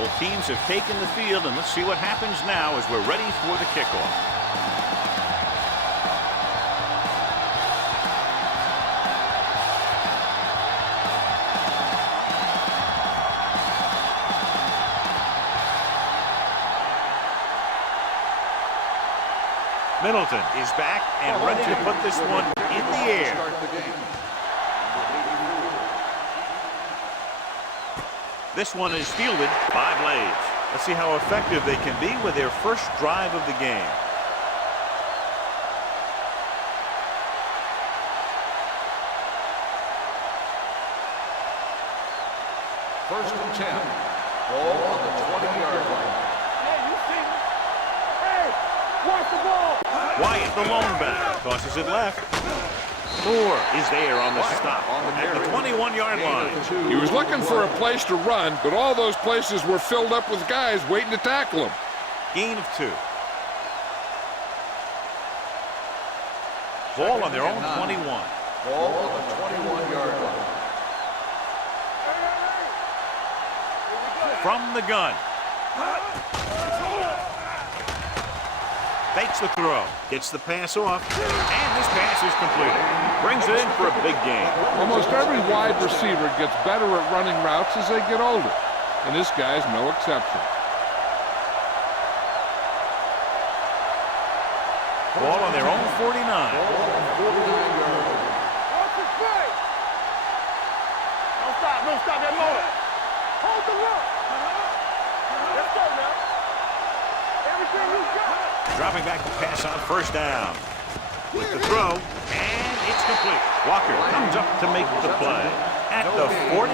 Both teams have taken the field, and let's see what happens now as we're ready for the kickoff. Middleton is back and ready to put this one in the air. This one is fielded by Blades. Let's see how effective they can be with their first drive of the game. First and 10. Ball on the 20-yard line. Hey, you see me? Hey, watch the ball. Wyatt, the lone back, tosses it left. Moore is there on the stop at the 21-yard line. He was looking for a place to run, but all those places were filled up with guys waiting to tackle him. Gain of 2. Ball on their own 21. Ball on the 21-yard line. From the gun. Fakes the throw, gets the pass off, and this pass is completed. Brings it in for a big gain. Almost every wide receiver gets better at running routes as they get older, and this guy's no exception. Ball on their own 49. Don't stop that motor. Hold the look. Let's go now. Everything you got. Dropping back to pass on first down. With the throw, and it's complete. Walker comes up to make the play. At the 49,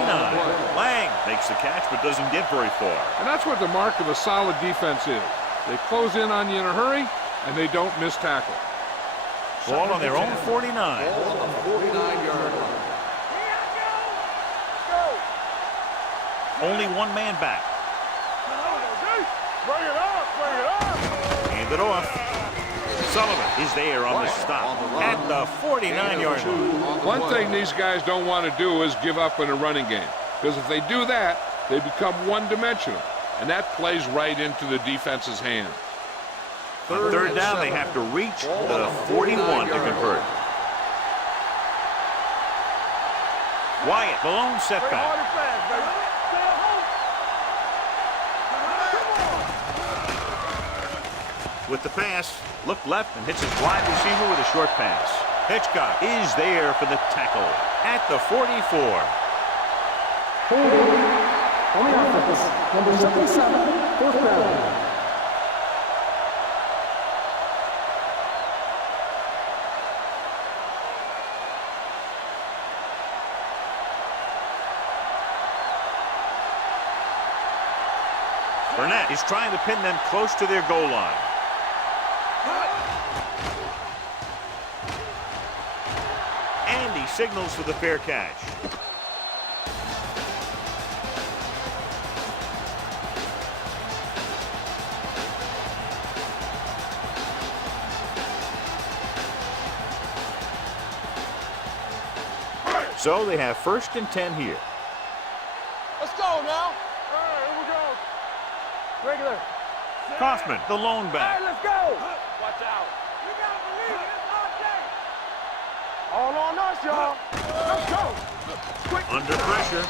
Lang makes the catch but doesn't get very far. And that's what the mark of a solid defense is. They close in on you in a hurry, and they don't miss tackle. Ball on their own 49. Ball on the 49-yard line. Only one man back. Bring it up, bring it up. Hand it off. Sullivan is there on the stop at the 49-yard line. One thing these guys don't want to do is give up in a running game, because if they do that, they become one-dimensional, and that plays right into the defense's hand. On third down, they have to reach the 41 to convert. Wyatt, the lone setback. With the pass, look left and hits his wide receiver with a short pass. Hitchcock is there for the tackle at the 44. Holding on the offense, number 77, fourth down. Burnett is trying to pin them close to their goal line. And he signals for the fair catch. So they have first and 10 here. Let's go now. All right, here we go. Regular. Kaufman, the lone back. All right, let's go. Watch out. You gotta believe it. It's our day. All on us, y'all. Let's go. Quick. Under pressure.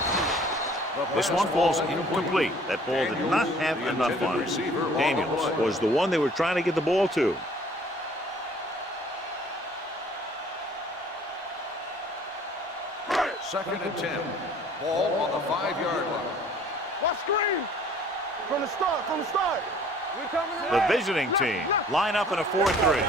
This one falls incomplete. That ball did not have enough on it. Daniels was the one they were trying to get the ball to. Second and 10. Ball on the 5-yard line. Watch screen. From the start, from the start. We coming in. The visiting team line up in a 4-3.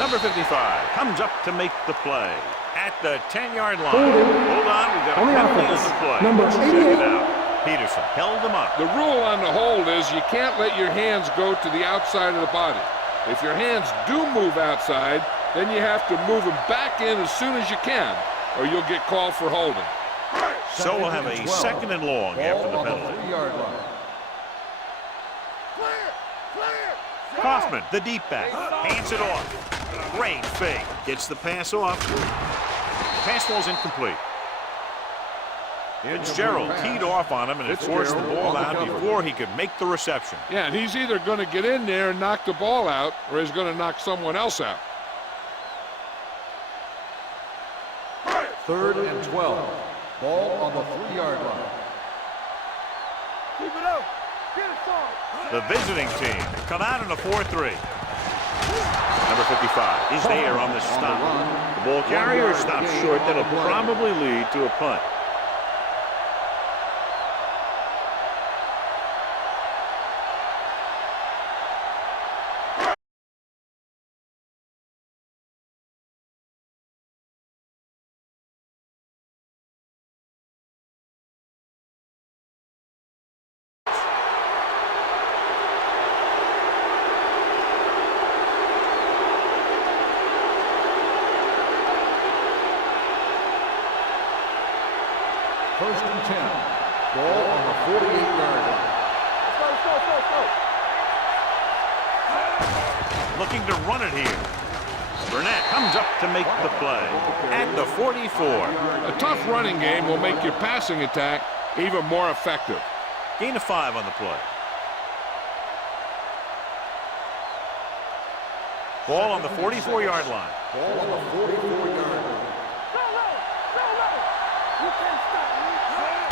Number 55 comes up to make the play at the 10-yard line. Hold on, we've got a penalty on the play. Number Let's check it out. Peterson held him up. The rule on the hold is you can't let your hands go to the outside of the body. If your hands do move outside, then you have to move them back in as soon as you can, or you'll get called for holding. So we'll have a second and long after the penalty. 3-yard line. Kaufman, the deep back, hands it off. Great fake. Gets the pass off. Pass falls incomplete. Fitzgerald teed off on him, and it forced the ball out before he could make the reception. Yeah, and he's either going to get in there and knock the ball out, or he's going to knock someone else out. 3rd and 12. Ball on the 3-yard line. Keep it up. Get it, son. The visiting team come out in a 4-3. Number 55 is there on the stop. The ball carrier stops short. That'll probably lead to a punt. First and 10. Ball on the 48-yard line. Looking to run it here. Burnett comes up to make the play at the 44. A tough running game will make your passing attack even more effective. Gain of 5 on the play. Ball on the 44-yard line. Ball on the 44-yard line.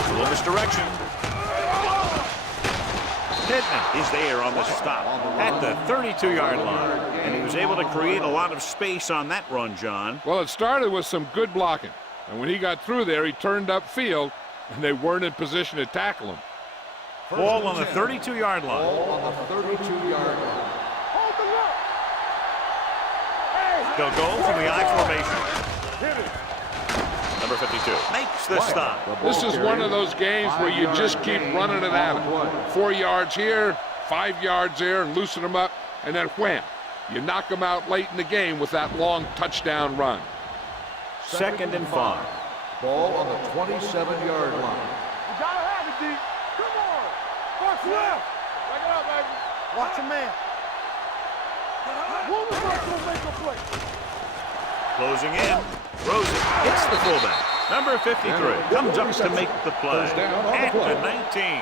A little misdirection. Pittman is there on the stop at the 32-yard line. And he was able to create a lot of space on that run, John. Well, it started with some good blocking. And when he got through there, he turned upfield, and they weren't in position to tackle him. Ball on the 32-yard line. Ball on the 32-yard line. They'll go from the I formation. Number 52 makes the stop. This is one of those games where you just keep running it at him. 4 yards here, 5 yards there, and loosen them up, and then wham. You knock them out late in the game with that long touchdown run. 2nd and 5. Ball on the 27-yard line. You gotta have it, D. Come on. Watch left. Back it up, baby. Watch a man. One was not gonna make a play. Closing in. Rosen hits the fullback. Number 53 comes up to make the play at the 19.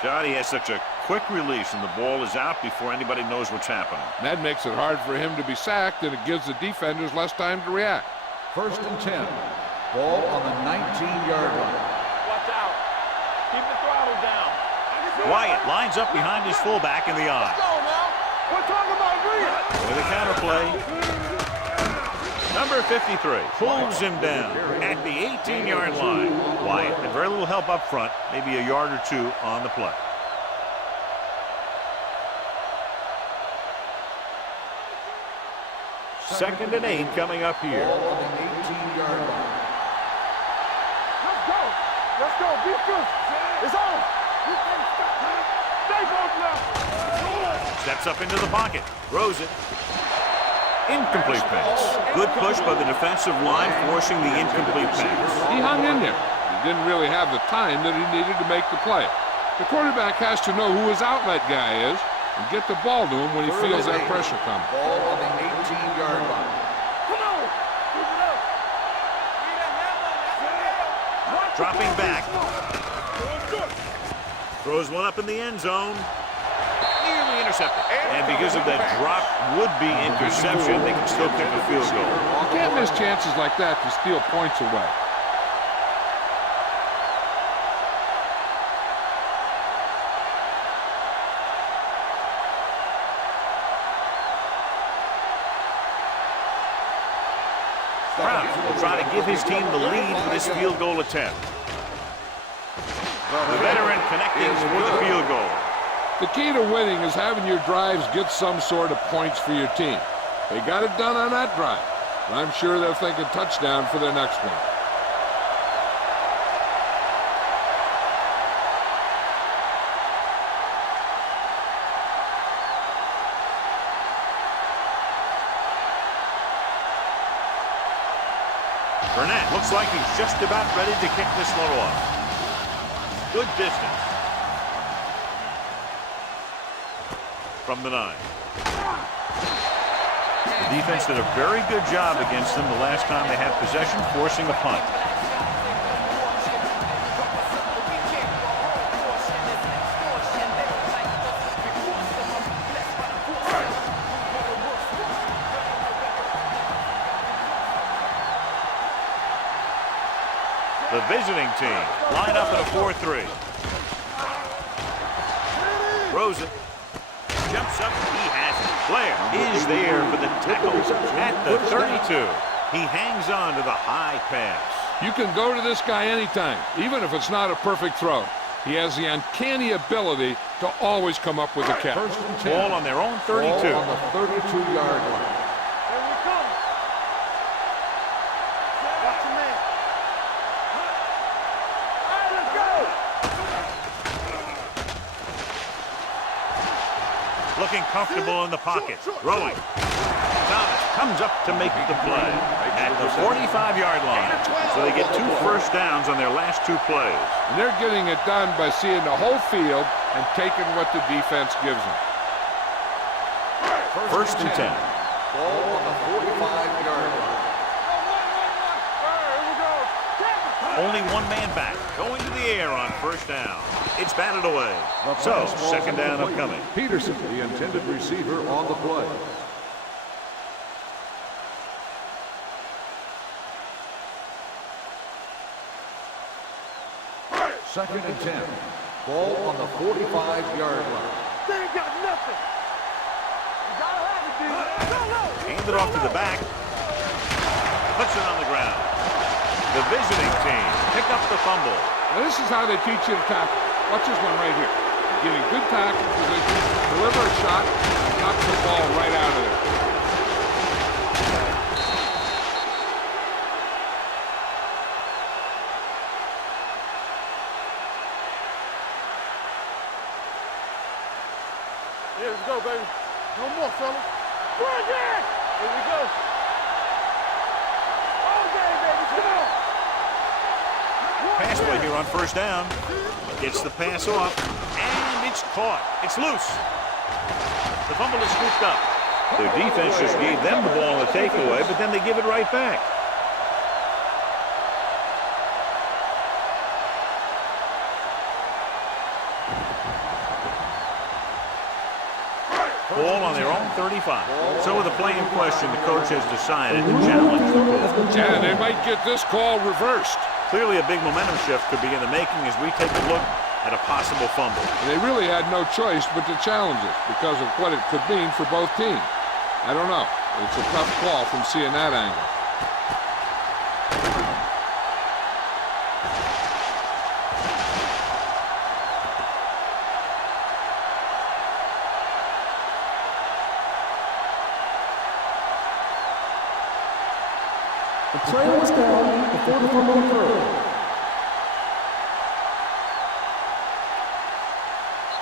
Johnny has such a quick release, and the ball is out before anybody knows what's happening. That makes it hard for him to be sacked, and it gives the defenders less time to react. 1st and 10. Ball on the 19-yard line. Watch out. Keep the throttle down. Wyatt lines up behind his fullback in the eye. Let's go now. We're talking about green. With a counterplay. Number 53 pulls him down at the 18-yard line. Wyatt had very little help up front, maybe a yard or two on the play. Second and 8 coming up here. Ball on the 18-yard line. Let's go. Let's go. Defense. It's on. You can't stop. Stay close now. Steps up into the pocket. Throws it. Incomplete pass. Good push by the defensive line, forcing the incomplete pass. He hung in there. He didn't really have the time that he needed to make the play. The quarterback has to know who his outlet guy is and get the ball to him when he feels that pressure coming. Ball on the 18-yard line. Come on. Keep it up. Dropping back. Throws one up in the end zone. Nearly intercepted. And because of that drop would-be interception, they can still kick a field goal. You can't miss chances like that to steal points away. Brown will try to give his team the lead in this field goal attempt. The veteran connecting with the field goal. The key to winning is having your drives get some sort of points for your team. They got it done on that drive. And I'm sure they'll think a touchdown for their next one. Burnett looks like he's just about ready to kick this one off. Good distance. From the 9. Defense did a very good job against them the last time they had possession, forcing a punt. The visiting team line up in a 4-3. Throws it. Jumps up. He has it. Blair is there for the tackle at the 32. He hangs on to the high pass. You can go to this guy anytime, even if it's not a perfect throw. He has the uncanny ability to always come up with a catch. Ball on their own 32. Ball on the 32-yard line. Here we come. Watch your man. All right, let's go. Looking comfortable in the pocket. Throwing. Thomas comes up to make the play at the 45-yard line. So they get 2 first downs on their last 2 plays. And they're getting it done by seeing the whole field and taking what the defense gives them. First and 10. Ball on the 45-yard line. Here we go. Only one man back. Going to the air on first down. It's batted away. So, second down upcoming. Peterson, the intended receiver on the play. Second and 10. Ball on the 45-yard line. They ain't got nothing. You gotta have it, dude. No. Hand it off to the back. Puts it on the ground. The visiting team pick up the fumble. Now this is how they teach you to tackle. Watch this one right here. Getting good tackle position, deliver a shot, and knock the ball right out of there. Here we go, baby. No more, fellas. Run there. Here we go. All day, baby. Come on. Pass play here on first down. Gets the pass off, and it's caught. It's loose. The fumble is scooped up. Their defense just gave them the ball on the takeaway, but then they give it right back. Ball on their own 35. So with the play in question, the coach has decided to challenge the ball. Yeah, they might get this call reversed. Clearly a big momentum shift could be in the making as we take a look at a possible fumble. They really had no choice but to challenge it because of what it could mean for both teams. I don't know. It's a tough call from seeing that angle. The trail was down before the fumble occurred.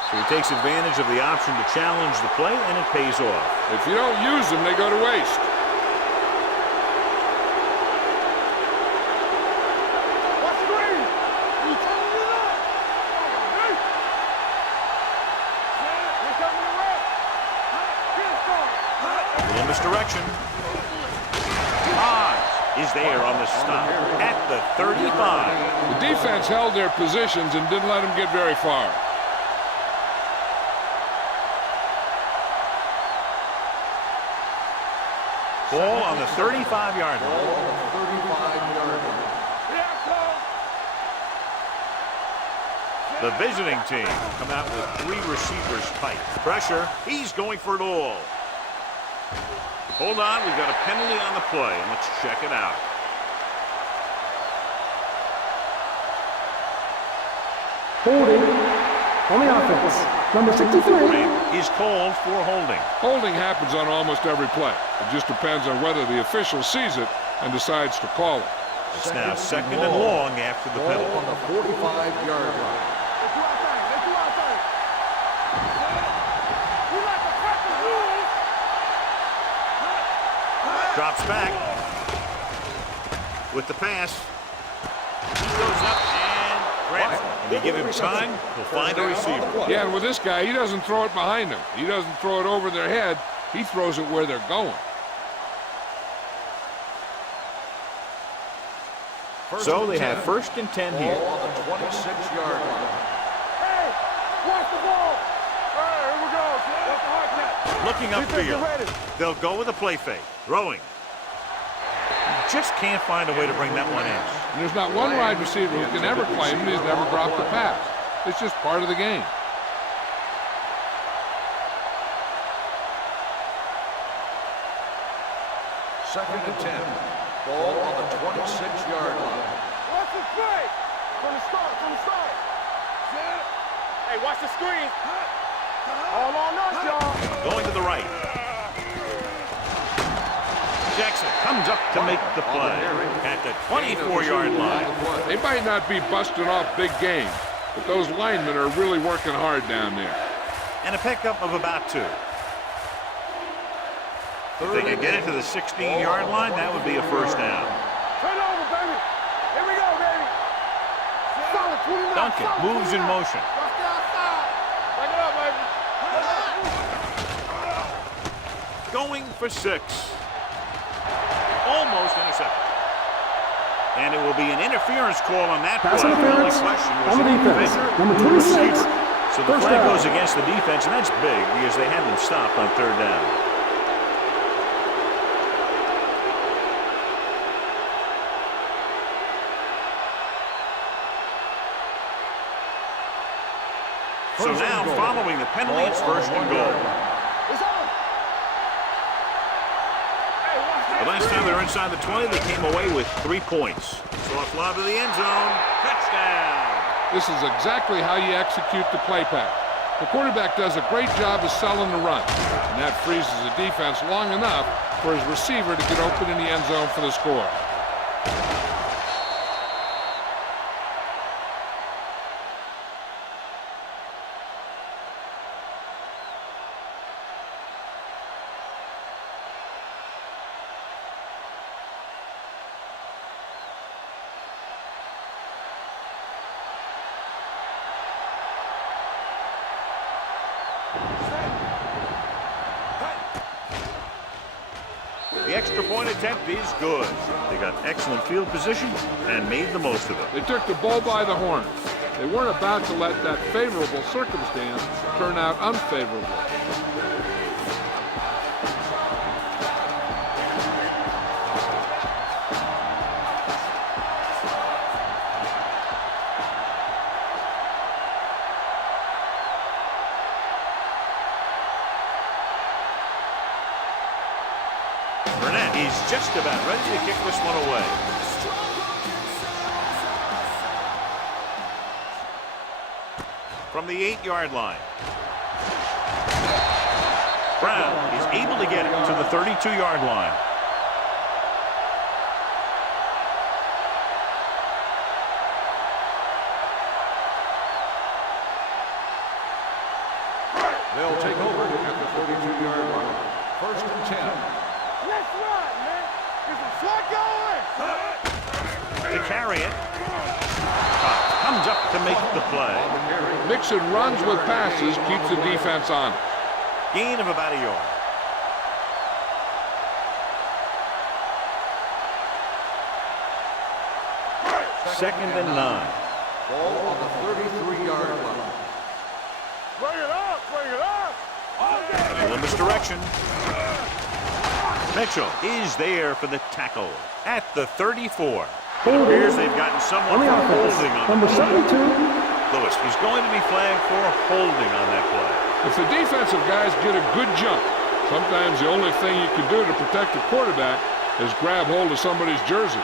So he takes advantage of the option to challenge the play, and it pays off. If you don't use them, they go to waste. Watch the green. You turning it up. Hey. Here coming the red. Get it started. A little misdirection. Hodge is there on the stop at the 35. The defense held their positions and didn't let them get very far. Ball on the 35-yard line. Ball on the 35-yard line. Here I come. The visiting team come out with 3 receivers tight. Pressure. He's going for it all. Hold on. We've got a penalty on the play, and let's check it out. Holding on the offense. Number 63. Is called for holding. Holding happens on almost every play. It just depends on whether the official sees it and decides to call it. It's now second and long after the Ball penalty. on the 45-yard line. Let's do our thing. Let's do our thing. We like to practice rules. Drops back with the pass. He goes up and grabs it. And they give him time. He'll find a receiver. Yeah, and with this guy, he doesn't throw it behind them. He doesn't throw it over their head. He throws it where they're going. So they have first and 10 Ball here. on the 26-yard line. Hey, watch the ball. All right, here we go. Watch the hard catch. Looking Defense is upfield. ready. They'll go with a play fake. Throwing. just can't find a way to bring that one in. And there's not one wide receiver who can ever claim he's never dropped a pass. It's just part of the game. Second and 10. Ball on the 26-yard line. Watch the play. From the start, from the start. Hey, watch the screen. All on us, y'all. Going to the right. Jackson comes up to make the play at the 24-yard line. They might not be busting off big game, but those linemen are really working hard down there. And a pickup of about 2. If they could get it to the 16-yard line, that would be a first down. Turn over, baby. Here we go, baby. Solid 29. Duncan moves in motion. Watch the outside. Back it up, baby. Going for 6. Almost intercepted. And it will be an interference call on that Pass play. The only interference question was on the defense. Number 26. So the First flag down. goes against the defense, and that's big because they had them stopped on 3rd down. So now, following the penalty, it's 1st and goal. It's on. Hey, watch The that. last time they were inside the 20, they came away with 3 points. Soft lob to the end zone. Touchdown. This is exactly how you execute the play pass. The quarterback does a great job of selling the run, and that freezes the defense long enough for his receiver to get open in the end zone for the score. The extra point attempt is good. They got excellent field position and made the most of it. They took the bull by the horns. They weren't about to let that favorable circumstance turn out unfavorable. He's just about ready to kick this one away. From the 8-yard line. Brown is able to get it to the 32-yard line. They'll take over at the 32-yard line. 1st and 10. Let's run, man. Get some slot going. To carry it. Comes up to make the play. Mixing runs with passes keeps the defense on. Gain of about a yard. Second and 9. Ball on the 33-yard line. Bring it up, bring it up. Still in misdirection. Mitchell is there for the tackle at the 34. It appears they've gotten someone On the for offense, holding on number the play. 72. Lewis is going to be flagged for holding on that play. If the defensive guys get a good jump, sometimes the only thing you can do to protect the quarterback is grab hold of somebody's jersey.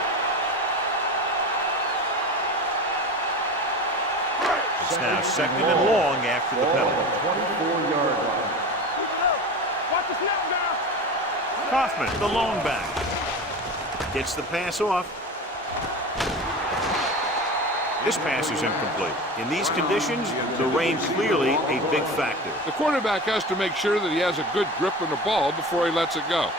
It's now 2nd and long after the penalty. 24-yard line. Watch the snap now. Kaufman, the lone back, gets the pass off. This pass is incomplete. In these conditions, the rain clearly a big factor. The quarterback has to make sure that he has a good grip on the ball before he lets it go.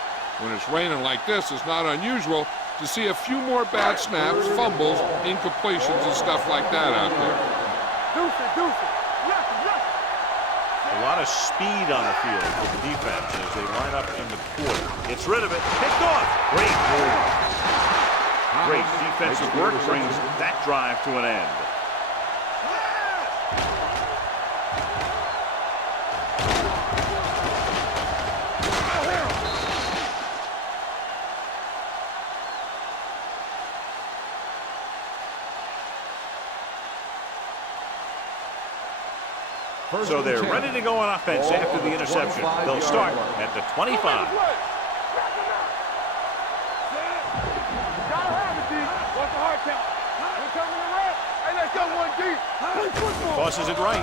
When it's raining like this, it's not unusual to see a few more bad snaps, fumbles, incompletions, and stuff like that out there. Deuce it. A lot of speed on the field for the defense as they line up in the quarter. Gets rid of it. Picked off. Great move. Great defensive work brings that drive to an end. So they're ready to go on offense after the interception. They'll start at the 25. Gotta have it, D. What's the hard count? We're coming around. Hey, let's go, 1D. Play football. Tosses it right.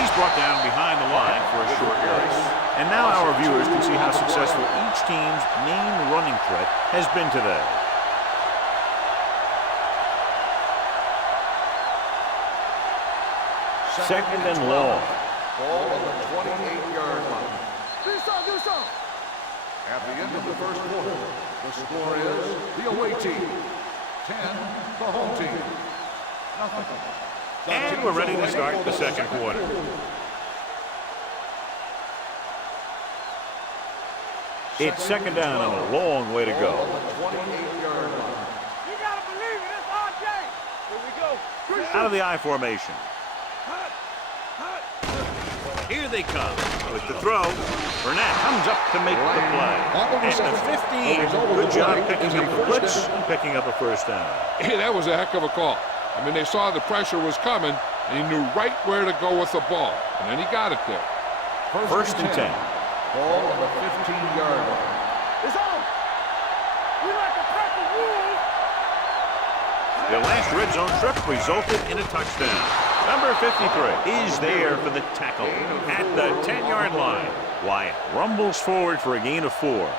He's brought down behind the line for a short yardage. And now our viewers can see how successful each team's main running threat has been today. Second and long. Ball on the 28-yard line. Do something. At the end of the first quarter, the score is the away team 10, the home team nothing. And we're ready to start the second quarter. It's second down and a long way to go. Ball on the 28-yard line. You gotta believe it. It's our game. Here we go. Out of the I formation. Here they come with the throw. Burnett comes up to make the play. At the 15, good job picking up the blitz and picking up a first down. Hey, that was a heck of a call. I mean, they saw the pressure was coming, and he knew right where to go with the ball. And then he got it there. First and 10. Ball on the 15-yard line. It's on. We like a pack of wolves. Their last red zone trip resulted in a touchdown. Number 53 is there for the tackle at the 10-yard line. Wyatt rumbles forward for a gain of 4.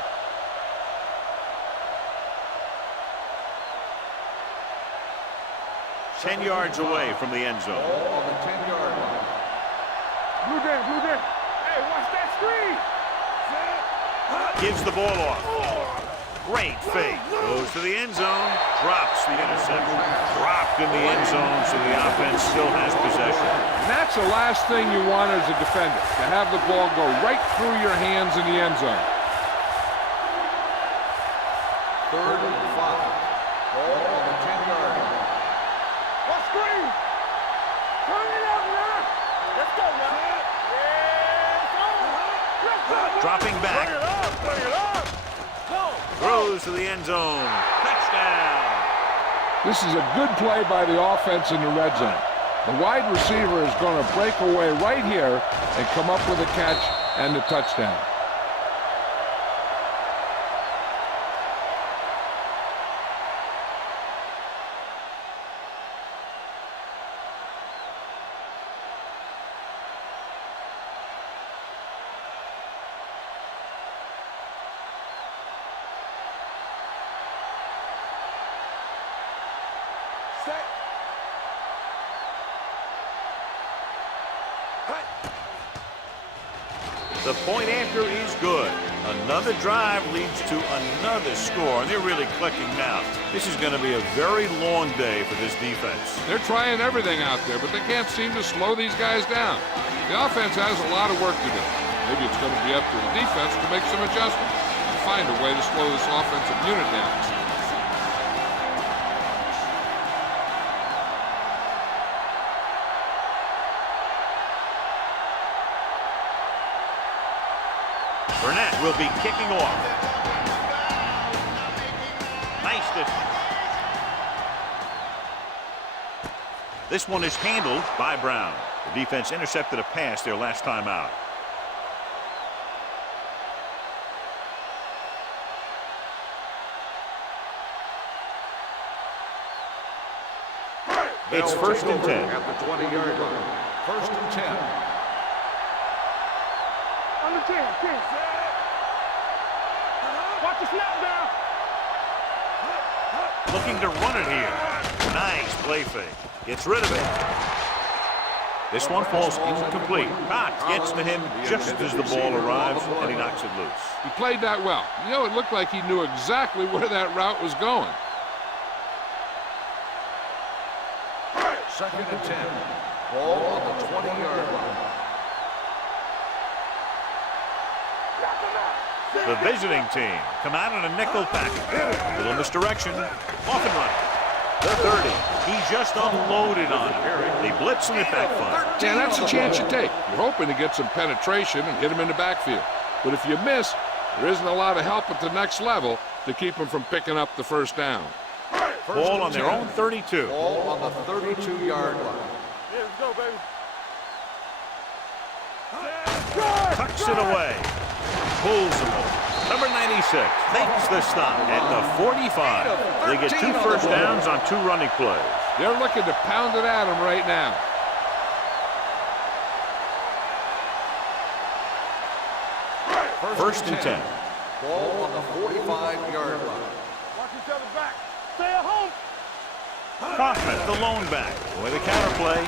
Ten yards away from the end zone. Ball on the 10-yard line. Blue down. Hey, watch that screen. Gives the ball off. Great fake. Goes to the end zone. Drops the interception. Dropped in the end zone, so the offense still has possession. And that's the last thing you want as a defender, to have the ball go right through your hands in the end zone. 3rd and 5. Ball on the 10-yard line. What screen? Turn it up now. Let's go now. Yeah, it's on. Let's go. Dropping back. Bring it up. Go. Throws to the end zone. Touchdown. This is a good play by the offense in the red zone. The wide receiver is going to break away right here and come up with a catch and the touchdown. The point after is good. Another drive leads to another score, and they're really clicking now. This is going to be a very long day for this defense. They're trying everything out there, but they can't seem to slow these guys down. The offense has a lot of work to do. Maybe it's going to be up to the defense to make some adjustments and find a way to slow this offensive unit down. Burnett will be kicking off. Nice distance. This one is handled by Brown. The defense intercepted a pass their last time out. It's 1st and 10. At the 20-yard line. 1st and 10. On the 10. Watch the snap down. Looking to run it here. Nice play fake. Gets rid of it. This one falls incomplete. Cox gets to him just as the ball arrives, and he knocks it loose. He played that well. You know, it looked like he knew exactly where that route was going. 2nd and 10. Ball on the 20-yard line. The visiting team come out in a nickel package. Little misdirection. Off and running. The 30. He just unloaded on it. They blitz and it backfires. Yeah, that's a chance you take. You're hoping to get some penetration and hit him in the backfield. But if you miss, there isn't a lot of help at the next level to keep them from picking up the first down. Ball on their own 32. Ball on the 32-yard line. Yeah, let's go, baby. Tucks it away. Pulls them over. Number 96 makes the stop at the 45. They get 2 first downs on 2 running plays. They're looking to pound it at him right now. First and 10. Ball on the 45-yard line. Watch each other back. Stay at home. Kaufman, the lone back. With the counterplay,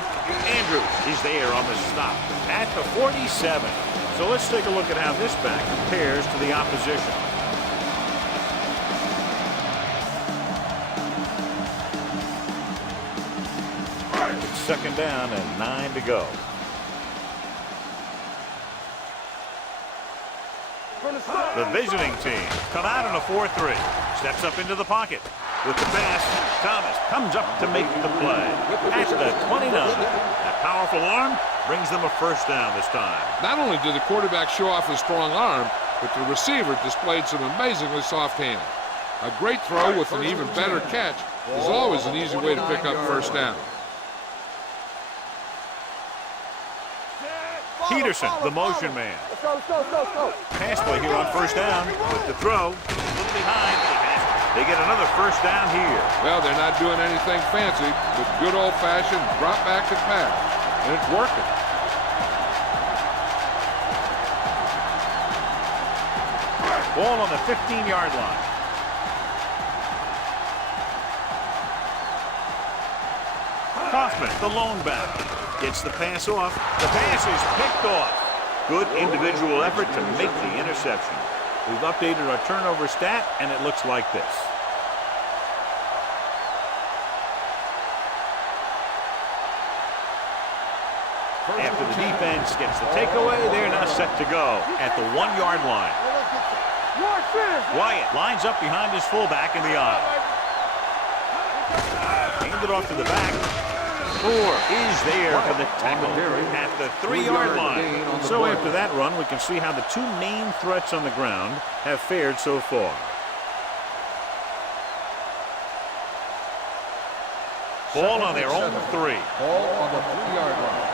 Andrews is there on the stop at the 47. So let's take a look at how this back compares to the opposition. It's second down and 9 to go. The visiting team come out on a 4-3. Steps up into the pocket. With the pass, Thomas comes up to make the play. At the 29. That powerful arm brings them a first down this time. Not only did the quarterback show off his strong arm, but the receiver displayed some amazingly soft hands. A great throw with an even better catch is always an easy way to pick up first down. Peterson, the motion man. Let's go, let's go, let's go. Pass play here on first down. With the throw, a little behind, but he has it. They get another first down here. Well, they're not doing anything fancy, but good old-fashioned drop back and pass. And it's working. Ball on the 15-yard line. Kaufman, the lone back, gets the pass off. The pass is picked off. Good individual effort to make the interception. We've updated our turnover stat, and it looks like this. After the defense gets the takeaway, they're now set to go at the 1-yard line. Wyatt lines up behind his fullback in the aisle. Hand it off to the back. Moore is there for the tackle at the 3-yard line. So after that run, we can see how the 2 main threats on the ground have fared so far. Ball on their own 3. Ball on the 3-yard line.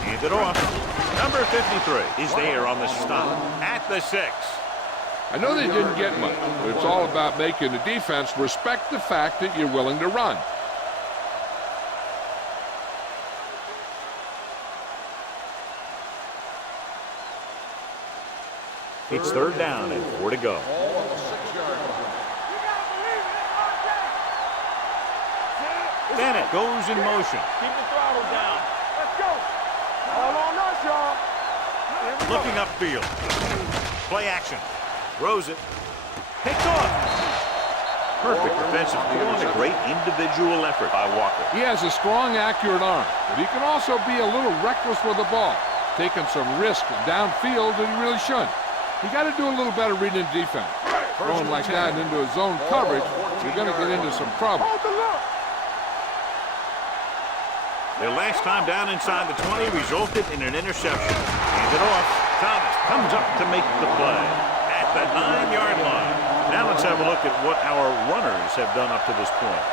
Hand it off. Number 53 is there on the stop at the 6. I know they didn't get much, but it's all about making the defense respect the fact that you're willing to run. It's third down and 4 to go. Ball on the 6-yard line. Bennett goes in motion. Keep the throttle down. Let's go. All on us, y'all. Looking upfield. Play action. Throws it. Picked off. Perfect defensive play and a great individual effort by Walker. He has a strong, accurate arm, but he can also be a little reckless with the ball, taking some risk downfield that he really shouldn't. You got to do a little better reading defense. Throwing like that into his zone coverage, you're going to get into some trouble. Their last time down inside the 20 resulted in an interception. Hand it off. Thomas comes up to make the play at the 9-yard line. Now let's have a look at what our runners have done up to this point.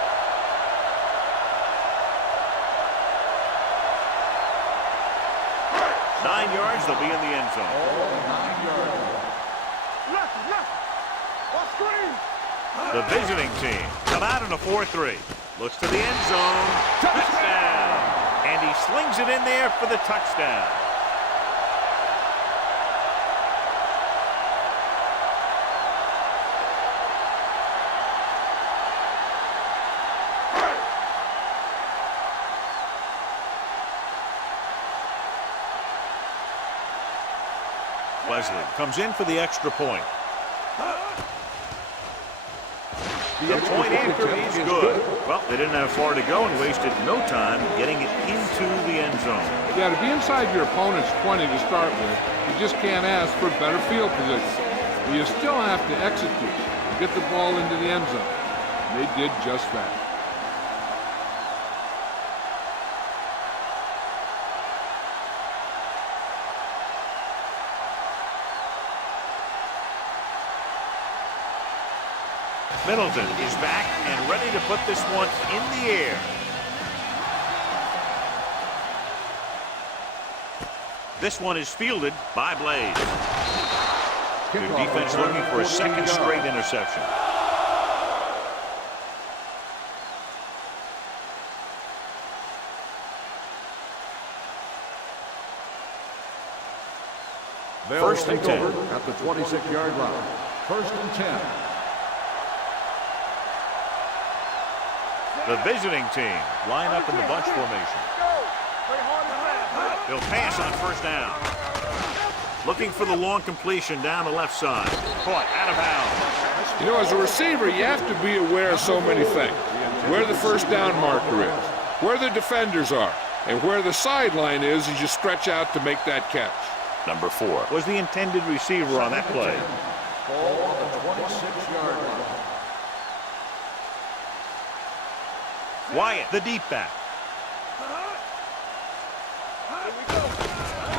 Nine yards, they'll be in the end zone. 9-yard line. The visiting team come out in a 4-3. Looks to the end zone. Touchdown! And he slings it in there for the touchdown. Wesley comes in for the extra point. The point after is good. Well, they didn't have far to go and wasted no time getting it into the end zone. Yeah, to be inside your opponent's 20 to start with, you just can't ask for better field position. But you still have to execute and get the ball into the end zone. And they did just that. Middleton is back and ready to put this one in the air. This one is fielded by Blaze. Good Kickoff defense return, looking for a 14 second yards. straight interception. They'll First and take 10. over at the 26-yard line. First and 10. The visiting team line up in the bunch formation. They'll pass on first down. Looking for the long completion down the left side. Caught out of bounds. You know, as a receiver, you have to be aware of so many things. Where the first down marker is, where the defenders are, and where the sideline is as you stretch out to make that catch. Number 4 was the intended receiver on that play. Ball on the 26-yard line. Wyatt, the deep back.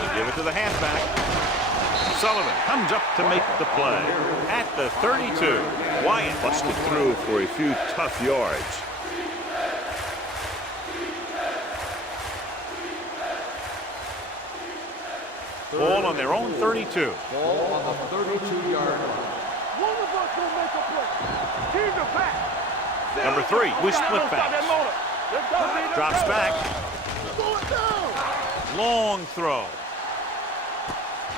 They give it to the halfback. Sullivan comes up to make the play. At the 32, Wyatt busted through for a few tough yards. Ball on their own 32. Ball on the 32-yard line. One of us will make a play. He's the back. Number 3 with split Don't stop that backs. motor. Let's go, Lee, let's Drops go. back. Slow it down. Long throw.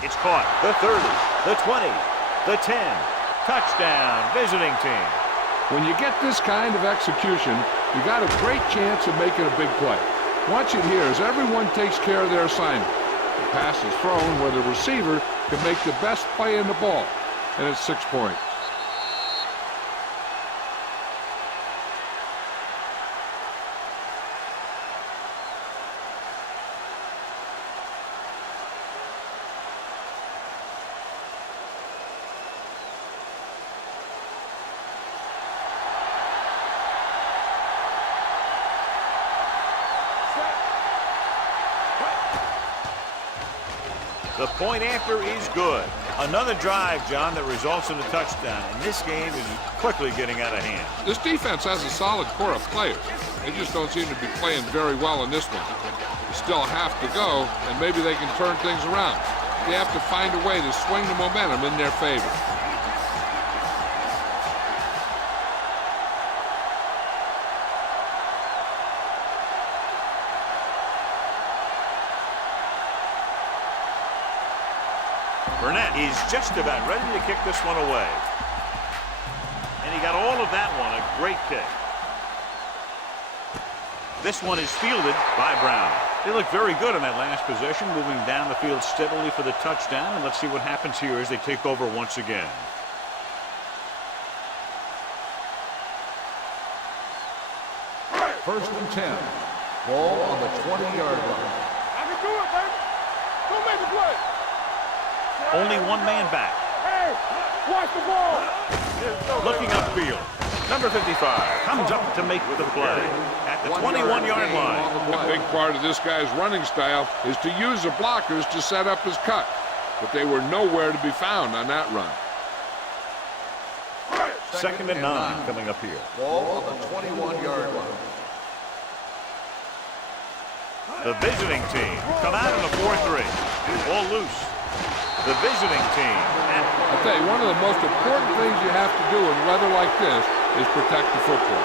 It's caught. The 30, the 20, the 10. Touchdown, visiting team. When you get this kind of execution, you got a great chance of making a big play. Watch it here as everyone takes care of their assignment. The pass is thrown where the receiver can make the best play in the ball, and it's 6 points. The point after is good. Another drive, John, that results in a touchdown. And this game is quickly getting out of hand. This defense has a solid core of players. They just don't seem to be playing very well in this one. They still have to go, and maybe they can turn things around. They have to find a way to swing the momentum in their favor. Burnett is just about ready to kick this one away. And he got all of that one, a great kick. This one is fielded by Brown. They look very good in that last possession, moving down the field steadily for the touchdown. And let's see what happens here as they take over once again. First and 10. Ball on the 20-yard line. I can do it, baby. Go make the play. Only one man back. Hey, watch the ball. Looking upfield. Number 55 comes up to make the play at the 21-yard line. A big part of this guy's running style is to use the blockers to set up his cut, but they were nowhere to be found on that run. Second and 9 coming up here. Ball on the 21-yard line. The visiting team come out in a 4-3. Ball loose. The visiting team. And I'll tell you, one of the most important things you have to do in weather like this is protect the football.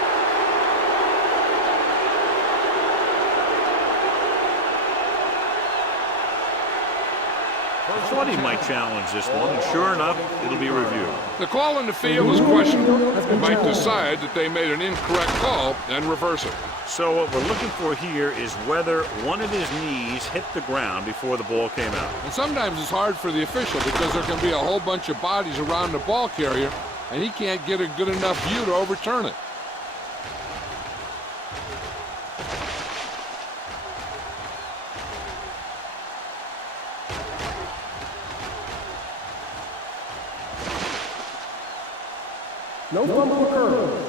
Funny might challenge this one, and sure enough, it'll be reviewed. The call in the field is questionable. They might decide that they made an incorrect call and reverse it. So what we're looking for here is whether one of his knees hit the ground before the ball came out. And sometimes it's hard for the official because there can be a whole bunch of bodies around the ball carrier, and he can't get a good enough view to overturn it. No fumble occurred.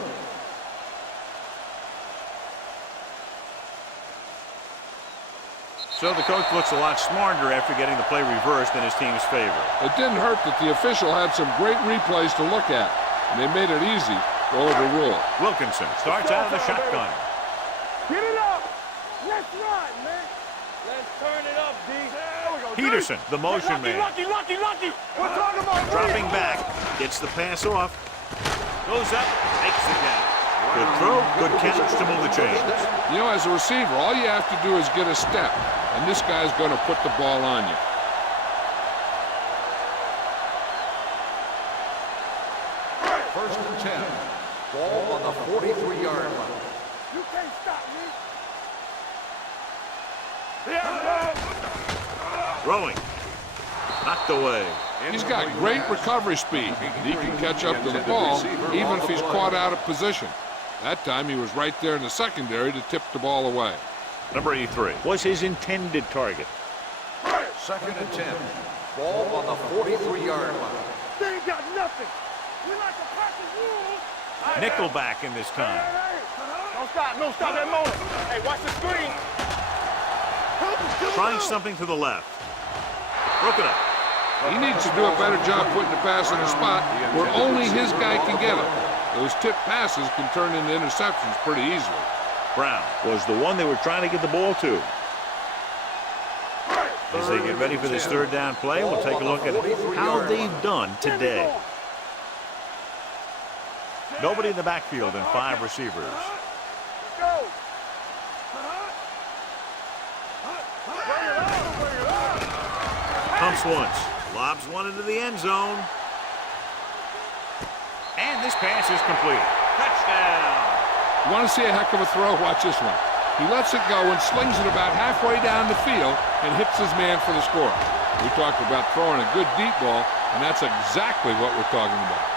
So the coach looks a lot smarter after getting the play reversed in his team's favor. It didn't hurt that the official had some great replays to look at, and they made it easy to overrule. Wilkinson starts out of the shotgun. Get it up. Let's run, man. Let's turn it up, D. There we go. Peterson, the motion man. Lucky. We're talking about Dropping back, gets the pass off, goes up, makes the catch. Good throw, good catch to move the chains. You know, as a receiver, all you have to do is get a step, and this guy's going to put the ball on you. First and 10. Ball on the 43-yard line. You can't stop me. Throwing, knocked away. He's got great recovery speed. He can catch up to the ball even if he's caught out of position. That time he was right there in the secondary to tip the ball away. Number 83 was his intended target. Second and 10. Ball on the 43-yard line. They ain't got nothing. We like to practice rules. Nickelback in this time. Don't stop that moment. Hey, watch the screen. Trying something to the left. Broke it up. He needs to do a better job putting the pass in a spot where only his guy can get it. Those tip passes can turn into interceptions pretty easily. Brown was the one they were trying to get the ball to. As they get ready for this third down play, we'll take a look at how they've done today. Nobody in the backfield and 5 receivers. Go. Pumps once, lobs one into the end zone. And this pass is complete. Touchdown. You want to see a heck of a throw? Watch this one. He lets it go and slings it about halfway down the field and hits his man for the score. We talked about throwing a good deep ball, and that's exactly what we're talking about.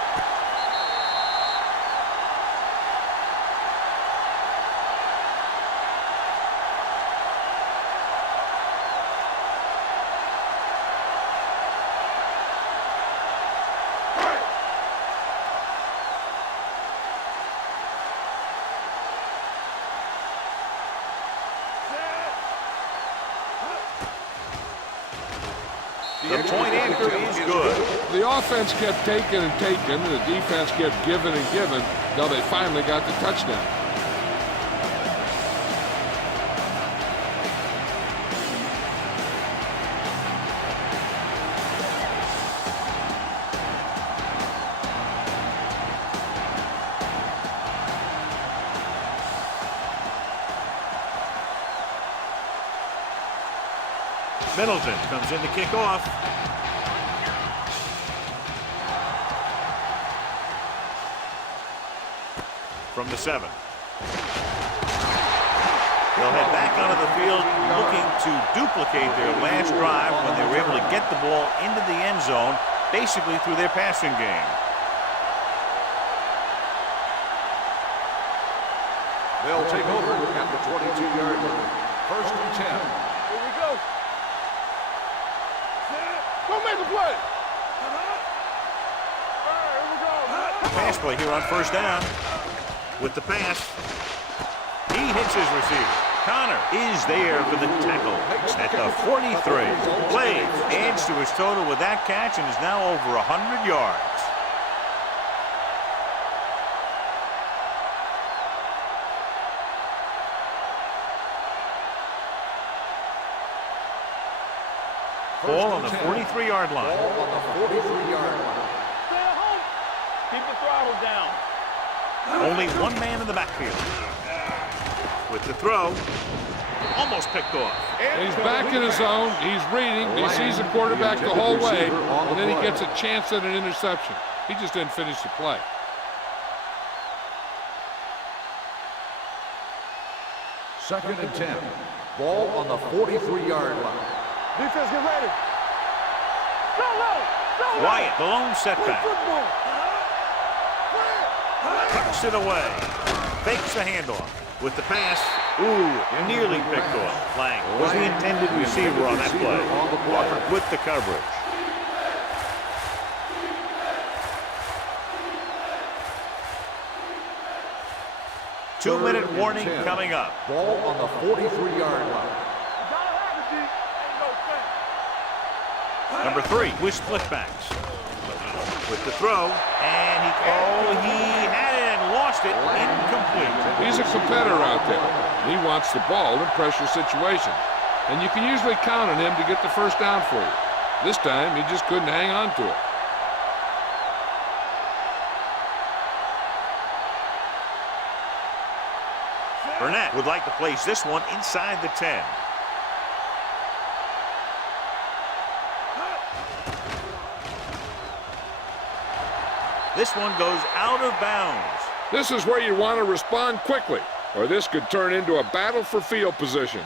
The point after is good. The offense kept taking and taking, and the defense kept giving and giving until they finally got the touchdown. Middleton comes in to kick off. From the 7. They'll head back onto the field looking to duplicate their last drive when they were able to get the ball into the end zone, basically through their passing game. They'll take over at the 22-yard line. First and 10. Here we go. Go make a play. Here we go. Pass play here on first down. With the pass, he hits his receiver. Connor is there for the tackle at the 43. Blades adds to his total with that catch and is now over 100 yards. Ball on the 43-yard line. Ball on the 43-yard line. Stay at home. Keep the throttle down. Only one man in the backfield. With the throw, almost picked off. He's back in his zone. He's reading. He sees the quarterback the whole way, and then he gets a chance at an interception. He just didn't finish the play. Second and 10. Ball on the 43-yard line. Defense, get ready. Go low. Wyatt, the lone setback. Football. Tucks it away. Fakes the handoff. With the pass, nearly picked off. Lang was the intended receiver on that play. Walker with the coverage. Two-minute warning coming up. Ball on the 43-yard line. Number 3 with split backs. With the throw, and he had it and lost it. Incomplete. He's a competitor out there. He wants the ball in pressure situations. and you can usually count on him to get the first down for you. This time, he just couldn't hang on to it. Burnett would like to place this one inside the 10. This one goes out of bounds. This is where you want to respond quickly, or this could turn into a battle for field position.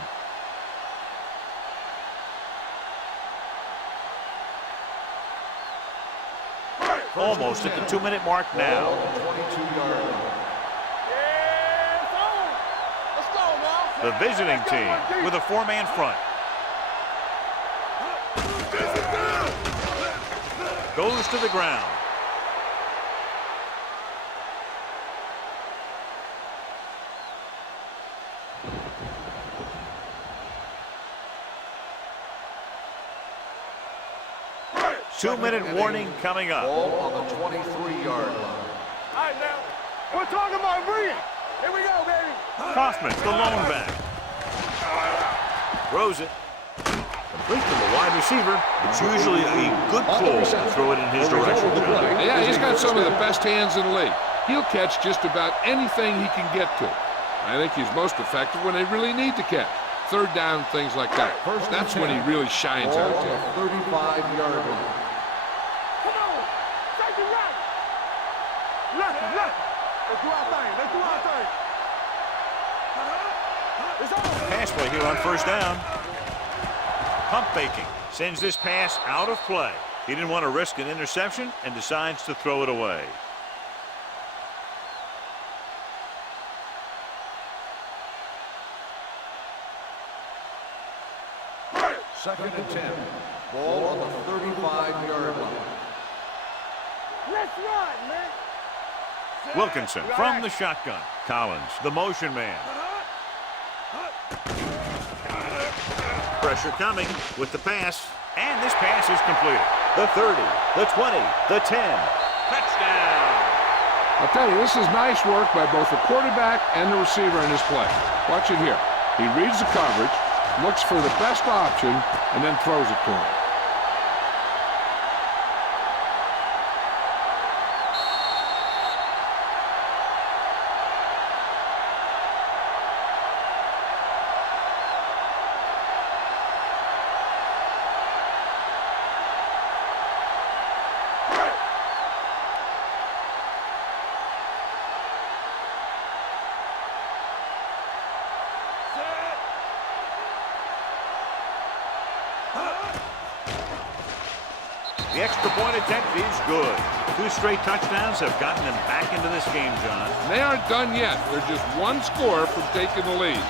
Almost at the 2-minute mark now. 22-yard line. Let's go now. The visiting team with a 4-man front. Goes to the ground. Two-minute warning coming up. Ball on the 23-yard line. All right, now. We're talking about bringing. Here we go, baby. Kaufman, the lone back. Throws it. Complete to the wide receiver. It's usually a good call to throw it in his direction. Yeah, he's got some of the best hands in the league. He'll catch just about anything he can get to. I think he's most effective when they really need to catch. Third down, things like that. That's when he really shines Ball out on there. the 35-yard line. Come on. Take it right. Left. Let's do our thing. It's on. Pass play here on first down. Pump faking. Sends this pass out of play. He didn't want to risk an interception and decides to throw it away. Second and 10. Ball on the 35-yard line. Let's run, man. Wilkinson from the shotgun. Collins, the motion man. Pressure coming with the pass. And this pass is completed. The 30, the 20, the 10. Touchdown. I'll tell you, this is nice work by both the quarterback and the receiver in this play. Watch it here. He reads the coverage, looks for the best option, and then throws it to him. The extra point attempt is good. 2 straight touchdowns have gotten them back into this game, John. They aren't done yet. They're just one score from taking the lead.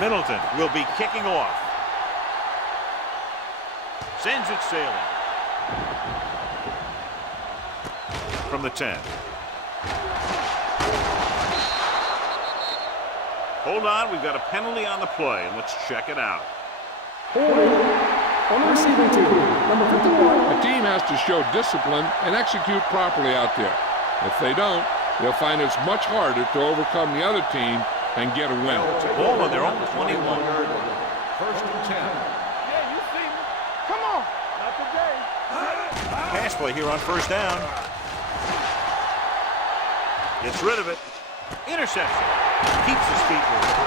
Middleton will be kicking off. Sends it sailing. From the 10. Hold on, we've got a penalty on the play, and let's check it out. Holding on the receiving team, number 51. The team has to show discipline and execute properly out there. If they don't, they'll find it's much harder to overcome the other team and get a win. Ball on their own 21. First and 10. Yeah, you see me. Come on. Not today. Pass play here on first down. Gets rid of it. Interception. Keeps his feet moving.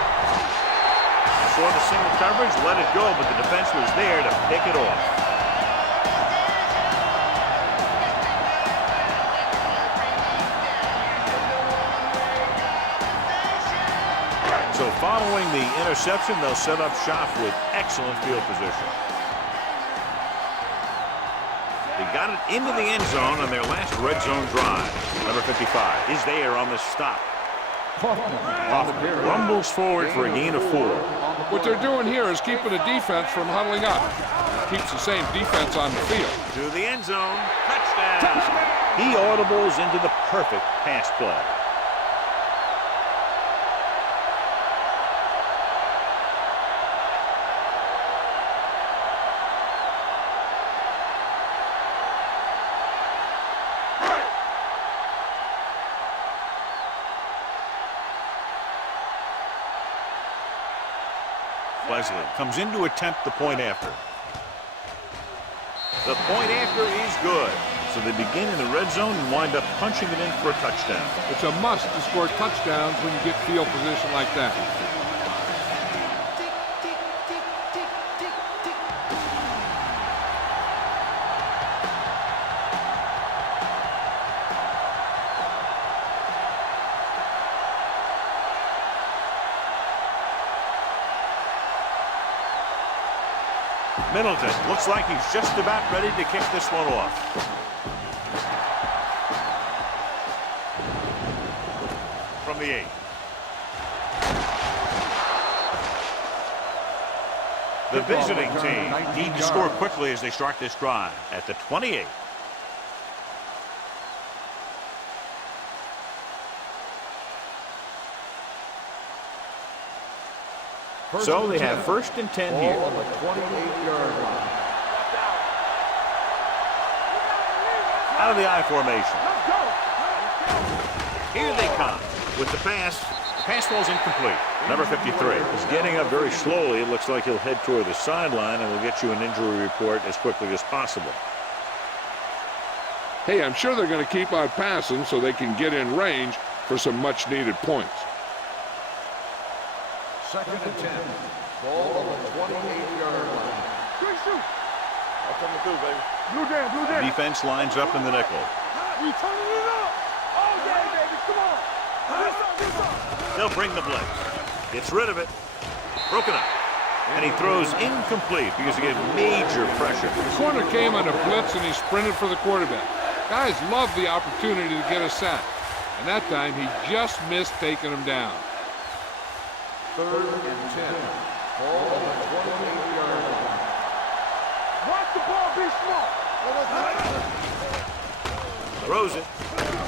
Saw the single coverage, let it go, but the defense was there to pick it off. So following the interception, they'll set up shop with excellent field position. They got it into the end zone on their last red zone drive. Number 55 is there on the stop. Hoffman rumbles forward for a gain of 4. What they're doing here is keeping the defense from huddling up. It keeps the same defense on the field. To the end zone. Touchdown. He audibles into the perfect pass play. Leslie comes in to attempt the point after. The point after is good. So they begin in the red zone and wind up punching it in for a touchdown. It's a must to score touchdowns when you get field position like that. Middleton looks like he's just about ready to kick this one off. From the 8. The visiting team need to score quickly as they start this drive at the 28. So they have 1st and 10 here. On the 28-yard line. Out of the I formation. Here they come with the pass. Pass ball's incomplete. Number 53 is getting up very slowly. It looks like he'll head toward the sideline, and we'll get you an injury report as quickly as possible. Hey, I'm sure they're going to keep on passing so they can get in range for some much-needed points. 2nd and 10. Ball on the 28-yard line. Good shoot. I'll come through, baby. Blue jam, blue jam. Defense lines up in the nickel. We turning it up. Oh, yeah, baby. Come on. This up. They'll bring the blitz. Gets rid of it. Broken up. And he throws incomplete because he gave major pressure. The corner came on a blitz and he sprinted for the quarterback. Guys love the opportunity to get a sack. And that time he just missed taking him down. 3rd and 10. Ball on the 28-yard line. Watch the ball be smart. Throws it.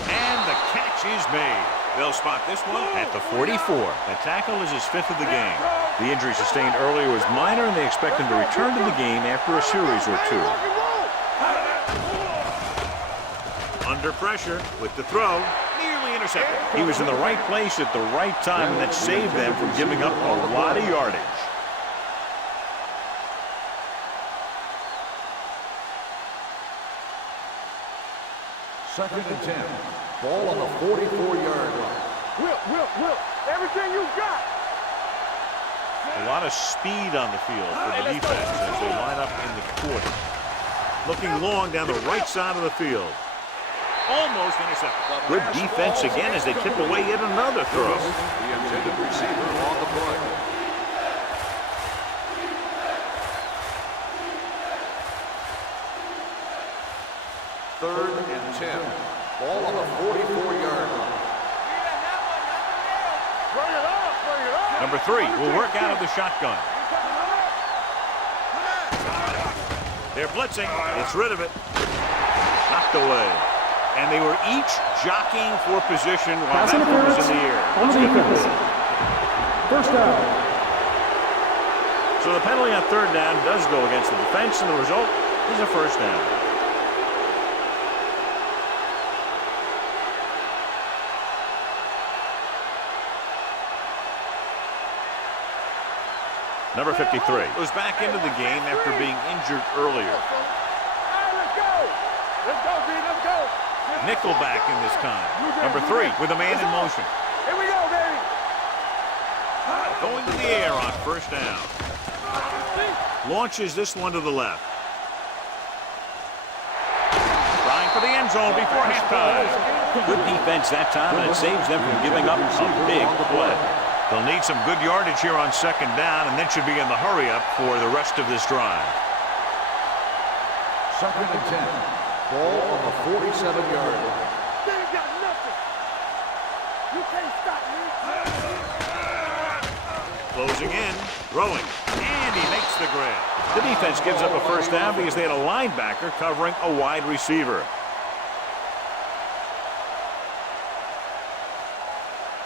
And the catch is made. They'll spot this one at the 44. That tackle is his 5th of the game. The injury sustained earlier was minor, and they expect him to return to the game after a series or 2. Under pressure with the throw. Nearly intercepted. He was in the right place at the right time, and that saved them from giving up a lot of yardage. Second and 10. Ball on the 44-yard line. Whip. Everything you got. A lot of speed on the field for the defense as they line up in the quarter. Looking long down the right side of the field. Almost intercepted. Good defense again as they tip away yet another throw. The intended receiver on the play. Third and 10. Ball on the 44-yard line. Bring it up. Number 3 will work out of the shotgun. They're blitzing. It's rid of it. Knocked away. And they were each jockeying for position while Pass that one was interference in the air. on the defense. 1st down. So the penalty on 3rd down does go against the defense, and the result is a 1st down. Number 53 was back into the game after being injured earlier. Let's go, B. Let's go. Nickelback in this time. Number 3 with a man in motion. Here we go, baby. Going to the air on 1st down. Launches this one to the left. Trying for the end zone before halftime. Good defense that time, and it saves them from giving up a big play. They'll need some good yardage here on 2nd down, and then should be in the hurry-up for the rest of this drive. 2nd and 10. Ball on the 47-yard line. They ain't got nothing. You can't stop me. Closing in, throwing, and he makes the grab. The defense gives up a 1st down because they had a linebacker covering a wide receiver.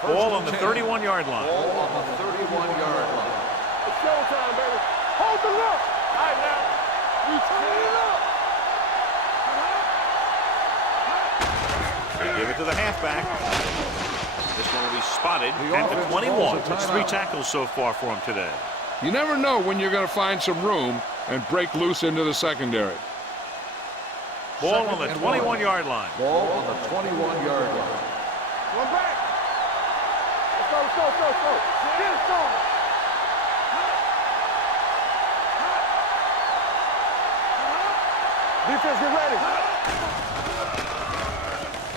Ball on the 31-yard line. Ball on the 31-yard line. It's showtime, baby. Hold the look. All right, now. We turn it up. They give it to the halfback. This one will be spotted at the 21. It's 3 tackles so far for him today. You never know when you're going to find some room and break loose into the secondary. Ball on the 21-yard line. Ball on the 21-yard line. One back. Let's go. Get it started. Defense, get ready.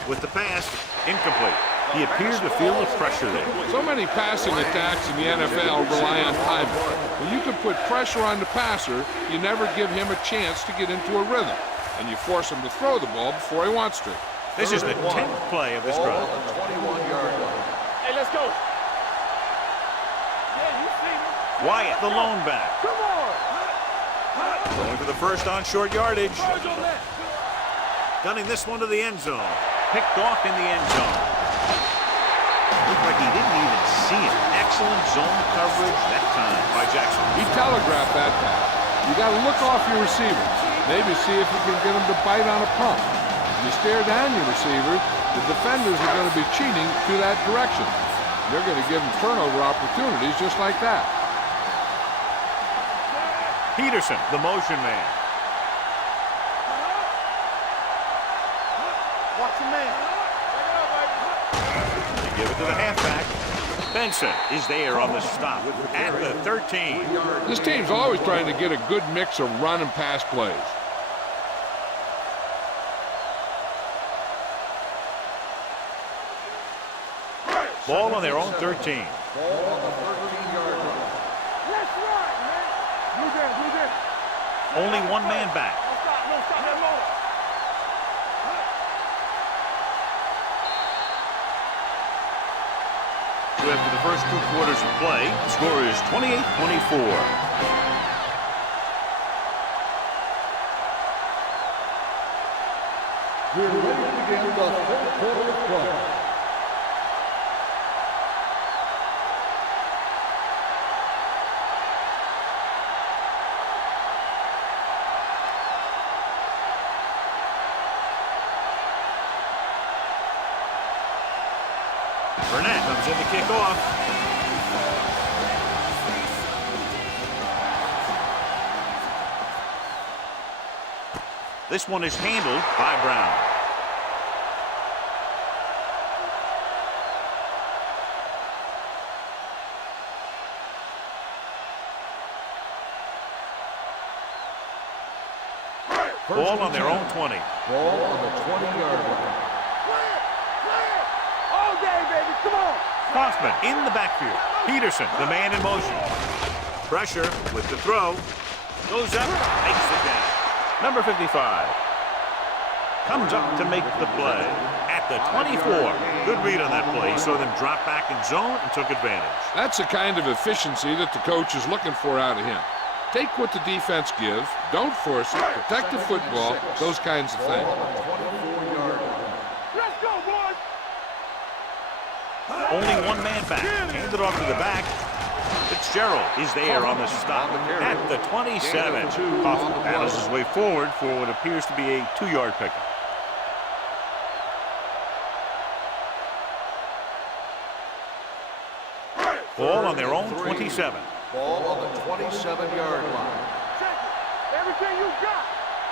With the pass, incomplete. He appears to feel the pressure there. So many passing attacks in the NFL rely on timing. When you can put pressure on the passer, you never give him a chance to get into a rhythm, and you force him to throw the ball before he wants to. This is the 10th play of this Ball drive. on the 21-yard line. Hey, let's go. Yeah, you see me. Wyatt, the lone back. Come on. Going for the first on short yardage. Gunning this one to the end zone. Picked off in the end zone. Looked like he didn't even see it. Excellent zone coverage that time by Jackson. He telegraphed that pass. You got to look off your receiver. Maybe see if you can get him to bite on a pump. You stare down your receiver, the defenders are going to be cheating to that direction. They're going to give him turnover opportunities just like that. Peterson, the motion man. Watch your man. They give it to the halfback. Benson is there on the stop at the 13. This team's always trying to get a good mix of run and pass plays. Ball on their own 13. Ball on the 13-yard line. Let's run, man. Blue down. Only one man back. No stop that motor. So after the first 2 quarters of play, the score is 28-24. We're ready to begin the third quarter of play. Burnett comes in to kick off. This one is handled by Brown. Ball on their own 20. Ball on the 20-yard line. All day, baby. Come on. Kaufman in the backfield. Peterson, the man in motion. Pressure with the throw. Goes up, makes it down. Number 55. Comes up to make the play. At the 24. Good read on that play. He saw them drop back in zone and took advantage. That's the kind of efficiency that the coach is looking for out of him. Take what the defense gives, don't force it, protect the football, those kinds of things. Let's go, boys. Only one man back. Handed off to the back. Fitzgerald is there on the stop at the 27. Kaufman battles his way forward for what appears to be a 2-yard pickup. Ball on their own 27. Ball on the 27-yard line. Check it. Everything you got.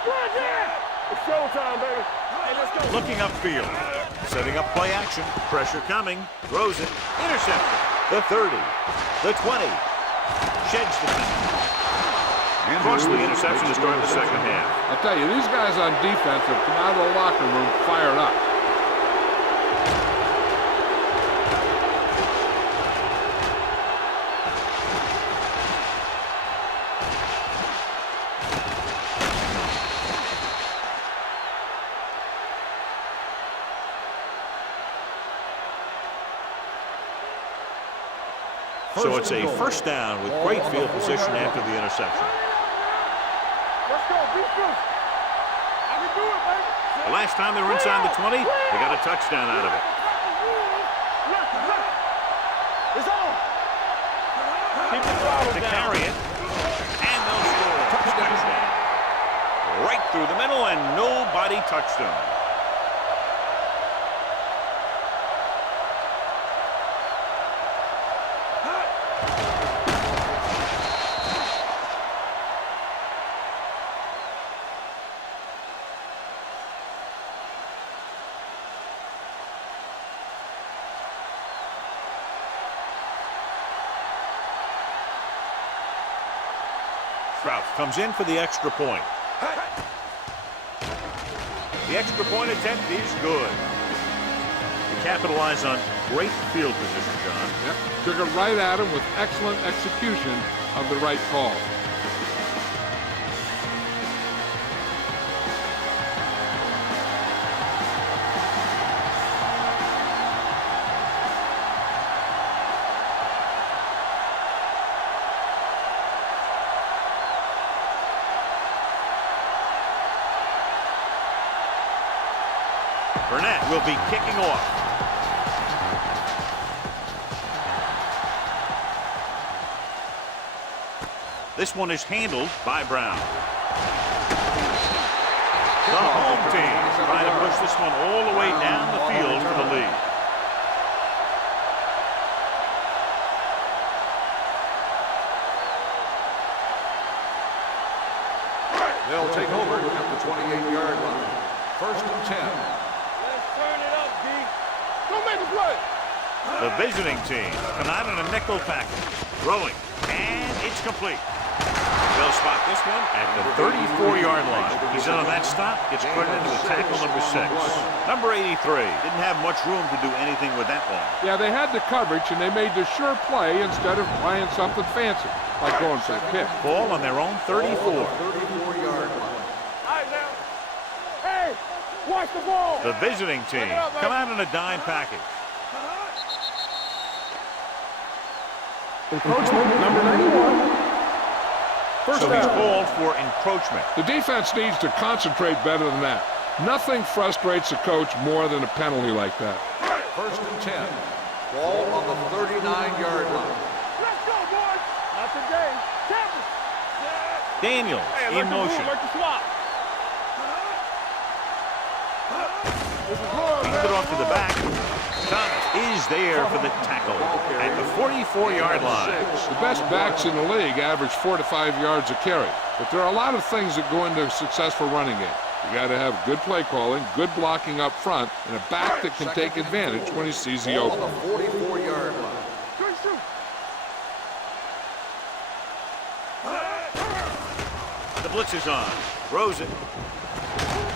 Run there. It's showtime, baby. Hey, let's go. Looking upfield. Setting up play action. Pressure coming. Throws it. Interception. The 30. The 20. Sheds the 10. Costly interception to start the second half. I'll tell you, these guys on defense have come out of the locker room fired up. So it's a first down with great field position after the interception. Let's go. Be true. I can do it, baby. The last time they were inside the 20, they got a touchdown out of it. It's on. To carry it, and they'll score. Touchdown. Right through the middle, and nobody touched him. Kraus comes in for the extra point. The extra point attempt is good. To capitalize on great field position, John. Yep, took it right at him with excellent execution of the right call. Burnett will be kicking off. This one is handled by Brown. The home team trying to push this one all the way down the field for the lead. They'll take over at the 28-yard line. First and 10. Let's turn it up, D. Go make a play. The visiting team come out in a nickel package. Rolling, and it's complete. They'll spot this one at the 34-yard line. He's in on that stop, gets credited with tackle number 6. Number 83 didn't have much room to do anything with that one. Yeah, they had the coverage, and they made the sure play instead of trying something fancy, like going for the kick. Ball on their own 34. 34-yard line. All right, now. Hey, watch the ball. The visiting team come out in a dime package. Encroachment, number 91. First So he's down. called for encroachment. The defense needs to concentrate better than that. Nothing frustrates a coach more than a penalty like that. First and 10. Ball on the 39-yard line. Let's go, boys. Not today. Champions. Daniels Hey, in motion. Work the swap. This is good, Hands it off to the back. Thomas is there for the tackle at the 44-yard line. The best backs in the league average 4 to 5 yards a carry. But there are a lot of things that go into a successful running game. You got to have good play calling, good blocking up front, and a back that can take advantage when he sees the Ball on opening. the 44-yard line. Good shoot. The blitz is on. Throws it.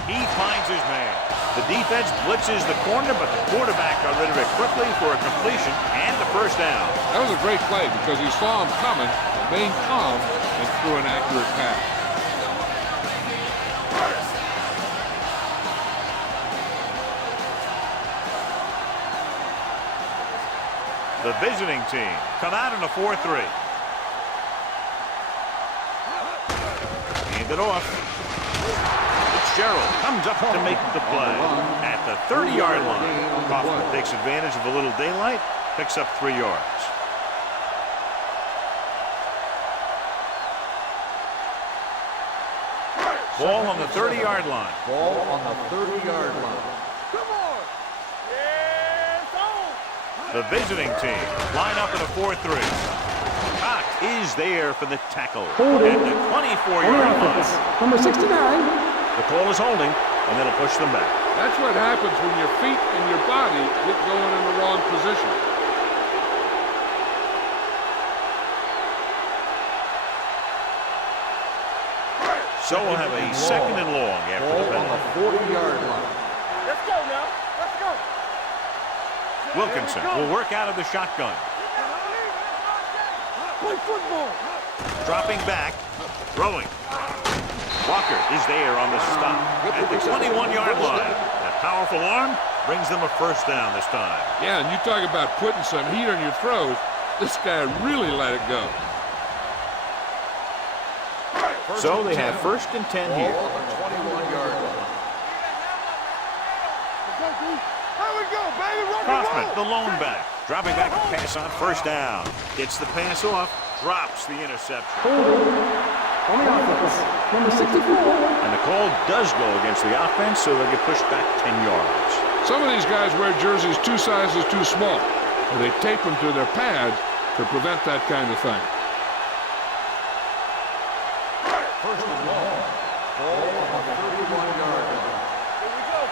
He finds his man. The defense blitzes the corner, but the quarterback got rid of it quickly for a completion and the first down. That was a great play because he saw him coming, remained calm, and threw an accurate pass. The visiting team come out in a 4-3. Hand it off. Fitzgerald comes up to make the play at the 30-yard line. Kaufman takes advantage of a little daylight, picks up 3 yards. Ball on the 30-yard line. Ball on the 30-yard line. Come on. Yeah, it's on. The visiting team line up in a 4-3. Cox is there for the tackle at the 24-yard line. Number 69. The call is holding, and it'll push them back. That's what happens when your feet and your body get going in the wrong position. So we'll have a second and long after the Ball on the penalty. 40-yard line. Let's go now. Let's go. Wilkinson will work out of the shotgun. Play football. Dropping back, throwing. Walker is there on the stop at the 21-yard line. That powerful arm brings them a first down this time. Yeah, and you talk about putting some heat on your throws. This guy really let it go. So they have first and 10 Ball here. on the 21-yard line. Here we go, baby. Rock and Kaufman, roll. the lone back, dropping back to pass on first down. Gets the pass off, drops the interception. Holding on the offense. Number 64. And the call does go against the offense, so they'll get pushed back 10 yards. Some of these guys wear jerseys 2 sizes too small, and they tape them to their pads to prevent that kind of thing. First and long. Ball on the 31-yard line. Here we go.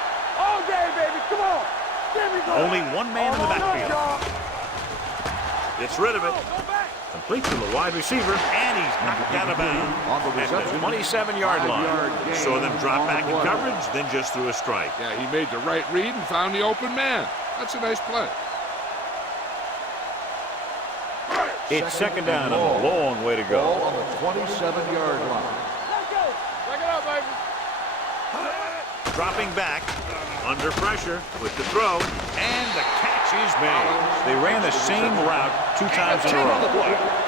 All day, baby. Come on. There we go. Only one man in the backfield. Y'all. Gets rid of it. Go back. Complete to the wide receiver, and And he's knocked out of bounds at the 27-yard line. Saw them drop back in coverage, then just threw a strike. Yeah, he made the right read and found the open man. That's a nice play. It's second down and a long way to go. Ball on the 27-yard line. Let's go. Back it up, baby. Dropping back, under pressure with the throw, and the catch is made. They ran the same route 2 times in a row.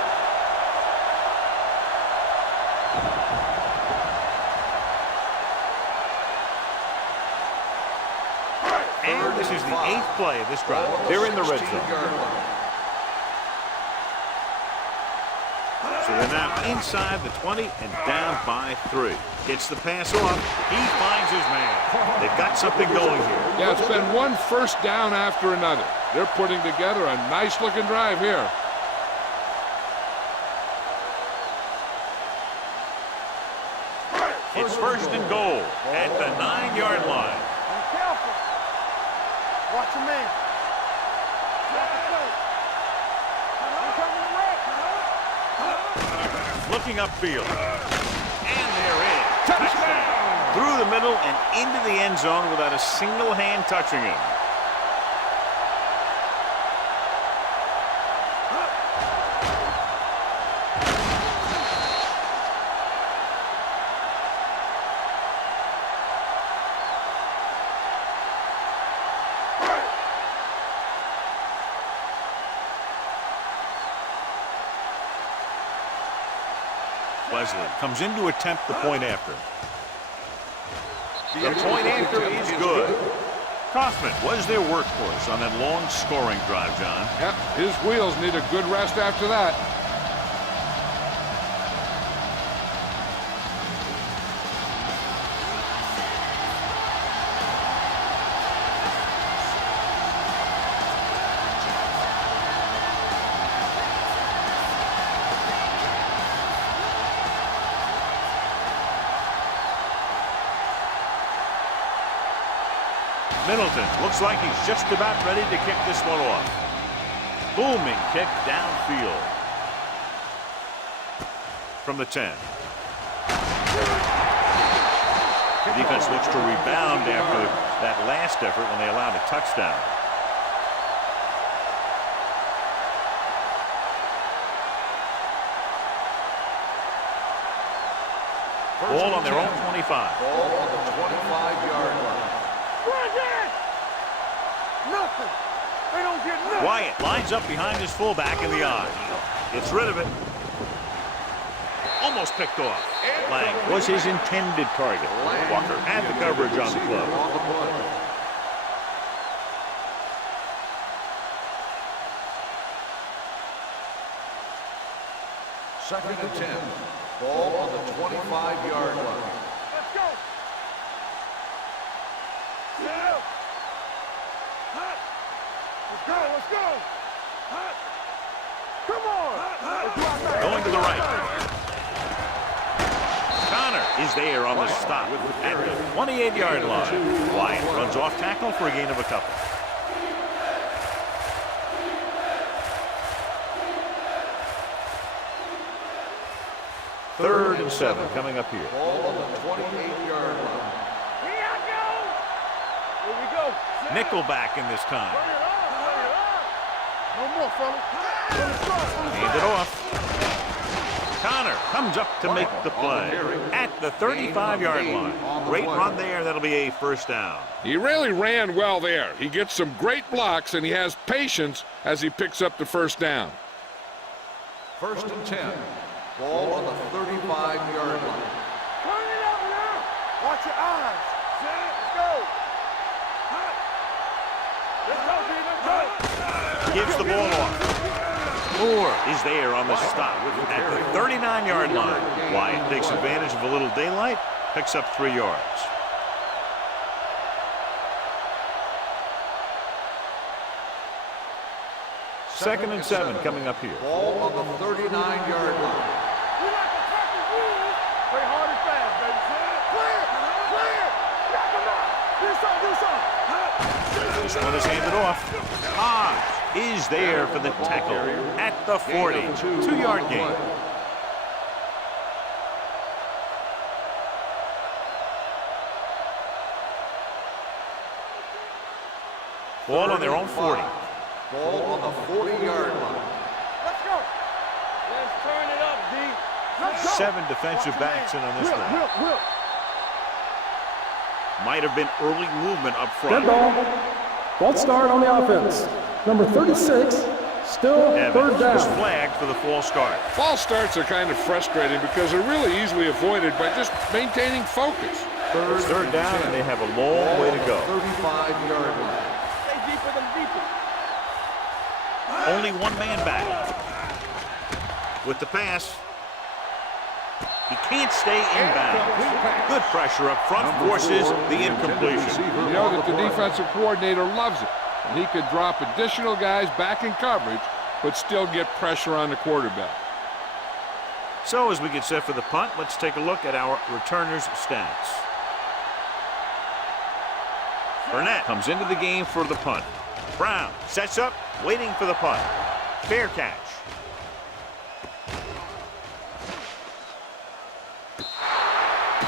And this is the 8th play of this drive. They're in the red zone. So they're now inside the 20 and down by 3. Gets the pass off. He finds his man. They've got something going here. Yeah, it's been one first down after another. They're putting together a nice-looking drive here. It's first and goal at the 9-yard line. Be careful. Watch your man. Watch the play. Here comes the red. Looking upfield. And they're in. Touchdown. Through the middle and into the end zone without a single hand touching him. Wesley comes in to attempt the point after. The point after is good. Kaufman was their workhorse on that long scoring drive, John. Yep, his wheels need a good rest after that. Middleton looks like he's just about ready to kick this one off. Booming kick downfield. From the 10. The defense looks to rebound after that last effort when they allowed a touchdown. Ball on their own 25. Ball on the 25-yard line. Nothing. They don't get nothing. Wyatt lines up behind his fullback in the eye. Gets rid of it. Almost picked off. Lang was his intended target. Walker had the coverage on the play. Second and 10. Ball on the 25-yard line. Let's go. Yeah. Let's go, let's go. Come on. Going to the right. Connor is there on the stop at the 28-yard line. Wyatt runs off tackle for a gain of a couple. Third and 7 coming up here. Ball on the 28-yard line. Here I go. Here we go. Nickelback in this time. Bring it on. No more, fellas. Hand it off. Connor comes up to make the play at the 35-yard line. Great run there. That'll be a first down. He really ran well there. He gets some great blocks, and he has patience as he picks up the first down. First and 10. Ball on the 35-yard line. Turn it up now. Watch your eyes. Let's go. Let's go, D. Let's go. Gives the ball off. Moore is there on the stop at the 39-yard line. Wyatt takes advantage of a little daylight, picks up 3 yards. Second and 7 coming up here. Ball on the 39-yard line. We like to cut the rules. Play hard and fast, baby. Clear. Clear. Knock him out. Do something. This one is handed off. Hodge is there for the tackle at the 40. 2-yard gain. Ball on their own 40. Ball on the 40-yard line. Let's go. Let's turn it up, D. Let's go. 7 defensive backs in on this one. Will. Might have been early movement up Dead front. ball. False start on the offense. Number 36, still Evans third was down. flagged for the false start. False starts are kind of frustrating because they're really easily avoided by just maintaining focus. It's third down, and they have a long way to go. 35-yard line. Stay deeper than deeper. Only one man back. With the pass, he can't stay inbound. Good pressure up front forces the incompletion. You know that the defensive coordinator loves it. And he could drop additional guys back in coverage, but still get pressure on the quarterback. So as we get set for the punt, let's take a look at our returners' stats. Burnett comes into the game for the punt. Brown sets up, waiting for the punt. Fair catch.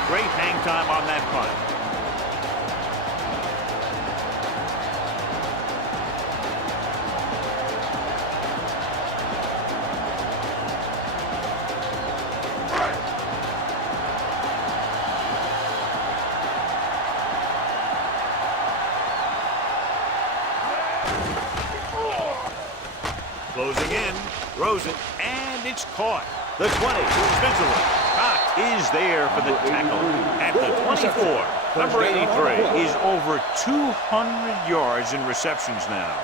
Great hang time on that punt. Closing in, throws it, and it's caught. The 20, Spencer is there for the tackle. At the 24, number 83 is over 200 yards in receptions now.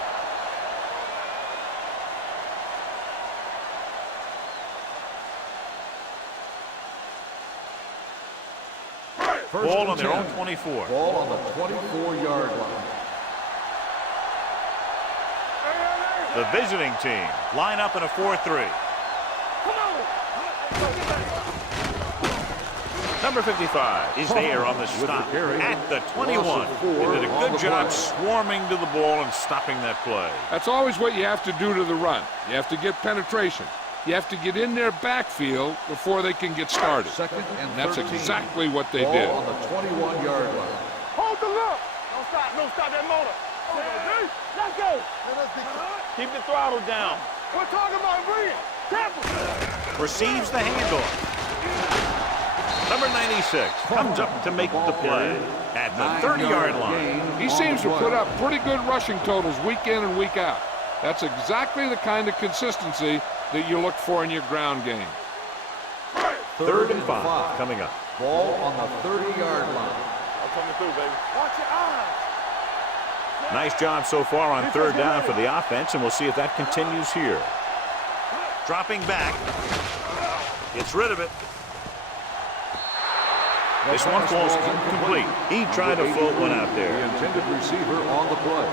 Ball on their own 24. Ball on the 24-yard line. The visiting team line up in a 4-3. Number 55 is there on the stop at the 21. They did a good job swarming to the ball and stopping that play. That's always what you have to do to the run. You have to get penetration. You have to get in their backfield before they can get started. Second and that's 13. exactly what they Ball did. on the 21-yard line. Hold the look. Don't stop that motor. Let's go. Keep the throttle down. We're talking about breathing. Careful. Receives the handoff. Number 96 comes up to make the play at the 30-yard line. He seems to put up pretty good rushing totals week in and week out. That's exactly the kind of consistency that you look for in your ground game. Third and 5 coming up. Ball on the 30-yard line. I'm coming through, baby. Watch your eyes. Nice job so far on third down for the offense, and we'll see if that continues here. Dropping back. Gets rid of it. This one falls incomplete. He tried to float one out there. The intended receiver on the play.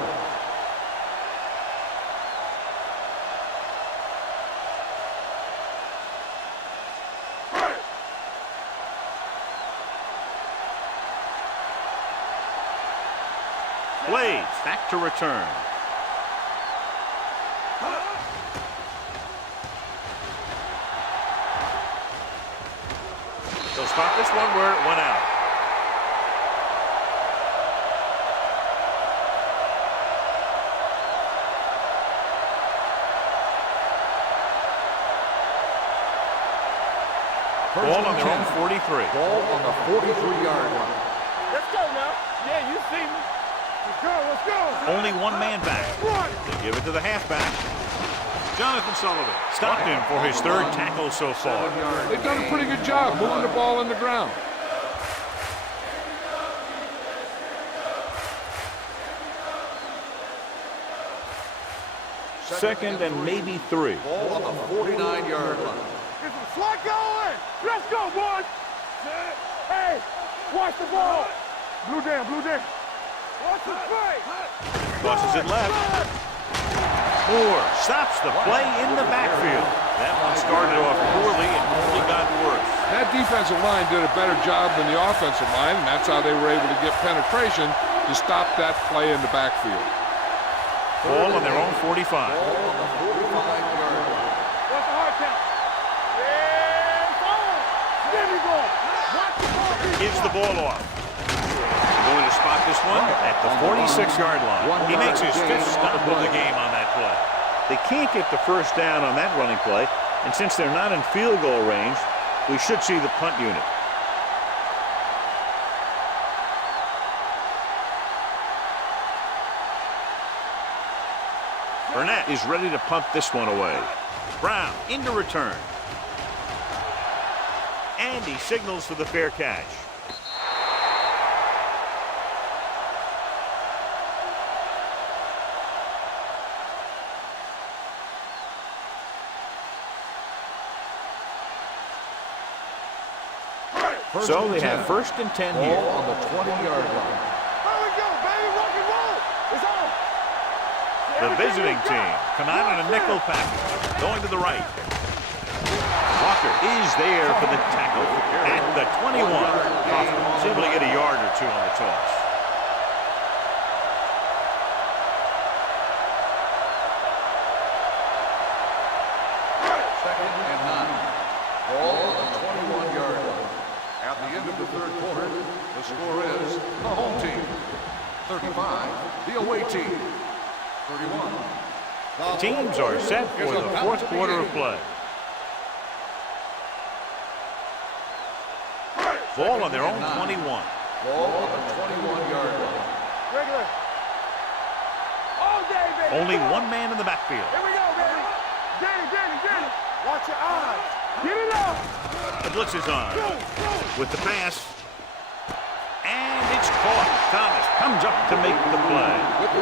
Blades back to return. They'll spot this one where it went out. Ball on their own 43. Ball on the 43-yard line. Let's go now. Yeah, you see me. Let's go. Only one man back. They give it to the halfback. Jonathan Sullivan stopped him for his third tackle so far. They've done a pretty good job moving the ball on the ground. Second and maybe 3. Ball on the 49-yard line. Get some slot going. Let's go, boys. Hey, watch the ball. Blue down. Watch the play. Tosses it left. Moore stops the play in the backfield. That one started off poorly and only got worse. That defensive line did a better job than the offensive line, and that's how they were able to get penetration to stop that play in the backfield. Ball on their own 45. Ball on the 45-yard line. What's the hard count? Yeah, it's on. There we go. Watch the ball. Gives the ball off. Going to spot this one at the 46-yard line. He makes his 5th stop of the game on that play. They can't get the first down on that running play, and since they're not in field goal range, we should see the punt unit. Burnett is ready to punt this one away. Brown into return. And he signals for the fair catch. So they have 1st and 10 here. On the 20-yard line. There we go, baby. Rock and roll. It's on. The visiting team come out in a nickel package, going to the right. Walker is there for the tackle at the 21. He's able to get a yard or 2 on the toss. Second and 9. Ball on the 21-yard line. At the end of the 3rd quarter, the score is the home team 35, the away team 31. The teams are set for the 4th quarter of play. Ball on their own 21. Ball on the 21-yard line. Regular. All day, baby. Only one man in the backfield. Here we go, baby. Danny. Watch your eyes. Get it up. The blitz is on. With the pass. And it's caught. Thomas comes up to make the play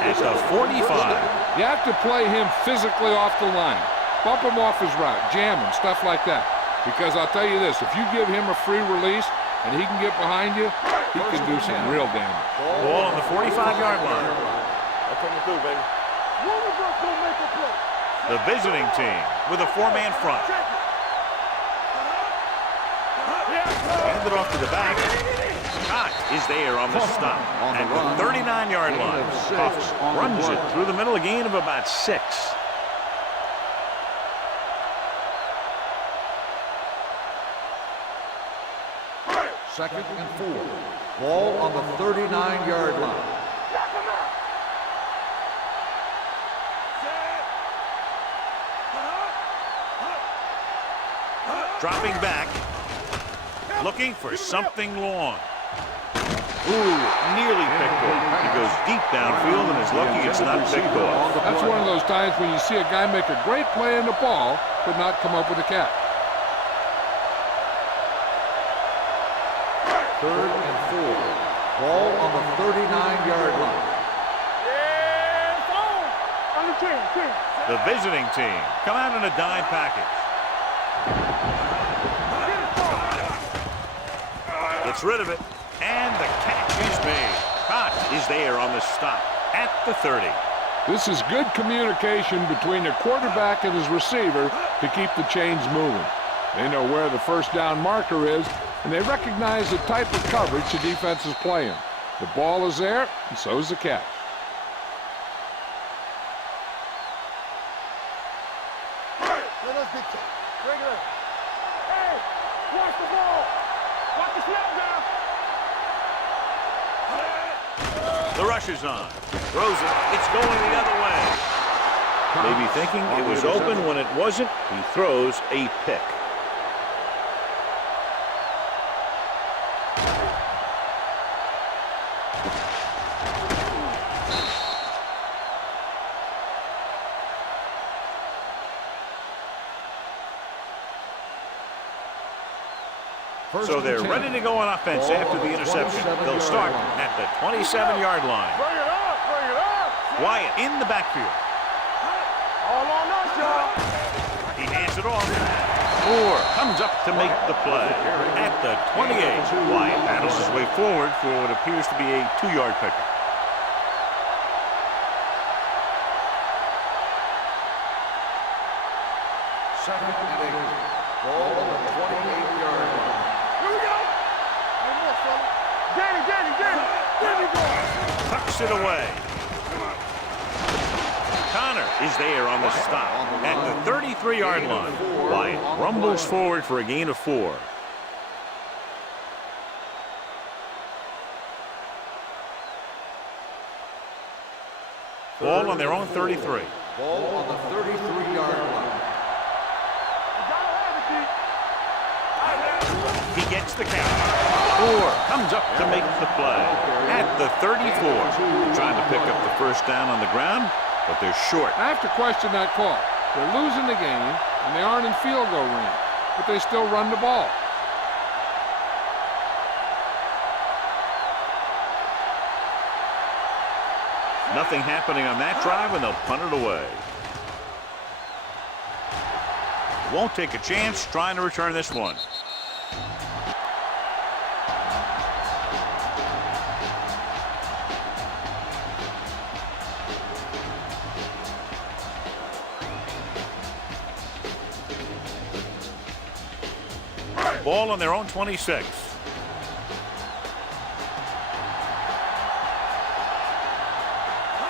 at the 45. You have to play him physically off the line. Bump him off his route, jam him, stuff like that. Because I'll tell you this, if you give him a free release and he can get behind you, he can do some real damage. Ball on the 45-yard line. I'm coming through, baby. Gonna make a play. The visiting team with a 4-man front. Hand it off to the back. Scott is there on the stop at the 39-yard line. Cox runs it through the middle, a gain of about 6. Second and 4. Ball on the 39-yard line. Dropping back. Looking for something long. Ooh, nearly picked off. He goes deep downfield and is lucky it's not picked off. That's one of those times when you see a guy make a great play in the ball, but not come up with a catch. 3rd and 4. Ball on the 39-yard line. Yeah, it's on. On the 10. The visiting team come out in a dime package. Gets rid of it, and the catch is made. Cox is there on the stop at the 30. This is good communication between the quarterback and his receiver to keep the chains moving. They know where the first down marker is, and they recognize the type of coverage the defense is playing. The ball is there, and so is the catch. Regular. Hey, watch the ball. Watch the snap down. The rush is on. Throws it. It's going the other way. Maybe thinking it was open when it wasn't. He throws a pick. So they're ready to go on offense after the interception. They'll start at the 27-yard line. Bring it up. Wyatt in the backfield. All on us, y'all. He hands it off. Moore comes up to make the play at the 28. Wyatt battles his way forward for what appears to be a 2-yard pickup. Second and 8. Ball on the 28-yard line. Here we go. One more, fella. Danny. There we go. Tucks it away. Connor is there on the stop at the 33-yard line. Wyatt rumbles forward for a gain of 4. Ball on their own 33. Ball on the 33-yard line. He gets the count. 4 comes up to make the play at the 34. Trying to pick up the first down on the ground, but they're short. I have to question that call. They're losing the game, and they aren't in field goal range, but they still run the ball. Nothing happening on that drive, and they'll punt it away. Won't take a chance trying to return this one. Ball on their own 26.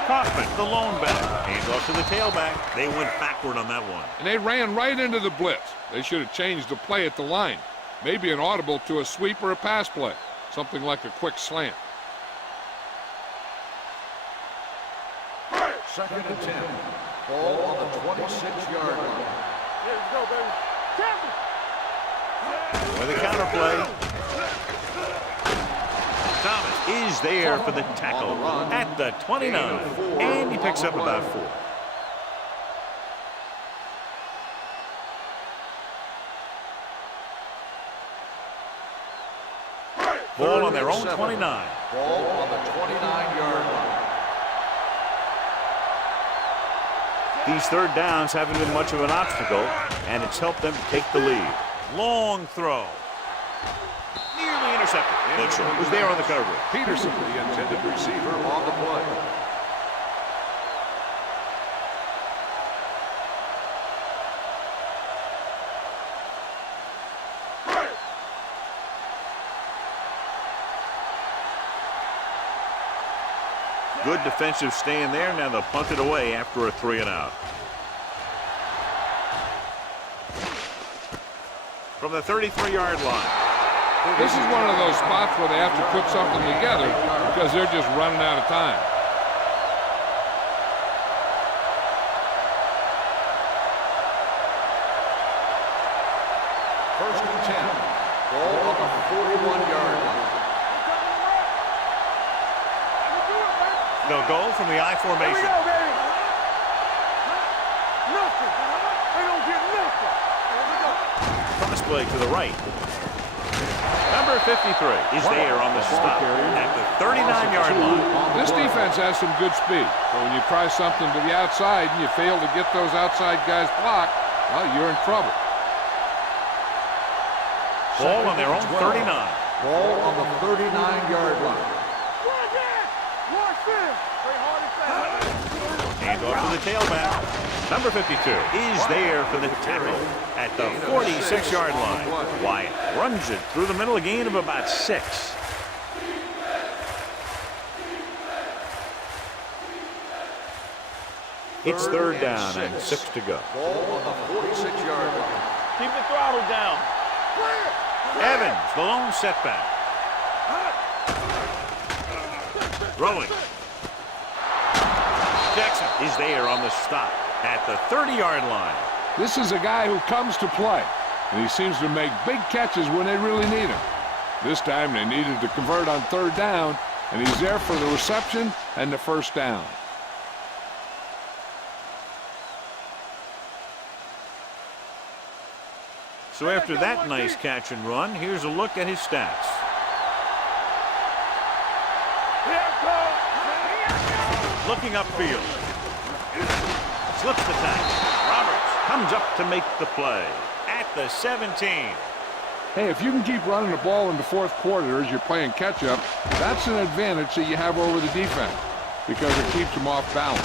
Kaufman, the lone back. Hands off to the tailback. They went backward on that one. And they ran right into the blitz. They should have changed the play at the line. Maybe an audible to a sweep or a pass play. Something like a quick slant. 2nd and 10. Ball on the 26-yard line. Here we go, baby. Campbell. With a counter play. Thomas is there for the tackle at the 29. And he picks up about 4. Ball on their own 29. Ball on the 29-yard line. These third downs haven't been much of an obstacle, and it's helped them take the lead. Long throw. Nearly intercepted. Mitchell was there on the coverage. Peterson, the intended receiver, on the play. Good defensive stand there. Now they'll punt it away after a 3-and-out. From the 33-yard line. This is one of those spots where they have to put something together because they're just running out of time. First and 10. Ball on the 41-yard line. They'll go from the I formation. Here we go, baby. Nothing. They don't get nothing. Here we go. Cross play to the right. Number 53 is there on the stop at the 39-yard line. This defense has some good speed. So when you try something to the outside and you fail to get those outside guys blocked, well, you're in trouble. Ball on their own 39. Ball on the 39-yard line. Hand off to the tailback. Number 52 is there for the tackle at the 46-yard line. Wyatt runs it through the middle, a gain of about 6. It's third down and 6 to go. Ball on the 46-yard line. Keep the throttle down. Evans, the lone setback. Rolling. Jackson is there on the stop at the 30-yard line. This is a guy who comes to play, and he seems to make big catches when they really need him. This time they needed to convert on third down, and he's there for the reception and the first down. So after that nice catch and run, here's a look at his stats. Looking upfield. Slips the tackle. Roberts comes up to make the play at the 17. Hey, if you can keep running the ball in the fourth quarter as you're playing catch-up, that's an advantage that you have over the defense because it keeps them off balance.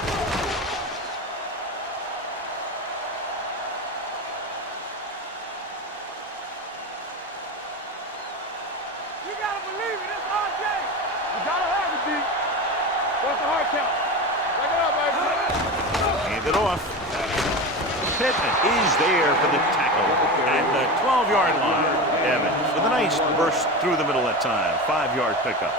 You gotta believe it. It's hard game. You gotta have it, D. What's the hard count? Back it up, baby. Hand it off. Pittman is there for the tackle at the 12-yard line. Evans with a nice burst through the middle that time. 5-yard pickup.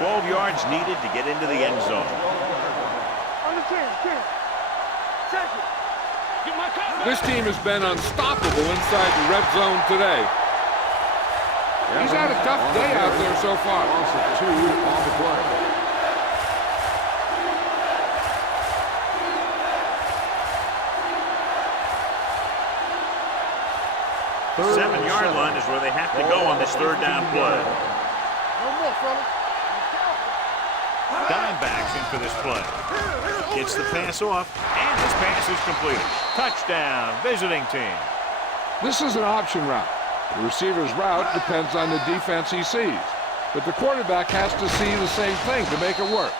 12 yards needed to get into the end zone. On the 10. Check it. Get my cut. This team has been unstoppable inside the red zone today. He's had a tough day out there so far. Loss of 2 on the play. The 7-yard line is where they have to go on this third down play. No more, fella. Dimebacks in for this play. Gets the pass off, and this pass is completed. Touchdown, visiting team. This is an option route. The receiver's route depends on the defense he sees, but the quarterback has to see the same thing to make it work.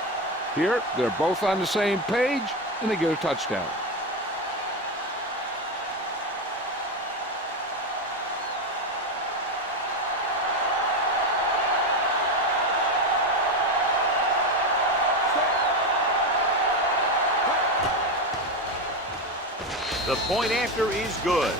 Here, they're both on the same page, and they get a touchdown. The point after is good.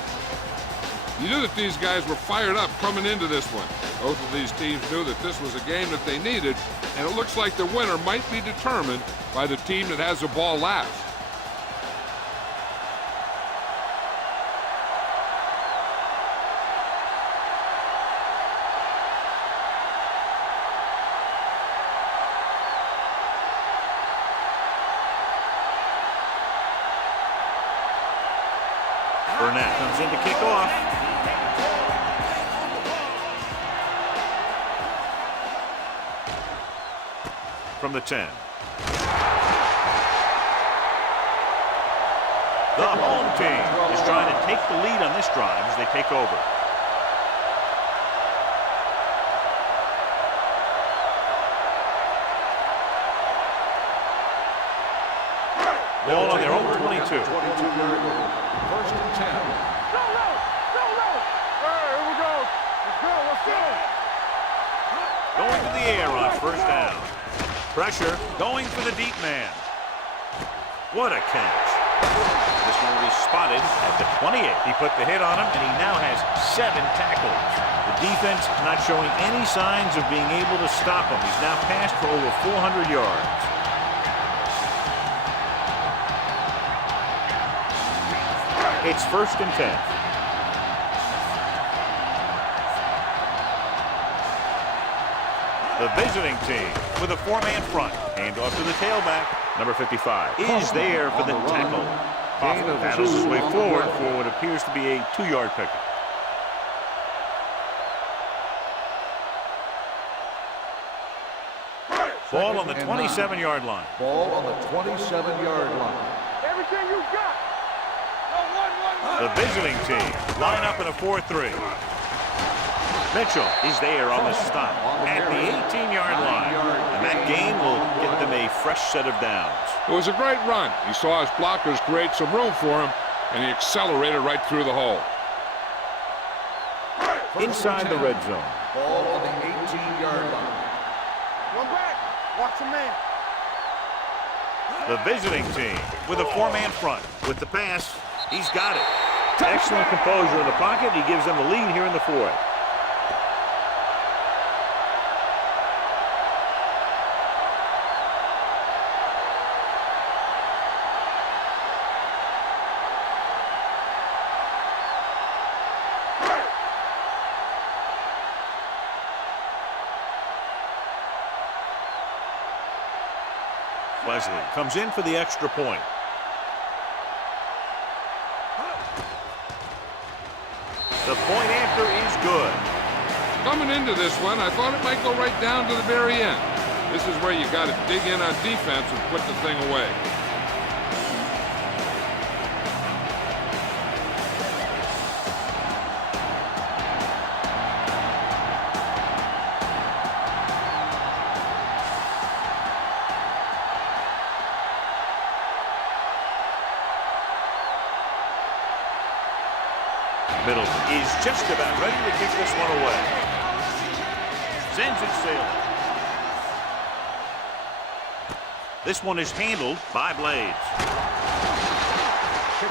You knew that these guys were fired up coming into this one. Both of these teams knew that this was a game that they needed, and it looks like the winner might be determined by the team that has the ball last. Burnett comes in to kick off. From the 10. The home team is trying to take the lead on this drive as they take over. Ball on their own 22. 22-yard line. First and 10. Go, Hey, here we go. Let's go. Going to the air on first down. Pressure going for the deep man. What a catch. This one will be spotted at the 28. He put the hit on him, and he now has 7 tackles. The defense not showing any signs of being able to stop him. He's now passed for over 400 yards. It's first and 10. The visiting team with a 4-man front. Handoff to the tailback. Number 55 is there for the tackle. Hoffman paddles his way forward for what appears to be a 2-yard pickup. Ball on the 27-yard line. Ball on the 27-yard line. Everything you got. The visiting team line up in a 4-3. Mitchell is there on the stop at the 18-yard line. And that gain will get them a fresh set of downs. It was a great run. He saw his blockers create some room for him, and he accelerated right through the hole. Inside the red zone. Ball on the 18-yard line. One back. Watch the man. The visiting team with a 4-man front. With the pass, he's got it. Excellent composure in the pocket. He gives them the lead here in the 4th. Wesley comes in for the extra point. The point after is good. Coming into this one, I thought it might go right down to the very end. This is where you got to dig in on defense and put the thing away. Middleton is just about ready to kick this one away. Sends it sailing. This one is handled by Blades.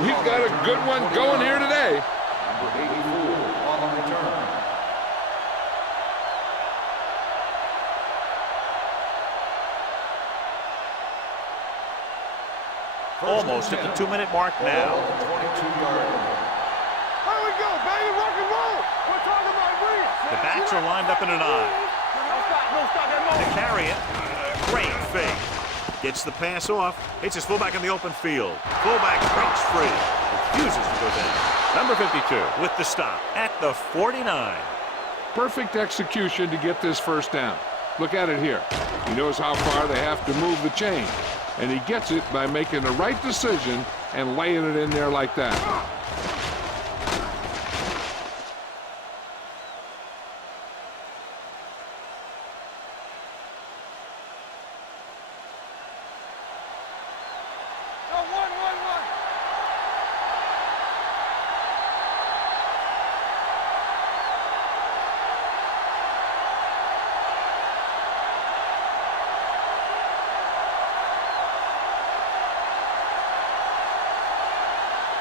We've got a good one going here today. Number 84 on the return. Almost at the 2-minute mark now. 22-yard line. Here we go, baby. Rock and roll. We're talking about brilliant. The backs are lined up in an I. No stop that To moment. carry it, great fake. Gets the pass off. Hits his fullback in the open field. Fullback breaks free. Refuses to go down. Number 52 with the stop at the 49. Perfect execution to get this first down. Look at it here. He knows how far they have to move the chain. And he gets it by making the right decision and laying it in there like that.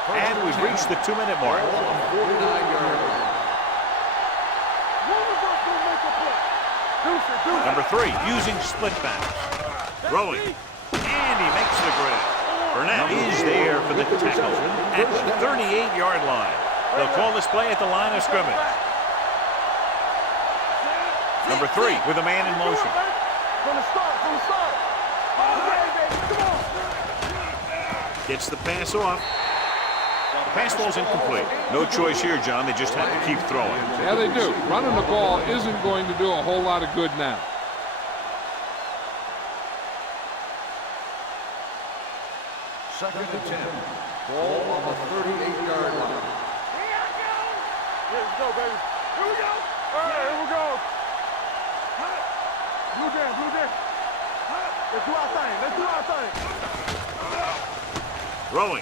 One. And we've reached the 2-minute mark. 49-yard line. Number 3 using split backs. Rolling. And he makes the grab. Burnett is there for the tackle at the 38-yard line. They'll call this play at the line of scrimmage. Number 3 with a man in motion. From the start. Come on. Gets the pass off. The pass ball's incomplete. No choice here, John. They just have to keep throwing. Yeah, they do. Running the ball isn't going to do a whole lot of good now. Second and 10. Ball on the 38-yard line. Here we go, baby. Here we go. All right, here we go. Blue jam. Let's do our thing. Throwing.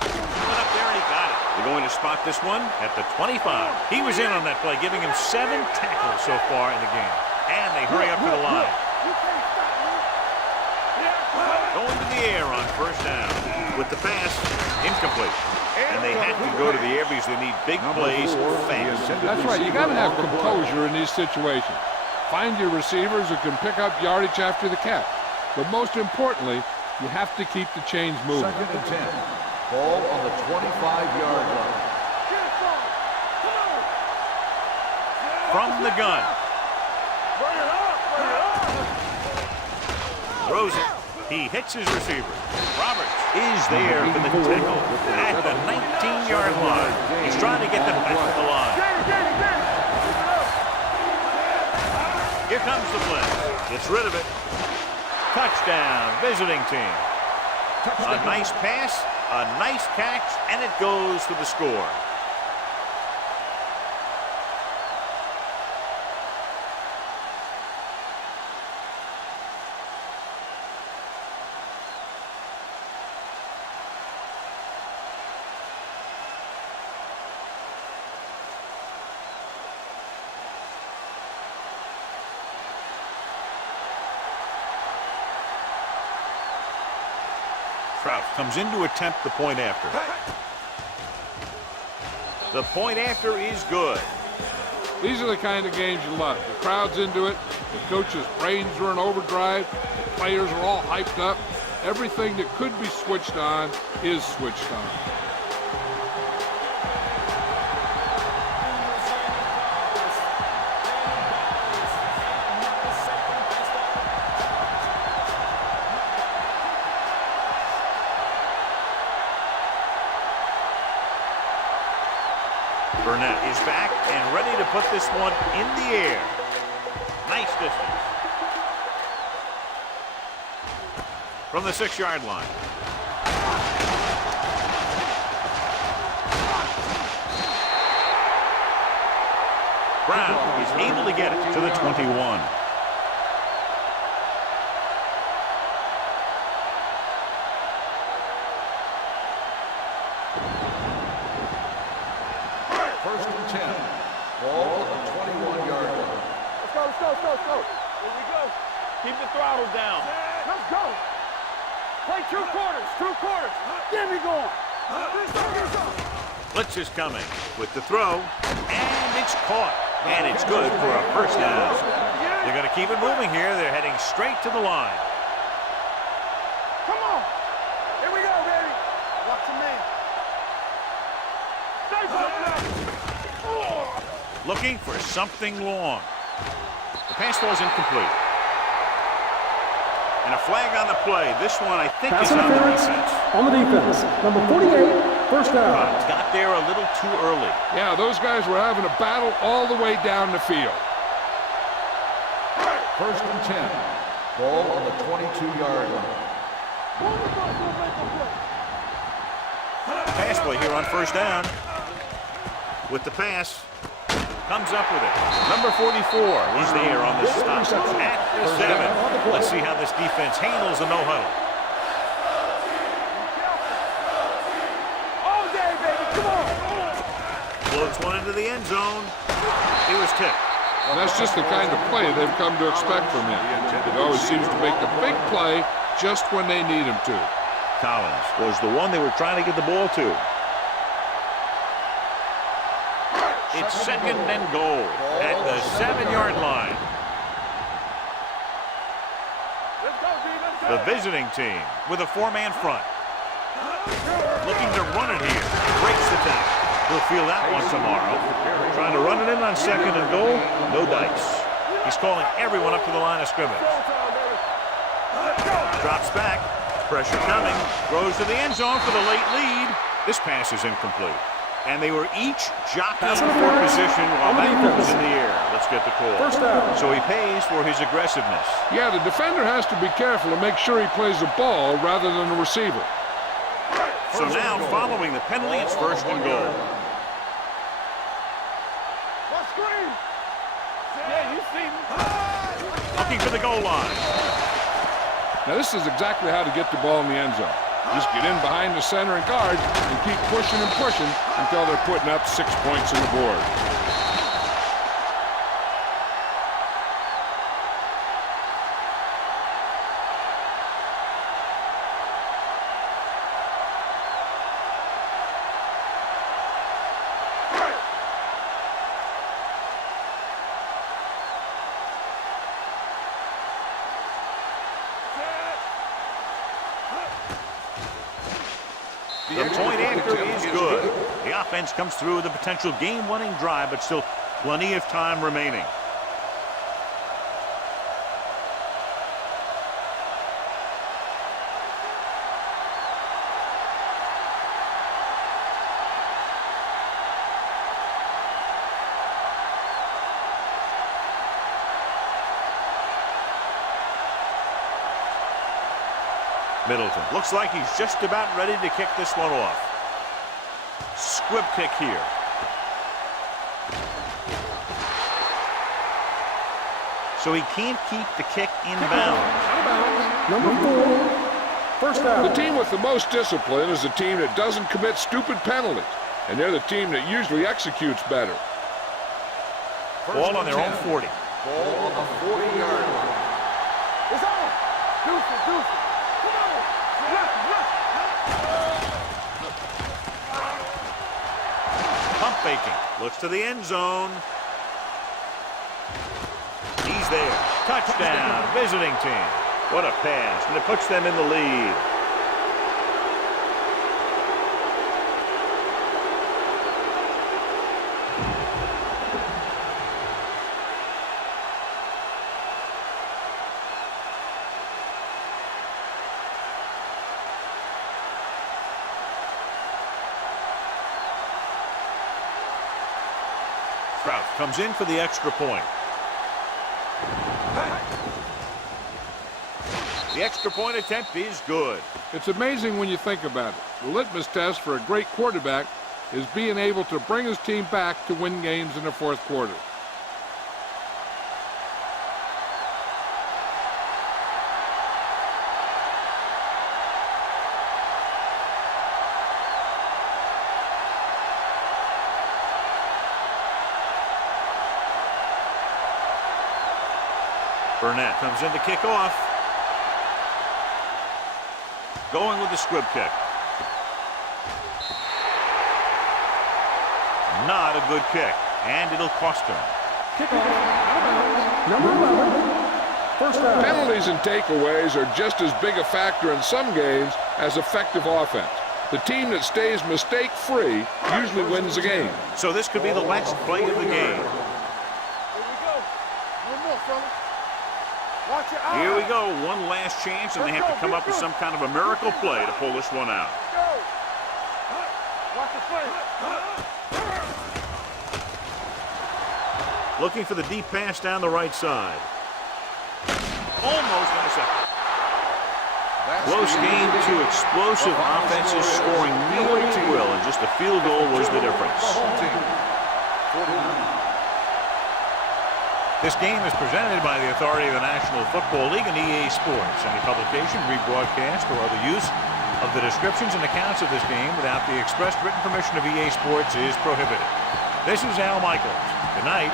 Went up there and he got it. They're going to spot this one at the 25. He was in on that play, giving him 7 tackles so far in the game. And they hurry up to the line. Going to the air on first down. With the pass, incomplete. And they have to go to the air because they need big plays fast. That's right. You got to have composure in these situations. Find your receivers who can pick up yardage after the catch. But most importantly, you have to keep the chains moving. Second and 10. Ball on the 25-yard line. From the gun. Throws it. He hits his receiver. Roberts is there for the tackle at the 19-yard line. He's trying to get them back to the line. Here comes the blitz. Gets rid of it. Touchdown, visiting team. A nice pass, a nice catch, and it goes for the score. Trout comes in to attempt the point after. The point after is good. These are the kind of games you love. The crowd's into it. The coach's brains are in overdrive. The players are all hyped up. Everything that could be switched on is switched on. Burnett is back and ready to put this one in the air. Nice distance. From the 6-yard line. Brown is able to get it to the 21. First and 10. Ball on the 21-yard line. Let's go. Here we go. Keep the throttle down. Let's go. Play 2 quarters. Get me going. Blitz is coming with the throw, and it's caught. And it's good for a first down. They're going to keep it moving here. They're heading straight to the line. Come on. Here we go. looking for something long. The pass was incomplete. And a flag on the play. This one, I think, Pass is on the interference defense. on the defense. Number 48, first down. Got there a little too early. Yeah, those guys were having a battle all the way down the field. First and 10. Ball on the 22-yard line. Pass play here on first down. With the pass. Comes up with it. Number 44. He's there on the stop. At the 7. Let's see how this defense handles the no-huddle. All day, baby. Come on. Floats one into the end zone. He was tipped. Well, that's just the kind of play they've come to expect from him. He always seems to make the big play just when they need him to. Collins was the one they were trying to get the ball to. It's second and goal at the 7-yard line. The visiting team with a 4-man front. Looking to run it here. Breaks the tackle. He'll feel that one tomorrow. Trying to run it in on second and goal. No dice. He's calling everyone up to the line of scrimmage. Drops back. Pressure coming. Throws to the end zone for the late lead. This pass is incomplete. And they were each jockeying for position while that was in the air. Let's get the call. First down. So he pays for his aggressiveness. Yeah, the defender has to be careful and make sure he plays the ball rather than the receiver. So now, following the penalty, it's first and goal. Yeah, you see me. Looking for the goal line. Now, this is exactly how to get the ball in the end zone. Just get in behind the center and guard and keep pushing and pushing until they're putting up 6 points on the board. The point after is good. The offense comes through with a potential game-winning drive, but still plenty of time remaining. Middleton looks like he's just about ready to kick this one off. Squib kick here. So he can't keep the kick in bounds. Number 4, first down. The team with the most discipline is the team that doesn't commit stupid penalties, and they're the team that usually executes better. Ball on their own 40. Ball on the 40-yard line. It's on. Deuces, deuces. Come on. Pump faking. Looks to the end zone. He's there. Touchdown. Visiting team. What a pass. And it puts them in the lead. Trout comes in for the extra point. The extra point attempt is good. It's amazing when you think about it. The litmus test for a great quarterback is being able to bring his team back to win games in the fourth quarter. Burnett comes in to kick off. Going with the squib kick. Not a good kick, and it'll cost him. Number 11, first down. Penalties and takeaways are just as big a factor in some games as effective offense. The team that stays mistake-free usually wins the game. So this could be the last play of the game. Here we go. One more, fella. Watch your eyes. Here we go. One last chance, and they have to come up with some kind of a miracle play to pull this one out. Go. Watch the play. Looking for the deep pass down the right side. Almost intercepted. Close game, two explosive offenses scoring nearly at will, and just a field goal was the difference. This game is presented by the authority of the National Football League and EA Sports. Any publication, rebroadcast, or other use of the descriptions and accounts of this game without the expressed written permission of EA Sports is prohibited. This is Al Michaels. Good night.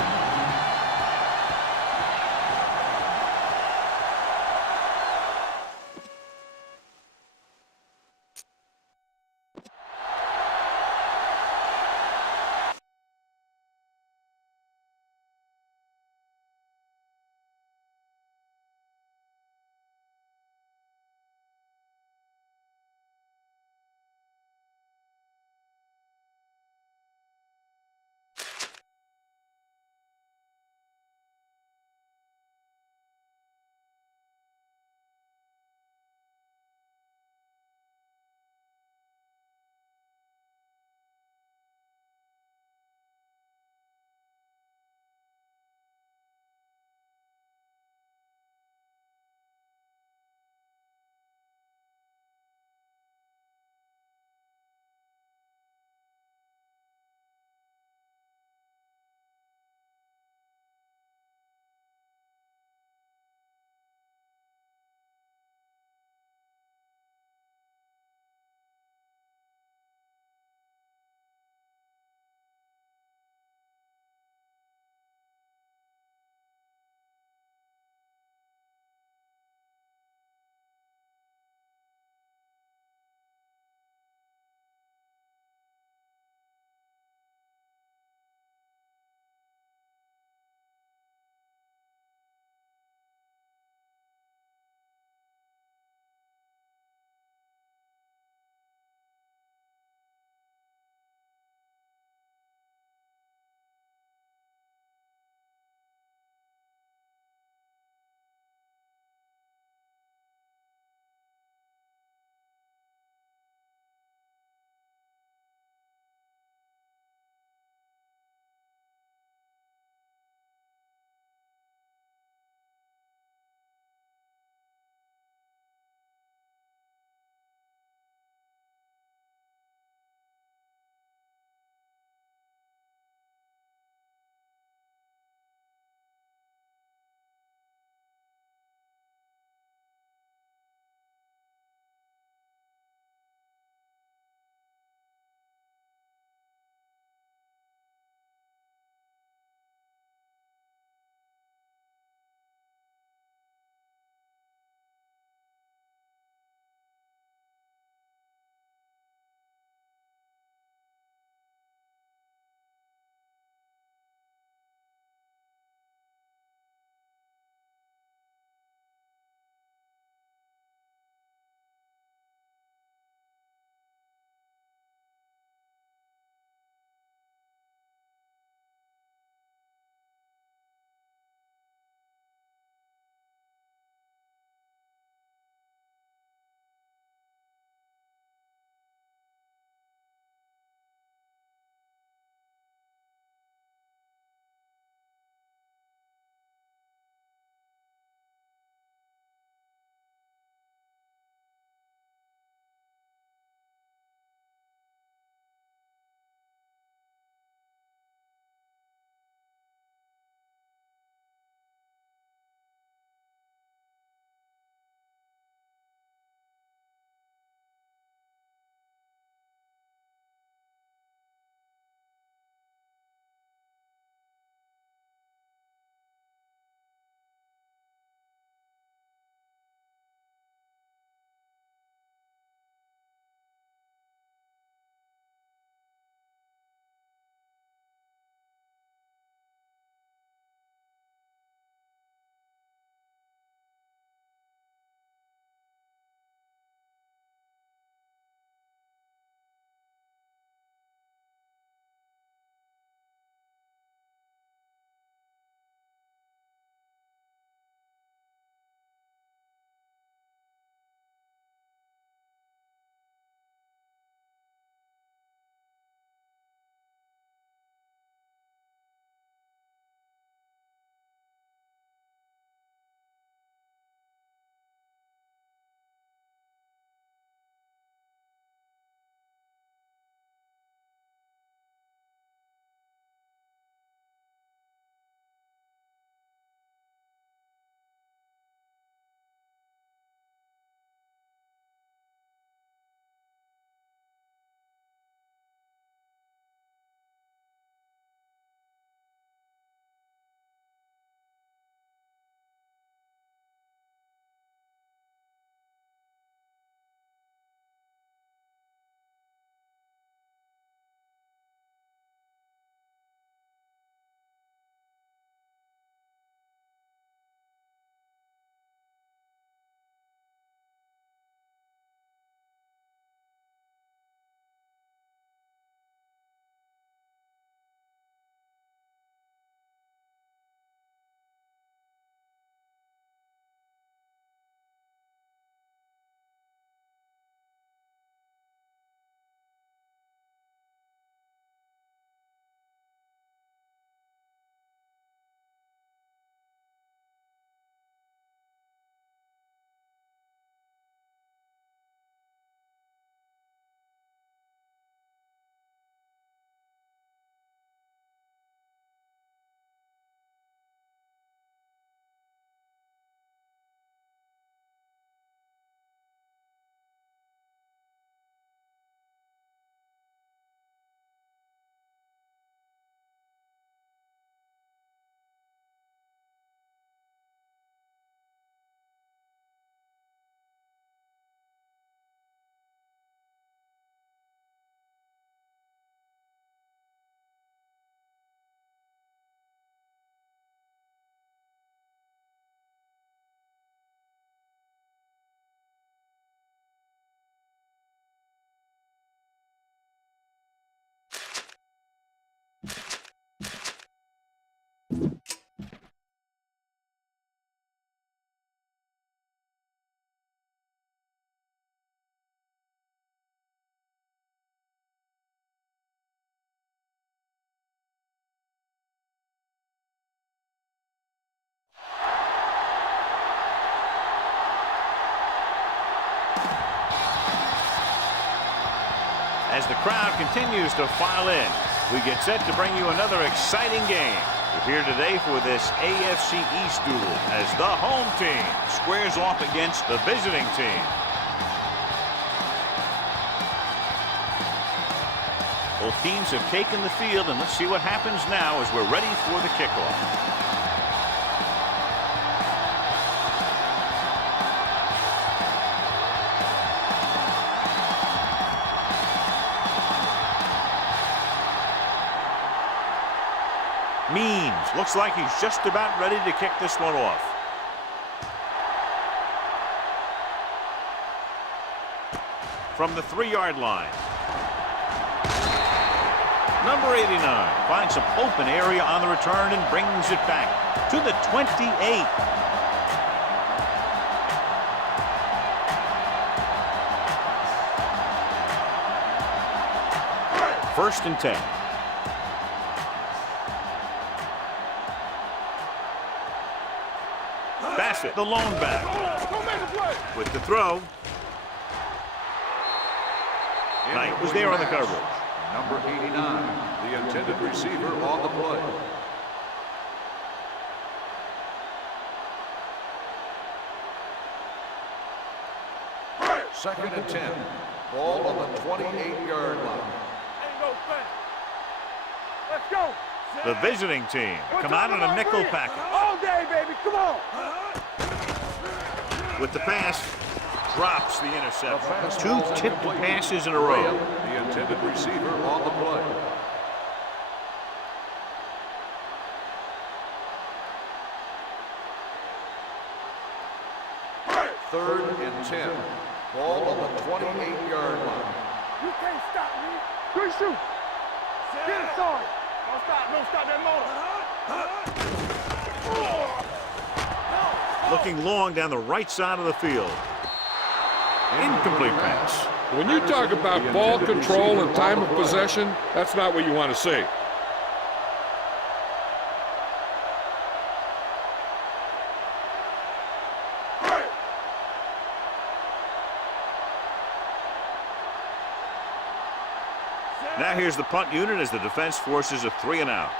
As the crowd continues to file in, we get set to bring you another exciting game. We're here today for this AFC East duel as the home team squares off against the visiting team. Both teams have taken the field, and let's see what happens now as we're ready for the kickoff. Means looks like he's just about ready to kick this one off. From the 3-yard line. Number 89 finds some open area on the return and brings it back to the 28. First and 10. Bassett, the lone back. With the throw. Knight was there on the coverage. Number 89, the intended receiver on the play. Second and 10. Ball on the 28-yard line. Ain't no thing. Let's go. The visiting team come out in a nickel package. All day, baby. Come on. With the pass, drops the interception. 2 tipped passes in a row. The intended receiver on the play. Third and 10. Ball on the 28-yard line. You can't stop me. Good shoot. Get it started. Don't stop that motor. Looking long down the right side of the field. Incomplete pass. When you talk about ball control and time of possession, that's not what you want to see. Now here's the punt unit as the defense forces a 3 and out.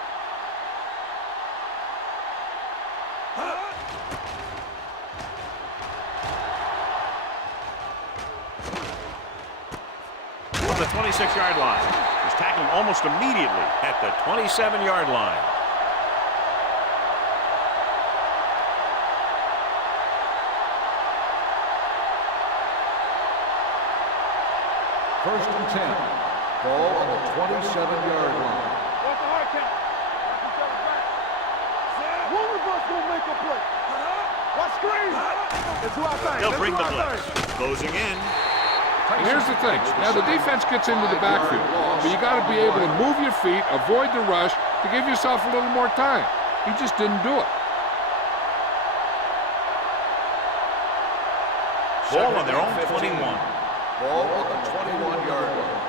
From the 26-yard line. He's tackled almost immediately at the 27-yard line. First and 10. Ball on the 27-yard line. What's the hard count? One of us gonna make a play. Watch screen. Let's do our thing. They'll bring the blitz. Closing in. Here's the thing. Now, the defense gets into the backfield, but you got to be able to move your feet, avoid the rush, to give yourself a little more time. He just didn't do it. Ball on their own 21. Ball on the 21-yard line.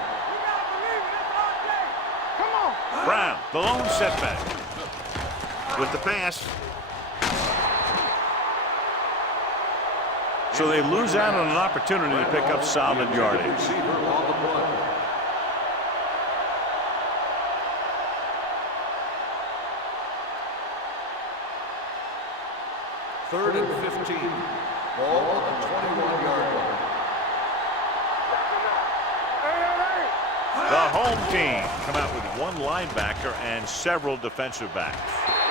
Brown, the lone setback. With the pass. So they lose out on an opportunity to pick up solid yardage. Third and 15. Ball on the 21-yard line. The home team come out with 1 linebacker and several defensive backs.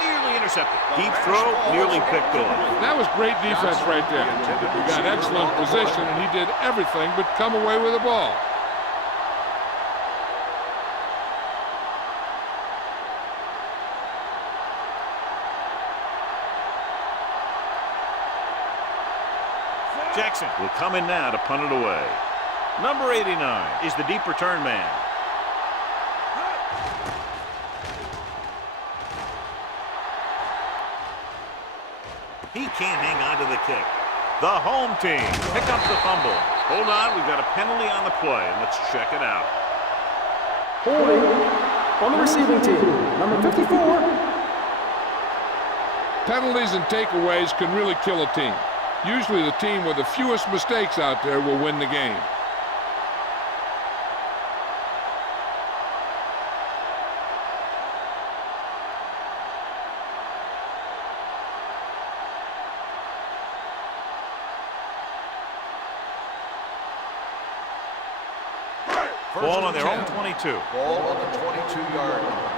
Nearly intercepted. Deep throw, nearly picked off. That was great defense right there. He got excellent position, and he did everything but come away with the ball. Jackson will come in now to punt it away. Number 89 is the deep return man. He can't hang on to the kick. The home team pick up the fumble. Hold on, we've got a penalty on the play, and let's check it out. Holding on the receiving team, number 54. Penalties and takeaways can really kill a team. Usually the team with the fewest mistakes out there will win the game. Ball on their own 22. Ball on the 22-yard line.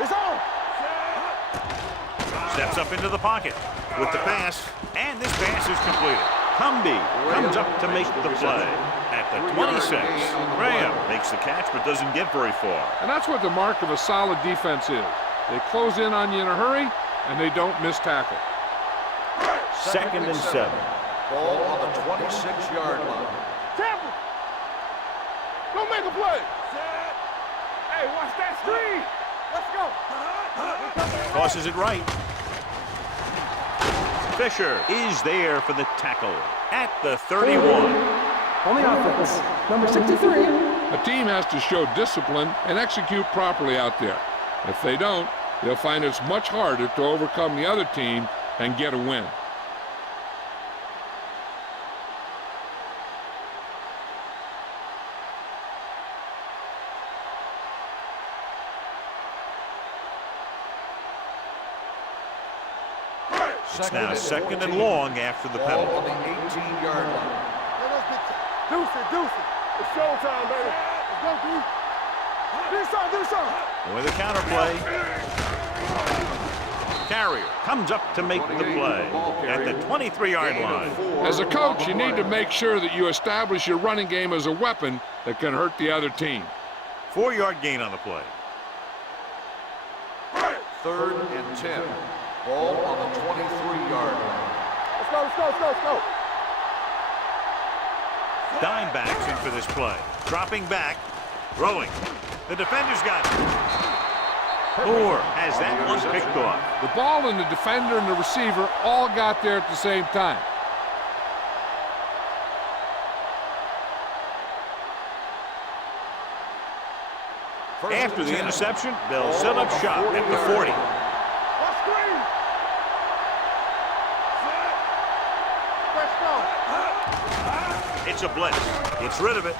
It's on. Steps up into the pocket with the pass, and this pass is completed. Cumby comes up to make the play at the 26. Graham makes the catch but doesn't get very far. And that's what the mark of a solid defense is. They close in on you in a hurry, and they don't miss tackle. Second and 7. Ball on the 26-yard line. Tampa. Don't make a play. Hey, watch that screen. Let's go. Tosses it right. Fisher is there for the tackle at the 31. On the offense, number 63. A team has to show discipline and execute properly out there. If they don't, they'll find it's much harder to overcome the other team and get a win. It's now second and long after the Ball penalty. on the 18-yard line. Deuce it. It's showtime, baby. Let's go, dude. Do something. With a counterplay. Carrier comes up to make the play at the 23-yard line. As a coach, you need to make sure that you establish your running game as a weapon that can hurt the other team. 4-yard gain on the play. Third and 10. Ball on the 23-yard line. Let's go. Dime backs in for this play. Dropping back. Throwing. The defender's got it. Moore has that one picked off. The ball and the defender and the receiver all got there at the same time. After the interception, they'll set up shop at the 40. Let's screen. Let's go. It's a blitz. It's rid of it.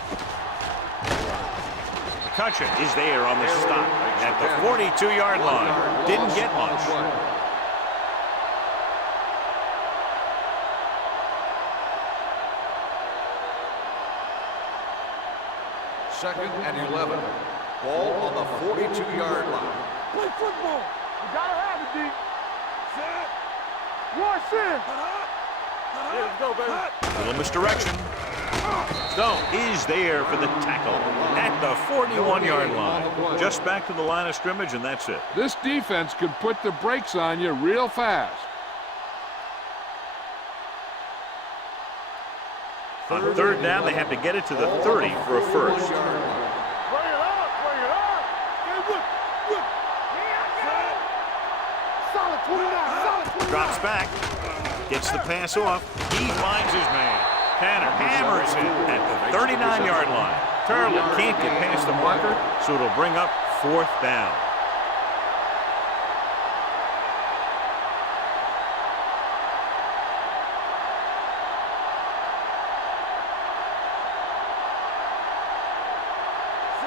McCutcheon is there on the stop at the 42-yard line. Didn't get much. Second and 11. Ball on the 42-yard line. Play football. You gotta have it, D. Set. Rush in. Yeah, let's go, baby. Little misdirection. Stone is there for the tackle at the 41-yard line. Just back to the line of scrimmage, and that's it. This defense could put the brakes on you real fast. On third down, they have to get it to the 30 for a first. Bring it up. Stay with. Solid 29. Drops back. Gets the pass off. He finds his man. Tanner hammers it at the 39-yard line. Turley can't get past the marker, so it'll bring up fourth down.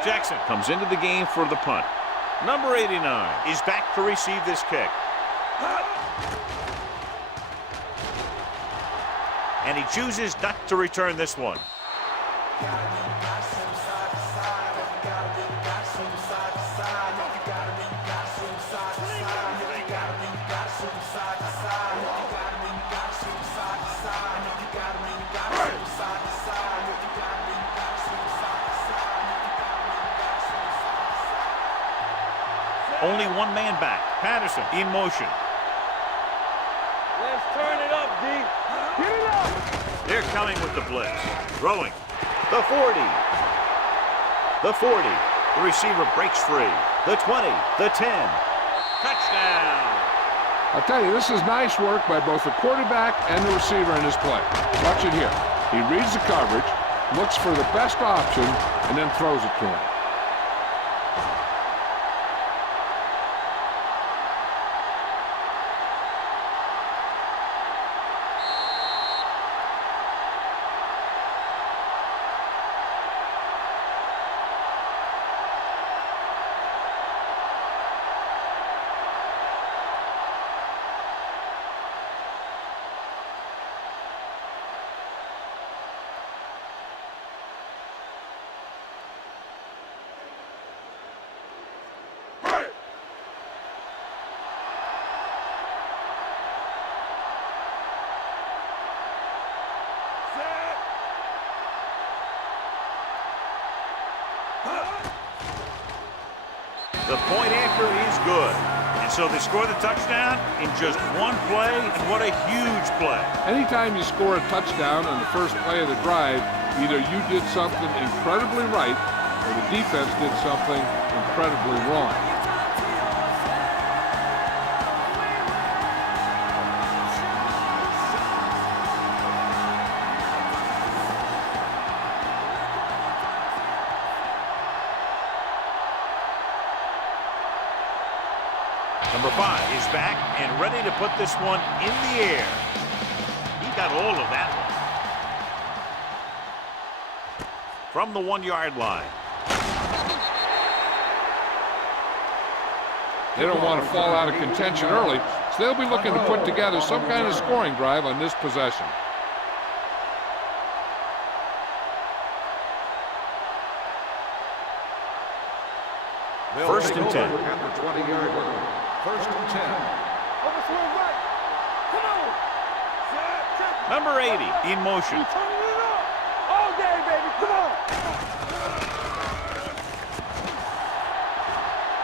Jackson comes into the game for the punt. Number 89 is back to receive this kick. And he chooses not to return this one. Only one man back. Patterson in motion. Let's turn it up, D. Get it up. They're coming with the blitz. Throwing. The 40. The 40. The receiver breaks free. The 20. The 10. Touchdown. I'll tell you, this is nice work by both the quarterback and the receiver in this play. Watch it here. He reads the coverage, looks for the best option, and then throws it to him. The point after is good. And so they score the touchdown in just one play, and what a huge play. Anytime you score a touchdown on the first play of the drive, either you did something incredibly right or the defense did something incredibly wrong. Number 5 is back and ready to put this one in the air. He got all of that one. From the 1-yard line. They don't want to fall out of contention early, so they'll be looking to put together some kind of scoring drive on this possession. First and 10. At the 20-yard line. First and 10. Overswing right. Come on. Set. Number 80 in motion. You turning it up. All day, baby. Come on.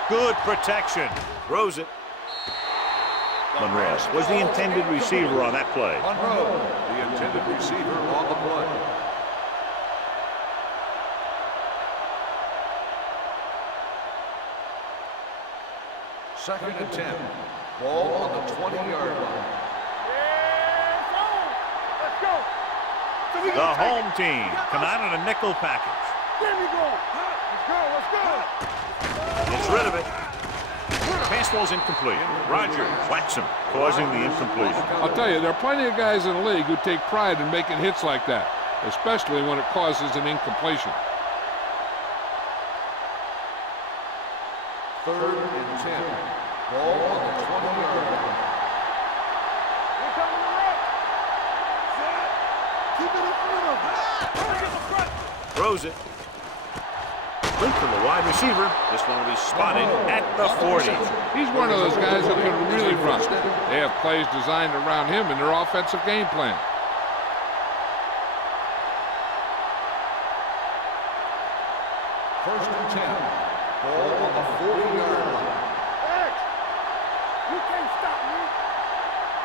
Good protection. Throws it. Monroe was the intended receiver on that play. Monroe, the intended receiver on the play. Second and 10. Ball on the 20-yard line. Yes, on. Let's go. So we The gonna take home it. team come out in a nickel package. There we go. Let's go. Let's go. Gets rid of it. Pass ball's incomplete. Rogers whacks him, causing the incompletion. I'll tell you, there are plenty of guys in the league who take pride in making hits like that, especially when it causes an incompletion. Third and 10. Ball on the 20-yard line. Here coming the right. Set. Keep it in front of him. Hurry to the front. Throws it. Link from the wide receiver. This one will be spotted at the 40. He's one of those guys who can really run. They have plays designed around him in their offensive game plan. First and 10. Ball on the 40-yard line. X. You can't stop me.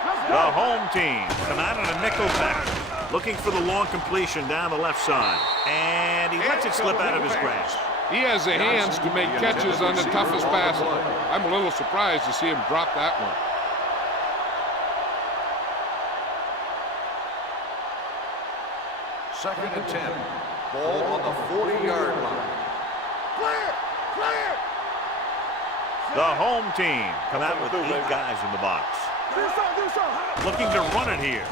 Let's go. The home team come out in a nickel package, looking for the long completion down the left side. And he lets it slip out of his grasp. He has the hands to make catches on the toughest passes. I'm a little surprised to see him drop that one. Second and 10. Ball on the 40-yard line. Clear. Clear. The home team come out with 8 guys in the box. Do something. Do something. Looking to run it here.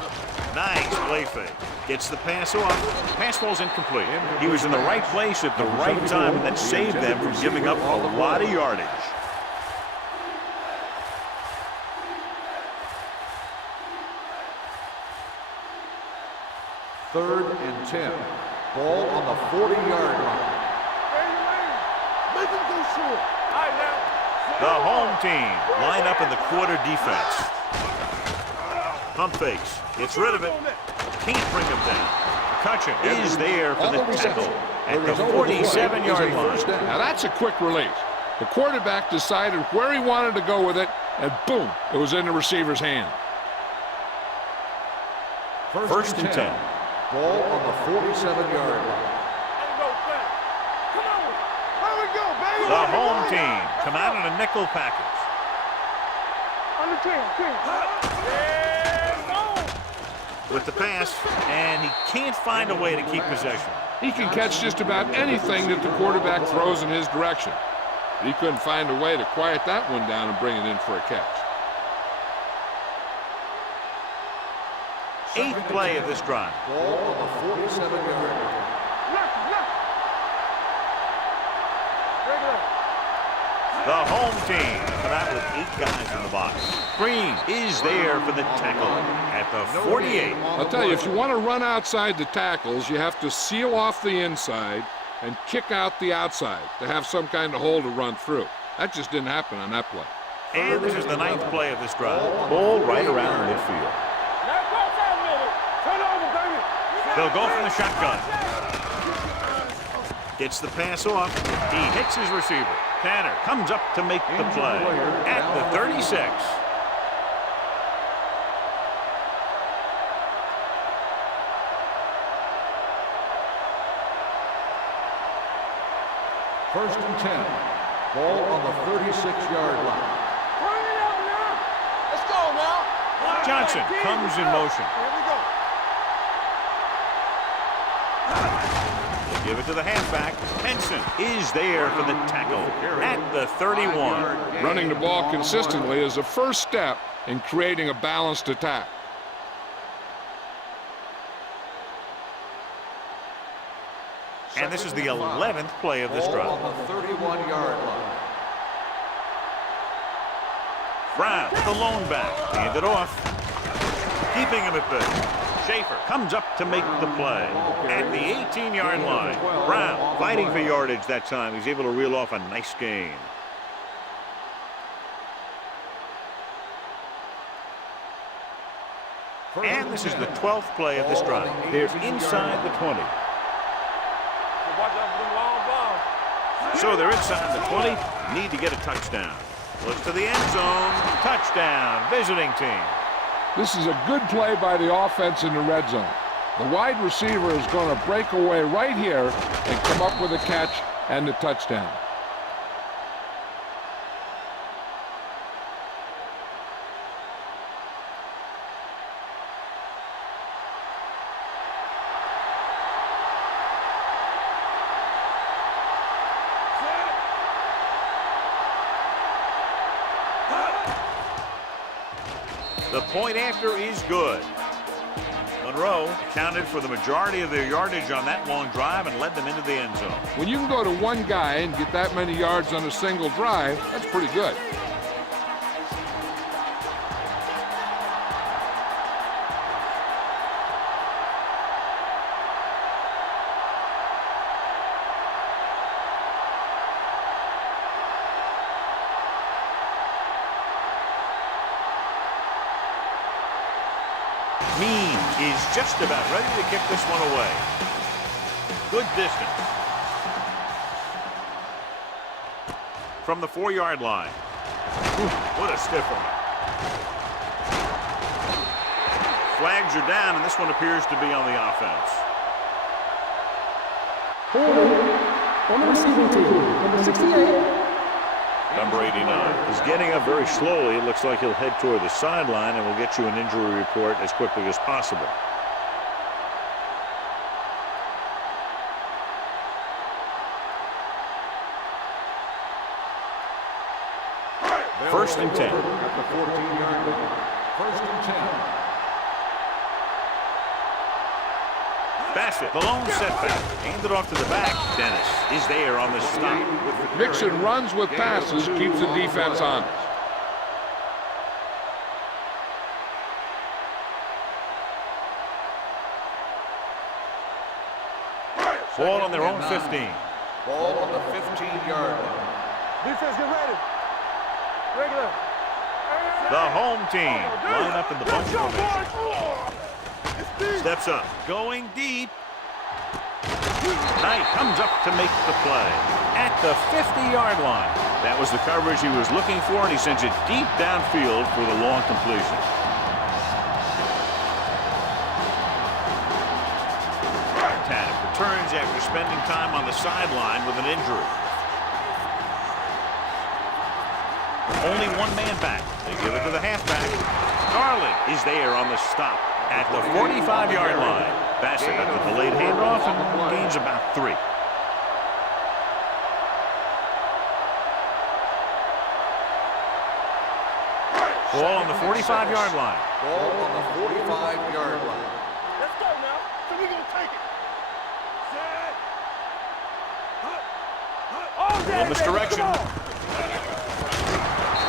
Nice play fake. Gets the pass off. Pass ball's incomplete. He was in the right place at the right time, and that saved them from giving up a lot of yardage. Third and 10. Ball on the 40-yard line. Stay in your lane. Make him go short. All right, now. The home team line up in the quarter defense. Pump fakes. Gets rid of it. Can't bring him down. McCutcheon is there for the tackle at the 47-yard line. Now that's a quick release. The quarterback decided where he wanted to go with it, and boom, it was in the receiver's hand. First and 10. Ball on the 47-yard line. Ain't no thing. Come on. Here we go, baby. The home team come out in a nickel package. Under 10. Yes, on. With the pass, and he can't find a way to keep possession. He can catch just about anything that the quarterback throws in his direction. He couldn't find a way to quiet that one down and bring it in for a catch. 8th play of this drive. Ball on the 47-yard line. Look. Regular. The home team come out with 8 guys in the box. Green is there for the tackle at the 48. I'll tell you, if you want to run outside the tackles, you have to seal off the inside and kick out the outside to have some kind of hole to run through. That just didn't happen on that play. And this is the 9th play of this drive. Ball right around midfield. Now cross out middle. Turn over, baby. They'll go from the shotgun. Gets the pass off. He hits his receiver. Tanner comes up to make the play at the 36. First and 10. Ball on the 36-yard line. Bring it out now. Let's go now. Johnson comes in motion. Here we go. They give it to the halfback. Henson is there for the tackle at the 31. Running the ball consistently is the first step in creating a balanced attack. And this is the 11th play of this drive. Ball on the 31-yard line. Brown, the lone back, hand it off. Keeping him at bay. Schaefer comes up to make the play at the 18-yard line. Brown fighting for yardage that time. He's able to reel off a nice gain. And this is the 12th play of this drive. They're inside the 20. Watch out for them long balls. So they're inside the 20. Need to get a touchdown. Looks to the end zone. Touchdown, visiting team. This is a good play by the offense in the red zone. The wide receiver is going to break away right here and come up with a catch and the touchdown. The point after is good. Monroe counted for the majority of their yardage on that long drive and led them into the end zone. When you can go to one guy and get that many yards on a single drive, that's pretty good. Is just about ready to kick this one away. Good distance. From the 4-yard line. Ooh, what a stiff one. Flags are down, and this one appears to be on the offense. On the receiving team, number 68. Number 89 is getting up very slowly. It looks like he'll head toward the sideline, and we'll get you an injury report as quickly as possible. First and 10. At the 14-yard line. First and 10. Bassett, the lone setback. Handed off to the back. Dennis is there on the stop. Mixon runs with passes, keeps the defense honest. Ball on their own 15. Ball on the 15-yard line. Defense, get ready. Regular. The home team line up in the bunch formation. Steps up, going deep. Knight comes up to make the play at the 50-yard line. That was the coverage he was looking for, and he sends it deep downfield for the long completion. Tanner returns after spending time on the sideline with an injury. Only one man back. They give it to the halfback. Garland is there on the stop at the 45-yard line. Bassett got the delayed handoff and gains about 3. Ball on the 45-yard line. Ball on the 45-yard line. Let's go now. So we're going to take it. Set. Little misdirection.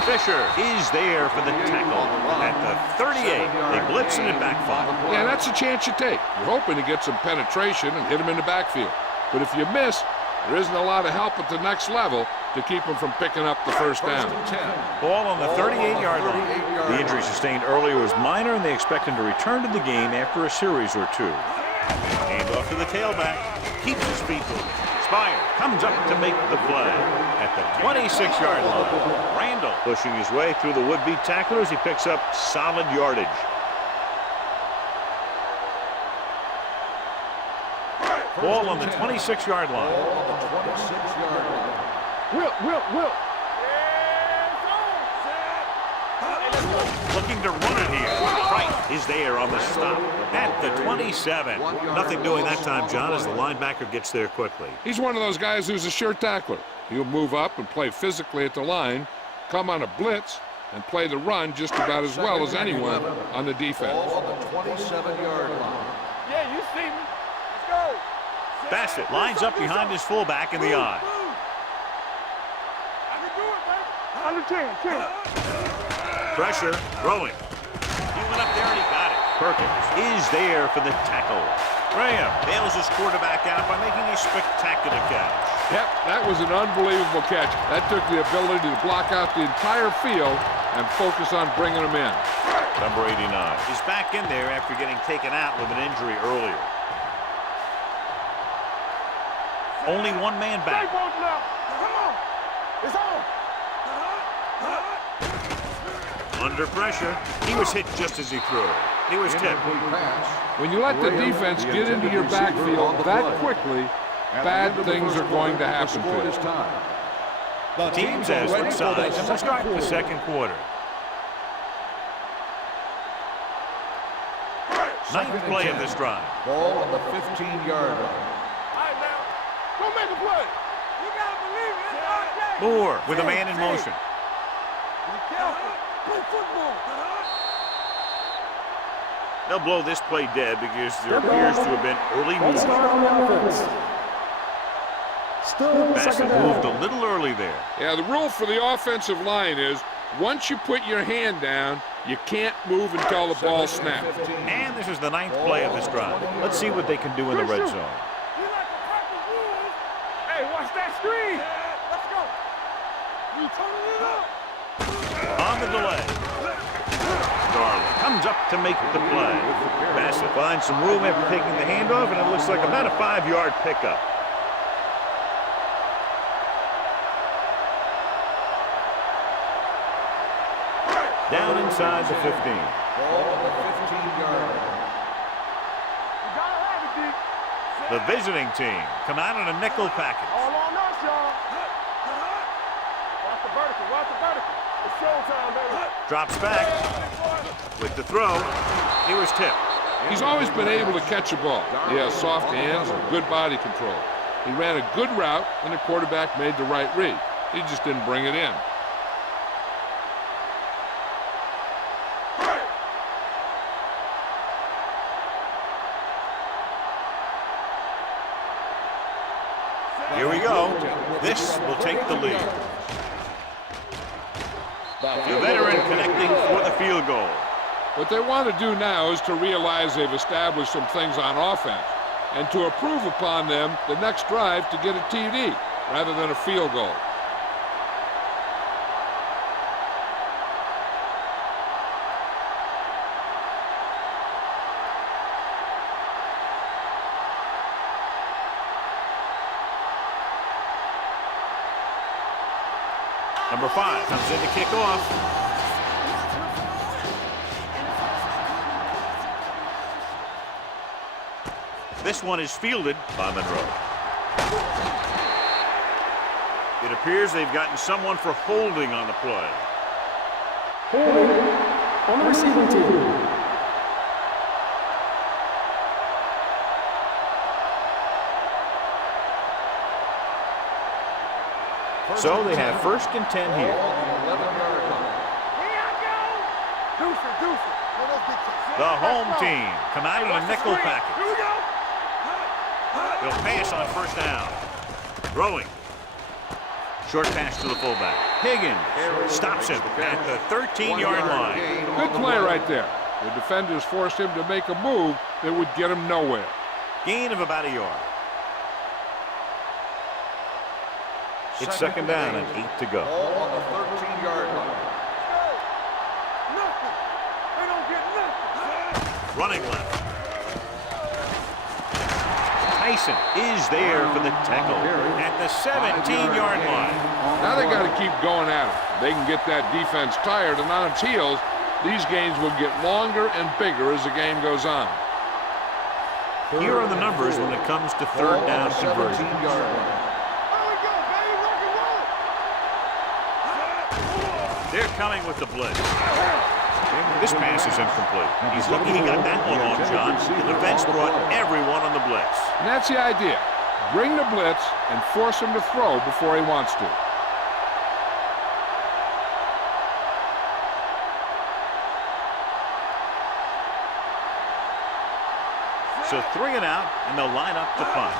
Fisher is there for the tackle at the 38. They blitz and it backfire. Yeah, that's a chance you take. You're hoping to get some penetration and hit him in the backfield. But if you miss, there isn't a lot of help at the next level to keep him from picking up the first down. Ball on the 38-yard line. The injury sustained earlier was minor, and they expect him to return to the game after a series or 2. Hand off to the tailback. Keeps his feet moving. Spire comes up to make the play at the 26-yard line. Randall pushing his way through the would-be tacklers. He picks up solid yardage. Ball on the 26-yard line. Ball on the 26-yard line. Will. Looking to run it here. Wright is there on the stop at the 27. Nothing doing that time, John, as the linebacker gets there quickly. He's one of those guys who's a sure tackler. He'll move up and play physically at the line, come on a blitz, and play the run just about as well as anyone on the defense. Ball on the 27-yard line. Yeah, you see me. Let's go. Bassett lines up behind his fullback in the eye. I can do it, baby. Under 10. Pressure, throwing. He went up there and he got it. Perkins is there for the tackle. Graham bails his quarterback out by making a spectacular catch. Yep, that was an unbelievable catch. That took the ability to block out the entire field and focus on bringing them in. Number 89 is back in there after getting taken out with an injury earlier. Only one man back. Come on. It's on. Under pressure. He was hit just as he threw. He was tipped. When you let the defense get into your backfield that quickly, bad things are going to happen to you. The teams as one side, and we'll start the second quarter. Ninth play of this drive. Ball on the 15-yard line. All right, now. Go make a play. You got to believe it. It's our game. Moore with a man in motion. Be careful. Play football. They'll blow this play dead because there appears to have been early False movement. start on the offense. Still Bassett second down. moved a little early there. Yeah, the rule for the offensive line is once you put your hand down, you can't move until the ball snaps. And this is the ninth play of this drive. Let's see what they can do in the red zone. You like the practice rules? Hey, watch that screen. Let's go. You turning it up. On the delay. Darling comes up to make the play. Bassett finds some room after taking the handoff, and it looks like about a 5-yard pickup. Down inside the 15. Ball on the 15-yard line. You gotta have it, D. The visiting team come out in a nickel package. All on us, y'all. Watch the vertical. Watch the vertical. It's showtime, baby. Drops back with the throw. He was tipped. He's always been able to catch a ball. He has soft hands and good body control. He ran a good route, and the quarterback made the right read. He just didn't bring it in. Here we go. This will take the lead. The veteran connecting for the field goal. What they want to do now is to realize they've established some things on offense and to improve upon them the next drive to get a TD rather than a field goal. Number 5 comes in to kick off. This one is fielded by Monroe. It appears they've gotten someone for holding on the play. Holding on the receiving team. So they have 1st and 10 here. Ball on the 11-yard line. Here I go. Deuce it. The home team come out in a nickel package. Here we go. He'll pass on 1st down. Throwing. Short pass to the fullback. Higgins stops him at the 13-yard line. Good play right there. The defenders forced him to make a move that would get him nowhere. Gain of about a yard. It's 2nd down and 8 to go. Ball on the 13-yard line. Nothing. They don't get nothing. Running left. Tyson is there for the tackle at the 17-yard line. Now they got to keep going at it. They can get that defense tired and on its heels. These games will get longer and bigger as the game goes on. Here are the numbers when it comes to third down conversion. They're coming with the blitz. This pass is incomplete. He's lucky he got that one off, John. The defense brought everyone on the blitz. And that's the idea. Bring the blitz and force him to throw before he wants to. So 3 and out, and they'll line up to punt.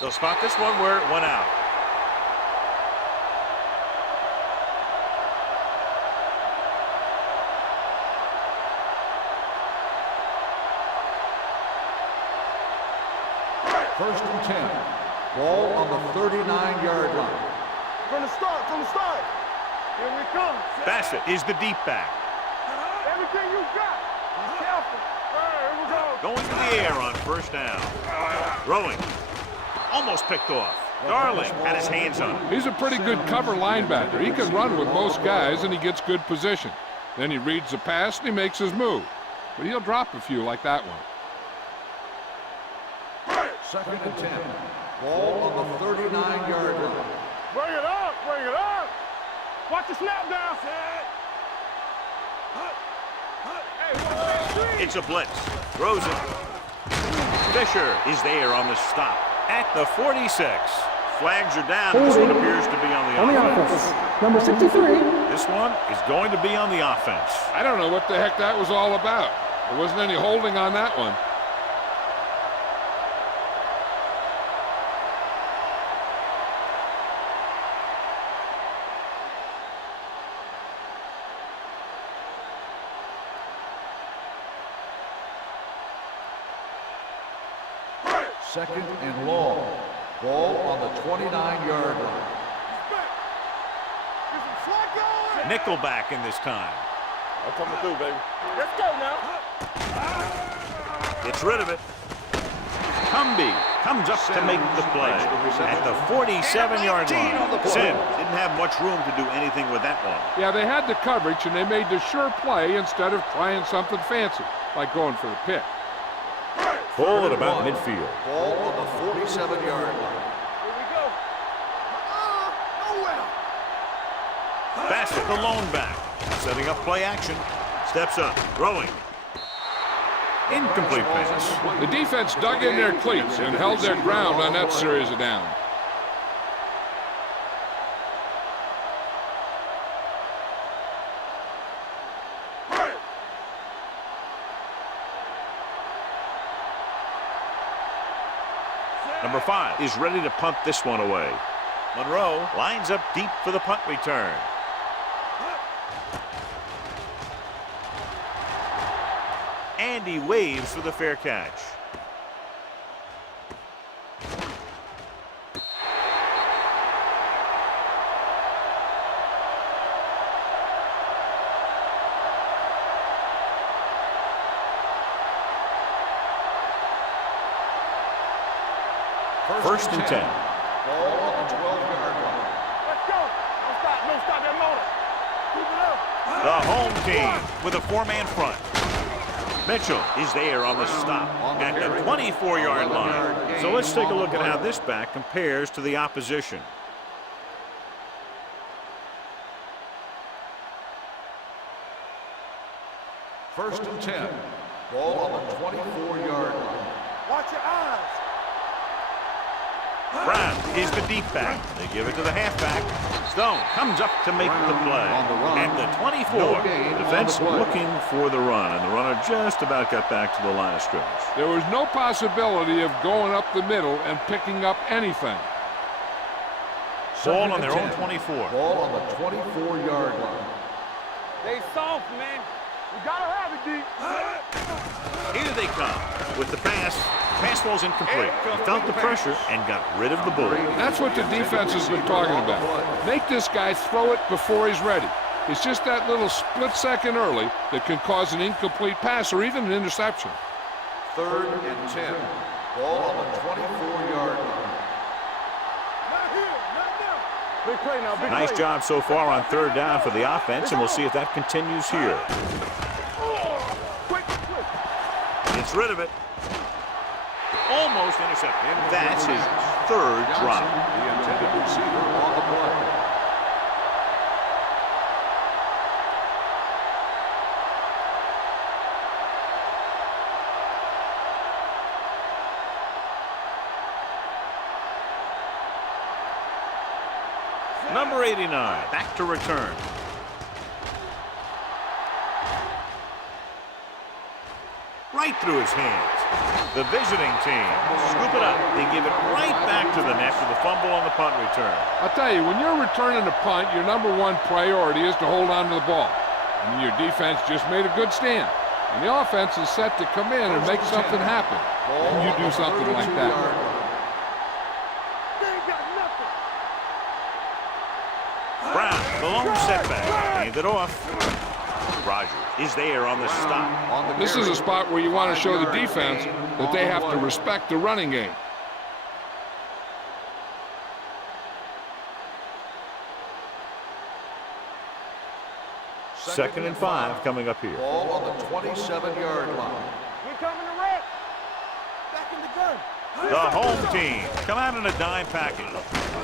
They'll spot this one where it went out. First and 10. Ball on the 39-yard line. From the start. Here we come. Bassett is the deep back. Everything you got. Be careful. Here we go. Going to the air on first down. Throwing. Almost picked off. Darling had his hands on it. He's a pretty good cover linebacker. He can run with most guys, and he gets good position. Then he reads the pass, and he makes his move. But he'll drop a few like that one. Second and 10. Ball on the 39-yard line. Bring it up. Watch the snap down. Hey, It's a blitz. Throws it. Fisher is there on the stop at the 46. Flags are down. This one appears to be on the offense. Number 63. This one is going to be on the offense. I don't know what the heck that was all about. There wasn't any holding on that one. Second and long. Ball on the 29-yard line. Nickelback in this time. I'm coming through, baby. Let's go now. Gets rid of it. Cumby comes up to make the play at the 47-yard line. Sim didn't have much room to do anything with that one. Yeah, they had the coverage, and they made the sure play instead of trying something fancy, like going for the pick. Ball at about midfield. Ball on the 47-yard line. Here we go. Nowhere. Bassett, the lone back, setting up play action. Steps up, throwing. Incomplete pass. The defense dug in their cleats and held their ground on that series of downs. Number 5 is ready to punt this one away. Monroe lines up deep for the punt return. And he waves for the fair catch. First and 10. Ball on the 12-yard line. Let's go. Don't stop that motor. Keep it up. The home team with a 4-man front. Mitchell is there on the stop at the 24-yard line. So let's take a look at how this back compares to the opposition. First and 10. Ball on the 24-yard line. Watch your eyes. Brown is the deep back. They give it to the halfback. Stone comes up to make the play at the 24. The defense looking for the run, and the runner just about got back to the line of scrimmage. There was no possibility of going up the middle and picking up anything. Ball on their own 24. Ball on the 24-yard line. They soft, man. We gotta have it, D. Here they come with the pass. Pass ball's incomplete. He felt the pressure and got rid of the ball. That's what the defense has been talking about. Make this guy throw it before he's ready. It's just that little split second early that can cause an incomplete pass or even an interception. 3rd and 10. Ball on the 24-yard line. Big play now, big Nice play. job so far on 3rd down for the offense, and we'll see if that continues here. Quick. Gets rid of it. Almost intercepted. That's his 3rd drop. The intended receiver on the play. Number 89, back to return. Right through his hands. The visiting team scoop it up. They give it right back to them after the fumble on the punt return. I'll tell you, when you're returning a punt, your number one priority is to hold on to the ball. And your defense just made a good stand. And the offense is set to come in and make something happen. And you do something like that. They ain't got nothing. Brown, the lone setback. Hand it off. Rogers is there on the stop. This is a spot where you want to show the defense that they have to respect the running game. Second and 5 coming up here. Ball on the 27-yard line. We coming to wreck. Back in the gun. The home team come out in a dime package.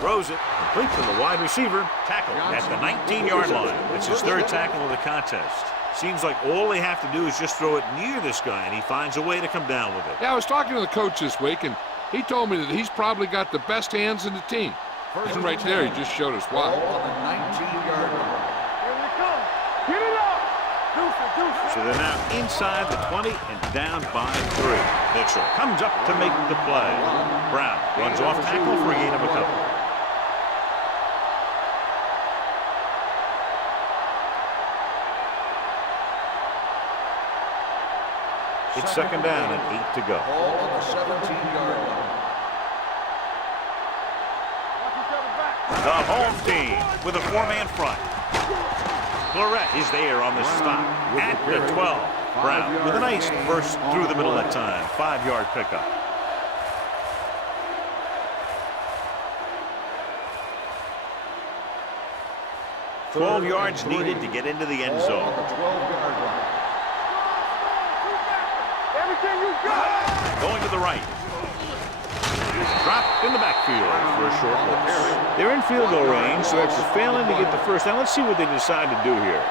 Throws it, complete to the wide receiver. Tackle at the 19-yard line. It's his 3rd tackle of the contest. Seems like all they have to do is just throw it near this guy, and he finds a way to come down with it. Yeah, I was talking to the coach this week, and he told me that he's probably got the best hands in the team. And right there, he just showed us Ball why. on the 19-yard line. Here we come. Get it up. Deuce it. So they're now inside the 20 and down by 3. Mitchell comes up to make the play. Brown runs off tackle for a gain of a couple. It's 2nd down and 8 to go. Ball on the 17-yard line. The home team with a 4-man front. Florette is there on the stop at the 12. Brown with a nice burst through the middle that time. 5-yard pickup. $12 yards needed to get into the end Ball zone. on the 12-yard line. Everything you got. Going to the right. Dropped in the backfield for a short loss. They're in field goal range, so after failing to get the first down, let's see what they decide to do here.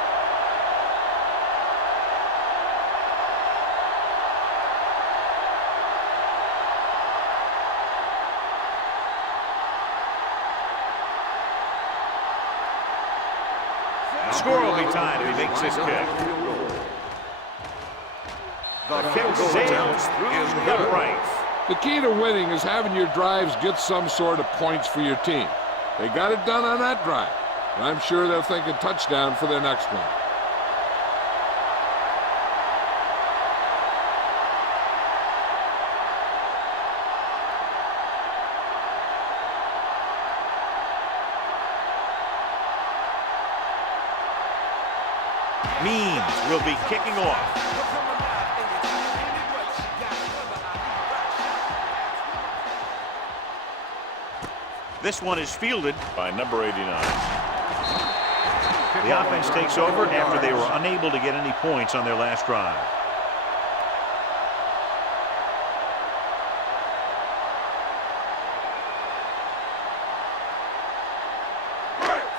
The score will be tied if he makes this kick. The kick sails through the uprights. The key to winning is having your drives get some sort of points for your team. They got it done on that drive, and I'm sure they're thinking touchdown for their next one. Means will be kicking off. This one is fielded by number 89. The offense takes over after they were unable to get any points on their last drive.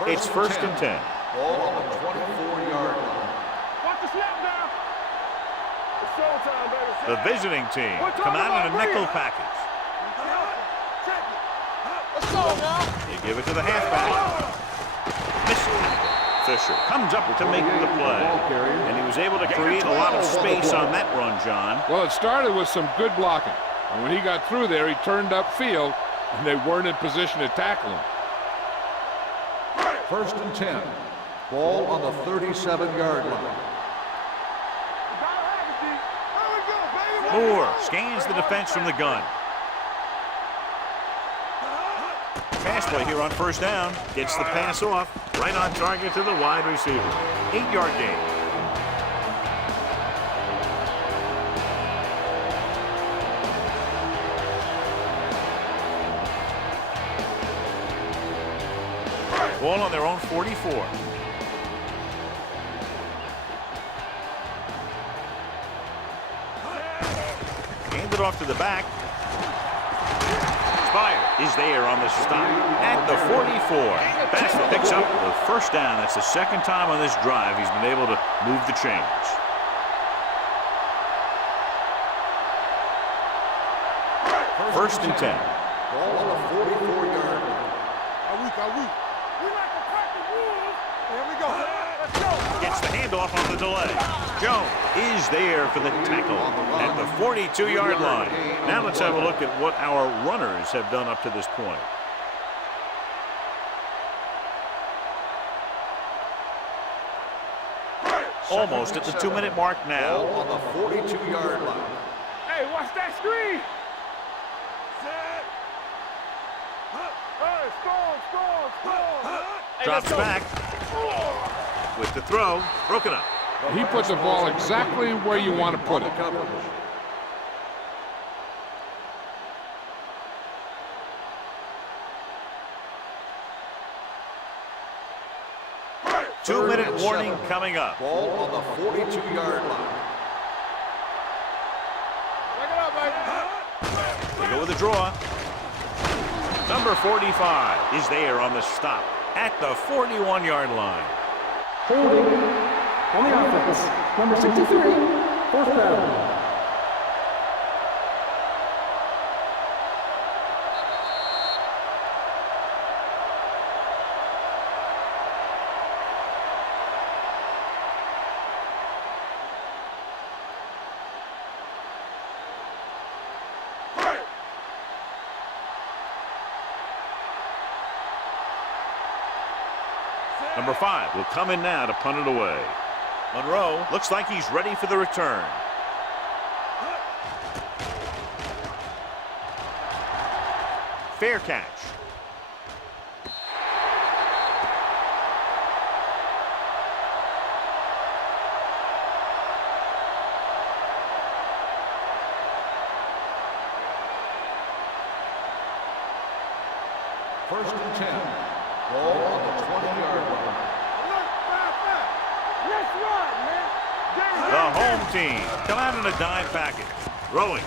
It's 1st and 10. Ball on the 24-yard line. Watch the snap down. It's showtime, baby. The visiting team come out in a nickel package. Let's go now. They give it to the halfback. Fisher comes up to make the play. And he was able to create a lot of space on that run, John. Well, it started with some good blocking. And when he got through there, he turned upfield, and they weren't in position to tackle him. 1st and 10. Ball on the 37-yard line. Moore scans the defense from the gun. Pass Pass play here on first down. Gets the pass off. Right on target to the wide receiver. 8-yard gain. Ball on their own 44. Hand it off to the back. Spire is there on the stop at the 44. Bassett picks up the first down. That's the second time on this drive he's been able to move the chains. First and 10. Ball on the 44-yard line. We like to crack the rules. Here we go. Let's go. Gets the handoff on the delay. Jones is there for the tackle at the 42-yard line. Now let's have a look at what our runners have done up to this point. Almost at the 2-minute mark now. Ball on the 42-yard line. Hey, watch that screen. Set. Hey, strong. Hey, Drops let's go. back with the throw. Broken up. He put the ball exactly where you want to put it. Coverage. Two-minute warning coming up. Ball on the 42-yard line. Check it out, baby. They go with a draw. Number 45 is there on the stop at the 41-yard line. Holding on the offense. Number 63, fourth down. Number 5 will come in now to punt it away. Monroe looks like he's ready for the return. Fair catch. First and 10. Ball on the 20-yard line. Let's run, man. The home team come out in a dime package. Throwing.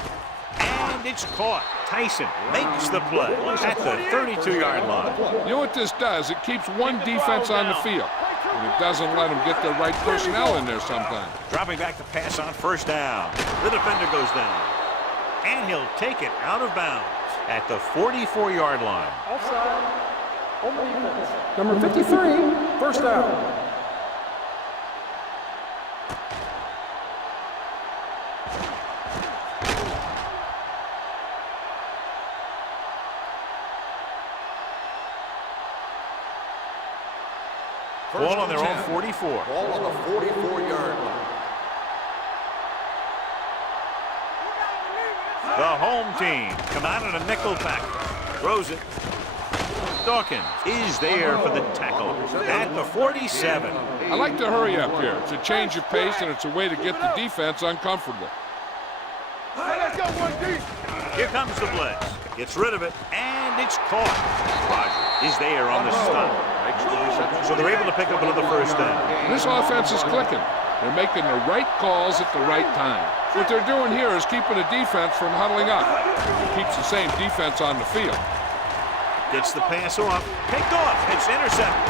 And it's caught. Tyson makes the play at the 32-yard line. You know what this does? It keeps one defense on the field, and it doesn't let them get the right personnel in there sometimes. Dropping back to pass on first down. The defender goes down. And he'll take it out of bounds at the 44-yard line. Offside. Home defense. Number 53, first down. Ball on their own 44. Ball on the 44-yard line. The home team come out in a nickel package. Throws it. Dawkins is there for the tackle at the 47. I like to hurry up here. It's a change of pace, and it's a way to get the defense uncomfortable. Hey, let's go, 1D. Here comes the blitz. Gets rid of it, and it's caught. Roger is there on the stop. So they're able to pick up another first down. This offense is clicking. They're making the right calls at the right time. What they're doing here is keeping the defense from huddling up. It keeps the same defense on the field. Gets the pass off. Picked off. It's intercepted.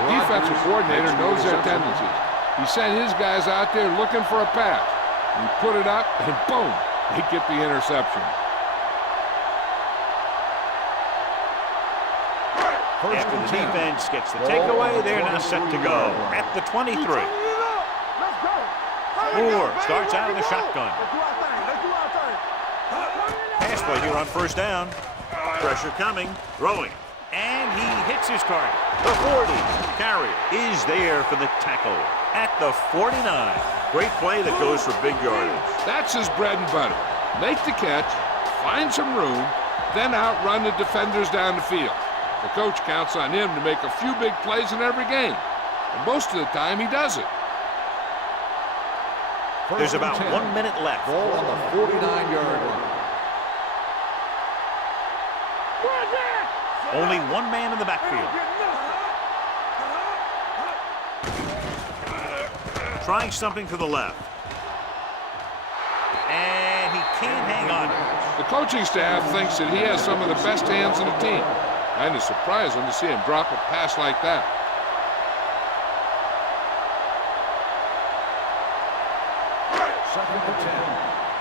The defensive coordinator knows their tendencies. He sent his guys out there looking for a pass. He put it up, and boom, they get the interception. After the defense gets the takeaway, they're now set to go at the 23. Let's go. Moore starts out in the shotgun. Let's do our thing. Let's do our thing. Pass play here on first down. Pressure coming. Throwing. And he hits his target. The 40. Carrier is there for the tackle at the 49. Great play that goes for big yardage. That's his bread and butter. Make the catch, find some room, then outrun the defenders down the field. The coach counts on him to make a few big plays in every game. And most of the time, he does it. There's about 1 minute left. Ball on the 49-yard line. Only one man in the backfield. Trying something to the left. And he can't hang on. The coaching staff thinks that he has some of the best hands in the team. Kind of surprising to see him drop a pass like that. Second and 10.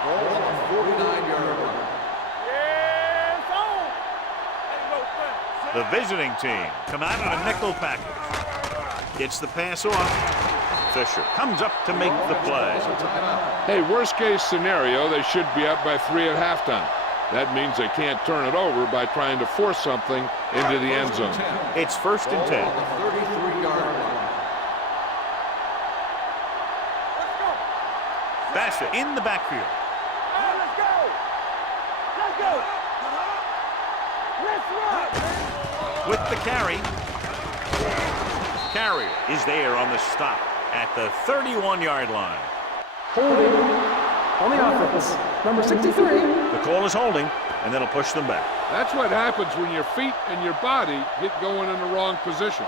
Ball on the 49-yard line. The visiting team come out in a nickel package. Gets the pass off. Fisher comes up to make the play. Hey, worst case scenario, they should be up by 3 at halftime. That means they can't turn it over by trying to force something into the end zone. It's 1st and 10. Ball on the 33-yard line. Bassett in the backfield. Let's go! Let's go! Let's run! With the carry. Carrier is there on the stop at the 31-yard line. Holding on the offense. Number 63. The call is holding, and that'll push them back. That's what happens when your feet and your body get going in the wrong position.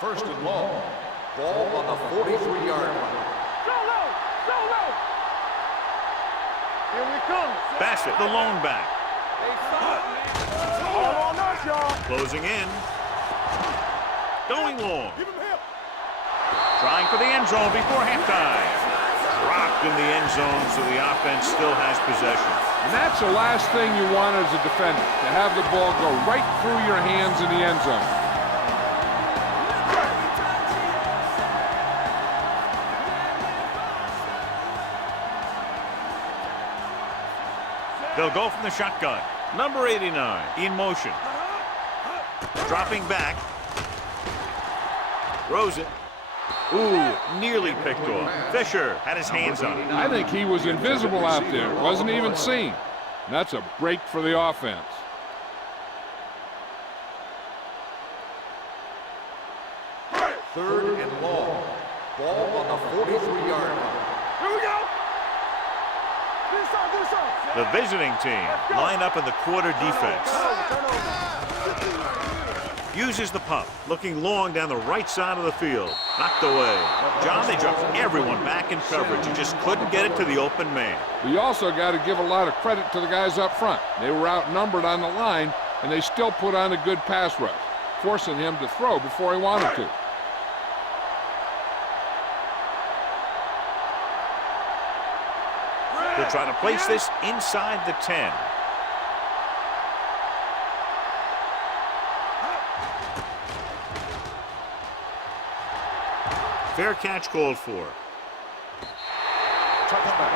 First and long. Ball on the 43-yard line. Solo! Solo! Here we come. Bassett, the lone back. All on us, y'all. Closing in. Going long. Give him help. Trying for the end zone before halftime. Dropped in the end zone, so the offense still has possession. And that's the last thing you want as a defender, to have the ball go right through your hands in the end zone. They'll go from the shotgun. Number 89 in motion. Dropping back. Throws it. Ooh, nearly picked off. Fisher had his hands on it. I think he was invisible out there. Wasn't even seen. And that's a break for the offense. Third and long. Ball on the 43-yard line. Here we go. Do something. The visiting team line up in the quarter defense. Turn over. Uses the pump, looking long down the right side of the field. Knocked away. John, they dropped everyone back in coverage. You just couldn't get it to the open man. But you also got to give a lot of credit to the guys up front. They were outnumbered on the line, and they still put on a good pass rush, forcing him to throw before he wanted to. They'll try to place this inside the 10. Fair catch called for. Touchback.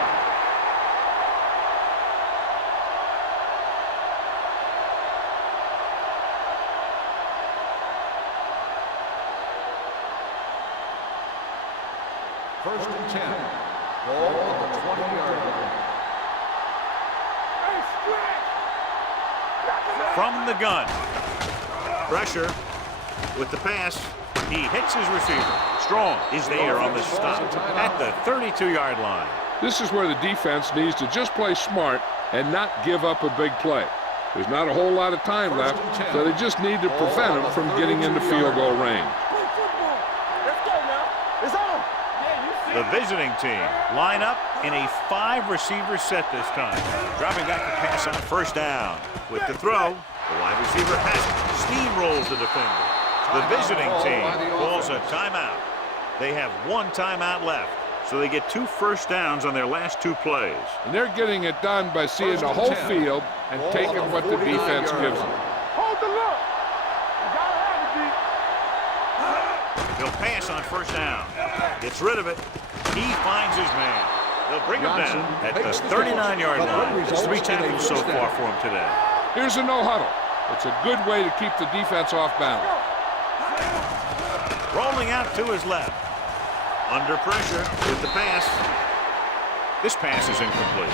First and 10. Ball on the 20-yard line. From the gun. Pressure with the pass. He hits his receiver. Strong is there on the stop at the 32-yard line. This is where the defense needs to just play smart and not give up a big play. There's not a whole lot of time left, so they just need to prevent him from getting into field goal range. Let's go now. It's on. The visiting team line up in a 5-receiver set this time. Dropping back to pass on first down. With the throw, the wide receiver has it. Steamrolls the defender. The visiting team calls a timeout. They have 1 timeout left, so they get 2 first downs on their last 2 plays. And they're getting it done by seeing the whole field and taking what the defense gives them. Hold the look. You gotta have it, They'll pass on first down. Gets rid of it. He finds his man. They'll bring him Johnson down at the makes the 39-yard catch, but line. It's 3 results in a tackles so first far down. for him today. Here's a no huddle. It's a good way to keep the defense off balance. Rolling out to his left. Under pressure with the pass. This pass is incomplete.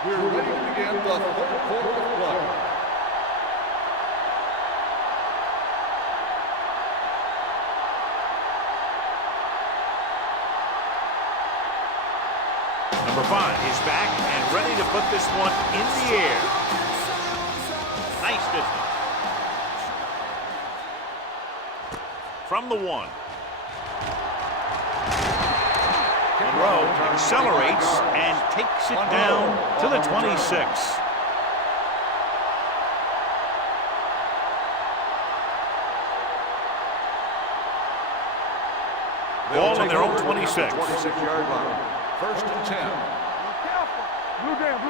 We're ready to begin the third quarter of play. Number 5 is back and ready to put this one in the air. Nice distance. From the 1. Monroe accelerates and takes it down to the 26. Ball on their own 26. 26-yard line. First and 10. Careful. Blue down.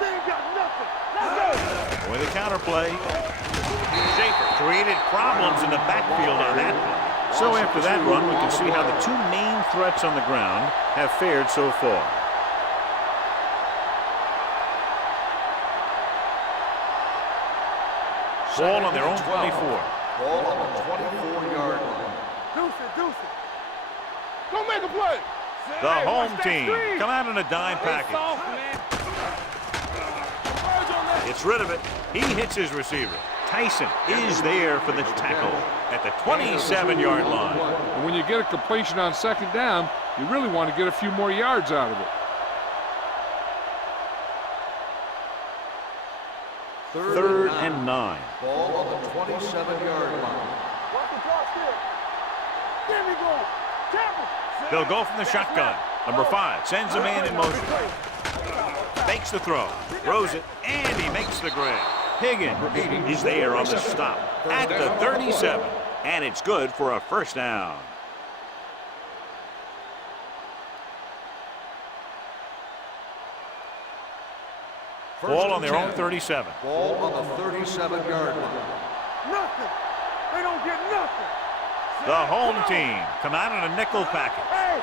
They ain't got nothing. Let's go. With a counterplay. Schaefer created problems in the backfield on that one. So after that run, we can see how the 2 main threats on the ground have fared so far. Ball on their own 24. Ball on the 24-yard line. Deuce it. Go make a play. The Hey, home watch that team screen. come out in a dime package. It's rid of it. He hits his receiver. Tyson is there for the tackle at the 27-yard line. And when you get a completion on second down, you really want to get a few more yards out of it. Third and 9. Ball on the 27-yard line. Watch the cross here. There we go. Tackle. They'll go from the shotgun. Number 5 sends a man in motion. Makes the throw. Throws it, and he makes the grab. Higgins is there on the stop at the 37. And it's good for a first down. Ball on their own 37. Ball on the 37-yard line. Nothing. They don't get nothing. The home team come out in a nickel package. Hey,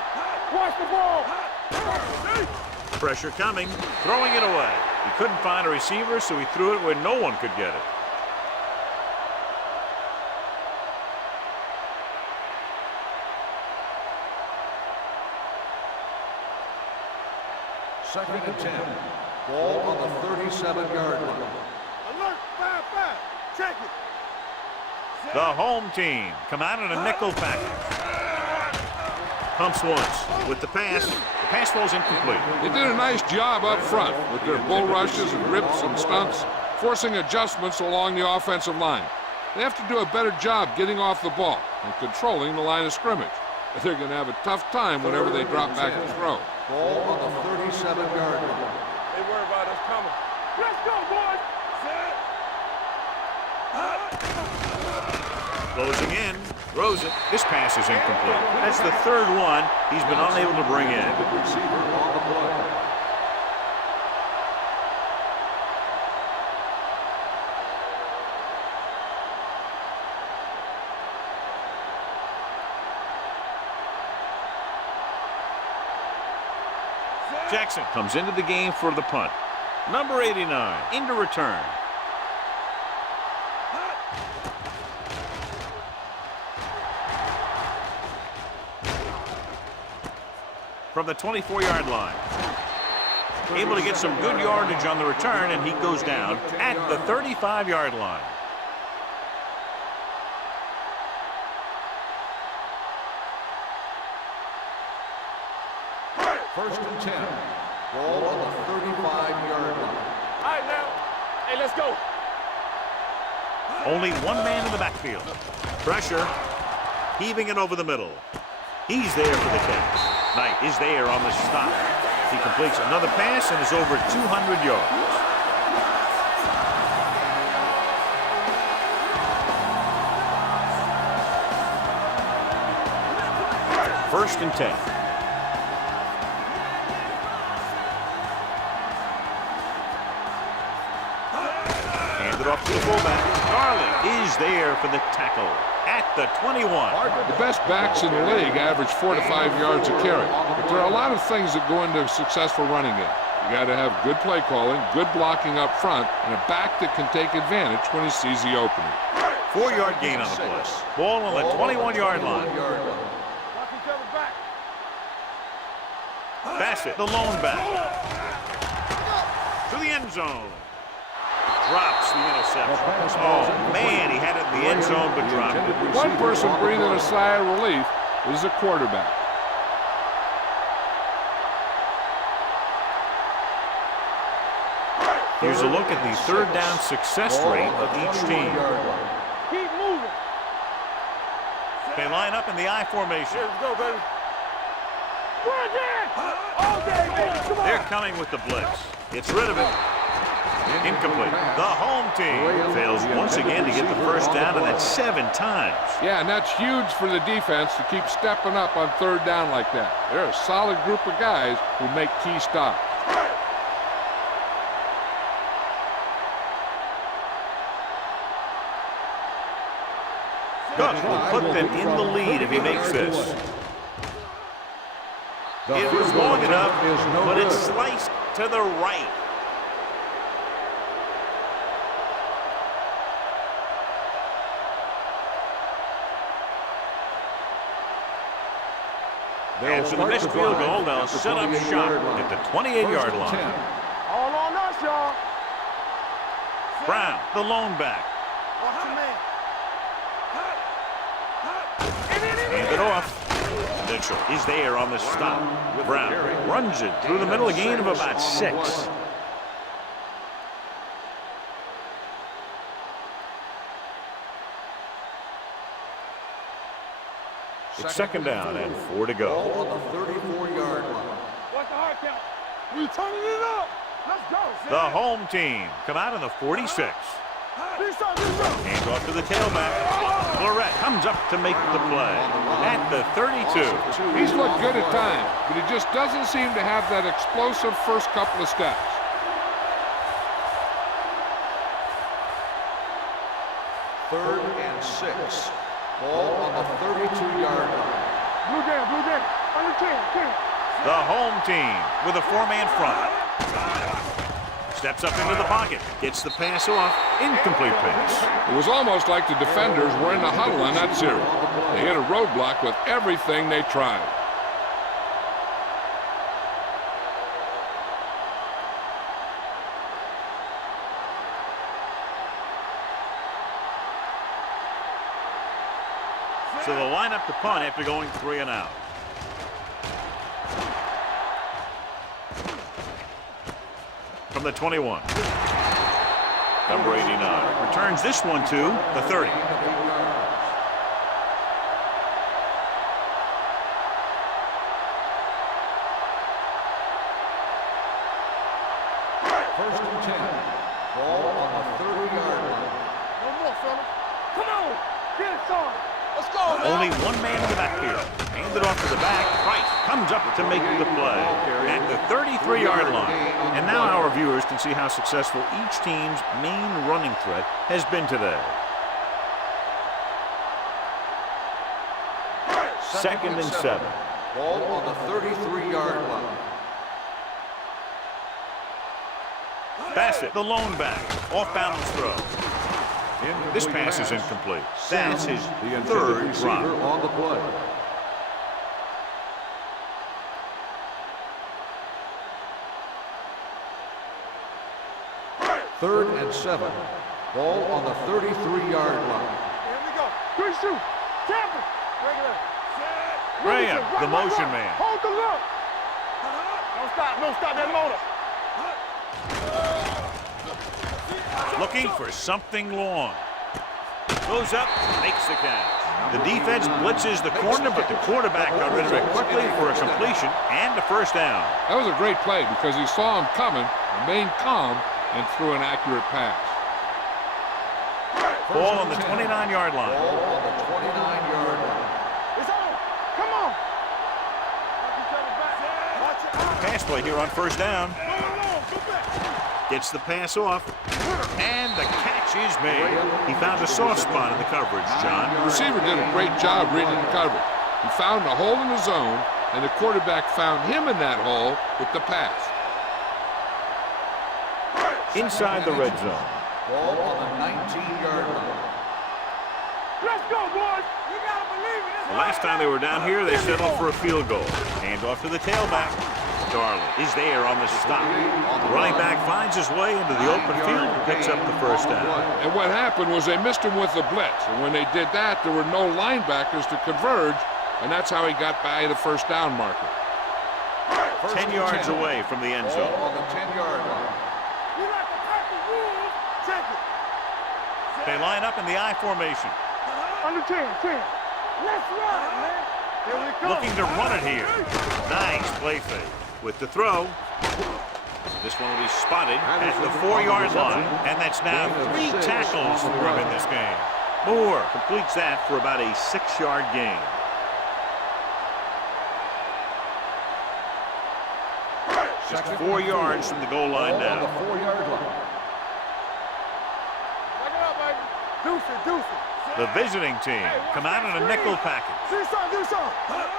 watch the ball. Pressure coming, throwing it away. He couldn't find a receiver, so he threw it where no one could get it. Second and 10. Ball on the 37-yard line. Alert, 5-5. Check it. The home team come out in a nickel package. Pumps once with the pass. The pass falls incomplete. They did a nice job up front with their bull rushes and rips and stunts, forcing adjustments along the offensive line. They have to do a better job getting off the ball and controlling the line of scrimmage. They're going to have a tough time whenever they drop back to throw. Ball on the 37-yard line. They worry about us coming. Let's go, boys. Closing in, throws it. This pass is incomplete. That's the third one he's been unable to bring in. Receiver on the play. Jackson comes into the game for the punt. Number 89 into return. From the 24-yard line. Able to get some good yardage on the return, and he goes down at the 35-yard line. First and 10. Ball on the 35-yard line. All right, now. Hey, let's go. Only one man in the backfield. Pressure. Heaving it over the middle. He's there for the catch. Knight is there on the stop. He completes another pass and is over 200 yards. First and 10. Hand it off to the fullback. Garland is there for the tackle at the 21. The best backs in the league average 4 to 5 yards a carry. But there are a lot of things that go into a successful running game. You got to have good play calling, good blocking up front, and a back that can take advantage when he sees the opening. 4-yard gain on the play. Ball on the 21-yard line. Watch each other back. Bassett, the lone back. To the end zone. Drops the interception. Oh, man, he had it in the end zone, but dropped it. One person breathing a sigh of relief is the quarterback. Here's a look at the third down success rate of each team. Keep moving. They line up in the I formation. Let's go, baby. Run again. All day, baby. Come on. They're coming with the blitz. Gets rid of it. Incomplete. The home team fails once again to get the first down, and that's 7 times. Yeah, and that's huge for the defense to keep stepping up on third down like that. They're a solid group of guys who make key stops. Cook will put them in the lead if he makes this. It was long enough, but it's sliced to the right. After the missed field goal, they'll set up shop at the 28-yard line. All on us, y'all. Brown, the lone back. Watch your man. Hand it off. Mitchell is there on the stop. Brown runs it through the middle, a gain of about 6. It's second down and 4 to go. On the 34-yard line. What's the hard count? We turning it up. Let's go. The home team come out in the 46. Hand off to the tailback. Florette comes up to make the play at the 32. He's looked good at times, but he just doesn't seem to have that explosive first couple of steps. Third and 6. Ball on the 32-yard line. Blue down. Under 10. The home team with a 4-man front. Steps up into the pocket. Gets the pass off. Incomplete pass. It was almost like the defenders were in the huddle on that series. They hit a roadblock with everything they tried. So they'll line up to punt after going 3 and out. From the 21. Number 89 returns this one to the 30. First and 10. Ball on the 30-yard line. No more, fella. Come on. Get it, son. Let's go, man. Only one man in the backfield. Handed off to the back. Price comes up to make the play at the 33-yard line. And now our viewers can see how successful each team's main running threat has been today. Second and 7. Ball on the 33-yard line. Bassett, the lone back. Off-balance throw. This pass is incomplete. That's his third drop. On the play. Third and 7. Ball on the 33-yard line. Here we go. Good shoot. Tampa. Regular. Graham, the motion man. Hold the look. Don't stop that motor. Looking for something long. Goes up, makes the catch. The defense blitzes the corner, but the quarterback got rid of it quickly for a completion and a first down. That was a great play because he saw him coming, remained calm, and threw an accurate pass. Ball on the 29-yard line. Ball on the 29-yard line. It's on. Come on. Watch each other back. Watch it. Pass play here on first down. Gets the pass off. And the catch is made. He found a soft spot in the coverage, John. The receiver did a great job reading the coverage. He found a hole in the zone, and the quarterback found him in that hole with the pass. Inside the red zone. Ball on the 19-yard line. Let's go, boys. You gotta believe it. The last time they were down here, they settled for a field goal. Hand off to the tailback. Darling is there on the stop. The running back finds his way into the open field and picks up the first down. And what happened was they missed him with the blitz. And when they did that, there were no linebackers to converge, and that's how he got by the first down marker. 10 yards away from the end zone. Ball on the 10-yard line. You like to crack the rules? Check it. They line up in the I formation. Under 10. Let's run, man. Here we go. Looking to run it here. Nice play fake. With the throw. This one will be spotted at the 4-yard line. And that's now 3 tackles for him in this game. Moore completes that for about a 6-yard gain. Just 4 yards from the goal line Ball on the now. 4-yard line. Check it out, baby. Deuce it. The visiting team come out in a nickel package. Do something.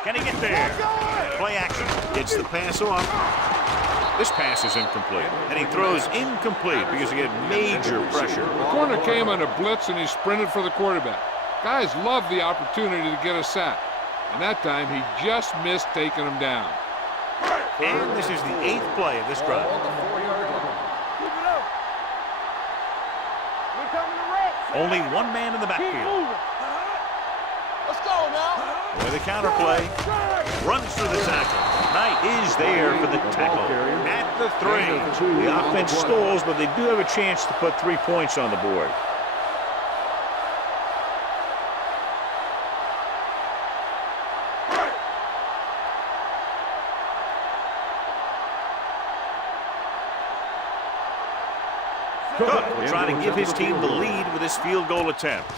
Can he get there? Play action. Gets the pass off. This pass is incomplete. And he throws incomplete because he had major pressure. The corner came on a blitz, and he sprinted for the quarterback. Guys love the opportunity to get a sack. And that time, he just missed taking him down. And this is the 8th play of this drive. On the 4-yard line. Keep it up. We're coming to red. Only one man in the Keep backfield. moving. Let's go now. With a counter play, runs through the tackle. Knight is there for the tackle. At the 3. The offense stalls, but they do have a chance to put 3 points on the board. Cook will try to give his team the lead with his field goal attempt.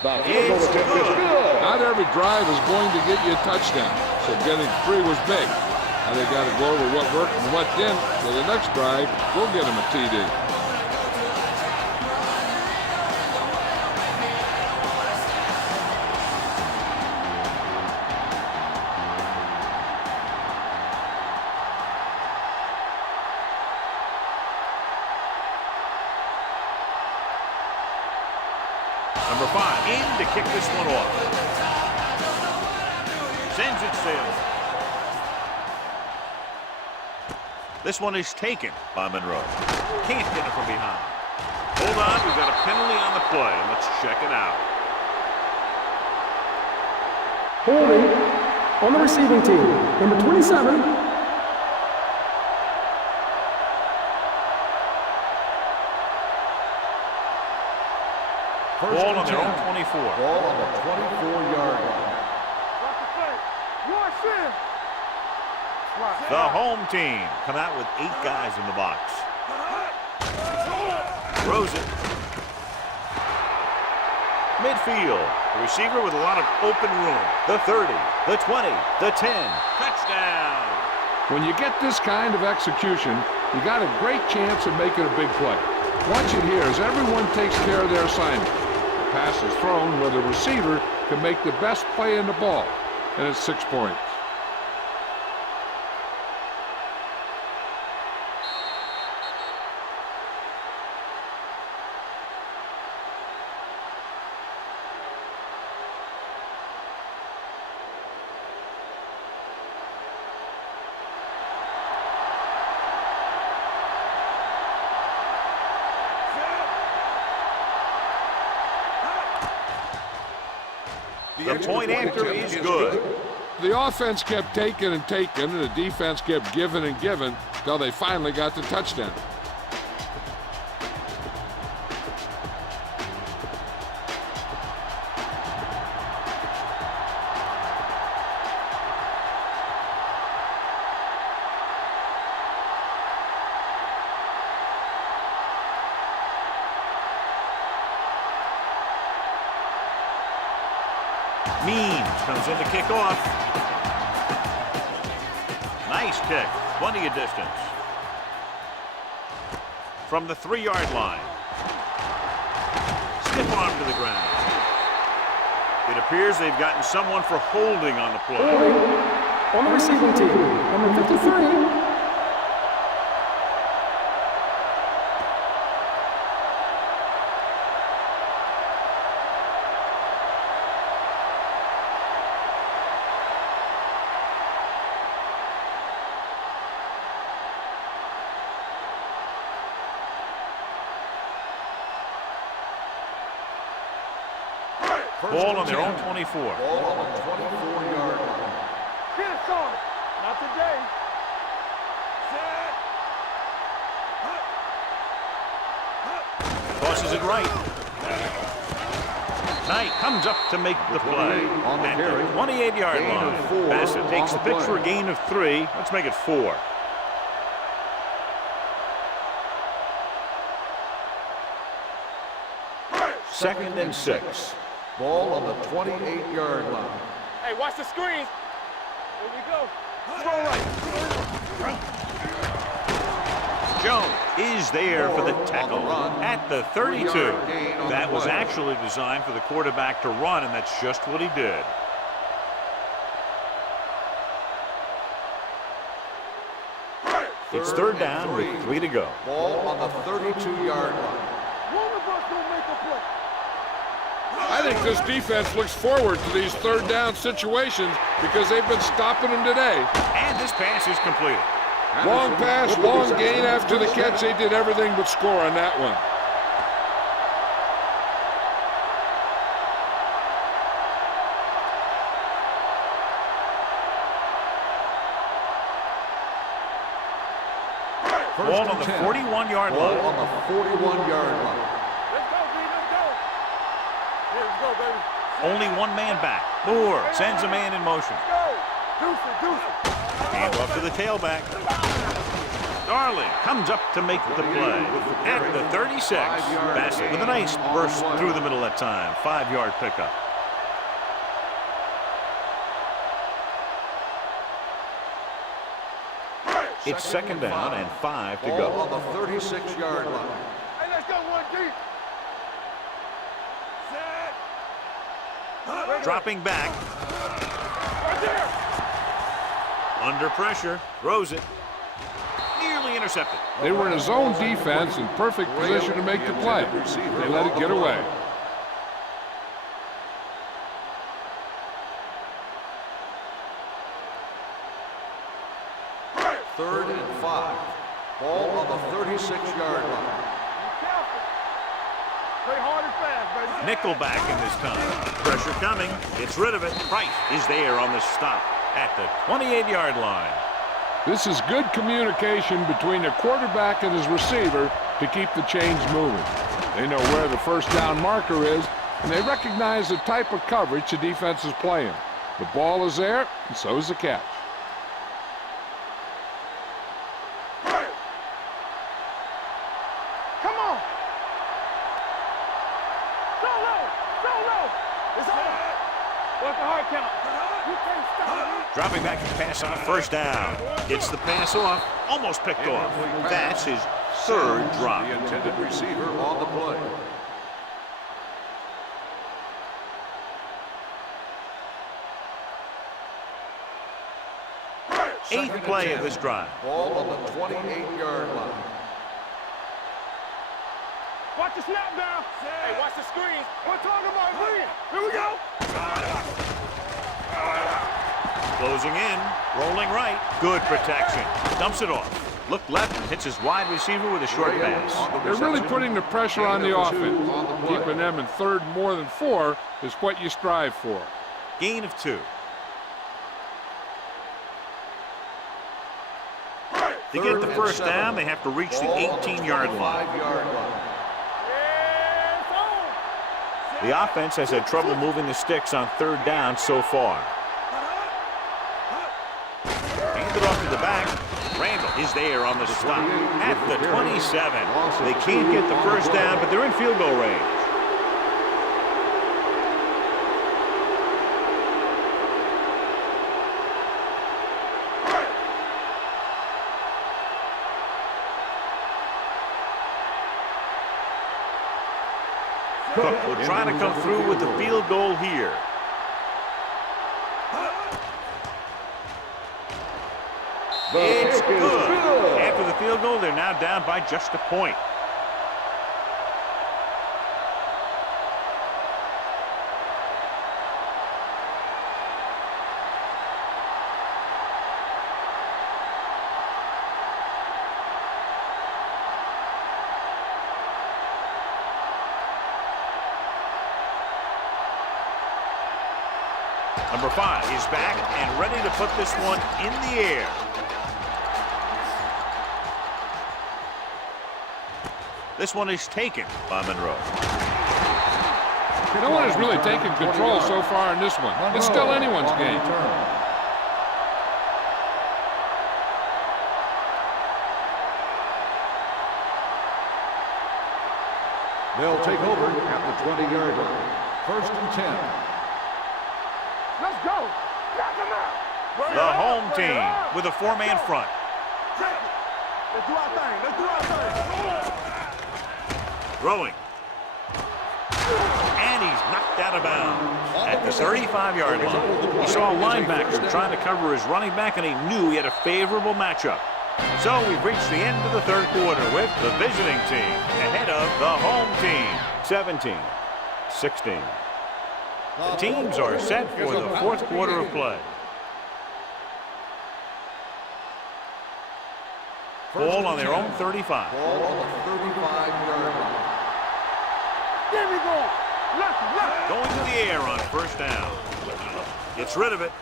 It's good. Not every drive is going to get you a touchdown, so getting 3 was big. Now they got to go over what worked and what didn't, so the next drive will get them a TD. Number 5 in to kick this one off. Sends it sailing. This one is taken by Monroe. Can't get it from behind. Hold on, we've got a penalty on the play. Let's check it out. Holding on the receiving team. Number 27. Ball on their own 24. Ball on the 24-yard line. Watch the play. Watch it. The home team come out with 8 guys in the box. Throws it. Midfield. The receiver with a lot of open room. The 30, the 20, the 10. Touchdown. When you get this kind of execution, you got a great chance of making a big play. Watch it here as everyone takes care of their assignment. The pass is thrown where the receiver can make the best play in the ball, and it's 6 points. The point after is good. The offense kept taking and taking, and the defense kept giving and giving until they finally got the touchdown. Means comes in to kick off. Nice kick. Plenty of distance. from the 3-yard line. Stiff arm to the ground. It appears they've gotten someone for holding on the play. On the receiving team, number 53. Ball on their own 24. Ball on the 24-yard line. Get it, son. Not today. Set. Tosses it right. Knight comes up to make the play. On the At carry. the 28-yard Gain of line. 4 Bassett takes the on the pitch play. for a gain of 3. Let's make it 4. Second and 6. Ball on the 28-yard line. Hey, watch the screens. Here we go. Throw right. Jones is there for the tackle run. at the 32. 3-yard gain on That the was play. actually designed for the quarterback to run, and that's just what he did. It's third down with 3 to go. Ball on the 32-yard line. One of us will make a play. I think this defense looks forward to these third down situations because they've been stopping them today. And this pass is completed. Long pass, long gain after the catch. They did everything but score on that one. Ball on the 41-yard Ball line. on the 41-yard line. Let's go, B. Let's go. Here we go, baby. Only one man back. Moore sends a man in motion. Go. Deuce it, deuce it. Hand off to the tailback. Darling comes up to make the play at the 36. Bassett with a nice burst through the middle that time. 5-yard pickup. It's second down and 5 to Ball go. on the 36-yard line. Hey, let's go, one deep. Set. Dropping back. Right there. Under pressure. Throws it. Nearly intercepted. They were in a zone defense in perfect position to make the play. They let it get away. Third and 5. Ball on the 36-yard line. Be careful. Play hard and fast, baby. Nickel back in this time. Pressure coming. Gets rid of it. Price is there on the stop at the 28-yard line. This is good communication between the quarterback and his receiver to keep the chains moving. They know where the first down marker is, and they recognize the type of coverage the defense is playing. The ball is there, and so is the catch. Come on. So low. So low. It's on. What's the hard count? You can't stop me. Dropping back to pass on first down. Gets the pass off. Almost picked off. That's his third drop. The intended receiver on the play. Eighth play of this drive. Ball on the 28-yard line. Watch the snap down. Hey, watch the screens. We're talking about green. Here we go. Closing in. Rolling right. Good protection. Dumps it off. Look left and hits his wide receiver with a short pass. They're really putting the pressure on the offense. Keeping them in third more than 4 is what you strive for. Gain of 2. To get the first down, they have to reach the 18-yard line. 5-yard line. Yeah, it's on. The offense has had trouble moving the sticks on third down so far. Handed off to the back. Randall is there on the stop at the 27. They can't get the first down, but they're in field goal range. Cook will try to come through with the field goal here. It's good. After the field goal, they're now down by just a point. Number 5 is back and ready to put this one in the air. This one is taken by Monroe. No one has really taken control so far in this one. It's still anyone's game. They'll take over at the 20-yard line. 1st and 10. Let's go. Knock him out. The home team with a 4-man front. Let's do our thing. Let's do our thing. Throwing. And he's knocked out of bounds at the 35-yard line. He saw a linebacker trying to cover his running back, and he knew he had a favorable matchup. So we've reached the end of the 3rd quarter with the visiting team ahead of the home team. 17-16. The teams are set for the 4th quarter of play. Ball on their own 35. Ball on the 35-yard line. There we go. Left. Going to the air on 1st down. Gets rid of it.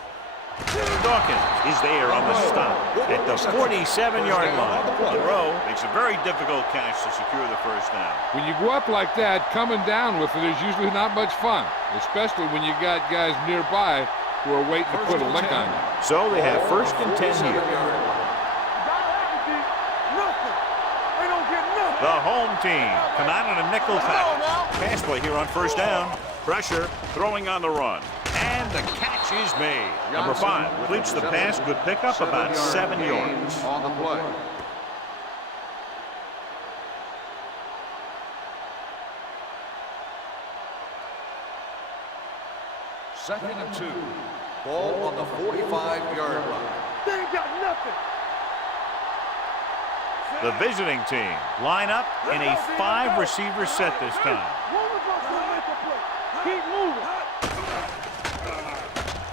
Dawkins is there on the stop at the 47-yard line. The throw makes a very difficult catch to secure the 1st down. When you go up like that, coming down with it is usually not much fun, especially when you got guys nearby who are waiting to put a lick on you. So they have 1st and 10 here. The home team come out in a nickel package. Pass play here on 1st down. Pressure, throwing on the run. And the catch is made. Number 5 completes the pass. Good pickup, about 7 yards. On the play. Second and 2. Ball on the 45-yard line. They ain't got nothing. The visiting team line up in a 5-receiver set this time. Keep moving.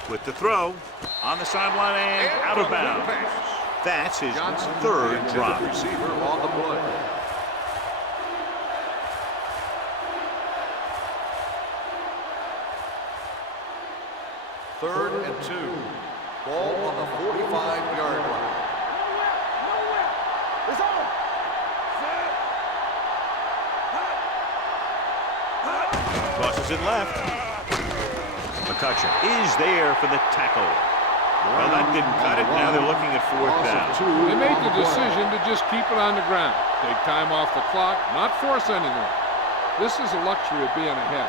With the throw on the sideline and out of bounds. That's his 3rd drop. Receiver on the play. Third and 2. Ball on the 45-yard line. It's on. Tosses it left. McCutcheon is there for the tackle. Well, that didn't cut it. Now they're looking at 4th down. They made the decision to just keep it on the ground. Take time off the clock, not force anything. This is the luxury of being ahead.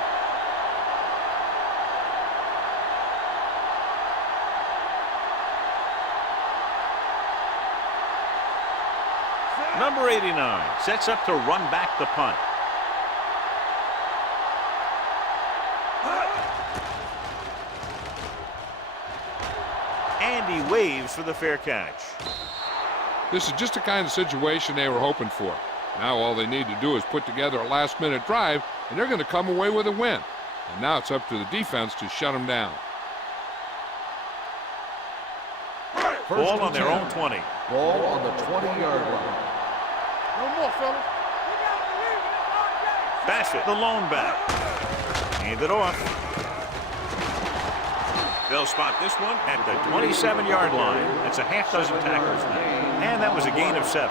Number 89 sets up to run back the punt. And he waves for the fair catch. This is just the kind of situation they were hoping for. Now all they need to do is put together a last-minute drive, and they're going to come away with a win. And now it's up to the defense to shut them down. Ball on their own 20. Ball on the 20-yard line. No more, fellas. Bassett, the lone back. Hand it off. They'll spot this one at the 27-yard line. That's a half dozen tackles now. And that was a gain of 7.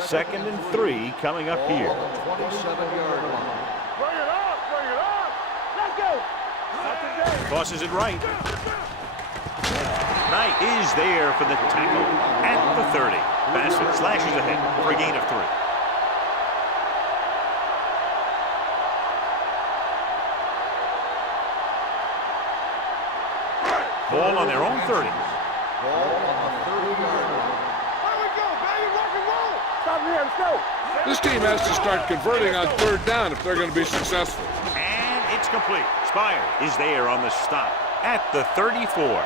Second and 3 coming up here. 27-yard line. Bring it up. Bring it up. Let's go. Tosses it right. Knight is there for the tackle at the 30. Bassett slashes ahead for a gain of 3. Ball on their own 30. Ball on the 30-yard line. This team has to start converting on third down if they're going to be successful. And it's complete. Spire is there on the stop at the 34.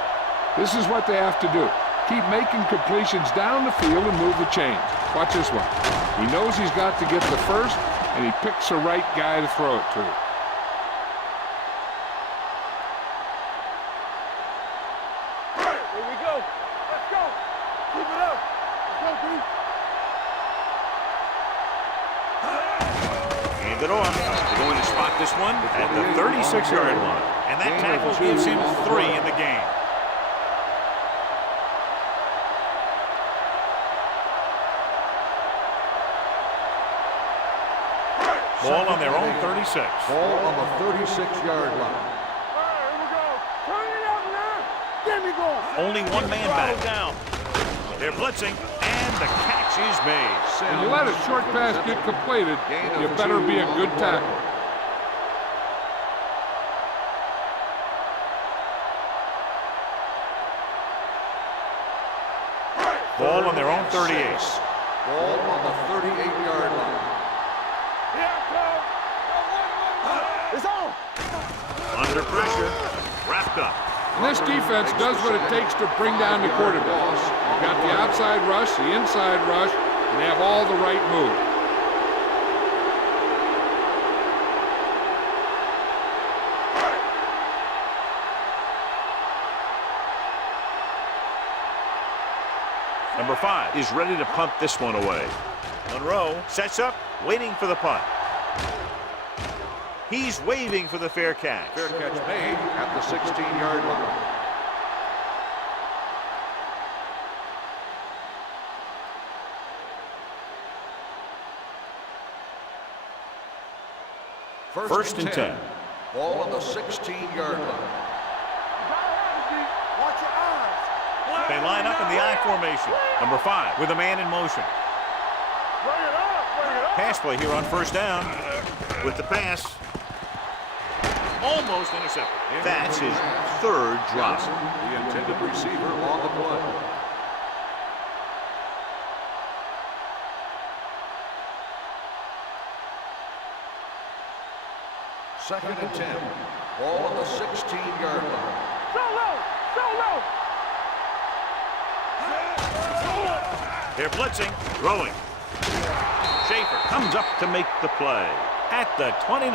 This is what they have to do. Keep making completions down the field and move the chains. Watch this one. He knows he's got to get the first, and he picks the right guy to throw it to. Here we go. Let's go. Keep it up. Let's go, D. Hand it off. They're going to spot this one at the 36-yard line. And that tackle gives him 3 in the game. Ball on their own 36. Ball on the 36-yard line. All right, here we go. Turn it up now. Get me going. Only one man back down. They're blitzing, and the catch is made. When you let a short pass get completed, you better be a good tackle. Ball on their own 38. Ball on the 38-yard line. Here it comes. It's on. Under pressure, wrapped up. And this defense does what it takes to bring down the quarterback. They've got the outside rush, the inside rush, and they have all the right moves. Number 5 is ready to punt this one away. Monroe sets up, waiting for the punt. He's waving for the fair catch. Fair catch made at the 16-yard line. First and 10. Ball on the 16-yard line. Watch your eyes. They line up in the I formation. Number 5 with a man in motion. Bring it up. Bring it up. Pass play here on first down with the pass. Almost intercepted. That's his 3rd drop. The intended receiver on the play. Second and 10. Ball on the 16-yard line. Solo. They're blitzing, throwing. Schaefer comes up to make the play at the 29.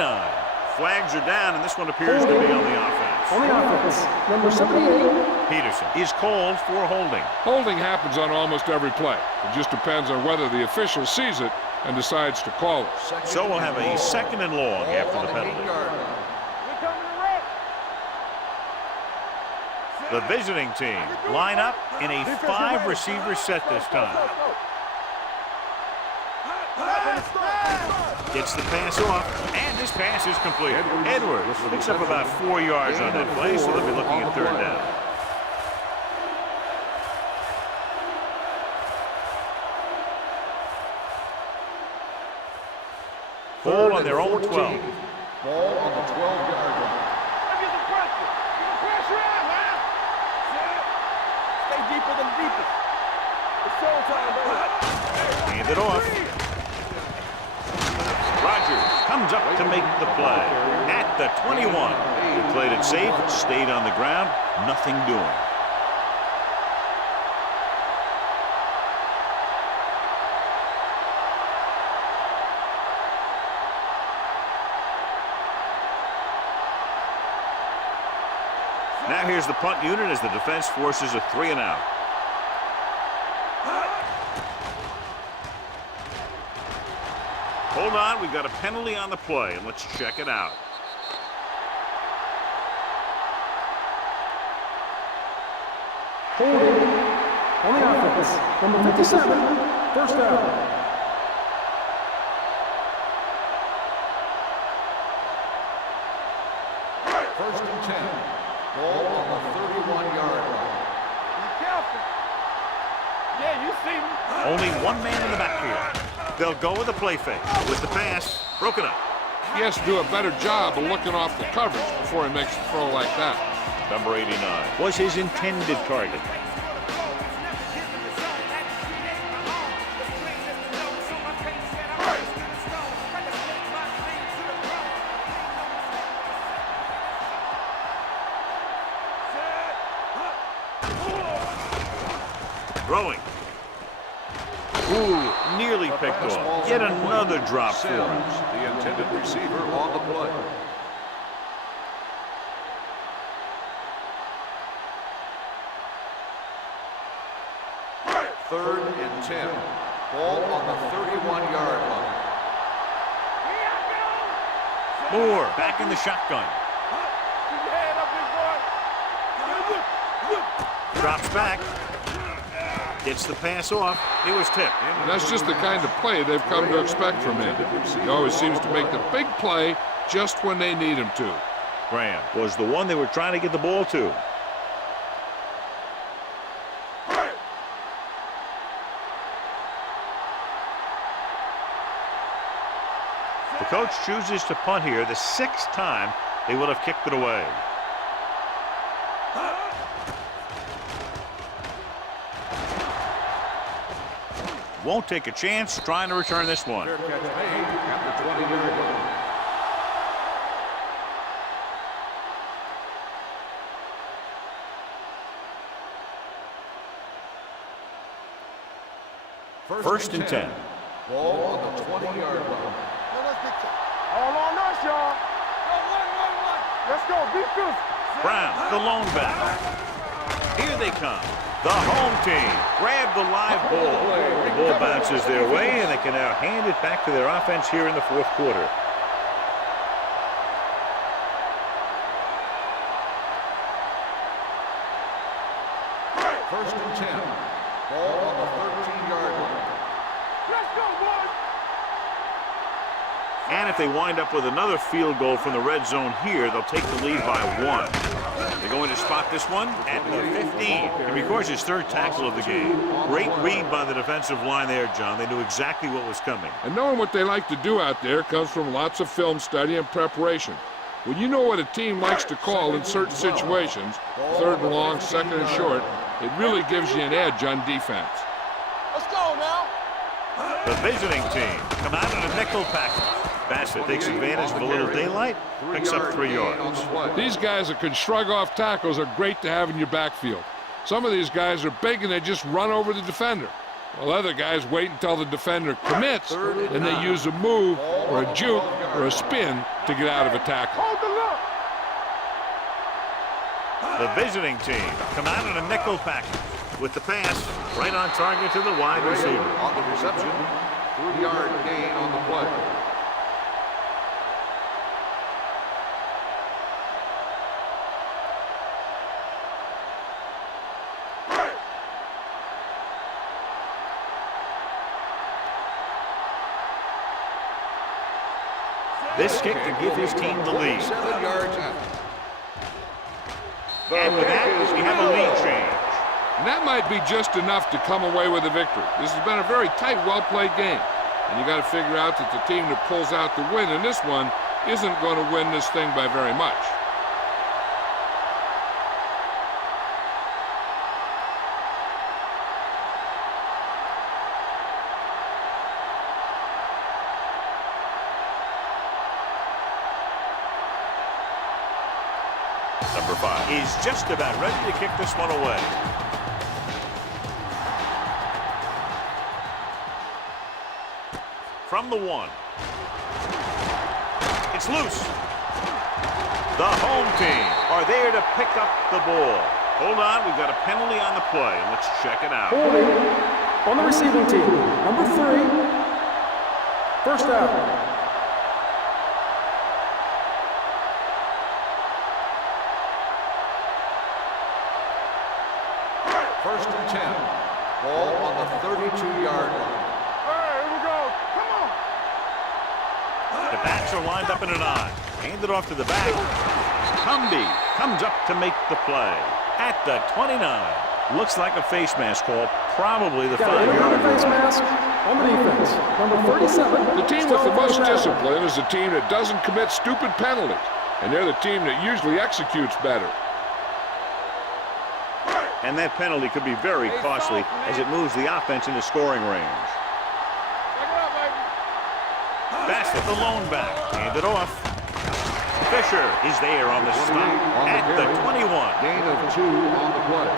Flags are down, and this one appears to be on the offense. On the offense, number 78. Peterson is called for holding. Holding happens on almost every play. It just depends on whether the official sees it and decides to call it. So we'll have a second and long after the penalty. We're coming to wreck. The visiting team line up in a 5-receiver set this time. Gets the pass off, and this pass is complete. Edwards picks up about 4 yards on that play, so they'll be looking at third down. Ball on their own 12. Ball on the 12-yard line. Get the pressure. Get the pressure out, man. Stay deeper than the deepest. It's showtime, baby. Hand it off. Rogers comes up to make the play at the 21. They played it safe, stayed on the ground, nothing doing. Now here's the punt unit as the defense forces a 3 and out. Hold on, we've got a penalty on the play, and let's check it out. Holding. On the offense, number 57. First down. First and 10. Ball on the 31-yard line. Be careful. Yeah, you see me. Only one man in the backfield. They'll go with a play fake. With the pass, broken up. He has to do a better job of looking off the coverage before he makes a throw like that. Number 89 was his intended target. Throwing. Ooh, nearly picked off. Yet another drop for him. The intended receiver on the play. Third and 10. Ball on the 31-yard line. Moore back in the shotgun. Drops back. Gets the pass off. It was tipped. And that's just the kind of play they've come to expect from him. He always seems to make the big play just when they need him to. Graham was the one they were trying to get the ball to. The coach chooses to punt here the 6th time they would have kicked it away. Won't take a chance trying to return this one. Fair catch made at the 20-yard line. First and 10. Ball on the 20-yard line. All on us, y'all. Let's go. Beat this. Brown, the lone back. Here they come. The home team grab the live ball. The ball bounces their way, and they can now hand it back to their offense here in the 4th quarter. First and 10. Ball on the 13-yard line. Let's go, boys. And if they wind up with another field goal from the red zone here, they'll take the lead by 1. They're going to spot this one at the 15. And records his 3rd tackle of the game. Great read by the defensive line there, John. They knew exactly what was coming. And knowing what they like to do out there comes from lots of film study and preparation. When you know what a team likes to call in certain situations, 3rd and long, 2nd and short, it really gives you an edge on defense. Let's go now. The visiting team come out in a nickel package. Bassett takes advantage of a little daylight, picks up 3 yards. These guys that can shrug off tackles are great to have in your backfield. Some of these guys are big and they just run over the defender. While other guys wait until the defender commits, and they use a move or a juke or a spin to get out of a tackle. Hold the look. The visiting team come out in a nickel package with the pass right on target to the wide receiver. On the reception, 3-yard gain on the play. This kick to give his team the lead. 7 yards out. And with that, we have a lead change. And that might be just enough to come away with a victory. This has been a very tight, well-played game. And you got to figure out that the team that pulls out the win in this one isn't going to win this thing by very much. Number 5 is just about ready to kick this one away. From the 1. It's loose. The home team are there to pick up the ball. Hold on, we've got a penalty on the play. Let's check it out. Holding on the receiving team. Number 3. First out. First and 10. Ball on the 32-yard line. Hey, here we go. Come on. The backs are lined up in an I. Hand it off to the back. Cumby comes up to make the play at the 29. Looks like a face mask call, probably the 5-yard face line. mask on the defense. Number 37. The team with the most discipline is the team that doesn't commit stupid penalties. And they're the team that usually executes better. And that penalty could be very costly as it moves the offense into scoring range. Bassett, the lone back, hand it off. Fisher is there on the stop at the 21. Gain of 2 on the play.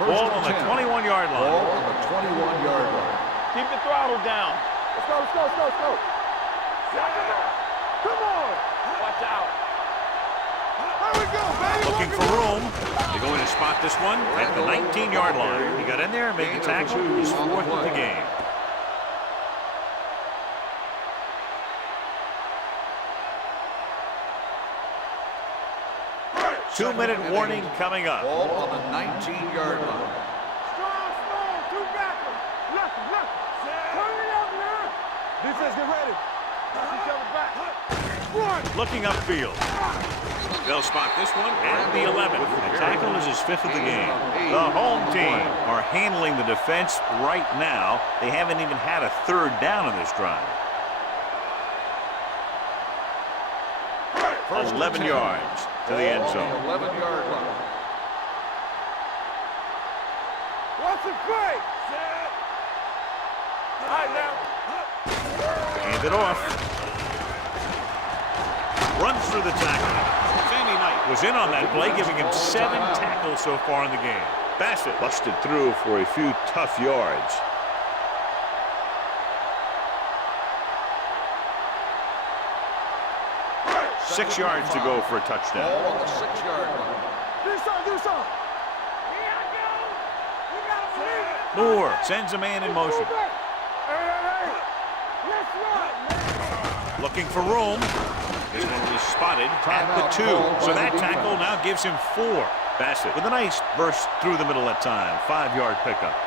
Ball on the 21-yard line. Ball on the 21-yard line. Keep the throttle down. Let's go, let's go, let's go, let's go. Come on. Watch out. There we go, baby. Looking for room. They're going to spot this one at the 19-yard line. He got in there and made the tackle. He's fourth of the game. Two-minute warning coming up. Ball on the 19-yard line. Strong, two backers. Left. Turn it up now. Defense, get ready. Each other back. One. Looking upfield. They'll spot this one at the 11th. The tackle is his fifth of the game. The home team are handling the defense right now. They haven't even had a third down in this drive. 11 yards to the end zone. 11-yard line. What's the play? All right, now. Hand it off. Runs through the tackle. Sandy Knight was in on that play, giving him 7 tackles so far in the game. Bassett busted through for a few tough yards. Six yards to go for a touchdown. Ball on the 6-yard line. Do something. Here I go. You gotta believe it. Moore sends a man in motion. Hey. Let's run, man. Looking for room. This one was spotted at the 2. So that tackle now gives him 4. Bassett with a nice burst through the middle that time. 5-yard pickup.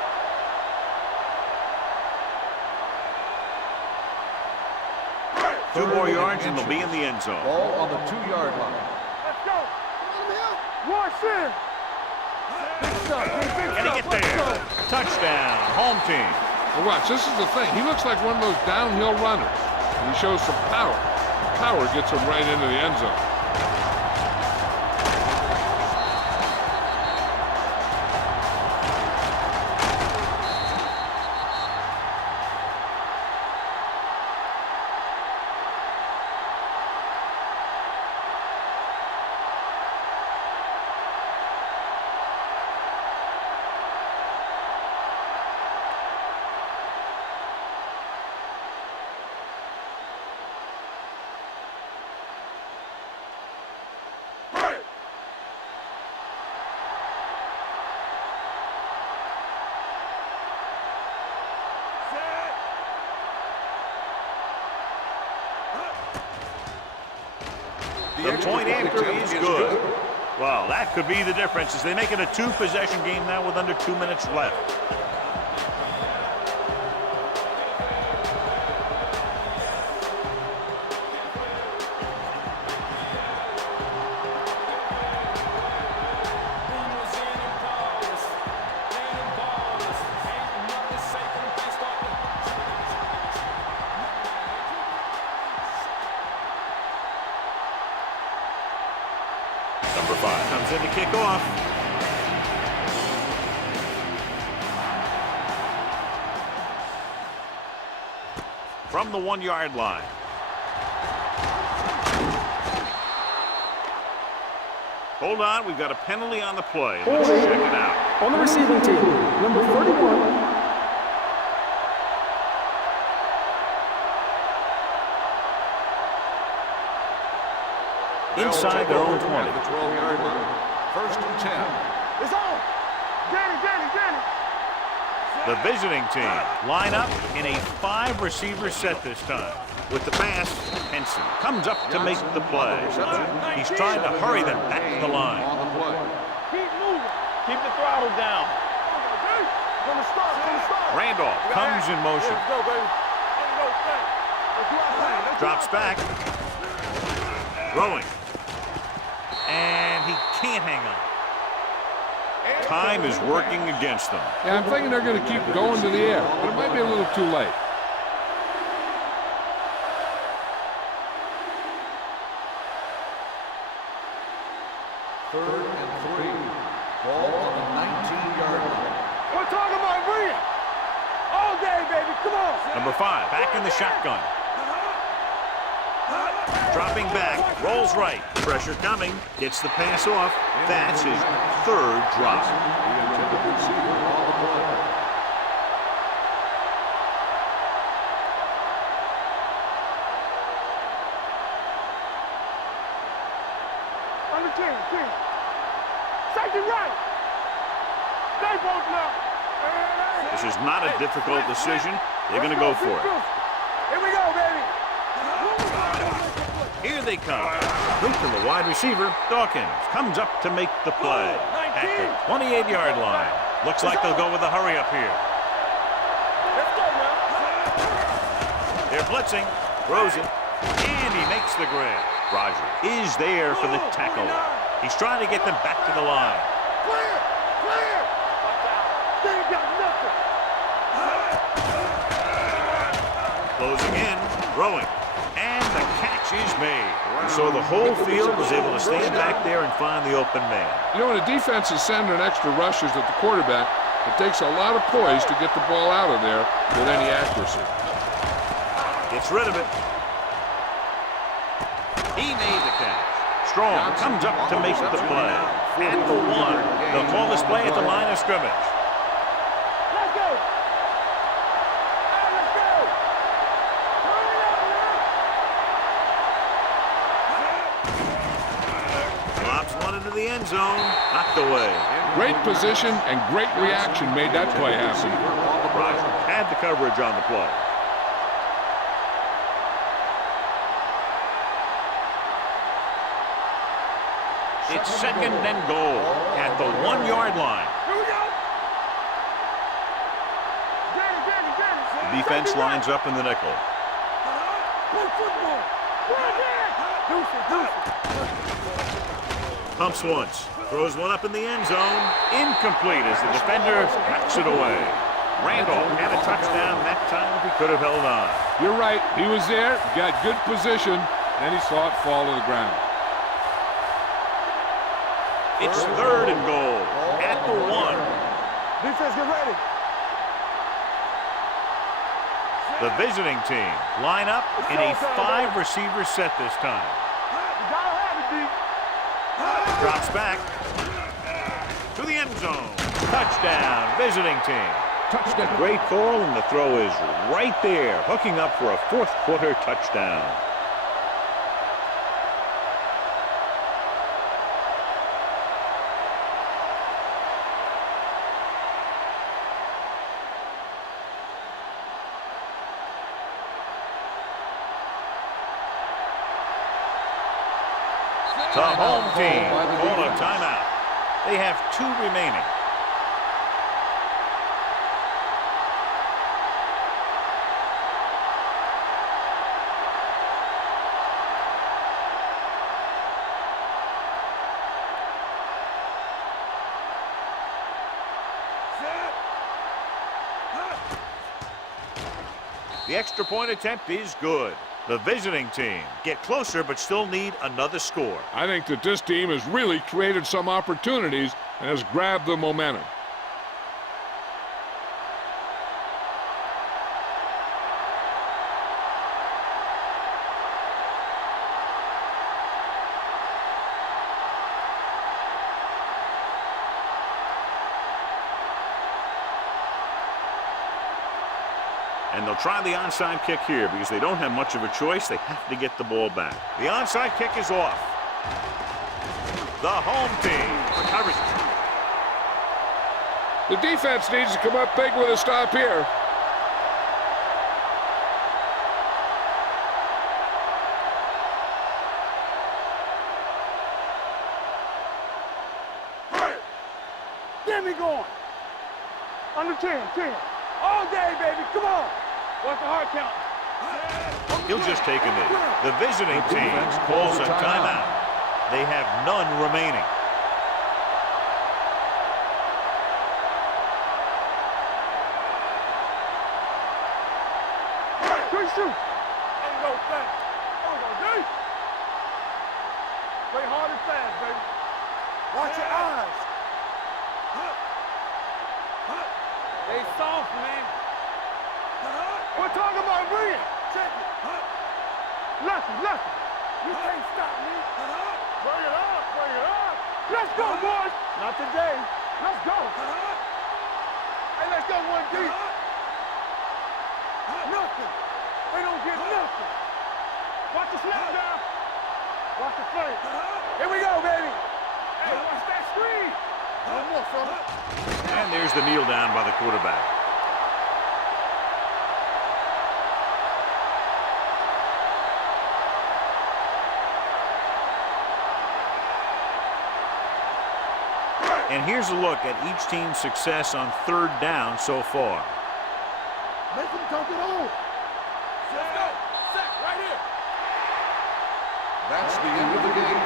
Two more yards and they'll be in the end zone. Ball on the 2-yard line. Let's go. Watch in. Can he get there? Touchdown, home team. Well, watch, this is the thing. He looks like one of those downhill runners. He shows some power. Power gets him right into the end zone. The point after is good. Well, that could be the difference as they make it a 2-possession game now with under 2 minutes left. Number 5 comes in to kick off. From the 1-yard line. Hold on, we've got a penalty on the play. Let's check it out. On the receiving team, number 31. Inside their own 20. The 12-yard line. First and 10. It's on. Danny. The visiting team line up in a 5-receiver set this time. With the pass, Henson comes up to make the play. He's trying to hurry them back to the line. On the play. Keep moving. Keep the throttle down. From the start. Randolph comes in motion. Let's go, baby. Drops back. Throwing. And he can't hang on. Time is working against them. Yeah, I'm thinking they're going to keep going to the air, but it might be a little too late. Third and 3. Ball on the 19-yard line. We're talking about brilliant. All day, baby. Come on. Number 5 back in the shotgun. Dropping back, rolls right. Pressure coming, gets the pass off. That's his third drop. The intended receiver on the play. Under 10. Safety right. Stay both left. This is not a difficult decision. They're going to go for it. Here we go, baby. Here they come. Complete to the wide receiver. Dawkins comes up to make the play. At the 28-yard line. Looks like they'll go with a hurry up here. Let's go now. They're blitzing. Throws it. And he makes the grab. Rogers is there for the tackle. He's trying to get them back to the line. Clear. They ain't got nothing. Closing in. Throwing. And the catch is made. So the whole field was able to stand back there and find the open man. You know, when a defense is sending extra rushers at the quarterback, it takes a lot of poise to get the ball out of there with any accuracy. Gets rid of it. He made the catch. Strong comes up to make the play. At the 1. They'll call this play at the line of scrimmage. Let's go. Let's go. Hurry up, Lobs one into the end zone. Knocked away. Great position and great reaction made that play happen. Rogers had the coverage on the play. It's 2nd and goal at the 1-yard line. Here we go. The defense lines up in the nickel. Play football. Pumps once. Throws one up in the end zone. Incomplete as the defender backs it away. Randall had a touchdown that time if he could have held on. You're right. He was there, got good position, then he saw it fall to the ground. It's 3rd and goal at the 1. Defense, get ready. The visiting team line up in a 5-receiver set this time. You gotta have it, D. Drops back to the end zone. Touchdown, visiting team. Touchdown. Great call, and the throw is right there, hooking up for a 4th-quarter touchdown. The home team call a timeout. They have 2 remaining. The extra point attempt is good. The visiting team get closer but still need another score. I think that this team has really created some opportunities and has grabbed the momentum. And they'll try the onside kick here because they don't have much of a choice. They have to get the ball back. The onside kick is off. The home team recovers. The defense needs to come up big with a stop here. Get me going. Under 10. All day, baby. Come on. What's the hard count? He'll just take a knee. The visiting team calls a timeout. They have none remaining. Quick shoot. There you go, thanks. There you go, D. Play hard and fast, baby. Watch your eyes. They soft, man. We're talking about Bria. Check it. Lefty. You can't stop me. Bring it up, bring it up. Let's go, boys. Not today. Let's go. Hey, let's go one deep. Nothing. They don't get nothing. Watch the snap down. Watch the play. Here we go, baby. Hey, watch that screen. One more, fella. And there's the kneel down by the quarterback. And here's a look at each team's success on third down so far. Make them dump it on. Let's go. Set right here. That's the end of the game.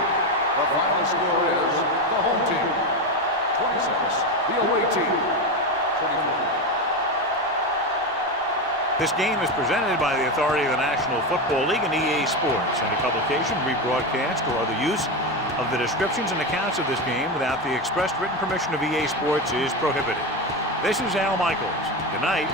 The final score is the home team 26, the away team 24. This game is presented by the authority of the National Football League and EA Sports. Any publication, rebroadcast, or other use of the descriptions and accounts of this game without the expressed written permission of EA Sports is prohibited. This is Al Michaels. Good night.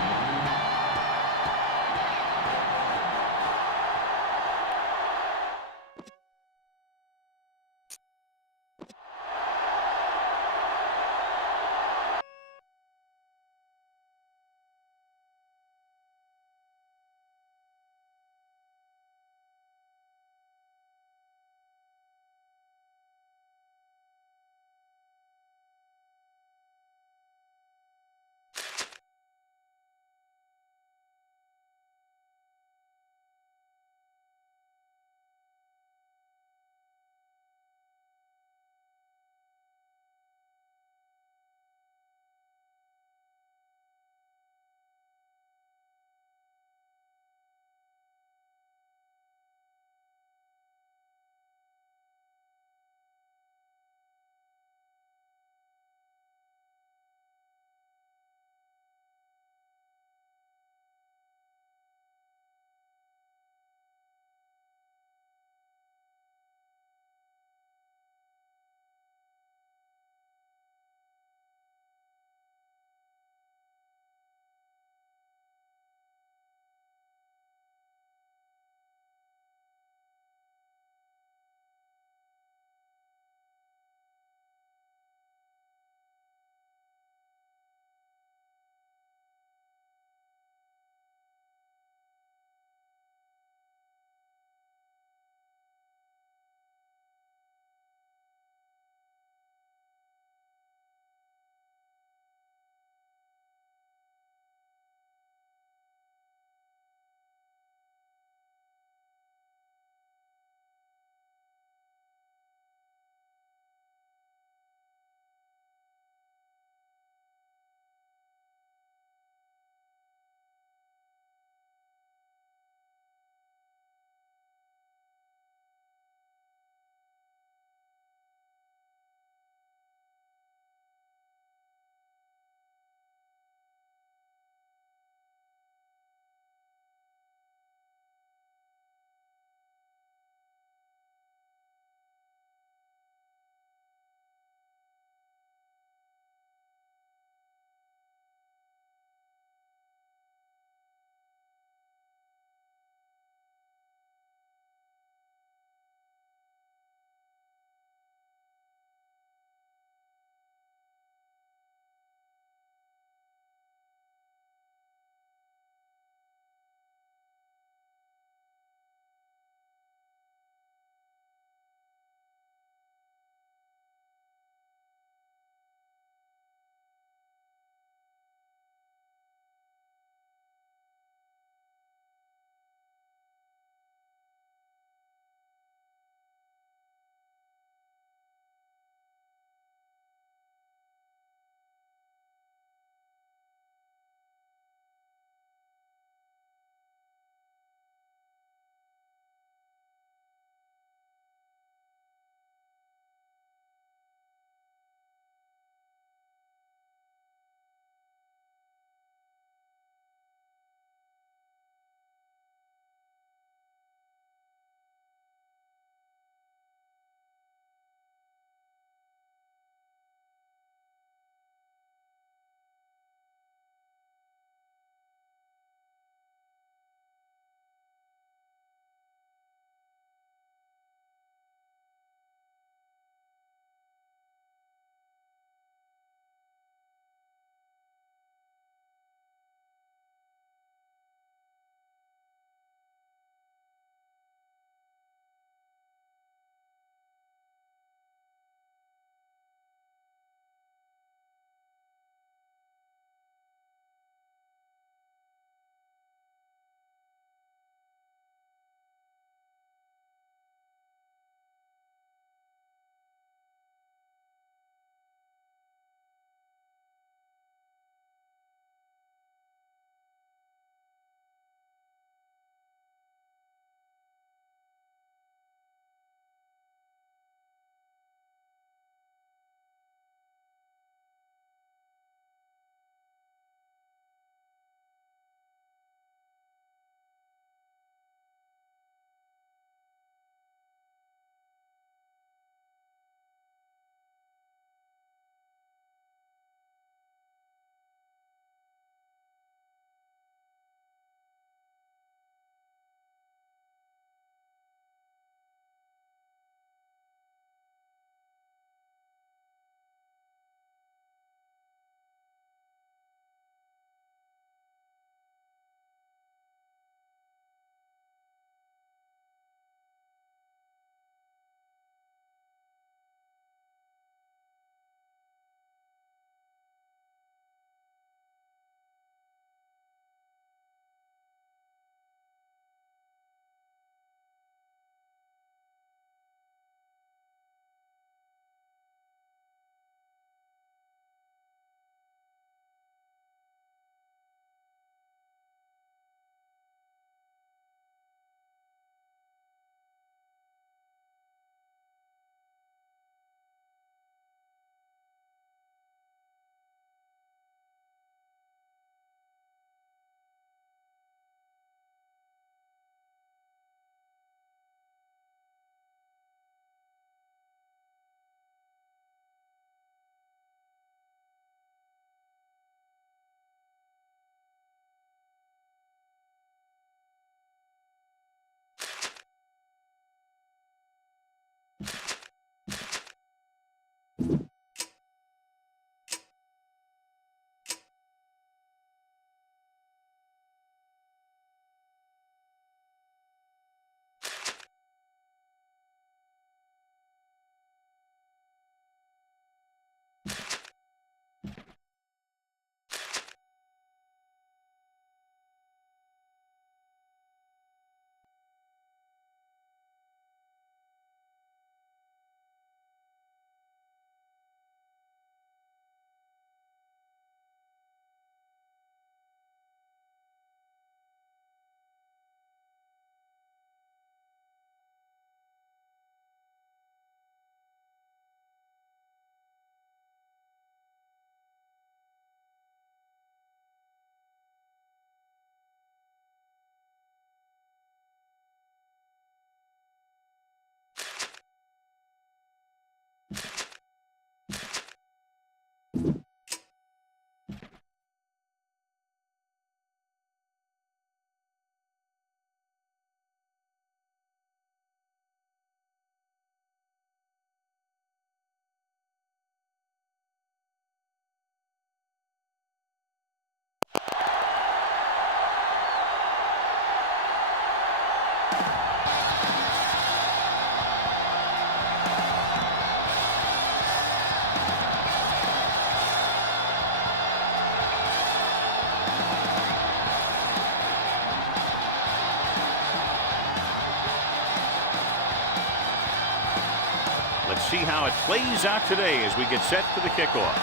Let's see how it plays out today as we get set for the kickoff.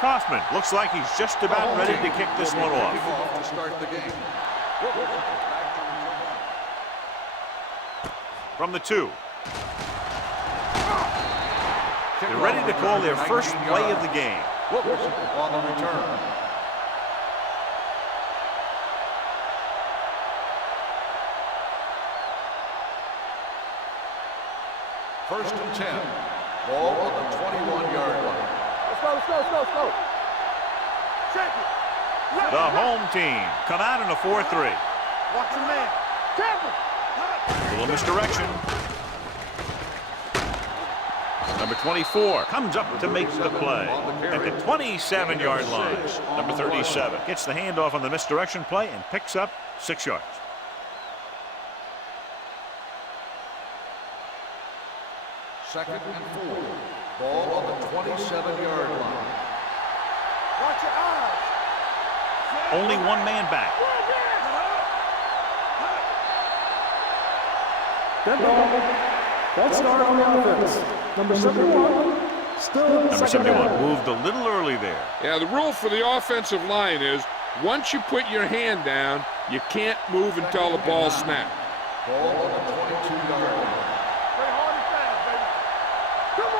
Kaufman looks like he's just about ready to kick this one off. To start the game. From the 2. They're ready to call their first play of the game. On the return. First and 10. Ball on the 21-yard line. Let's go. Check it. The home team come out in a 4-3. Watch your man. Careful. Little misdirection. Number 24 comes up to make the play at the 27-yard line. Number 37 gets the handoff on the misdirection play and picks up 6 yards. Second and 4. Ball on the 27-yard line. Watch your eyes. Only one man back. Dead ball. That's start on the offense. Number 71. Still Number 71 moved a little early there. Yeah, the rule for the offensive line is once you put your hand down, you can't move until the ball snaps. Ball on the 22-yard line. Play hard and fast, baby. Come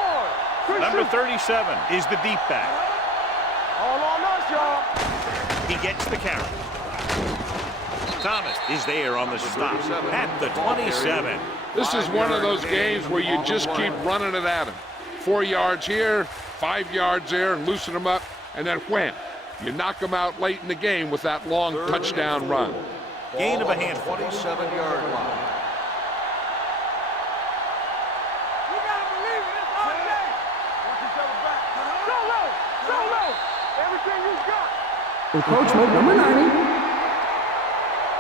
on. Number 37 is the deep back. All on us, y'all. He gets the carry. Thomas is there on the stop at the 27. This is one of those games where you just keep running it at him. 4 yards here, 5 yards there, loosen them up, and then wham. You knock them out late in the game with that long touchdown run. Gain of a handful. 27-yard line. You gotta believe it. It's all day. Watch each other back. So low. Everything you got. Encroachment number 90.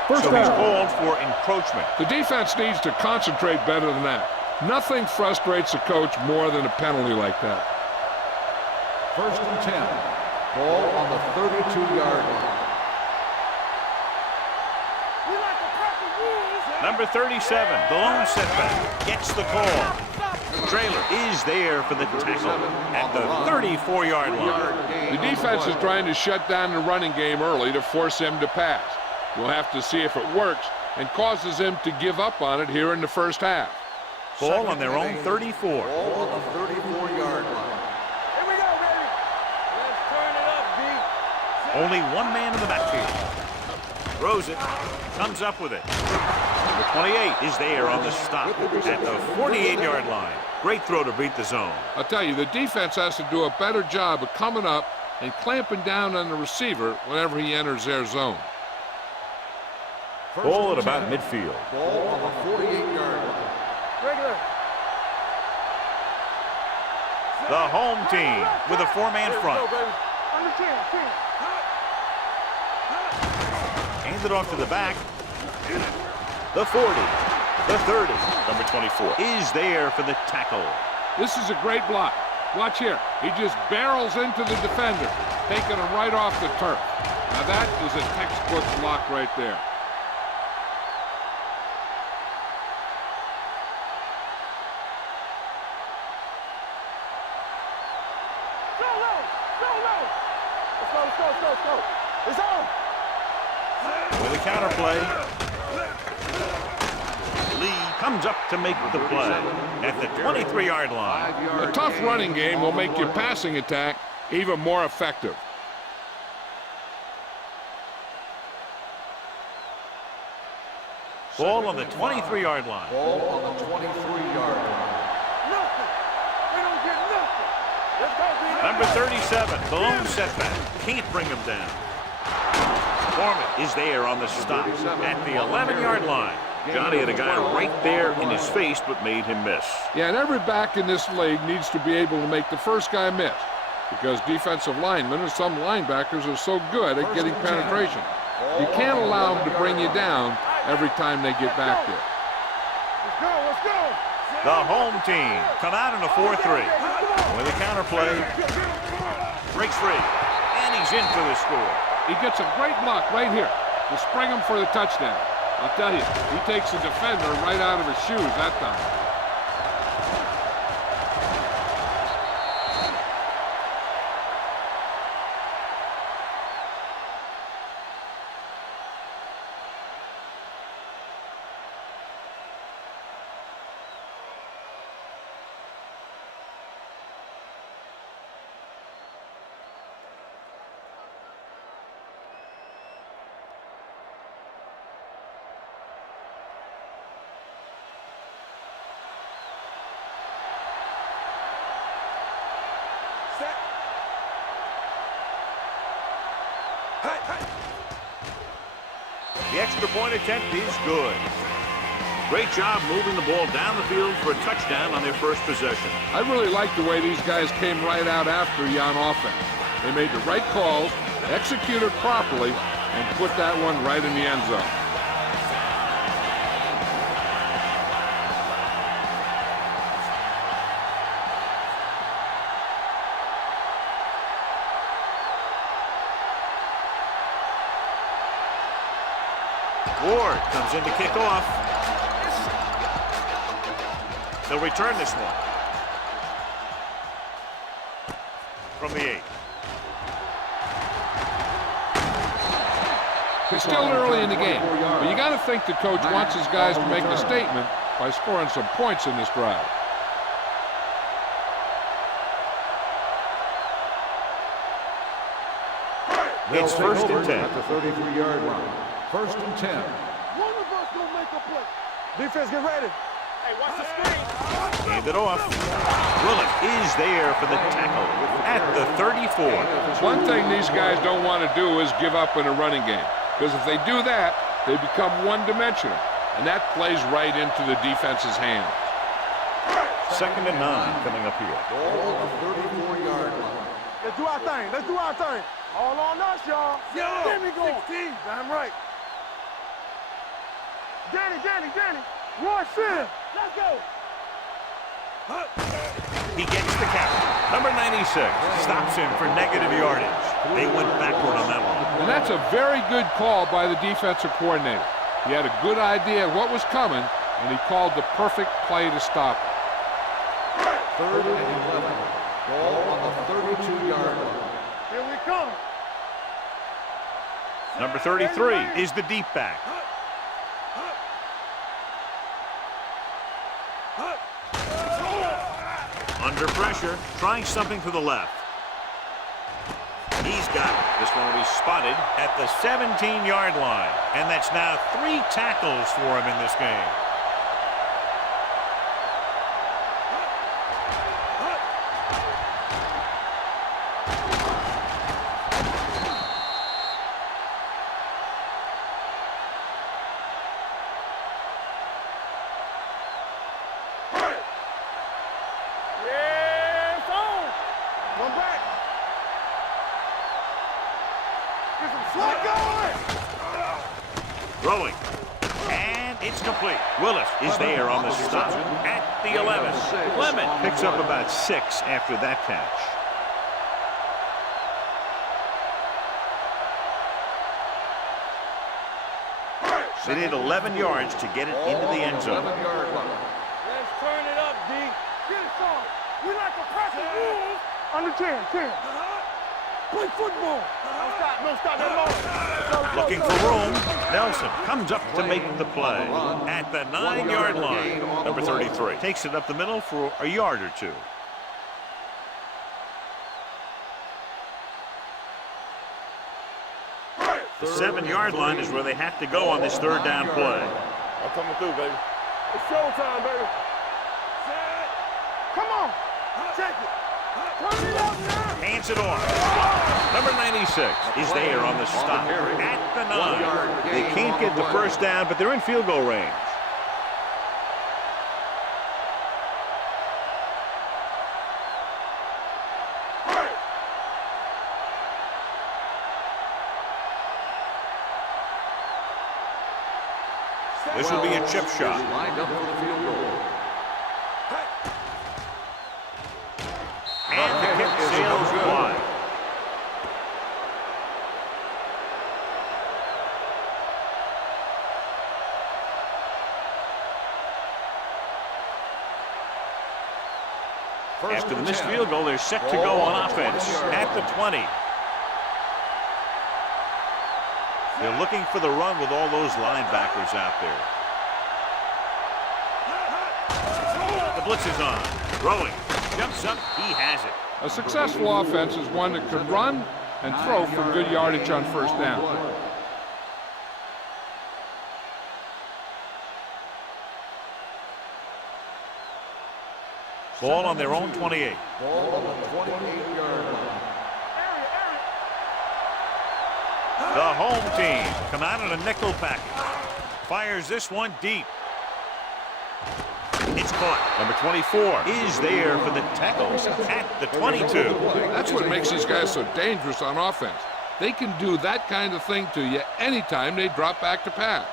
First So he's down. called for encroachment. The defense needs to concentrate better than that. Nothing frustrates a coach more than a penalty like that. First and 10. Ball on the 32-yard line. We like a purple rules. Number 37, the lone setback, gets the call. Trailer is there for the tackle at the 34-yard line. The defense is trying to shut down the running game early to force him to pass. We'll have to see if it works and causes him to give up on it here in the first half. Ball on their own 34. Ball on the 34-yard line. Here we go, baby. Let's turn it up, B. Only one man in the backfield. Throws it, comes up with it. Number 28 is there on the stop at the 48-yard line. Great throw to beat the zone. I'll tell you, the defense has to do a better job of coming up and clamping down on the receiver whenever he enters their zone. Ball at about midfield. Ball on the 48-yard line. Regular. The home team with a 4-man front. Go, baby. Under 10. Hands it off to the back. The 40, the 30, number 24 is there for the tackle. This is a great block. Watch here. He just barrels into the defender, taking him right off the turf. Now that is a textbook block right there. Let's go. It's on. With a counter play. Lee comes up to make the play at the 23-yard line. A tough running game will make your passing attack even more effective. Ball on the 23-yard line. Ball on the 23-yard line. Nothing. We don't get nothing. Let's go, B. Number 37, the lone setback. Can't bring him down. Foreman is there on the stop at the 11-yard line. Johnny had a guy right there in his face, but made him miss. Yeah, and every back in this league needs to be able to make the first guy miss, because defensive linemen and some linebackers are so good at getting penetration. You can't allow them to bring you down every time they get back there. Let's go. The home team come out in a 4-3. With a counter play, breaks free, and he's in for the score. He gets a great block right here to spring him for the touchdown. I'll tell you, he takes the defender right out of his shoes that time. The extra point attempt is good. Great job moving the ball down the field for a touchdown on their first possession. I really like the way these guys came right out after you on offense. They made the right calls, executed properly, and put that one right in the end zone. Ward comes in to kick off. They'll return this one. From the 8. It's still early in the game, but you got to think the coach wants his guys to make a statement by scoring some points in this drive. It's first and 10. At the 33-yard line. First and 10. One of us gonna make a play. Defense, get ready. Hey, watch the screen. Hand it off. Willett is there for the tackle at the 34. One thing these guys don't want to do is give up in a running game, because if they do that, they become one-dimensional, and that plays right into the defense's hands. Second and 9 coming up here. Ball at the 34-yard line. Let's do our thing. Let's do our thing. All on us, y'all. Get me going. 16. Damn right. Danny. Roy Sid. Let's go. He gets the count. Number 96 stops him for negative yardage. They went backward on that one. And that's a very good call by the defensive coordinator. He had a good idea of what was coming, and he called the perfect play to stop it. Third and 11. Ball on the 32-yard line. Here we come. Number 33 is the deep back. Under pressure, trying something to the left. He's got it. This one will be spotted at the 17-yard line. And that's now 3 tackles for him in this game. Throwing. And it's complete. Willis is there on the stop at the 11. Clement picks up about 6 after that catch. They need 11 yards to get it into the end zone. Let's turn it up, D. Get it on. We like to press the rules. Under 10. Play football. No stop. Looking for room. Nelson comes up to make the play at the 9-yard line. Number 33 takes it up the middle for a yard or 2. The 7-yard line is where they have to go on this third down play. I'm coming through, baby. It's showtime, baby. Come on. Check it. Turn it up now. Hands it off. Number 96 is there on the stop at the 9. They can't get the first down, but they're in field goal range. This will be a chip shot. Lined up for the field goal. After the missed field goal, they're set to go on offense at the 20. They're looking for the run with all those linebackers out there. The blitz is on. Throwing. Jumps up. He has it. A successful offense is one that can run and throw for good yardage on first down. Ball on their own 28. Ball on the 28-yard line. The home team come out in a nickel package. Fires this one deep. It's caught. Number 24 is there for the tackle at the 22. That's what makes these guys so dangerous on offense. They can do that kind of thing to you anytime they drop back to pass.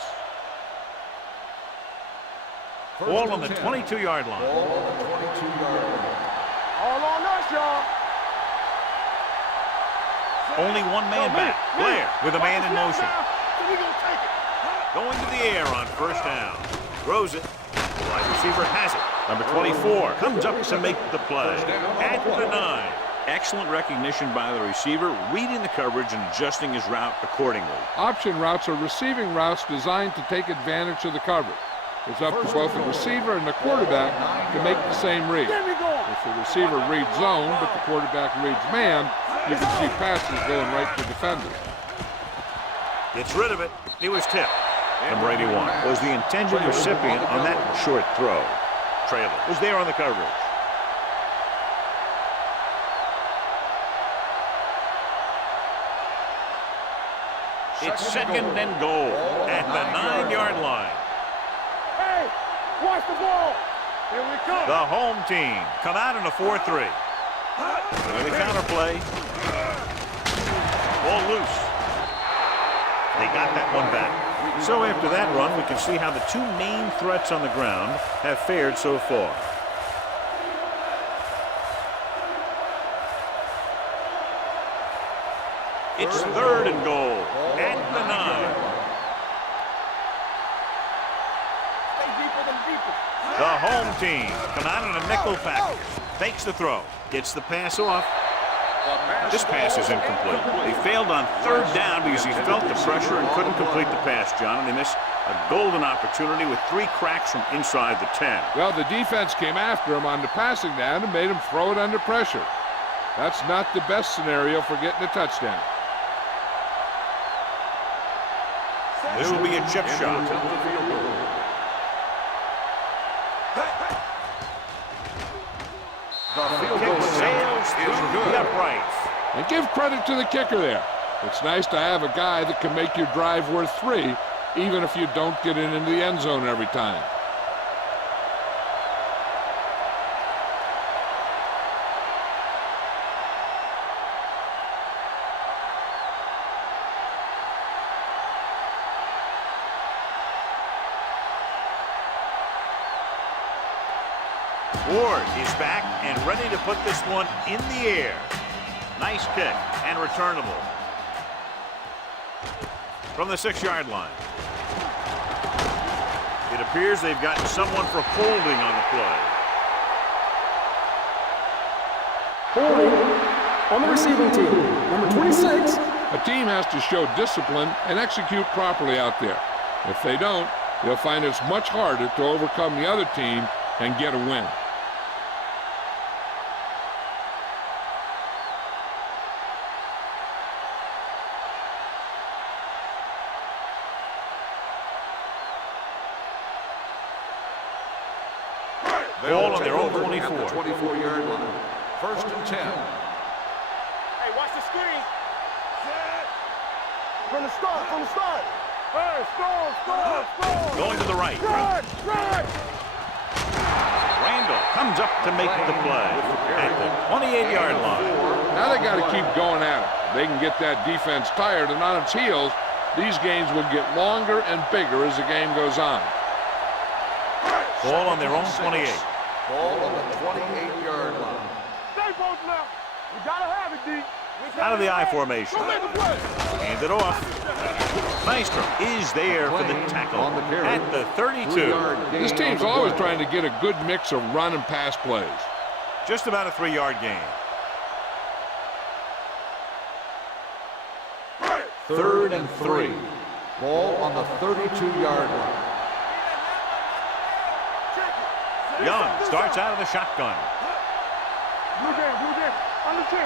Ball on the 22-yard line. Ball on the 22-yard line. All on us, y'all. Only one man back. Blair with a man in motion. So we gonna take it. Going to the air on first down. Throws it. The wide receiver has it. Number 24 comes up to make the play at the 9. Excellent recognition by the receiver, reading the coverage and adjusting his route accordingly. Option routes are receiving routes designed to take advantage of the coverage. It's up to both the receiver and the quarterback to make the same read. If the receiver reads zone, but the quarterback reads man, you can see passes going right to defenders. Gets rid of it. It was tipped. Number 81 was the intended recipient on that short throw. Traylor was there on the coverage. It's second and goal at the 9-yard line. Hey, watch the ball. Here we come. The home team come out in a 4-3. With the counter play. Ball loose. They got that one back. So after that run, we can see how the two main threats on the ground have fared so far. It's third and goal at the 9. Stay deeper than deeper. The home team come out in a nickel package. Fakes the throw. Gets the pass off. This pass is incomplete. They failed on third down because he felt the pressure and couldn't complete the pass, John. And they missed a golden opportunity with 3 cracks from inside the 10. Well, the defense came after him on the passing down and made him throw it under pressure. That's not the best scenario for getting a touchdown. This will be a chip shot. The field Kick goal sails through the uprights. And give credit to the kicker there. It's nice to have a guy that can make your drive worth 3, even if you don't get it into the end zone every time. Ward is back and ready to put this one in the air. Nice kick and returnable. From the 6-yard line. It appears they've gotten someone for holding on the play. Holding on the receiving team, number 26. A team has to show discipline and execute properly out there. If they don't, they'll find it's much harder to overcome the other team and get a win. Ball on their own 24. At the 24-yard line. First and 10. Hey, watch the screen. From the start. Hey, score. Going to the right. Run. Randall comes up to make the play at the 28-yard line. Now they got to keep going at it. They can get that defense tired and on its heels. These games will get longer and bigger as the game goes on. Ball on their own 28. Ball on the 28-yard line. Stay both now. We gotta have it, D. Out of the I formation. Go make a play. Hand it off. Maestro is there for the tackle at the 32. This team's always trying to get a good mix of run and pass plays. Just about a 3-yard gain. 3rd and 3. Ball on the 32-yard line. Young starts out of the shotgun. Blue game. On the 10.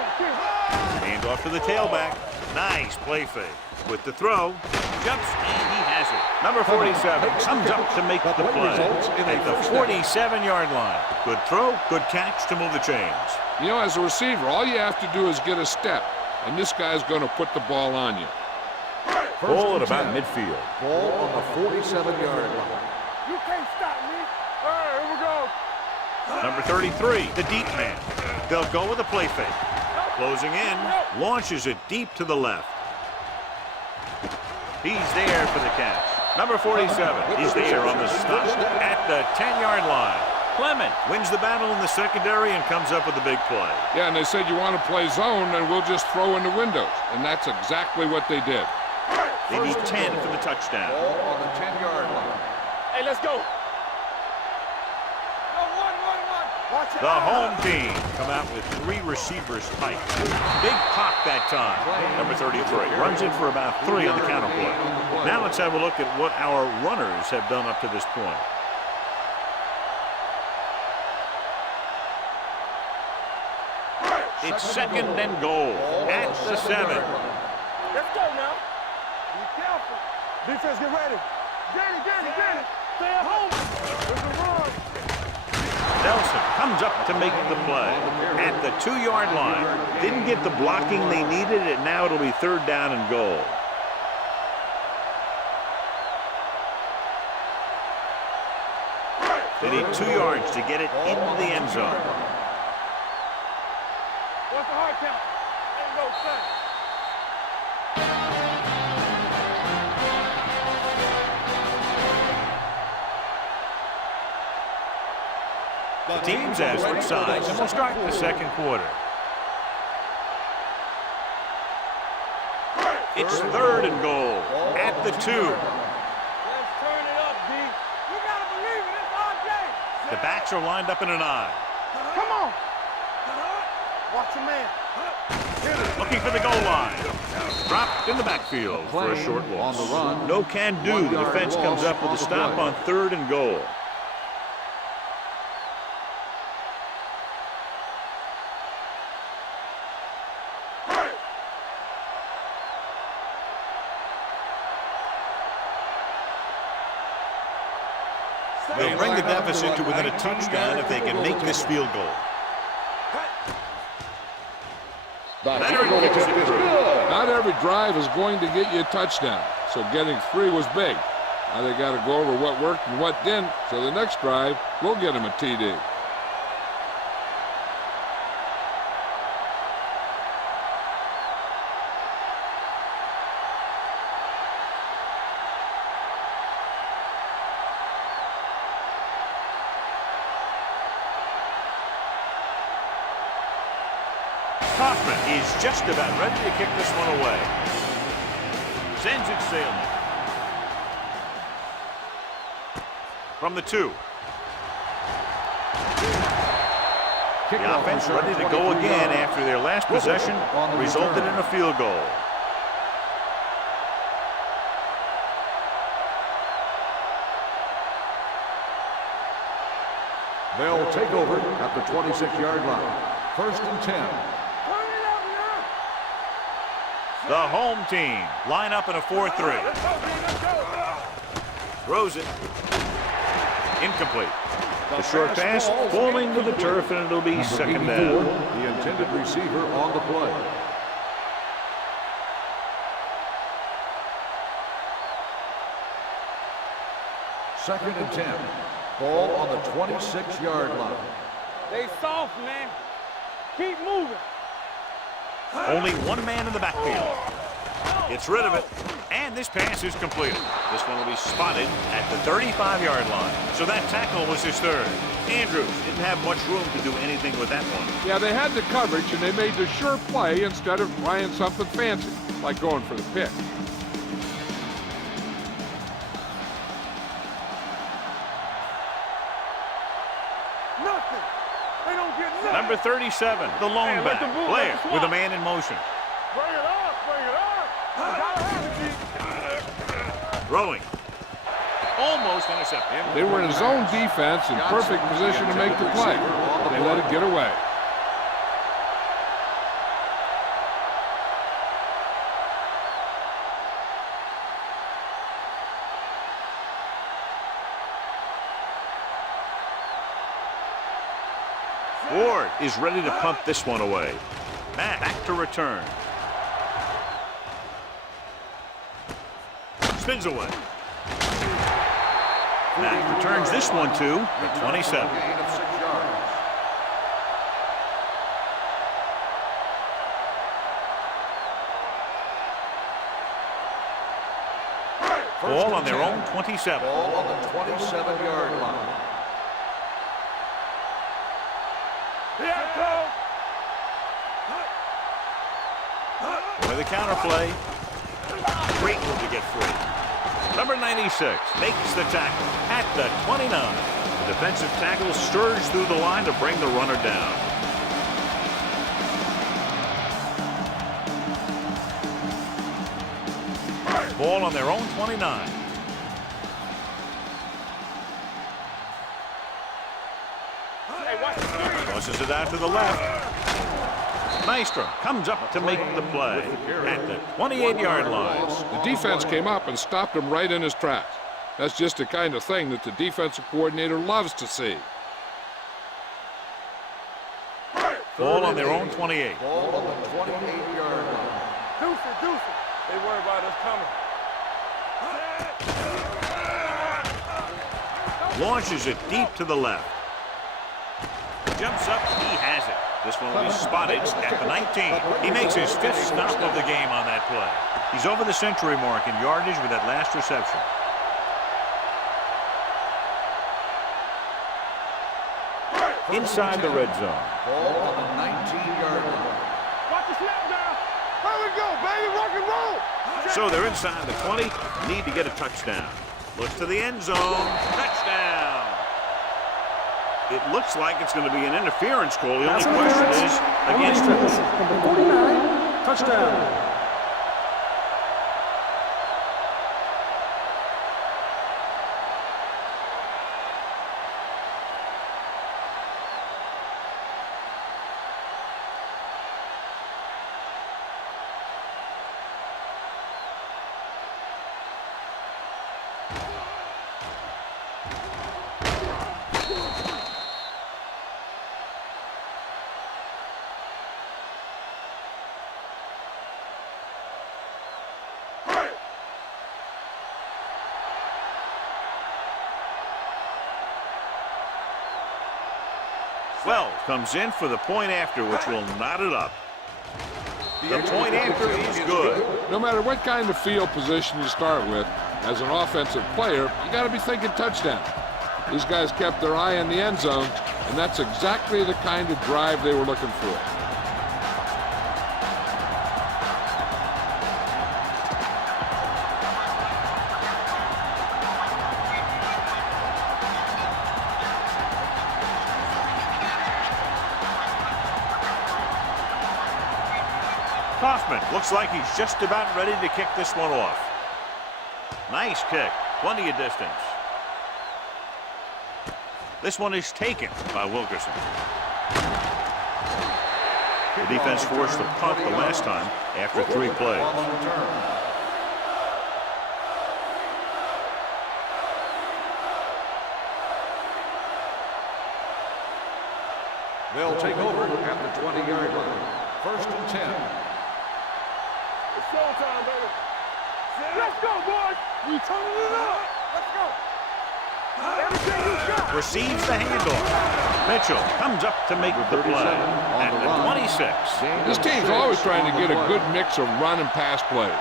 Hand off to the tailback. Nice play fake. With the throw, jumps, and he has it. Number 47 comes up to make the play at the 47-yard line. Good throw, good catch to move the chains. You know, as a receiver, all you have to do is get a step, and this guy's going to put the ball on you. Ball at about midfield. Ball on the 47-yard line. You can't stop me. All right, here we go. Number 33, the deep man. They'll go with a play fake. Closing in, launches it deep to the left. He's there for the catch. Number 47 is there on the stop at the 10-yard line. Clement wins the battle in the secondary and comes up with a big play. Yeah, and they said you want to play zone, and we'll just throw in the windows. And that's exactly what they did. They need 10 for the touchdown. Ball on the 10-yard line. Hey, let's go. The home team come out with 3 receivers tight. Big pop that time. Number 33 runs it for about 3 on the counter play. Now let's have a look at what our runners have done up to this point. It's 2nd and goal at the 7. Let's go now. Be careful. Defense, get ready. Get it. Stay at home. There's a run. Nelson comes up to make the play at the 2-yard line. Didn't get the blocking they needed, and now it'll be 3rd down and goal. They need 2 yards to get it into the end zone. What's the hard count? Ain't no sense. The teams have switched sides, and we'll start the 2nd quarter. It's 3rd and goal at the 2. Let's turn it up, D. You gotta believe it. It's our day. The backs are lined up in an I. Come on. Watch your man. Looking for the goal line. Dropped in the backfield for a short loss. On the run. No can do. The defense comes up with a stop on 3rd and goal. They'll bring the deficit to within a touchdown if they can make this field goal. Not every drive is going to get you a touchdown, so getting 3 was big. Now they got to go over what worked and what didn't, so the next drive, we'll get them a TD. Kaufman is just about ready to kick this one away. Sends it sailing. From the 2. The offense ready to go again after their last possession resulted in a field goal. They'll take over at the 26-yard line. 1st and 10. The home team line up in a 4-3. Throws it. Incomplete. The short pass falling to the turf, and it'll be 2nd down. The intended receiver on the play. Second and 10. Ball on the 26-yard line. They soft, man. Keep moving. Only 1 man in the backfield. Gets rid of it, and this pass is completed. This one will be spotted at the 35-yard line. So that tackle was his 3rd. Andrews didn't have much room to do anything with that one. Yeah, they had the coverage, and they made the sure play instead of trying something fancy, like going for the pick. Nothing. They don't get Number 37, the lone back. Blair with a man in motion. Bring it up, bring it up. Gotta have it, Throwing. Almost intercepted. They were in zone defense in perfect position to make the play. They let it get away. Ward is ready to punt this one away. Back to return. Spins away. Matt returns this one to the 27. Gain of 6 yards. Ball on their own 27. Ball on the 27-yard line. With a counter play. Great move to get free. Number 96 makes the tackle at the 29. The defensive tackle stirs through the line to bring the runner down. Ball on their own 29. Tosses it out to the left. Nystrom comes up to make the play at the 28-yard line. The defense came up and stopped him right in his tracks. That's just the kind of thing that the defensive coordinator loves to see. Ball on their own 28. Ball on the 28-yard line. Deuce it, deuce it. They worry about us coming. Launches it deep to the left. Jumps up, he has it. This one will be spotted at the 19. He makes his 5th stop of the game on that play. He's over the century mark in yardage with that last reception. Inside the red zone. Ball on the 19-yard line. Watch the snap down. Here we go, baby. Rock and roll. So they're inside the 20. Need to get a touchdown. Looks to the end zone. Touchdown. It looks like it's going to be an interference call. The only question is against who? Number 49, touchdown. Wells comes in for the point after, which will knot it up. The point after is good. No matter what kind of field position you start with, as an offensive player, you got to be thinking touchdown. These guys kept their eye on the end zone, and that's exactly the kind of drive they were looking for. Hoffman looks like he's just about ready to kick this one off. Nice kick, plenty of distance. This one is taken by Wilkerson. The defense forced a punt the last time after 3 plays. They'll take over at the 20-yard line. 1st and 10. It's showtime, baby. Let's go, boys. We turning it up. Let's go. Everything you got. Receives the handoff. Mitchell comes up to make the play at the 26. This team's always trying to get a good mix of run and pass plays.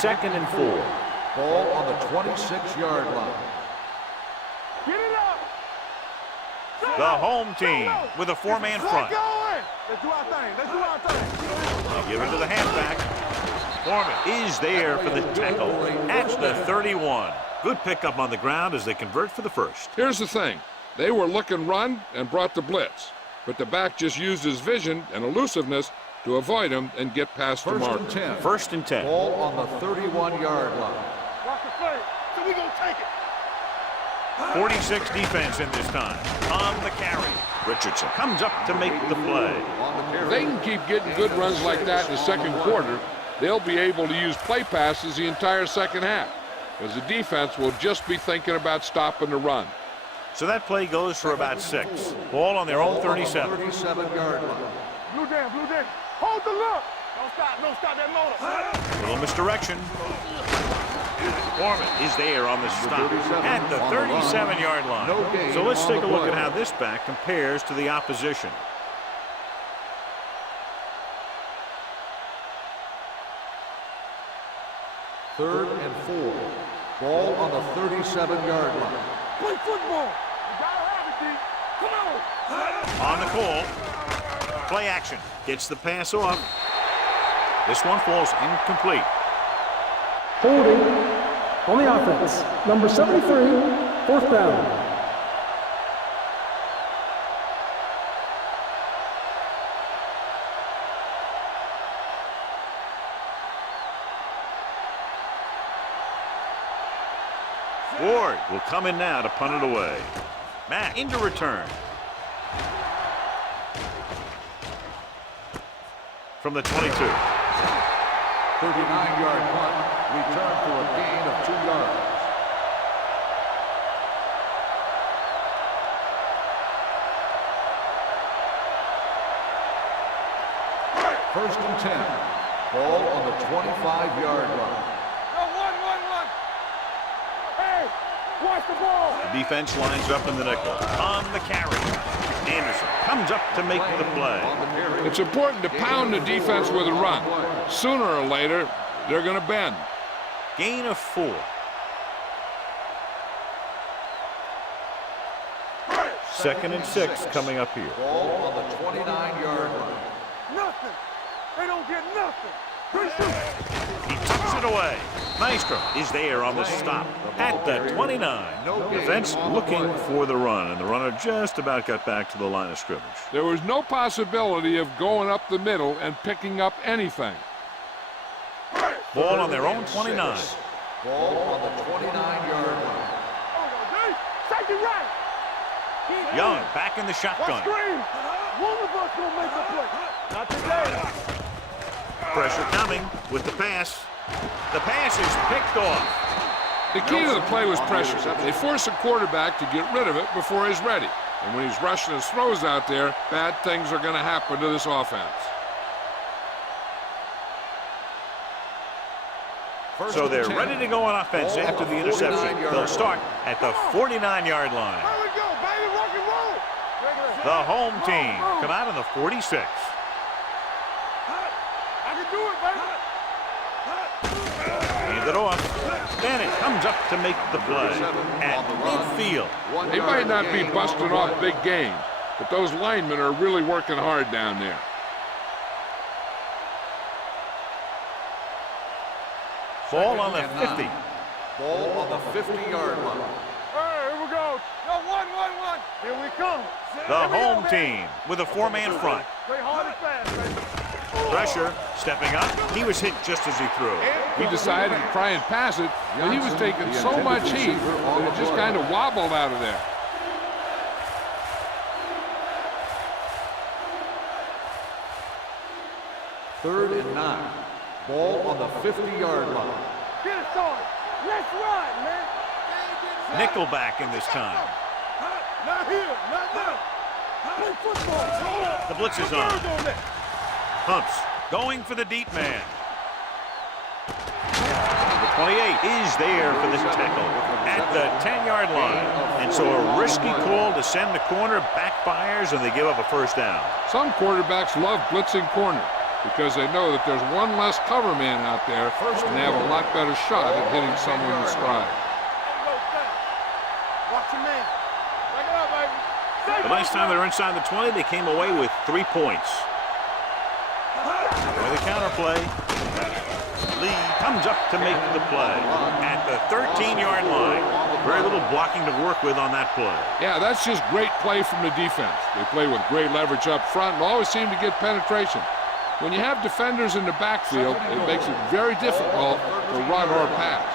Second and 4. Ball on the 26-yard line. Get it up. The home team with a 4-man front. Let's do our thing. Let's do our thing. They give it to the halfback. Foreman is there for the tackle at the 31. Good pickup on the ground as they convert for the first. Here's the thing. They were looking run and brought the blitz, but the back just used his vision and elusiveness to avoid him and get past the marker. 10. First and 10. Ball on the 31-yard line. Watch the play. So we gonna take it. 46 defense in this time. On the carry. Richardson comes up to make the play. If they can keep getting good runs like that in the second quarter, they'll be able to use play passes the entire second half, because the defense will just be thinking about stopping the run. So that play goes for about 6. Ball on their own 37. 37-yard line. Blue down, blue down. Hold the look. Don't stop that motor. Little misdirection. Foreman is there on the stop at the 37-yard line. So let's take a look at how this back compares to the opposition. Third and 4. Ball on the 37-yard line. Play football. You gotta have it, D. Come on. On the call. Play action. Gets the pass off. This one falls incomplete. Holding on the offense. Number 73, fourth down. Ward will come in now to punt it away. Matt into return. From the 22. 39-yard punt. Return for a gain of 2 yards. First and 10. Ball on the 25-yard line. One. Hey, watch the ball. The defense lines up in the nickel. On the carry. Anderson comes up to make the play. It's important to pound the defense with a run. Sooner or later, they're going to bend. Gain of 4. Second and 6 coming up here. Ball on the 29-yard line. Nothing. They don't get nothing. He tucks it away. Maestro is there on the stop at the 29. Defense looking for the run, and the runner just about got back to the line of scrimmage. There was no possibility of going up the middle and picking up anything. Ball on their own 29. Ball on the 29-yard line. Safety right. Young back in the Watch shotgun. screen. One of us gonna make a play. Not today. Pressure coming with the pass. The pass is picked off. The key to the play was pressure. They force a quarterback to get rid of it before he's ready. And when he's rushing his throws out there, bad things are going to happen to this offense. So they're ready to go on offense after the interception. They'll start at the 49-yard line. There we go, baby. Rock and roll. The home team come out on the 46. I can do it, baby. Hand it off. Bennett comes up to make the play at midfield. They might not be busting off big games, but those linemen are really working hard down there. Ball on the 50. Ball on the 50-yard line. Hey, here we go. No, one. Here we come. The home team with a 4-man front. Play hard and fast, baby. Pressure, stepping up. He was hit just as he threw. He decided to try and pass it, but he was taking so much heat that it just kind of wobbled out of there. Third and 9. Ball on the 50-yard line. Get it started. Let's ride, man. Nickelback in this time. Not here, not now. Play football. The blitz is on. Humps going for the deep man. The 28 is there for the tackle at the 10-yard line. And so a risky call to send the corner backfires, and they give up a first down. Some quarterbacks love blitzing corner because they know that there's one less cover man out there and they have a lot better shot at hitting someone in stride. Watch your man. Back it up, baby. The last time they were inside the 20, they came away with 3 points. With a counterplay. Lee comes up to make the play at the 13-yard line. Very little blocking to work with on that play. Yeah, that's just great play from the defense. They play with great leverage up front and always seem to get penetration. When you have defenders in the backfield, it makes it very difficult to run or pass.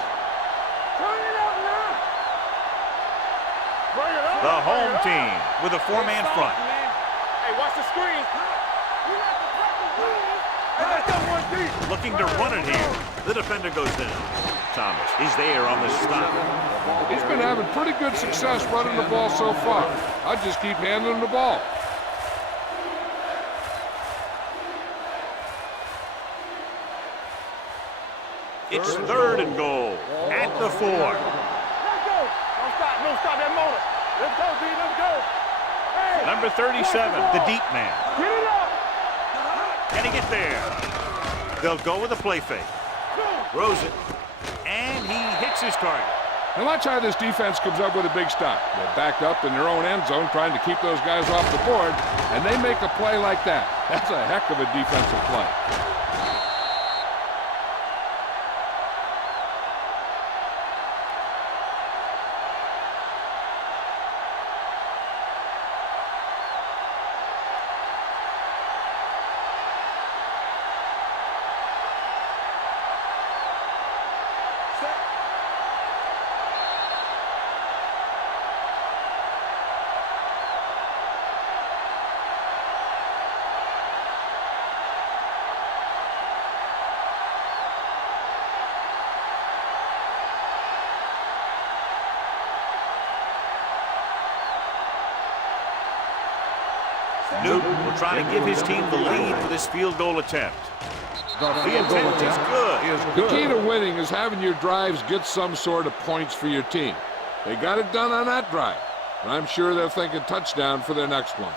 The home team with a four-man front. Hey, watch the screen. Looking to run it here. The defender goes down. Thomas is there on the stop. He's been having pretty good success running the ball so far. I'll just keep handing him the ball. It's 3rd and goal at the 4. Let's go. Don't stop that motor. Let's go, D. Let's go. Hey. Number 37, the deep man. Get it up. Can he get there? They'll go with a play fake. Throws it, and he hits his target. Now watch how this defense comes up with a big stop. They're backed up in their own end zone trying to keep those guys off the board, and they make a play like that. That's a heck of a defensive play. Newton will try to give his team the lead for this field goal attempt. The attempt is good. The key to winning is having your drives get some sort of points for your team. They got it done on that drive, and I'm sure they're thinking touchdown for their next one.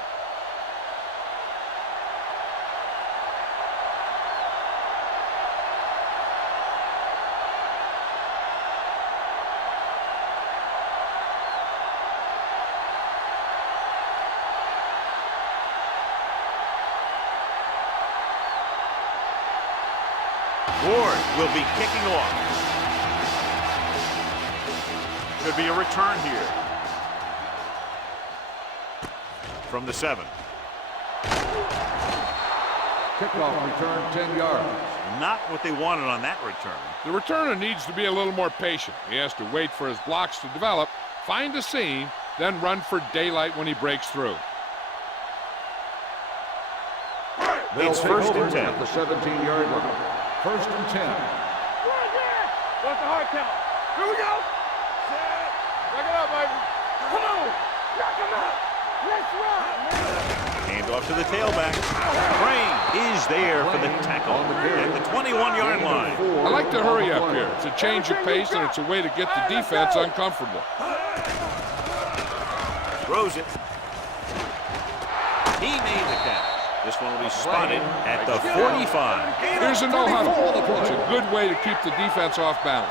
Ward will be kicking off. Should be a return here. From the 7. Kickoff return 10 yards. Not what they wanted on that return. The returner needs to be a little more patient. He has to wait for his blocks to develop, find a seam, then run for daylight when he breaks through. It's 1st and 10. At the 17-yard line. 1st and 10. What's the hard count? Here we go. Back it up, baby. Come on. Knock him out. Let's run, man. Hand off to the tailback. Crane is there for the tackle at the 21-yard line. I like to hurry up here. It's a change of pace, and it's a way to get the defense uncomfortable. Throws it. He made the catch. This one will be spotted at the 45. Here's a no-huddle. It's a good way to keep the defense off balance.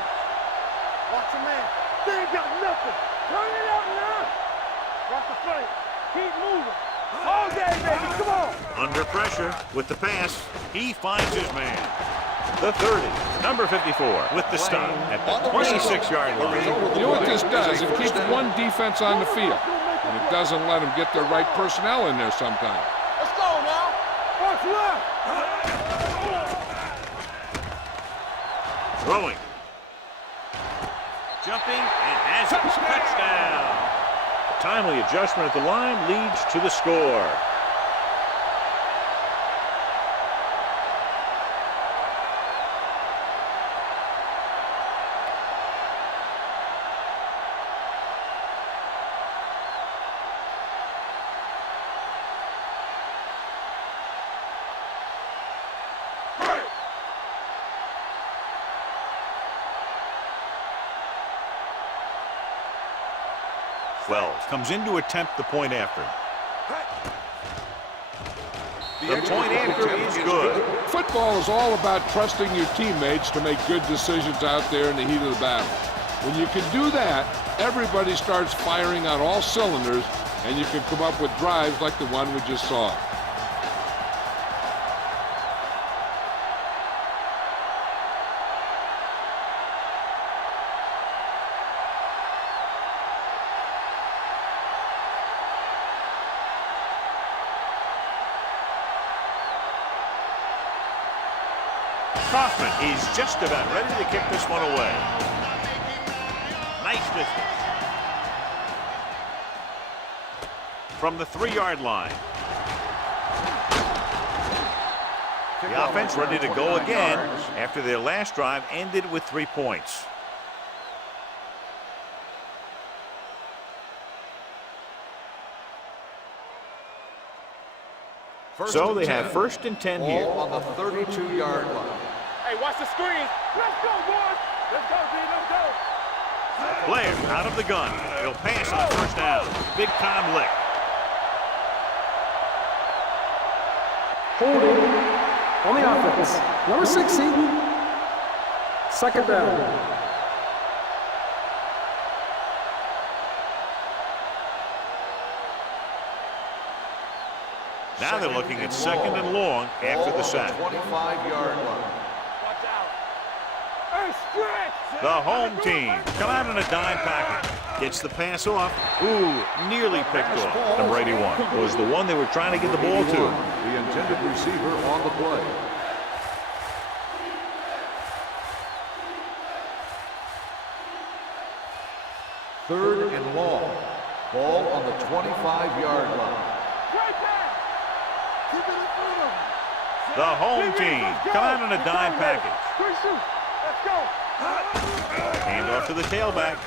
Watch your man. They ain't got nothing. Turn it up now. Watch the play. Keep moving. All day, baby. Come on. Under pressure with the pass. He finds his man. The 30, number 54, with the stop at the 26-yard line. You know what this does? It keeps one defense on the field, and it doesn't let them get the right personnel in there sometimes. Let's go now. What's left? Throwing. Jumping and has it. Touchdown. A timely adjustment at the line leads to the score. Comes in to attempt the point after. The point after is good. Football is all about trusting your teammates to make good decisions out there in the heat of the battle. When you can do that, everybody starts firing on all cylinders, and you can come up with drives like the one we just saw. Kaufman is just about ready to kick this one away. Nice distance. From the 3-yard line. The offense ready to go again after their last drive ended with 3 points. So they have 1st and 10 here. Ball on the 32-yard line. Hey, watch the screen. Let's go, boys. Let's go, D. Let's go. Blair out of the gun. He'll pass on 1st down. Big time lick. Holding on the offense. Number 60. 2nd down. Now they're looking at 2nd and long after the sack. 25-yard line. Watch out. Hey, stretch. The home team come out in a dime package. Gets the pass off. Ooh, nearly picked off. Number 81 was the one they were trying to get the ball to. The intended receiver on the play. Third and long. Ball on the 25-yard line. Right there. Keep it in front of him. The home team come out in a dime package. Quick shoot. Let's go. Hand off to the tailback.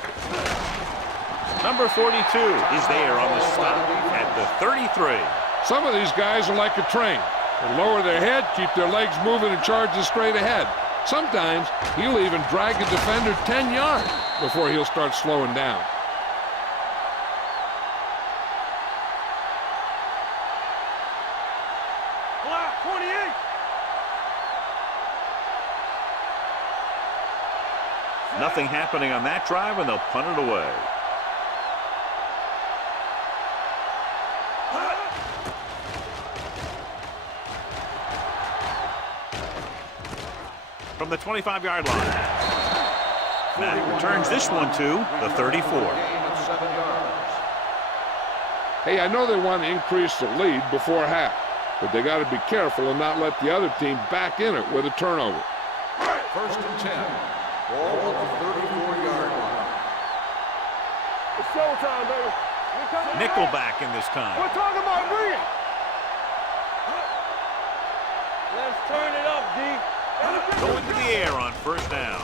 Number 42 is there on the stop at the 33. Some of these guys are like a train. They lower their head, keep their legs moving, and charge straight ahead. Sometimes he'll even drag a defender 10 yards before he'll start slowing down. Block 28. Nothing happening on that drive, and they'll punt it away. From the 25-yard line. Now he returns this one to the 34. Hey, I know they want to increase the lead before half, but they got to be careful and not let the other team back in it with a turnover. 1st and 10. Ball on the 34-yard line. It's showtime, baby. We're coming back. Nickelback in this time. We're talking about bring it. Let's turn it up, D. Going to the air on 1st down.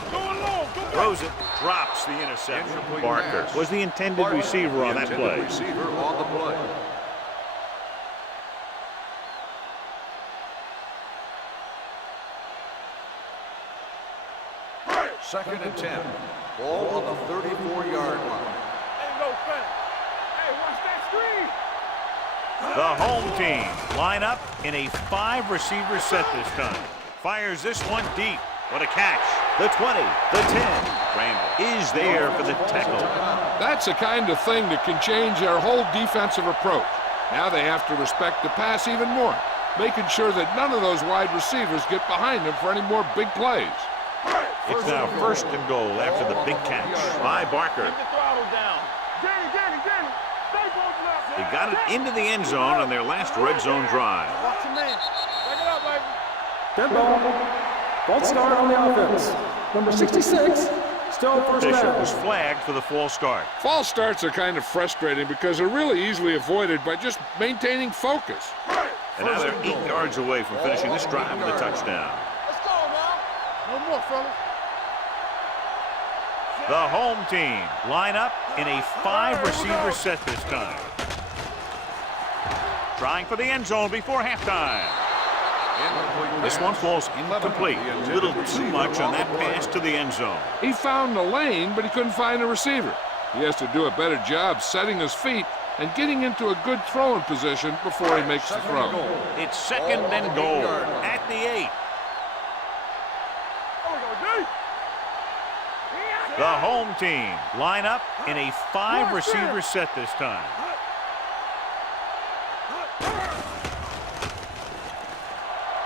Throws it, drops the interception. Barker was the intended receiver on that play. Receiver on the play. Second and 10. Ball on the 34-yard line. Ain't no fence. Hey, watch that screen. The home team line up in a 5-receiver set this time. Fires this one deep. What a catch. The 20, the 10. Randall is there for the tackle. That's the kind of thing that can change their whole defensive approach. Now they have to respect the pass even more, making sure that none of those wide receivers get behind them for any more big plays. It's now 1st and goal after the big catch by Barker. Keep the throttle down. Danny. Stay bolted up. He got it into the end zone on their last red zone drive. Watch your man. Break it up, baby. Dead ball. False start on the offense. Number 66. Still 1st Bishop down. was flagged for the false start. False starts are kind of frustrating because they're really easily avoided by just maintaining focus. And now they're 8 yards away from finishing this drive with a touchdown. Let's go, now. No more, fellas. The home team line up in a 5-receiver set this time. Trying for the end zone before halftime. This one falls incomplete. A little too much on that pass to the end zone. He found the lane, but he couldn't find a receiver. He has to do a better job setting his feet and getting into a good throwing position before he makes the throw. It's 2nd and goal at the 8. The home team line up in a 5-receiver set this time.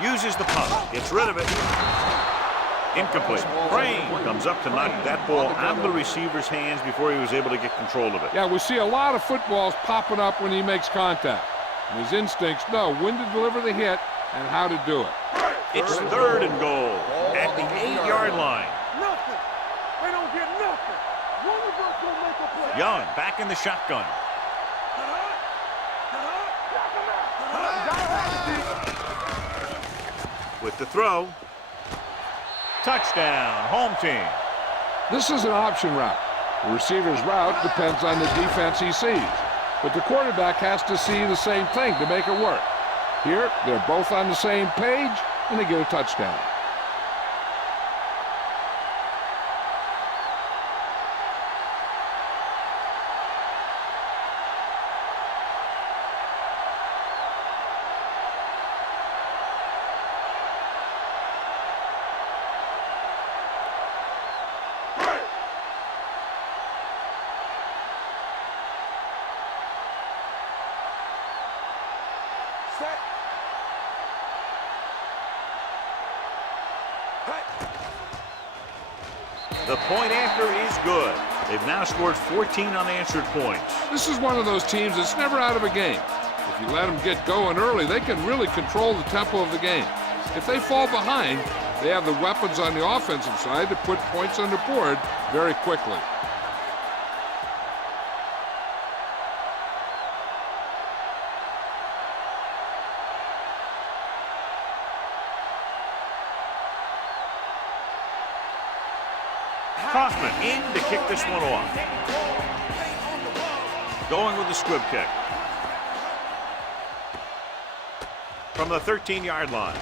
Uses the pump, gets rid of it. Incomplete. Crane comes up to knock that ball out of the receiver's hands before he was able to get control of it. Yeah, we see a lot of footballs popping up when he makes contact. And his instincts know when to deliver the hit and how to do it. It's 3rd and goal at the 8-yard line. Nothing. They don't get nothing. One of us will make a play. Young back in the shotgun. With the throw. Touchdown, home team. This is an option route. The receiver's route depends on the defense he sees, but the quarterback has to see the same thing to make it work. Here, they're both on the same page, and they get a touchdown. The point after is good. They've now scored 14 unanswered points. This is one of those teams that's never out of a game. If you let them get going early, they can really control the tempo of the game. If they fall behind, they have the weapons on the offensive side to put points on the board very quickly. Kaufman in to kick this one off. Going with the squib kick. From the 13-yard line.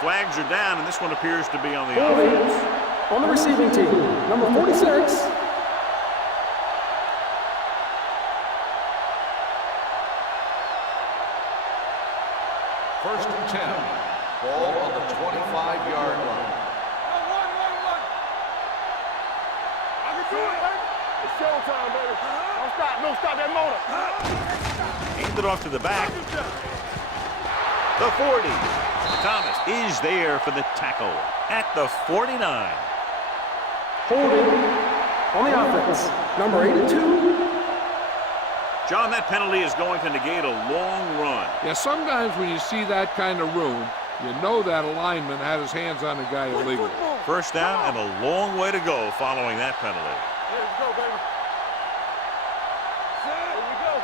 Flags are down, and this one appears to be on the offense. On the receiving team, number 46. First and 10. Ball on the 25-yard line. I can do it, baby. It's showtime, baby. Don't stop that motor. Aimed it off to the back. The 40. Thomas is there for the tackle at the 49. Holding on the offense, number 82. John, that penalty is going to negate a long run. Yeah, sometimes when you see that kind of room, you know that a lineman had his hands on the guy illegally. First down and a long way to go following that penalty. Let's go, baby. Here we go.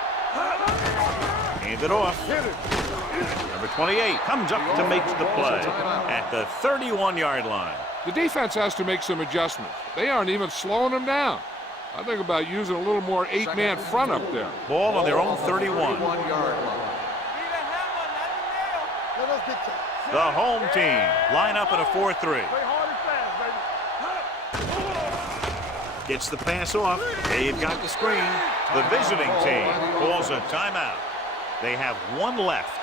Hand it off. Number 28 comes up to make the play at the 31-yard line. The defense has to make some adjustments. They aren't even slowing them down. I think about using a little more 8-man front up there. Ball on their own 31. 31-yard line. The home team line up in a 4-3. Play hard and fast, baby. Gets the pass off. They've got the screen. The visiting team calls a timeout. They have one left.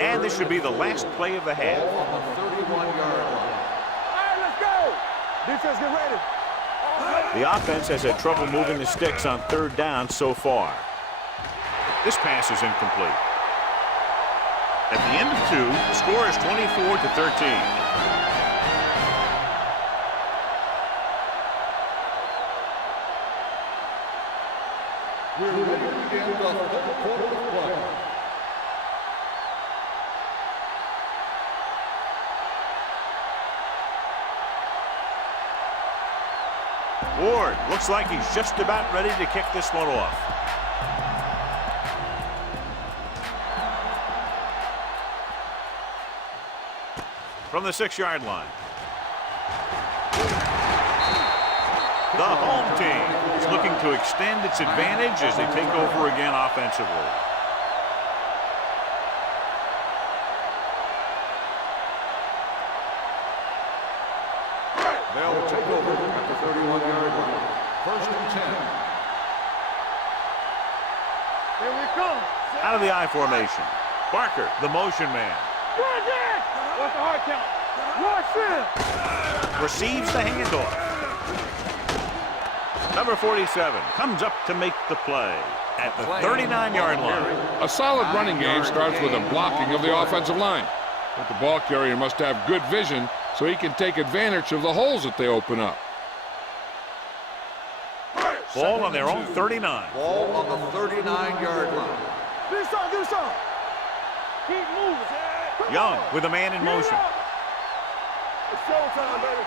And this should be the last play of the half. Ball on the 31-yard line. All right, let's go. Defense, get ready. The offense has had trouble moving the sticks on third down so far. This pass is incomplete. At the end of 2, the score is 24-13. We're ready to begin the third quarter of play. Ward looks like he's just about ready to kick this one off. From the 6-yard line. The home team is looking to extend its advantage as they take over again offensively. They'll take over at the 31-yard line. First and 10. Here we come. Out of the I formation. Barker, the motion man. Run, Dad. What's the hard count? Rush in. Receives the handoff. Number 47 comes up to make the play at the 39-yard line. A solid running game starts with a blocking of the offensive line. But the ball carrier must have good vision so he can take advantage of the holes that they open up. Ball on their own 39. Ball on the 39-yard line. Get us on, get us on. Keep moving. Young with a man in motion. It's showtime, baby.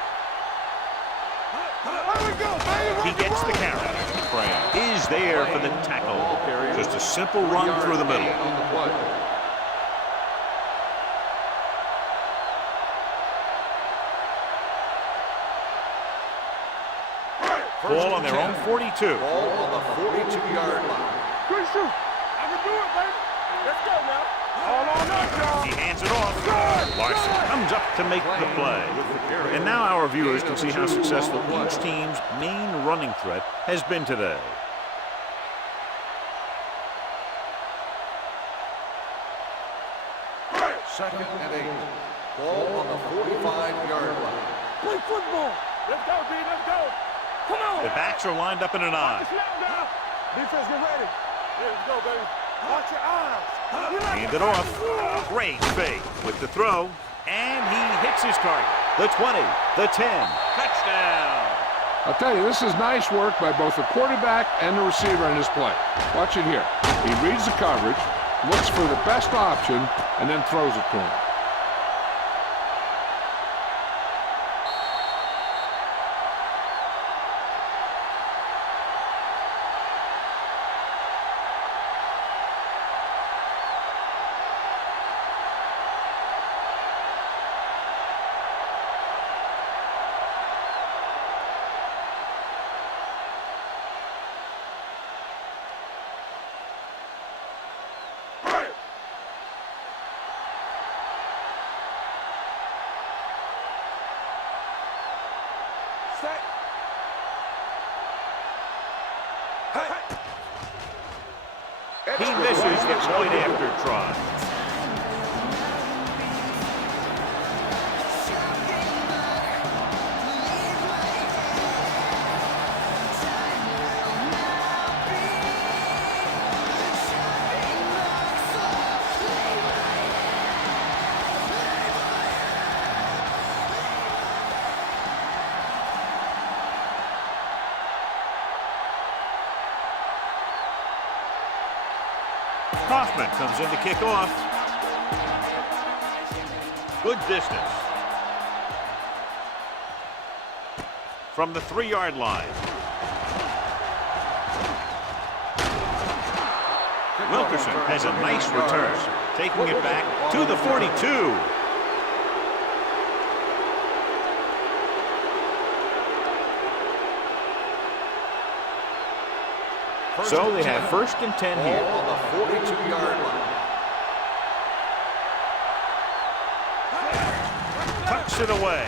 There we go, baby. He gets the carry. Brand is there for the tackle. Just a simple run through the middle. On the play. Ball on their own 42. Ball on the 42-yard line. Good shoot. I can do it, baby. Let's go now. All on us, y'all. He hands it off. Larson comes up to make the play. And now our viewers can see how successful each team's main running threat has been today. Second and 8. Ball on the 45-yard line. Play football. Let's go, D. Let's go. Come on. The backs are lined up in an I. Snap now. Defense, get ready. Here we go, baby. Watch your eyes. Hand it off. Great fake with the throw. And he hits his target. The 20, the 10. Touchdown. I'll tell you, this is nice work by both the quarterback and the receiver in this play. Watch it here. He reads the coverage, looks for the best option, and then throws it to him. He misses the point after try. Hoffman comes in to kick off. Good distance. From the 3-yard line. Wilkerson has a nice return, taking it back to the 42. So they have 1st and 10 here. On the 42-yard line. Tucks it away.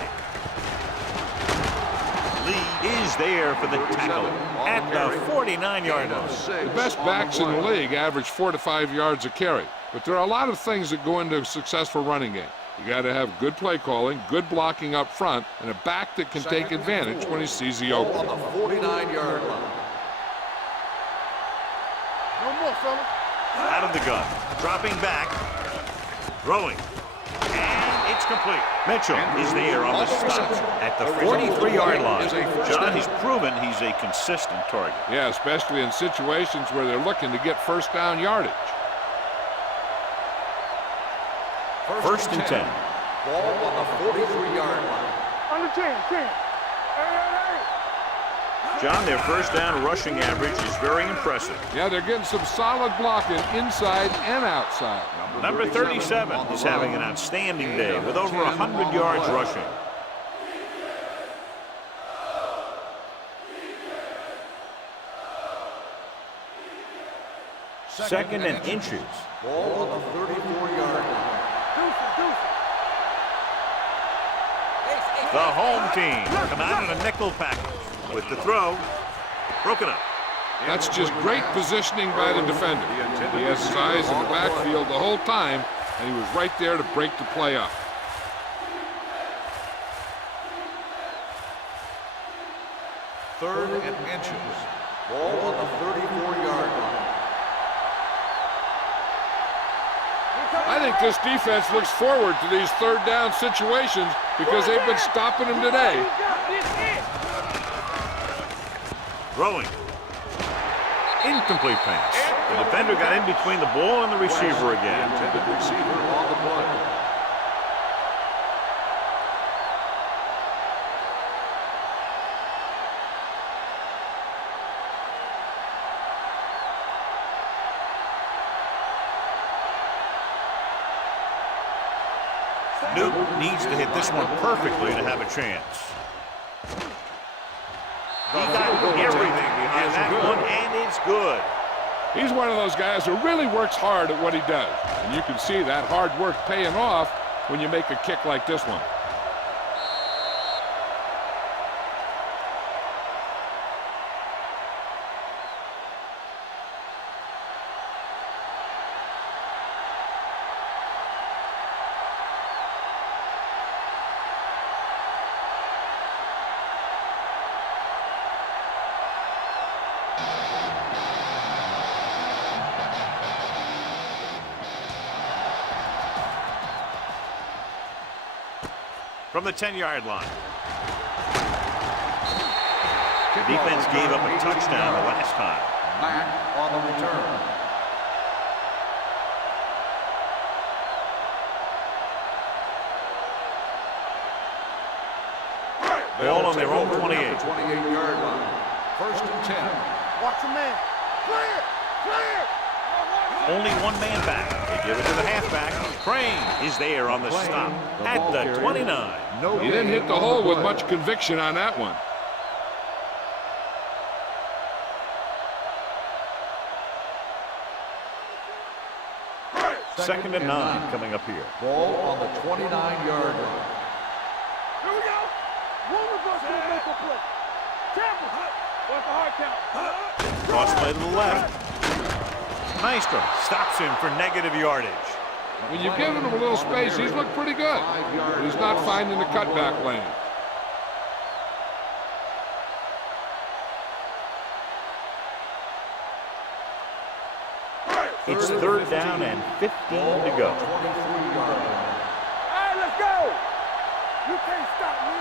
Lee is there for the tackle at the 49-yard line. The best backs in the league average 4 to 5 yards a carry. But there are a lot of things that go into a successful running game. You got to have good play calling, good blocking up front, and a back that can take advantage when he sees the opening. On the 49-yard line. Out of the gun, dropping back, throwing, and it's complete. Mitchell is there on the stop at the 43-yard line. John has proven he's a consistent target. Yeah, especially in situations where they're looking to get first down yardage. 1st and 10. Ball on the 43-yard line. Under 10. John, their first down rushing average is very impressive. Yeah, they're getting some solid blocking inside and outside. Number 37 is having an outstanding day with over 100 yards rushing. Second and inches. Ball on the 34-yard line. The home team come out in a nickel package with the throw broken up. That's just great positioning by the defender. He has his eyes in the backfield the whole time, and he was right there to break the play up. Third and inches. Ball on the 34-yard line. I think this defense looks forward to these third down situations because they've been stopping them today. Throwing. Incomplete pass. The defender got in between the ball and the receiver again. Intended receiver on the play. Newton needs to hit this one perfectly to have a chance. He got everything behind that one, and it's good. He's one of those guys who really works hard at what he does. And you can see that hard work paying off when you make a kick like this one. From the 10-yard line. The defense gave up a touchdown the last time. Mack on the return. Ball on their own 28. 28-yard line. First and 10. Watch a man. Clear! Clear! Only one man back. They give it to the halfback. Crane is there on the stop at the 29. He didn't hit the hole with much conviction on that one. Second and 9 coming up here. Ball on the 29-yard line. Here we go. One of us will make a play. Tampa. What's the hard count? Cross play to the left. Maestro stops him for negative yardage. When you've given him a little space, he's looked pretty good. But he's not finding the cutback lane. It's third down and 15 to go. 23-yard line. All right, let's go. You can't stop me.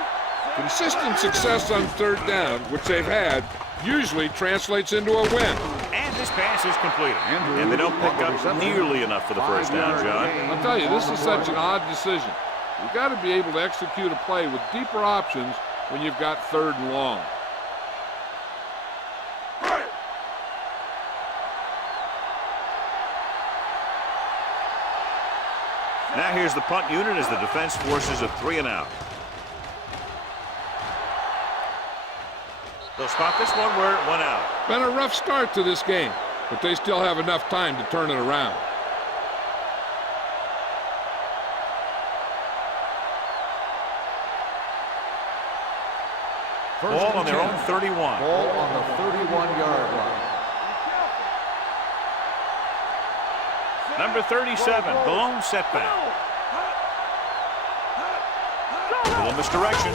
Consistent success on third down, which they've had, usually translates into a win. And this pass is completed. And they don't pick up nearly enough for the first down, John. I'll tell you, this is such an odd decision. You've got to be able to execute a play with deeper options when you've got third and long. Now here's the punt unit as the defense forces a 3-and-out. They'll spot this one where it went out. Been a rough start to this game, but they still have enough time to turn it around. Ball on their own 31. Ball on the 31-yard line. Number 37, the lone setback. A little misdirection.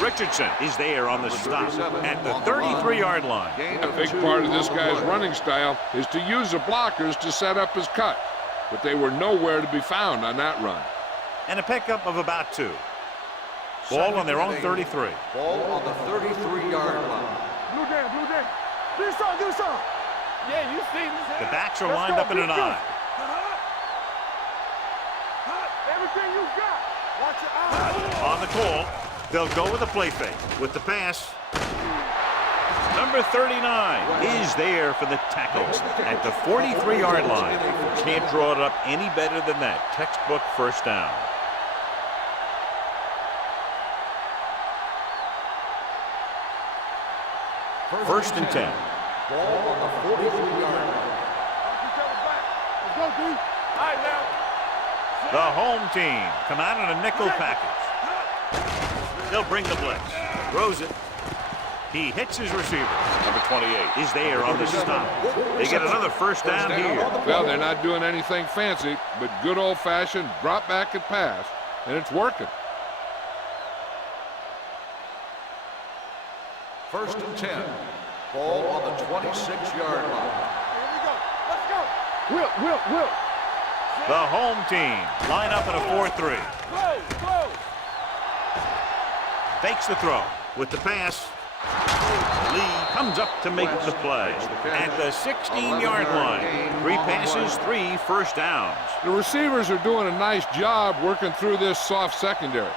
Richardson is there on the stop at the 33-yard line. A big part of this guy's running style is to use the blockers to set up his cut, but they were nowhere to be found on that run. And a pickup of about 2. Ball on their own 33. Ball on the 33-yard line. Blue jam. Do some. Yeah, you see this. The backs are lined up in an eye. Everything you got. Watch your eyes. On the call, they'll go with a play fake. With the pass, number 39 is there for the tackles at the 43-yard line. Can't draw it up any better than that. Textbook first down. First and 10. Ball on the 43-yard line. Let's go, D. All right, now. The home team come out in a nickel package. They'll bring the blitz. Throws it. He hits his receiver. Number 28 is there on the stop. They get another first down here. Well, they're not doing anything fancy, but good old-fashioned drop back and pass, and it's working. First and 10. Ball on the 26-yard line. Here we go. Let's go. Will. The home team line up in a 4-3. Close. Fakes the throw with the pass. Lee comes up to make the play at the 16-yard line. 3 passes, 3 first downs. The receivers are doing a nice job working through this soft secondary.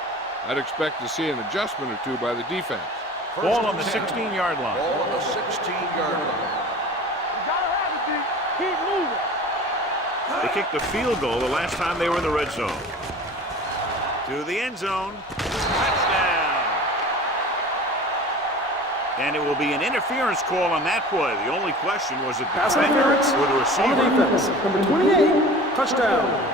I'd expect to see an adjustment or two by the defense. Ball on the 16-yard line. Ball on the 16-yard line. Gotta have it, D. Keep moving. They kicked the field goal the last time they were in the red zone. To the end zone. Touchdown. And it will be an interference call on that play. The only question was it the Pass defender interference or the on receiver. the defense. Number 28, touchdown.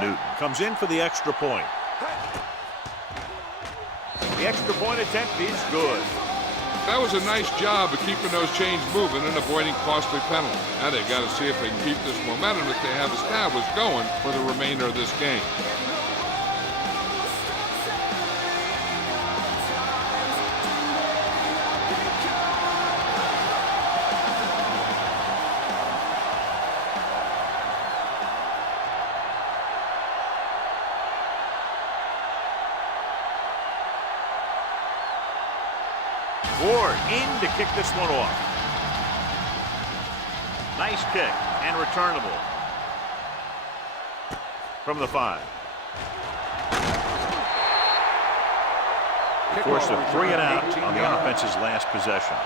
Newton comes in for the extra point. The extra point attempt is good. That was a nice job of keeping those chains moving and avoiding costly penalties. Now they've got to see if they can keep this momentum that they have established going for the remainder of this game. Ward in to kick this one off. Nice kick and returnable from the 5. Forced a 3 and out on the offense's last possession.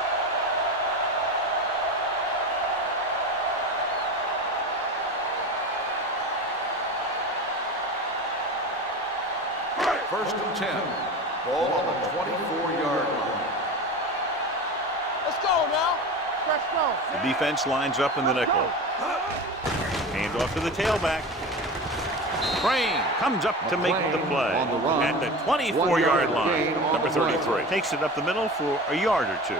First and 10. Ball on the 24-yard line. Let's go now. Fresh strong. The defense lines up in the nickel. Hand off to the tailback. Crane comes up to make the play at the 24-yard line. Number 33 takes it up the middle for a yard or 2.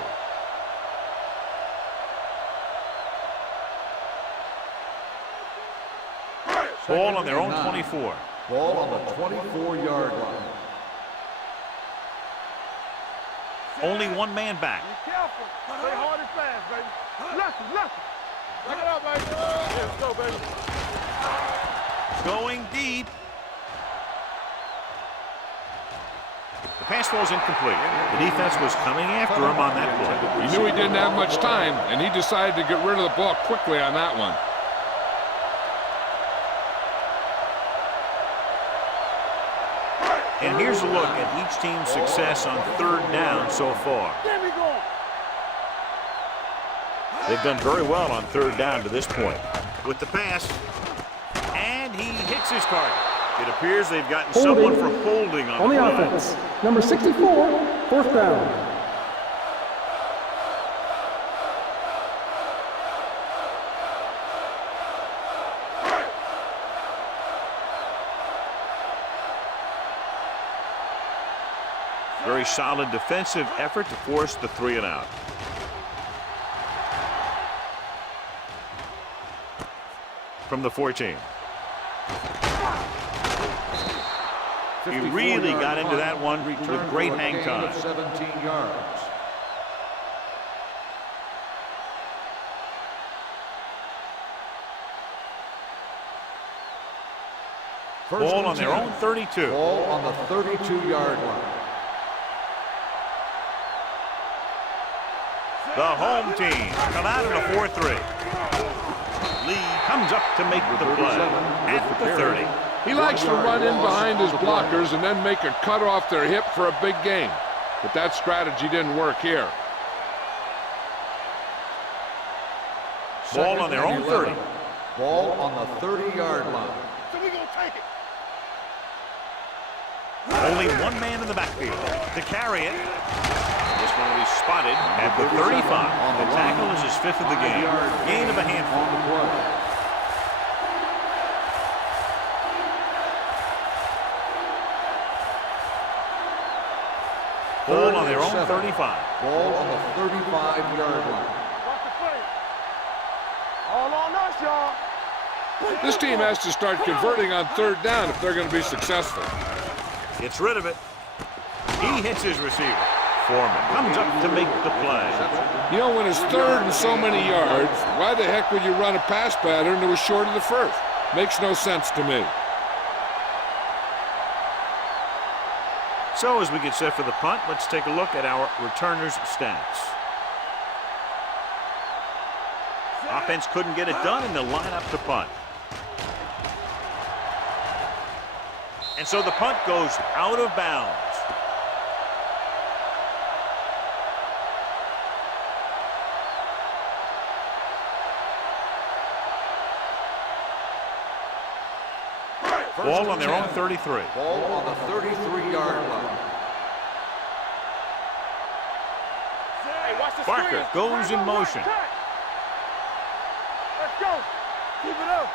Ball on their own 24. Ball on the 24-yard line. Only one man back. Be careful. Play hard and fast, baby. Left. Look it up, baby. Yeah, let's go, baby. Going deep. The pass was incomplete. The defense was coming after him on that play. He knew he didn't have much time, and he decided to get rid of the ball quickly on that one. And here's a look at each team's success on 3rd down so far. There we go. They've done very well on 3rd down to this point. With the pass, and he hits his target. It appears they've gotten someone for holding on the the offense. Number 64, 4th down. Very solid defensive effort to force the 3 and out. From the 14. He really got into that one with great hang time. 17 yards. Ball on their own 32. Ball on the 32-yard line. The home team come out in a 4-3. Lee comes up to make the play at the 30. He likes to run in behind his blockers and then make a cut off their hip for a big gain. But that strategy didn't work here. Ball on their own 30. Ball on the 30-yard line. So we gonna take it. Only one man in the backfield to carry it. This one will be spotted at the 35. The tackle is his 5th of the game. Gain of a handful. On the play. Ball on their own 35. Ball on the 35-yard line. Watch the play. All on us, y'all. This team has to start converting on 3rd down if they're going to be successful. Gets rid of it. He hits his receiver. Foreman comes up to make the play. You know, when it's third and so many yards, why the heck would you run a pass pattern that was short of the first? Makes no sense to me. So as we get set for the punt, let's take a look at our returners' stats. Offense couldn't get it done, and they'll line up to punt. And so the punt goes out of bounds. Ball on their own 33. Ball on the 33-yard line. Hey, watch the Barker screen. goes in motion. Let's go. Keep it up.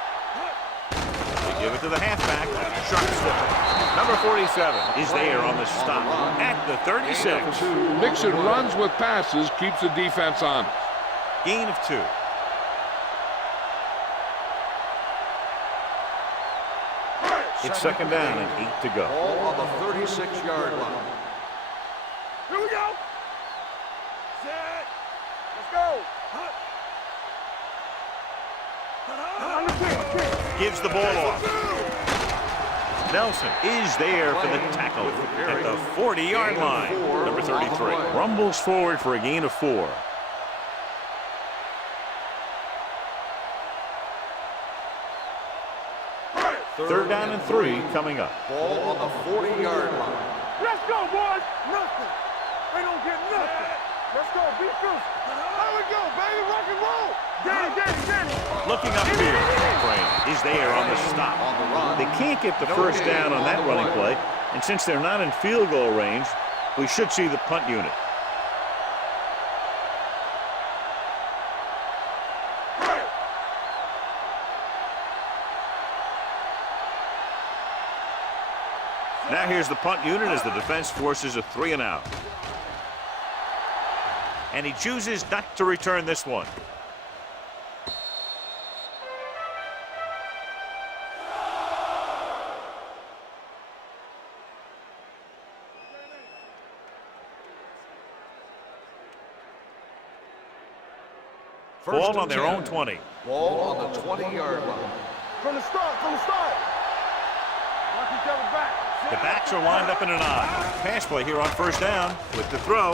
They give it to the halfback. Sharp step. Number 47 is there on the stop at the 36. Mixing runs with passes keeps the defense honest. Gain of 2. It's second down and 8 to go. Ball on the 36-yard line. Here we go. Set. Let's go. Gives the ball off. Nelson is there for the tackle at the 40-yard line. Number 33 rumbles forward for a gain of 4. Third down and 3 coming up. Ball on the 40-yard line. Let's go, boys. Nothing. They don't get nothing. Let's go. Be first. There we go, baby. Rock and roll. Danny. Looking upfield. Crane is there on the stop. They can't get the first down on that running play, and since they're not in field goal range, we should see the punt unit. Now here's the punt unit as the defense forces a 3 and out. And he chooses not to return this one. Ball on their own 20. Ball on the 20-yard line. From the start. Watch each other back. The backs are lined up in an I. Pass play here on first down with the throw.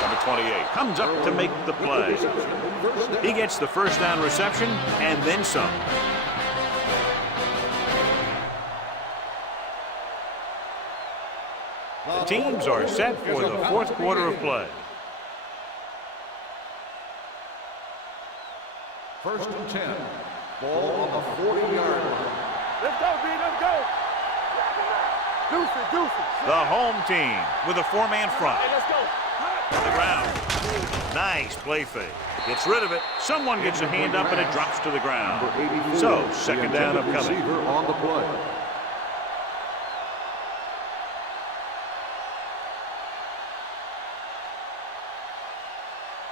Number 28 comes up to make the play. He gets the first down reception and then some. The teams are set for the fourth quarter of play. First and 10. Ball on the 40-yard line. Let's go, B. Let's go. Deuce it. The home team with a 4-man front. Hey, let's go. On the ground. Nice play fake. Gets rid of it. Someone gets a hand up and it drops to the ground. So, second down upcoming. Receiver on the play.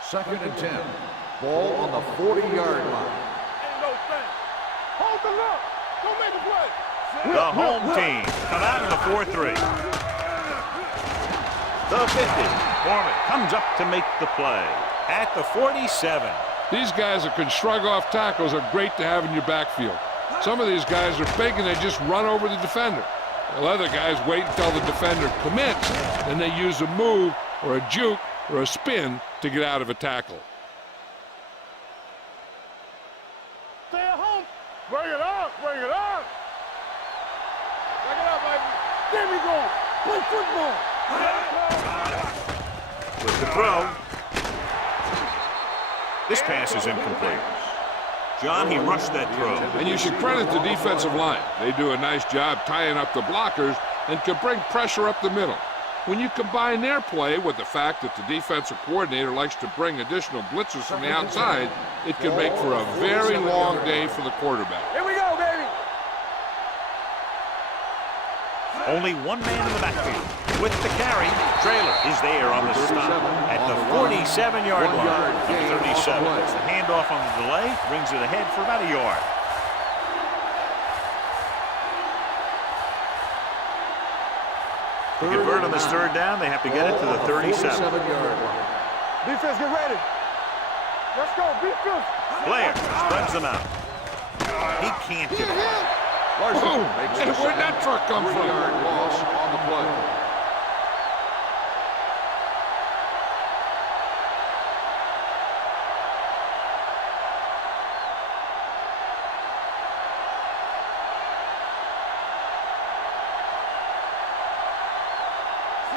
Second and 10. Ball on the 40-yard line. Ain't no thing. Hold the look. Don't make a play. The home team come out in the 4-3. The 50. Foreman comes up to make the play at the 47. These guys that can shrug off tackles are great to have in your backfield. Some of these guys are big and they just run over the defender. While other guys wait until the defender commits, and they use a move or a juke or a spin to get out of a tackle. Stay at home. Bring it up. Bring it up, baby. There we go. Play football. With the throw. This pass is incomplete. John, he rushed that throw. And you should credit the defensive line. They do a nice job tying up the blockers and can bring pressure up the middle. When you combine their play with the fact that the defensive coordinator likes to bring additional blitzers from the outside, it can make for a very long day for the quarterback. Here we go, baby. Only one man in the backfield. With the carry, Trailer is there on the stop at the 47-yard line. Number 37. The handoff on the delay brings it ahead for about a yard. To convert on this third down, they have to get it to the 37. 47-yard line. Defense, get ready. Let's go, defense. Blair spreads them out. He can't get it. Larson makes the Where'd that truck come from? 3-yard loss on the play.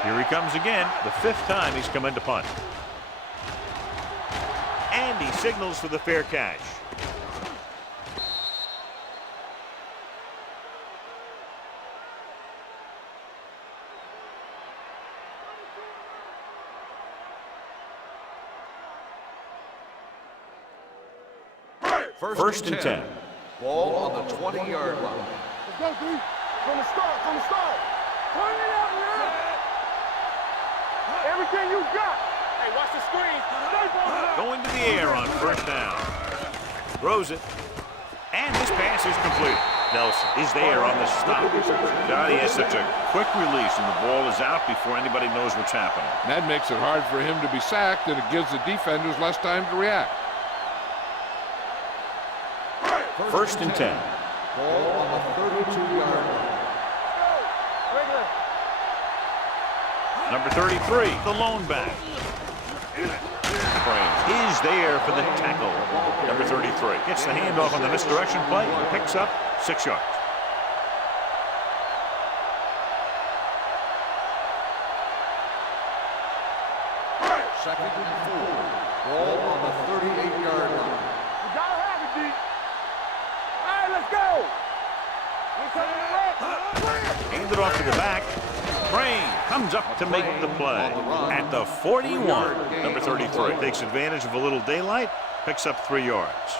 Here he comes again, the 5th time he's come in to punt. And he signals for the fair catch. First and 10. Ball on the 20-yard line. Let's go, D. From the start, from the start. Turn it up, man. Everything you got. Hey, watch the screen. Going to the air on first down. Throws it. And this pass is complete. Nelson is there on the stop. Johnny has such a quick release and the ball is out before anybody knows what's happening. That makes it hard for him to be sacked, and it gives the defenders less time to react. First and 10. Ball on the 32-yard line. Number 33, the lone back. Frame is there for the tackle. Number 33 gets the handoff on the misdirection play and picks up 6 yards. Second and 4. Ball on the 38-yard line. You gotta have it, D. All right, let's go. Hand it off to the back. Crane comes up to make the play at the 41. Number 33 takes advantage of a little daylight, picks up 3 yards.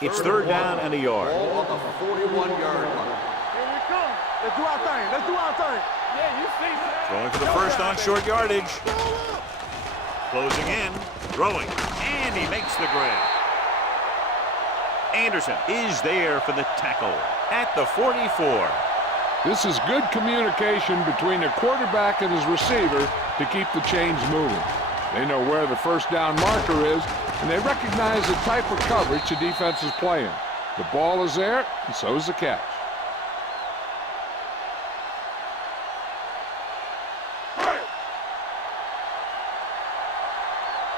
It's third down and a yard. Ball on the 41-yard line. Here we come. Let's do our thing. Let's do our thing. Yeah, you see that. Throwing for the first on short yardage. Closing in, throwing, and he makes the grab. Anderson is there for the tackle at the 44. This is good communication between the quarterback and his receiver to keep the chains moving. They know where the first down marker is, and they recognize the type of coverage the defense is playing. The ball is there, and so is the catch.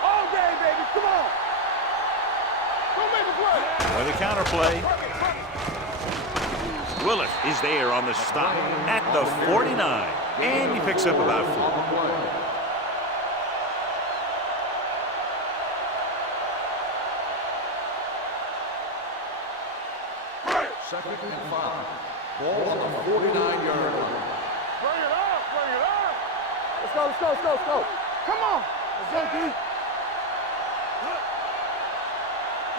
All day, baby. Come on. Don't make a play. With the counter play. Willis is there on the stop at the 49, and he picks up about 4. Second and 5. Ball on the 49-yard line. Bring it up. Bring it up. Let's go, let's go, let's go, let's go. Come on. Let's go, D.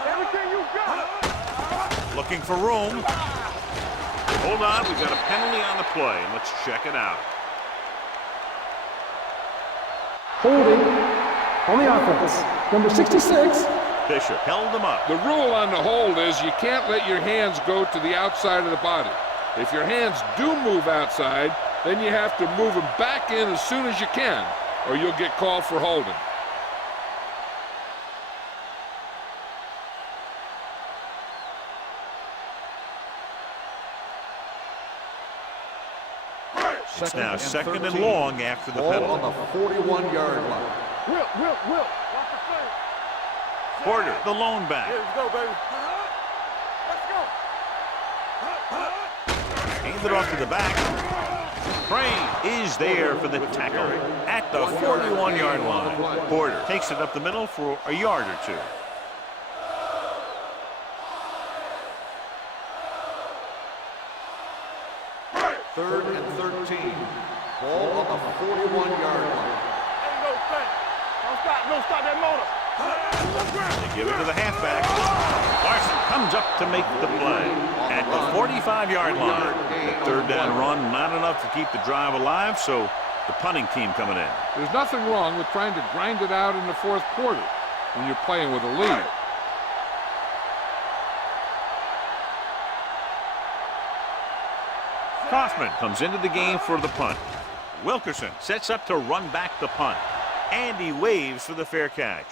Everything you got. Looking for room. Hold on, we've got a penalty on the play, and let's check it out. Holding on the offense. Number 66. Fisher held him up. The rule on the hold is you can't let your hands go to the outside of the body. If your hands do move outside, then you have to move them back in as soon as you can, or you'll get called for holding. It's now second and long after the Ball penalty. on the 41-yard line. Will. Watch the play. Porter, the lone back. Here we go, baby. Let's go. Hand it off to the back. Crane is there for the tackle at the 41-yard line. Porter takes it up the middle for a yard or 2. Third and 13. Ball on the 41-yard line. Ain't no thing. Don't stop that motor. They give it to the halfback. Larson comes up to make the play at the 45-yard line. The third down run, not enough to keep the drive alive, so the punting team coming in. There's nothing wrong with trying to grind it out in the fourth quarter when you're playing with a lead. Kaufman comes into the game for the punt. Wilkerson sets up to run back the punt. And he waves for the fair catch.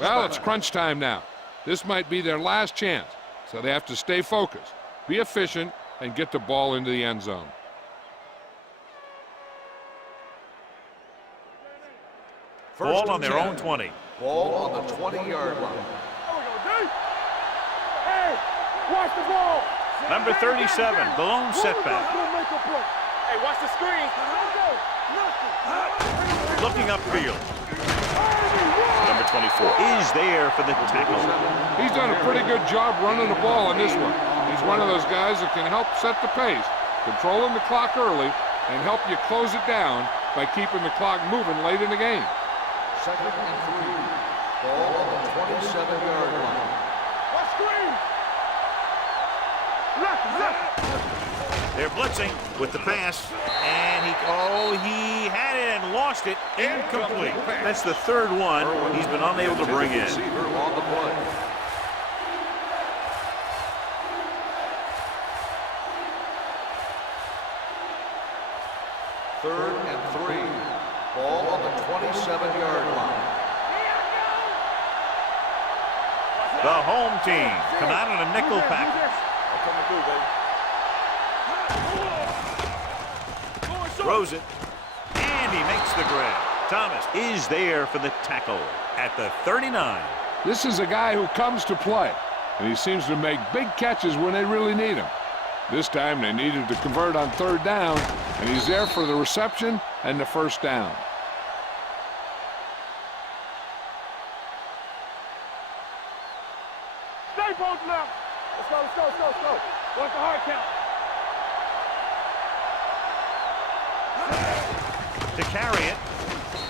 Well, it's crunch time now. This might be their last chance, so they have to stay focused, be efficient, and get the ball into the end zone. Ball on their own 20. Ball on the 20-yard line. Hey, watch the ball. Number 37, the lone setback. Hey, watch the screen. Looking upfield. Number 24 is there for the tackle. He's done a pretty good job running the ball on this one. He's one of those guys that can help set the pace, controlling the clock early, and help you close it down by keeping the clock moving late in the game. 2nd and 3. Ball on the 27-yard line. Watch screen. They're blitzing with the pass, and he had it and lost it. Incomplete. That's the third one he's been unable to bring in. Receiver on the play. Third and 3. Ball on the 27-yard line. The home team come out in a nickel package. Throws it, and he makes the grab. Thomas is there for the tackle at the 39. This is a guy who comes to play, and he seems to make big catches when they really need him. This time they needed to convert on 3rd down, and he's there for the reception and the 1st down. Stay both left. Let's go. Watch the hard count. To carry it,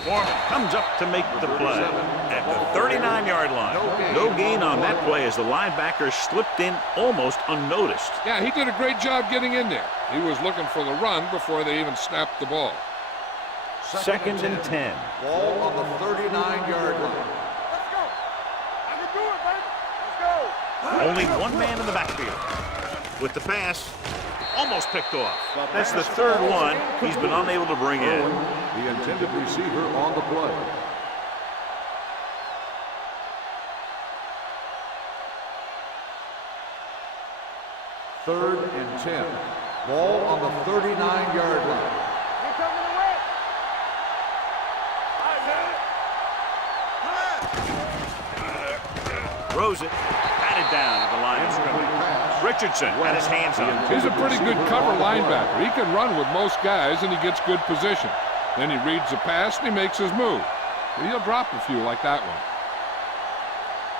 Foreman comes up to make the play at the 39-yard line. No gain on that play as the linebacker slipped in almost unnoticed. Yeah, he did a great job getting in there. He was looking for the run before they even snapped the ball. 2nd and 10. Ball on the 39-yard line. Let's go. I can do it, baby. Let's go. Only one man in the backfield. With the pass, almost picked off. That's the third one he's been unable to bring in. The intended receiver on the play. Third and 10. Ball on the 39-yard line. You're coming away. Throws it, batted down at the line of scrimmage. Richardson had his hands up. He's a pretty good cover linebacker. He can run with most guys, and he gets good position. Then he reads the pass, and he makes his move. But he'll drop a few like that one.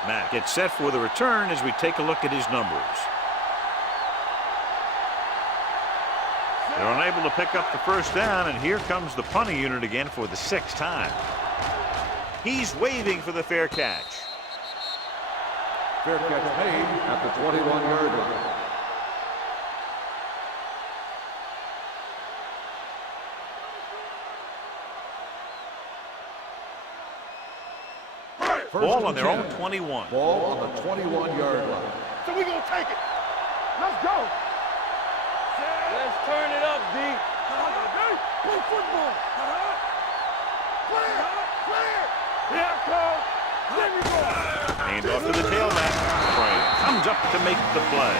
Matt gets set for the return as we take a look at his numbers. They're unable to pick up the 1st down, and here comes the punting unit again for the 6th time. He's waving for the fair catch. Fair catch made at the 21-yard line. Ball on their own 21. Ball on the 21-yard line. So we gonna take it. Let's go. Let's turn it up, D. Play football. Clear. Yeah, Cole. Let me go. Hand off to the tailback. Frank comes up to make the play.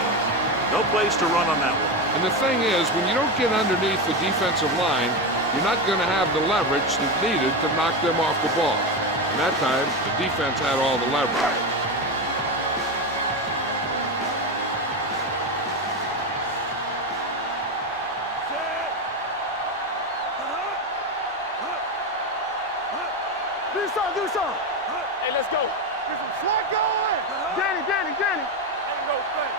No place to run on that one. And the thing is, when you don't get underneath the defensive line, you're not going to have the leverage that's needed to knock them off the ball. And that time, the defense had all the leverage. Do some. Hey, let's go. Get some slack going. Danny. Ain't no thing.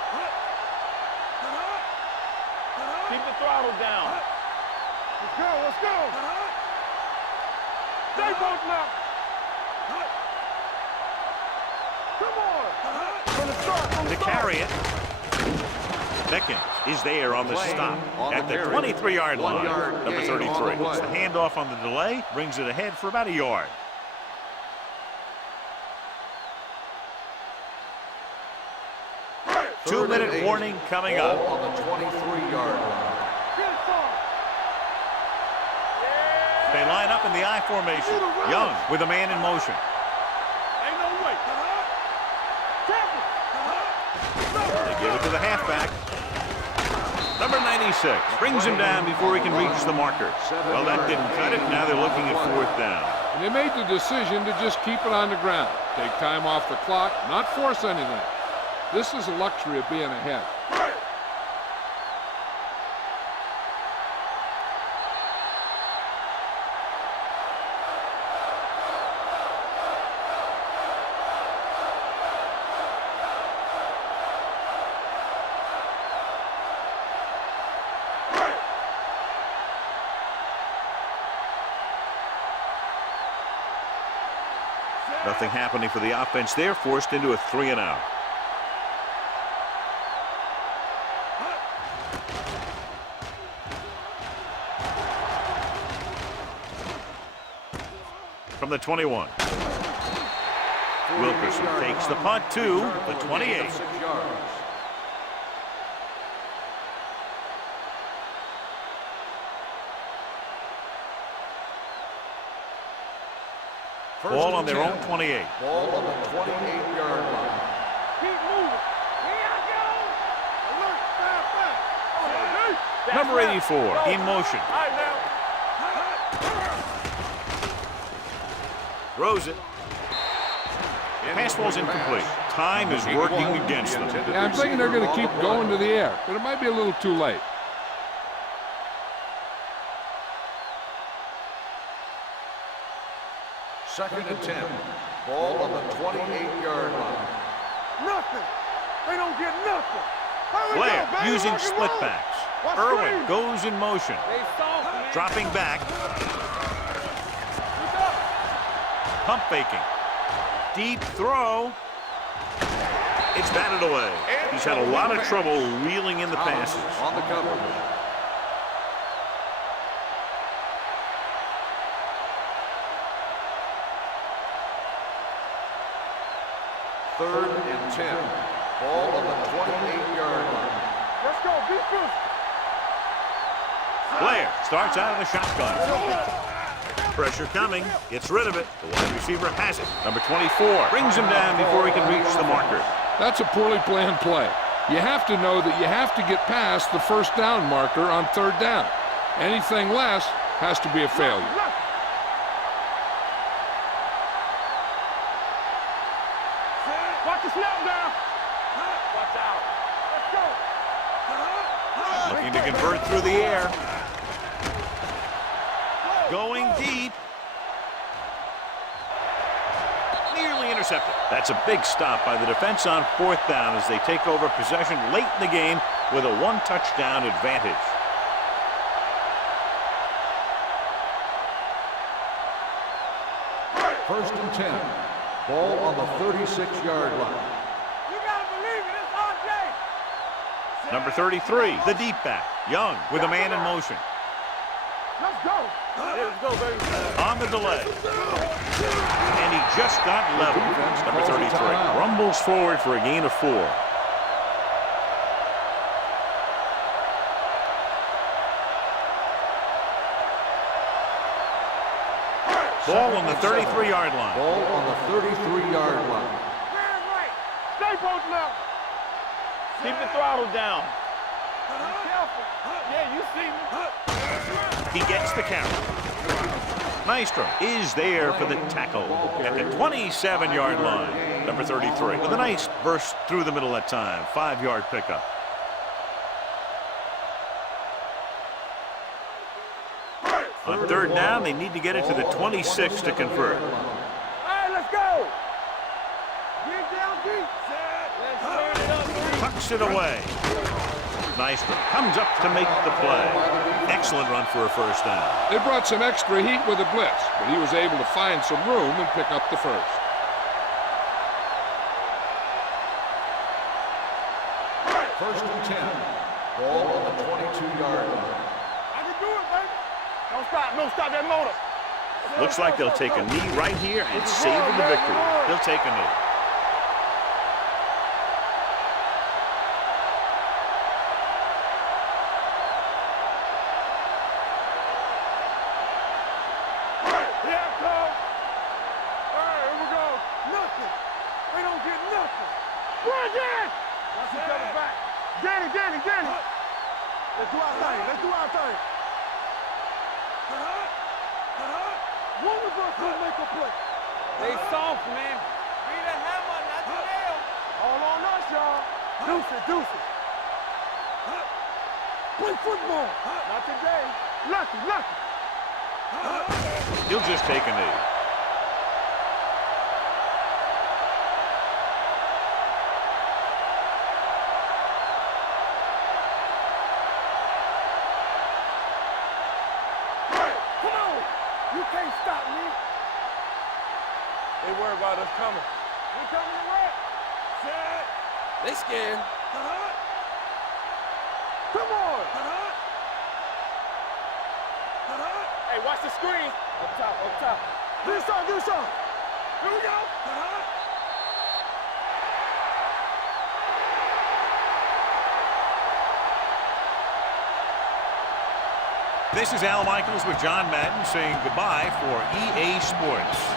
Keep the throttle down. Let's go. Stay both left. Come on. From the start. To carry it, Beckins is there on the stop at the 23-yard line. Number 33. It's the handoff on the delay, brings it ahead for about a yard. 2-minute warning coming up. On the 23-yard line. They line up in the I formation. Young with a man in motion. Ain't no way. They give it to the halfback. Number 96 brings him down before he can reach the marker. Well, that didn't cut it. Now they're looking at 4th down. And they made the decision to just keep it on the ground. Take time off the clock, not force anything. This is the luxury of being ahead. Nothing happening for the offense there, forced into a 3-and-out. From the 21. Wilkerson takes the punt to the 28. Ball on their own 28. Ball on the 28-yard line. Keep moving. Here I go. Alert, fast. Number 84 in motion. All right, now. Throws it. Pass ball's incomplete. Time is working against them. Yeah, I'm thinking they're going to keep going to the air, but it might be a little too late. Second and 10. Ball on the 28-yard line. Nothing. They don't get nothing. Here we Blair go, baby. using Rock and split roll. backs. Watch Irwin screen. goes in motion. They soft, man. Dropping back. Pump faking. Deep throw. It's batted away. He's had a lot of trouble reeling in the passes. On the cover. Third and 10. Ball on the 28-yard line. Let's go. Be physical. Blair starts out of the shotgun. Pressure coming. Gets rid of it. The wide receiver has it. Number 24 brings him down before he can reach the marker. That's a poorly planned play. You have to know that you have to get past the 1st down marker on 3rd down. Anything less has to be a failure. Watch the snap down. Watch out. Let's go. Looking to convert through the air. Going deep. Nearly intercepted. That's a big stop by the defense on 4th down as they take over possession late in the game with a 1-touchdown advantage. First and 10. Ball on the 36-yard line. You gotta believe it. It's our day. Number 33, the deep back. Young with a man in motion. Let's go. Let's go, baby. On the delay. And he just got leveled. Number 33 rumbles forward for a gain of 4. Ball on the 33-yard line. Ball on the 33-yard line. Stand right. Stay post level. Keep the throttle down. Be careful. Yeah, you see me. He gets the count. Maestro is there for the tackle at the 27-yard line. Number 33 with a nice burst through the middle that time. 5-yard pickup. On 3rd down, they need to get it to the 26 to convert. All right, let's go. Get down deep. Let's turn it up. Tucks it away. Maestro comes up to make the play. Excellent run for a 1st down. They brought some extra heat with a blitz, but he was able to find some room and pick up the 1st. First and 10. Ball on the 22-yard line. I can do it, baby. Don't stop that motor. Looks like they'll take a knee right here and savor the victory. They'll take a knee. Danny. Let's do our thing. One of us will make a play. They soft, man. Be the hammer, not the nail. All on us, y'all. Deuce it. Play football. Not today. Lucky. He'll just take a knee. Come on. You can't stop me. They worry about us coming. We coming to work. Set. They scared. Come on. Hey, watch the screen. Up top. Do some. Here we go. This is Al Michaels with John Madden saying goodbye for EA Sports.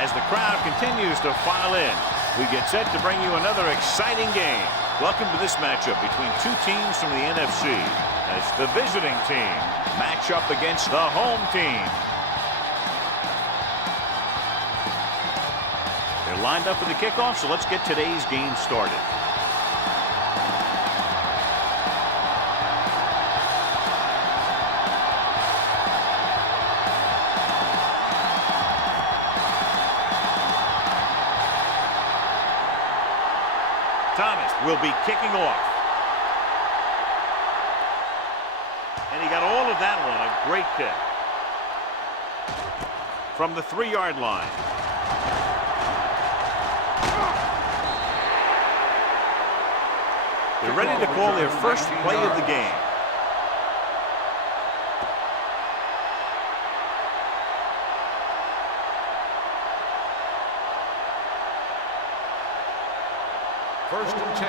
As the crowd continues to file in, we get set to bring you another exciting game. Welcome to this matchup between two teams from the NFC as the visiting team match up against the home team. They're lined up for the kickoff, so let's get today's game started. Thomas will be kicking off. And he got all of that one, a great kick. From the 3-yard line. They're ready to call their first play of the game. First and 10.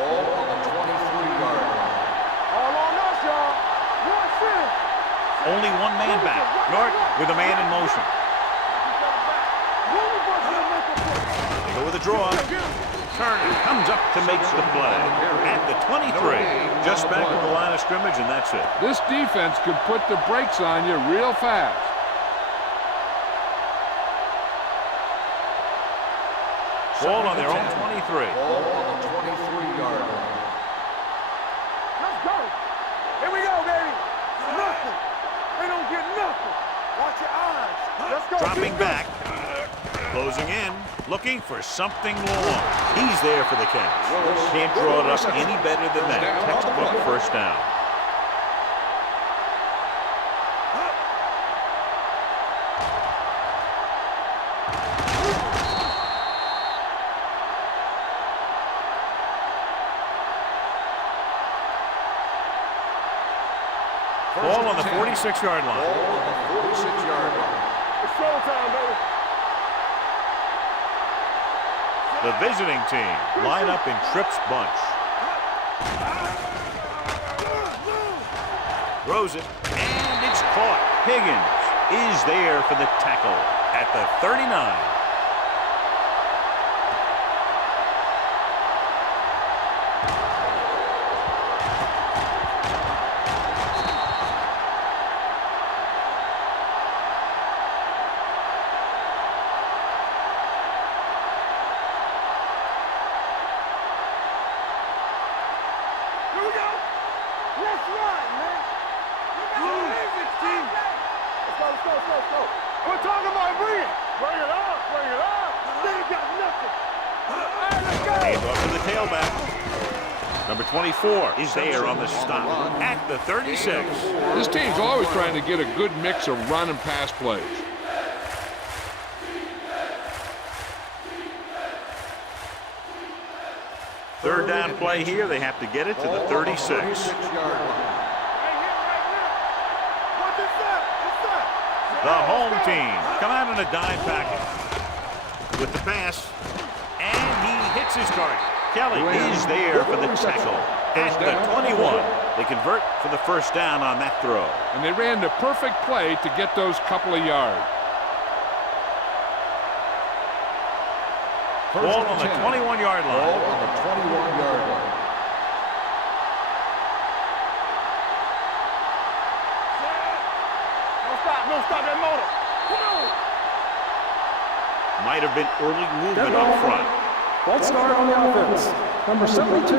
Ball on the 23-yard line. All on us, y'all. Watch it. Only one man back. North with a man in motion. They go with a draw. Turner comes up to make the play. At the 23. Just back to the line of scrimmage, and that's it. This defense can put the brakes on you real fast. Ball on their own 23. Ball on the 23-yard line. Let's go. Here we go, baby. Nothing. They don't get nothing. Watch your eyes. Let's go. Dropping back. Closing in. Looking for something long. He's there for the catch. Can't draw it up any better than that. Textbook first down. Ball on the 46-yard line. Ball on the 46-yard line. It's showtime, baby. The visiting team line up in trips bunch. Throws it, and it's caught. Higgins is there for the tackle at the 39. We're talking about bring it. Bring it up. Bring it up. They ain't got nothing. Hey, let's go. Hand off to the tailback. Number 24 is there on the stop at the 36. This team's always trying to get a good mix of run and pass plays. Third down play here. They have to get it to the 36. 36-yard line. The home team come out in a dime package with the pass, and he hits his target. Kelly is there for the tackle at the 21. They convert for the first down on that throw. And they ran the perfect play to get those couple of yards. Ball on the 21-yard line. Ball on the 21-yard line. Don't stop that motor. Come on. Might have been early movement up front. Let's start on the offense. Number 72,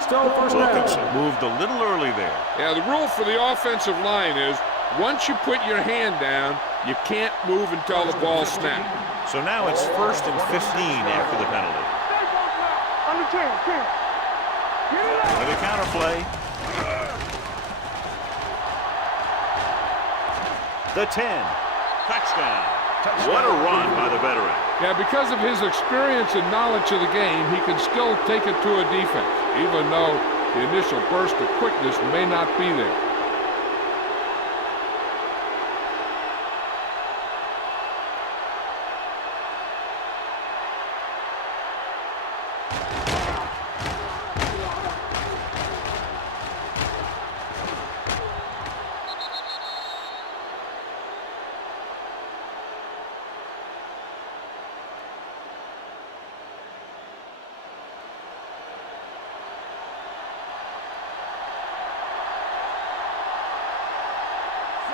still first Wilkinson down. moved a little early there. Yeah, the rule for the offensive line is once you put your hand down, you can't move until the ball snaps. So now it's 1st and 15 after the penalty. On the 10. Get it up. With a counter play. The 10. Touchdown. What a run by the veteran. Yeah, because of his experience and knowledge of the game, he can still take it to a defense, even though the initial burst of quickness may not be there.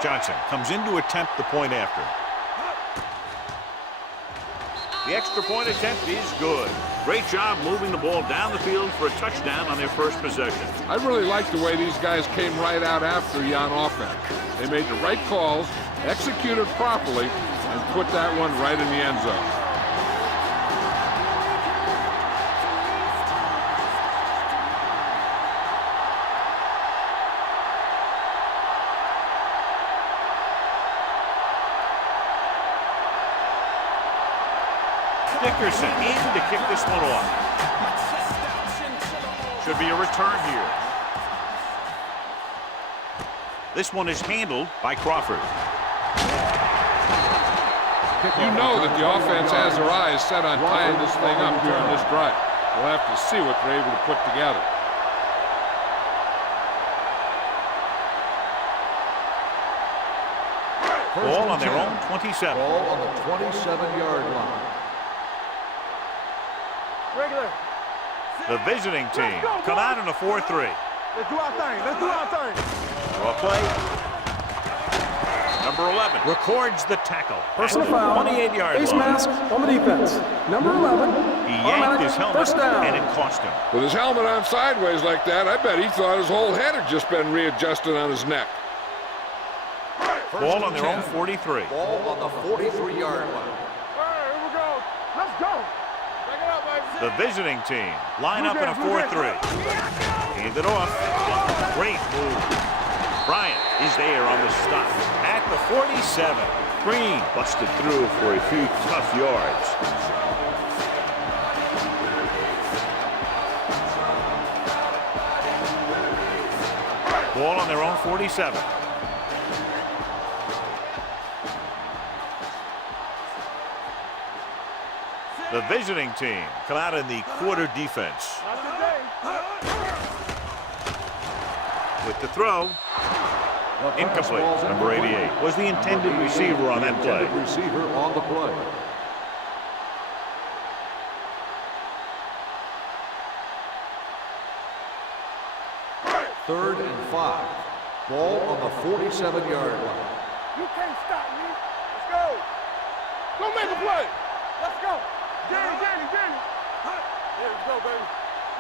Johnson comes in to attempt the point after. The extra point attempt is good. Great job moving the ball down the field for a touchdown on their first possession. I really like the way these guys came right out after you on offense. They made the right calls, executed properly, and put that one right in the end zone. Dickerson in to kick this one off. Should be a return here. This one is handled by Crawford. You know that the offense has their eyes set on tying this thing up during this drive. We'll have to see what they're able to put together. Ball on their own 27. Ball on the 27-yard line. Regular. The visiting team come out in a 4-3. Let's do our thing. Let's do our thing. Draw play. Number 11 records the tackle. Personal foul. 28-yard Face line. mask on the defense. Number 11. He yanked Automatic his helmet first down. and it cost him. With his helmet on sideways like that, I bet he thought his whole head had just been readjusted on his neck. Ball on their own 43. Ball on the 43-yard line. All right, here we go. Let's go. Back it up, baby. The visiting team line up in a 4-3. Hand it off. Great move. Bryant is there on the stop at the 47. Green busted through for a few tough yards. Ball on their own 47. The visiting team come out in the quarter defense. Not today. With the throw, incomplete. Number 88 was the intended receiver on that play. Receiver on the play. Third and 5. Ball on the 47-yard line. You can't stop me. Let's go. Go make a play. Let's go. Danny. There we go, baby.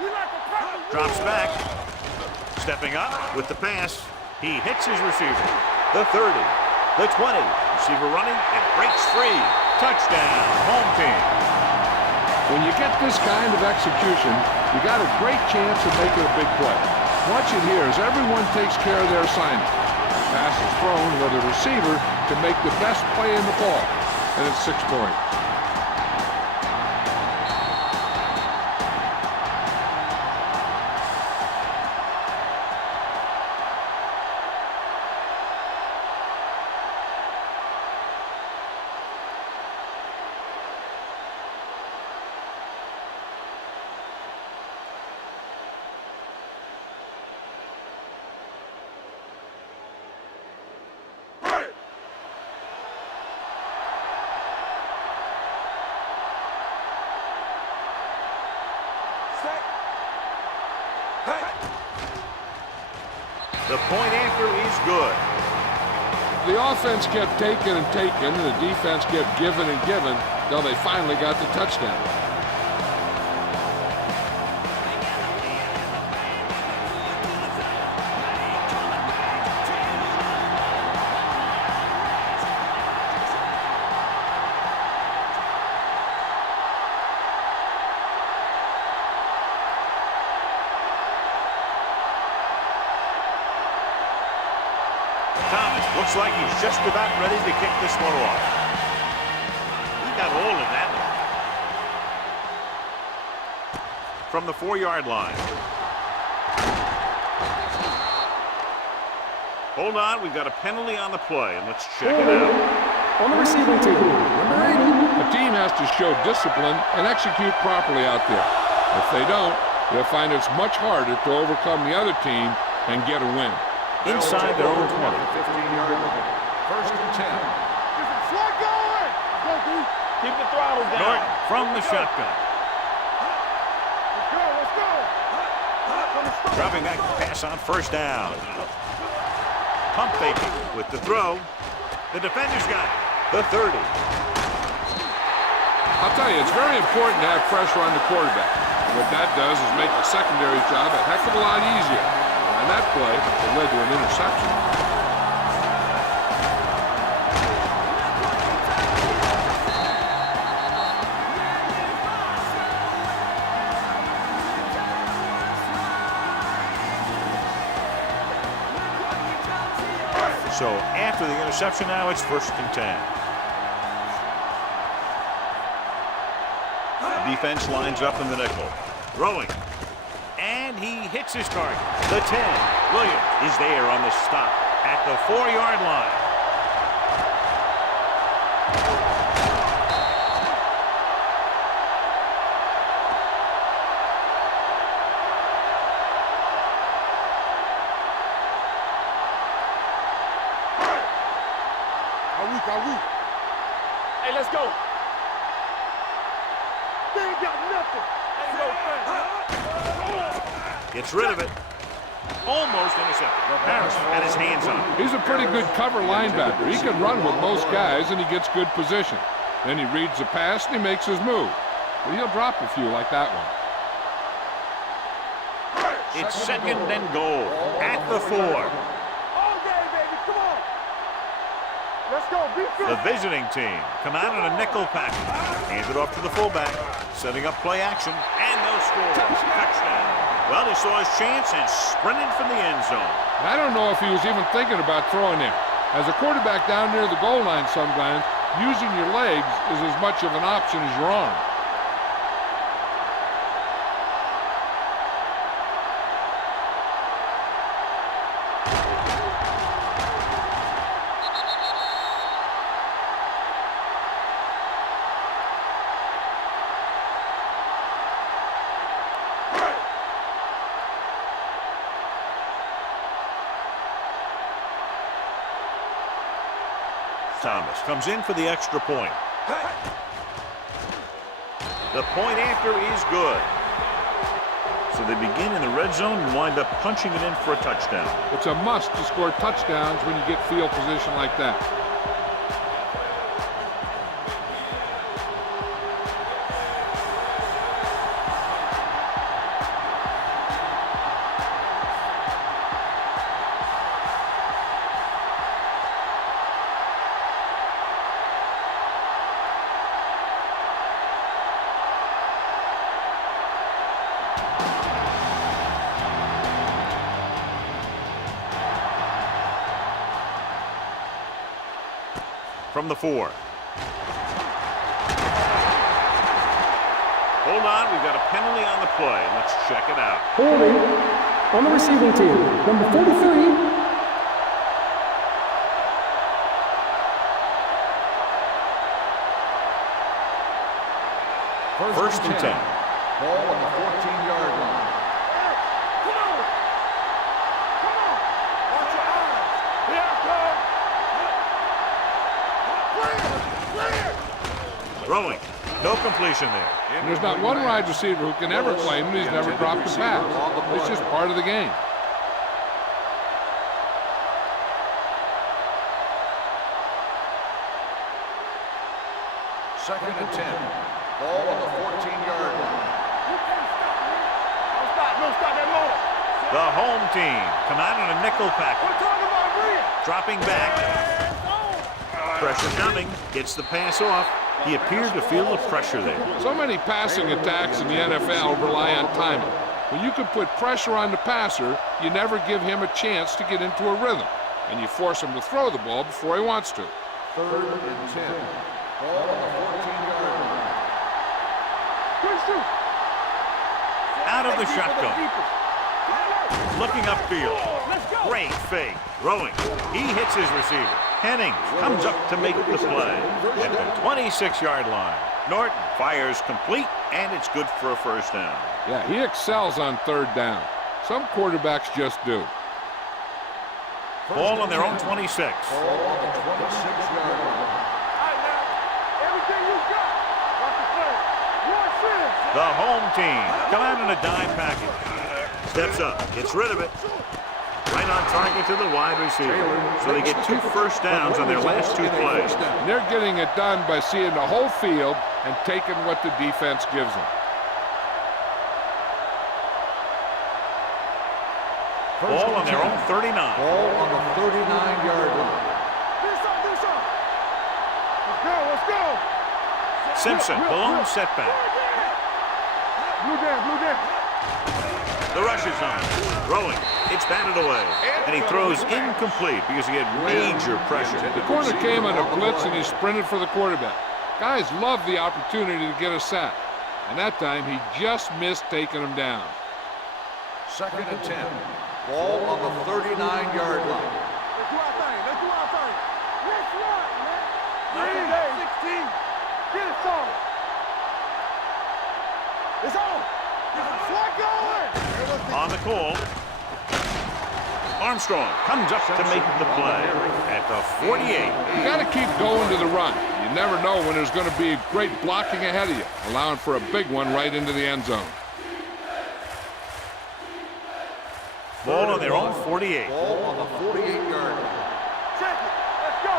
We like a practice. Drops back. Stepping up with the pass. He hits his receiver. The 30. The 20. Receiver running and breaks free. Touchdown. Home team. When you get this kind of execution, you got a great chance of making a big play. Watch it here as everyone takes care of their assignment. Pass is thrown where the receiver can make the best play in the ball, and it's 6 points. The point after is good. The offense kept taking and taking, and the defense kept giving and giving until they finally got the touchdown. Looks like he's just about ready to kick this one off. He got hold of that from the 4-yard line. Hold on, we've got a penalty on the play, and let's check it out. On the receiving team, number 80. A team has to show discipline and execute properly out there. If they don't, they'll find it's much harder to overcome the other team and get a win. Inside their own 20. 15-yard line. First and 10. Slug going. Go, D. Keep the throttle down. Norton from the shotgun. Let's go. Dropping back to pass on first down. Pump faking with the throw. The defender's got it. The 30. I'll tell you, it's very important to have pressure on the quarterback. What that does is make the secondary job a heck of a lot easier. And that play, it led to an interception. So after the interception now, it's 1st and 10. Defense lines up in the nickel. Throwing. And he hits his target. The 10. Williams is there on the stop at the 4-yard line. Hey, let's go. They ain't got nothing. Ain't no thing. Gets rid of it. Almost intercepted. Harris had his hands on it. He's a pretty good cover linebacker. He can run with most guys, and he gets good position. Then he reads the pass, and he makes his move. But he'll drop a few like that one. It's 2nd and goal at the 4. All day, baby. Come on. Let's go. The visiting team come out in a nickel package. Hands it off to the fullback. Setting up play action. And they'll score. Touchdown. Well, he saw his chance and sprinted for the end zone. I don't know if he was even thinking about throwing there. As a quarterback down near the goal line sometimes, using your legs is as much of an option as your arm. Thomas comes in for the extra point. The point after is good. So they begin in the red zone and wind up punching it in for a touchdown. It's a must to score touchdowns when you get field position like that. From the 4. Hold on, we've got a penalty on the play. Let's check it out. Holding on the receiving team, number 43. First and 10. Ball on the 14-yard line. Come on. Come on. Watch your eyes. Here I come. Throwing. No completion there. And there's not one wide receiver who can ever claim that he's never dropped a pass. It's just part of the game. Second and 10. Ball on the 14-yard line. Don't stop that motor. The home team come out in a nickel package. We're talking about Rhea. Dropping back. Pressure coming. Gets the pass off. He appeared to feel the pressure there. So many passing attacks in the NFL rely on timing. When you can put pressure on the passer, you never give him a chance to get into a rhythm, and you force him to throw the ball before he wants to. Third and 10. Ball on the 14-yard line. Good shoot. Out of the shotgun. Looking upfield. Great fake. Throwing. He hits his receiver. Henning comes up to make the play at the 26-yard line. Norton fires complete, and it's good for a first down. Yeah, he excels on third down. Some quarterbacks just do. Ball on their own 26. Ball on the 26-yard line. Everything you got. Watch the play. Watch this. The home team come out in a dime package. Steps up, gets rid of it. Right on target to the wide receiver. So they get 2 first downs on their last 2 plays. And they're getting it done by seeing the whole field and taking what the defense gives them. Ball on their own 39. Ball on the 39-yard line. This up. Let's go. Simpson, the lone setback. Blue down. The rush is on. Throwing. It's batted away. And he throws incomplete because he had major pressure. The corner came on a blitz and he sprinted for the quarterback. Guys love the opportunity to get a sack. And that time he just missed taking him down. 2nd and 10. Ball on the 39-yard line. Let's do our thing. Let's run, man. 16. Get it started. It's on. Slide going. On the call. Armstrong comes up to make the play at the 48. You got to keep going to the run. You never know when there's going to be great blocking ahead of you, allowing for a big one right into the end zone. Ball on their own 48. Ball on the 48-yard line. Check it. Let's go.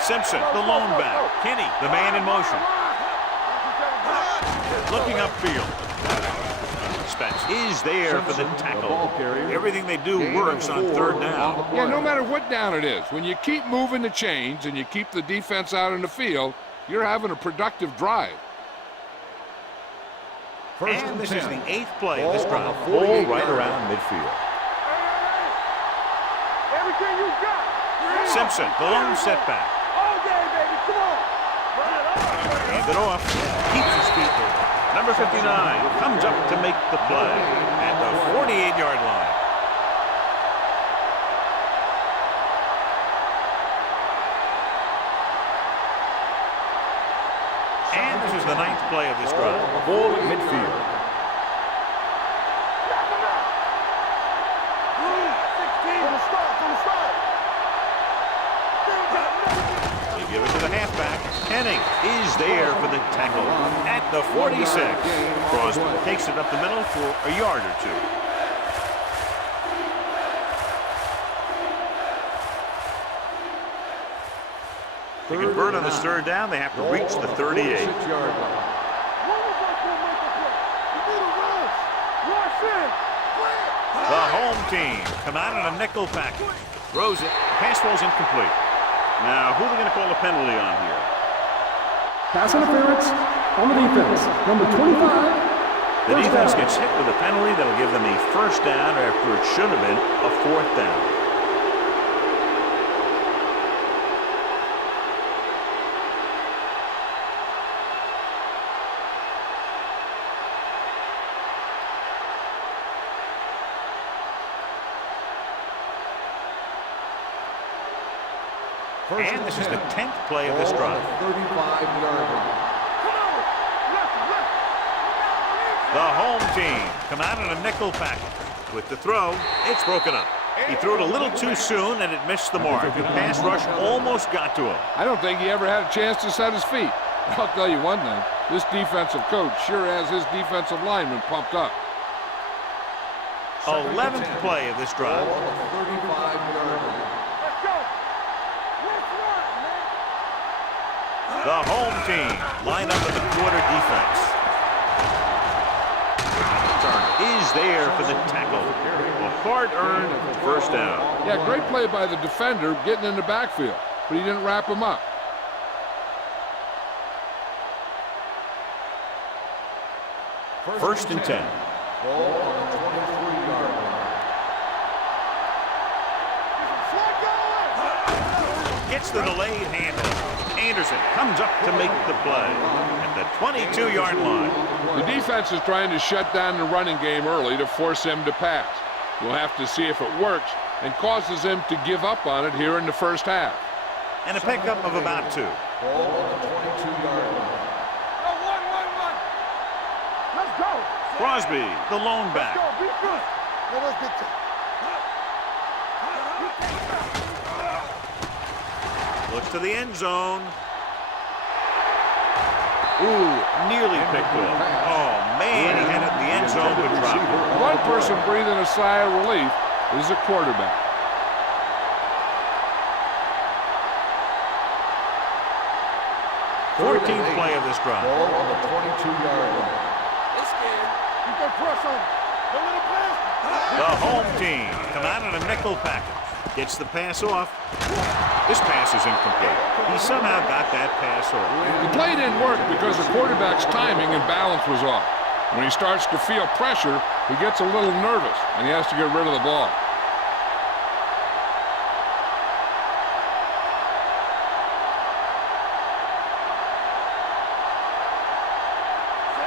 Simpson, the lone back. Kenny, the man in motion. Looking upfield. Spence is there for the tackle. Everything they do works on 3rd down. Yeah, no matter what down it is, when you keep moving the chains and you keep the defense out in the field, you're having a productive drive. And this is the 8th play of this drive. Ball right around midfield. Everything you got. Simpson, the lone setback. All day, baby. Come on. Hand it off. Keeps his feet moving. Number 59 comes up to make the play at the 48-yard line. And this is the 9th play of this drive. Ball at midfield. 16. From the start. They give it to the halfback. Henning is there for the tackle at the 46. Crosby takes it up the middle for a yard or 2. To convert on this 3rd down, they have to reach the 38. The home team come out in a nickel package. Throws it. Pass falls incomplete. Now, who are they going to call a penalty on here? Pass interference on the defense. Number 25. The defense gets hit with a penalty that'll give them a 1st down after it should have been a 4th down. And this is the 10th play of this drive. 35-yard line. The home team come out in a nickel package. With the throw, it's broken up. He threw it a little too soon, and it missed the mark. The pass rush almost got to him. I don't think he ever had a chance to set his feet. I'll tell you one thing, this defensive coach sure has his defensive lineman pumped up. 11th play of this drive. 35-yard line. The home team line up in the quarter defense. Turner is there for the tackle. A hard-earned 1st down. Yeah, great play by the defender getting in the backfield, but he didn't wrap him up. First and 10. Ball on the 23-yard line. Gets the delayed handle. Anderson comes up to make the play at the 22-yard line. The defense is trying to shut down the running game early to force him to pass. We'll have to see if it works and causes him to give up on it here in the 1st half. And a pickup of about 2. Ball on the 22-yard line. Let's go. Crosby, the lone back. Let's go. Be good. Let's get to. Looks to the end zone. Ooh, nearly picked off. Oh, man, he had it in the end zone but dropped it. One person breathing a sigh of relief is the quarterback. 14th play of this drive. Ball on the 22-yard line. It's scared. You can press on him. Don't let him pass. The home team come out in a nickel package. Gets the pass off. This pass is incomplete. He somehow got that pass off. The play didn't work because the quarterback's timing and balance was off. When he starts to feel pressure, he gets a little nervous, and he has to get rid of the ball.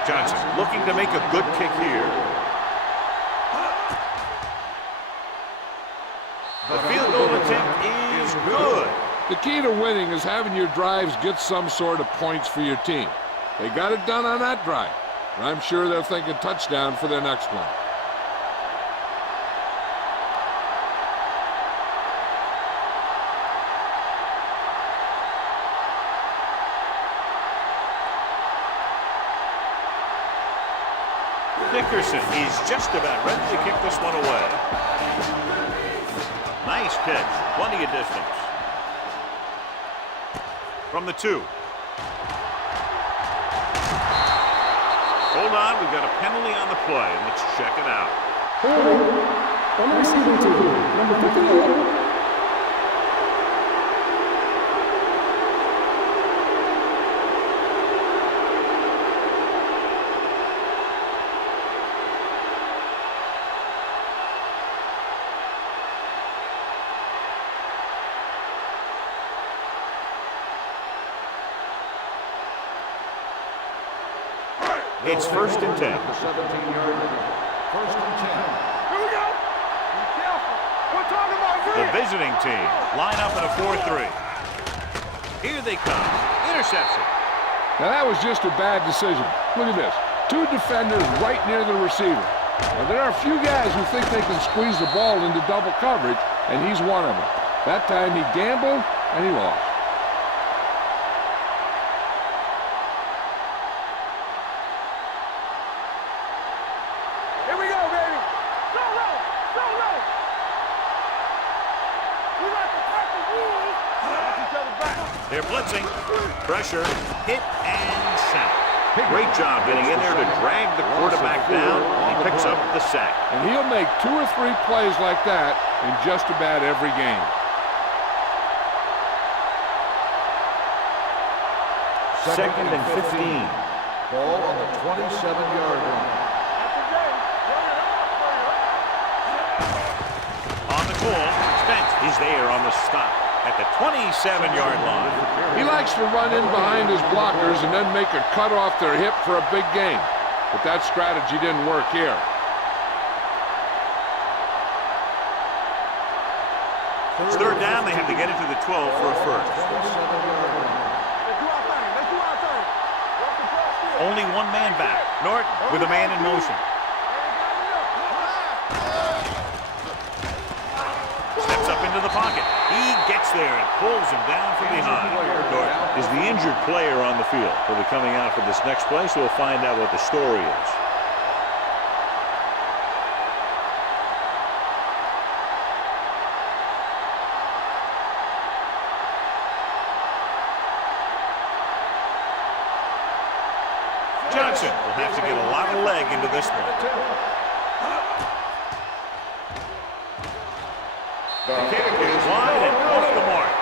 Johnson looking to make a good kick here. The field goal attempt is good. The key to winning is having your drives get some sort of points for your team. They got it done on that drive. And I'm sure they're thinking touchdown for their next one. Dickerson is just about ready to kick this one away. Nice catch. Plenty of distance. From the 2. Hold on, we've got a penalty on the play. Let's check it out. On the receiving team, number 58. It's 1st and 10. The 17-yard line. 1st and 10. Here we go. Be careful. We're talking about The this. visiting team line up in a 4-3. Here they come. Interception. Now that was just a bad decision. Look at this. 2 defenders right near the receiver. Now there are a few guys who think they can squeeze the ball into double coverage, and he's one of them. That time he gambled, and he lost. Here we go, baby. So low. So low. We like to fight the rules. Watch each other back. They're blitzing. Pressure. Hit and sack. Great job getting in there to drag the quarterback down. He picks up the sack. And he'll make 2 or 3 plays like that in just about every game. Second and 15. Ball on the 27-yard line. That's the game. Run it up. Run it up. On the call, Spence is there on the stop at the 27-yard line. He likes to run in behind his blockers and then make a cut off their hip for a big gain. But that strategy didn't work here. It's 3rd down. They have to get it to the 12 for a first. 27-yard line. Let's do our thing. Let's do our thing. Work the ball still. Only one man back. Norton with a man in motion. Steps up into the pocket. He gets there and pulls him down from behind. Norton is the injured player on the field. He'll be coming out for this next play, so we'll find out what the story is. Johnson will have to get a lot of leg into this one. The kick is wide and off the mark.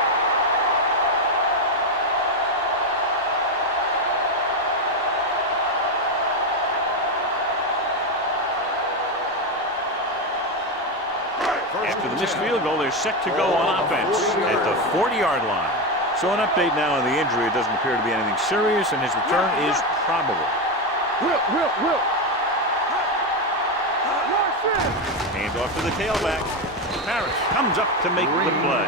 After the missed field goal, they're set to go on offense at the 40-yard line. So an update now on the injury. It doesn't appear to be anything serious, and his return is probable. Will. Hand off to the tailback. Harris comes up to make the play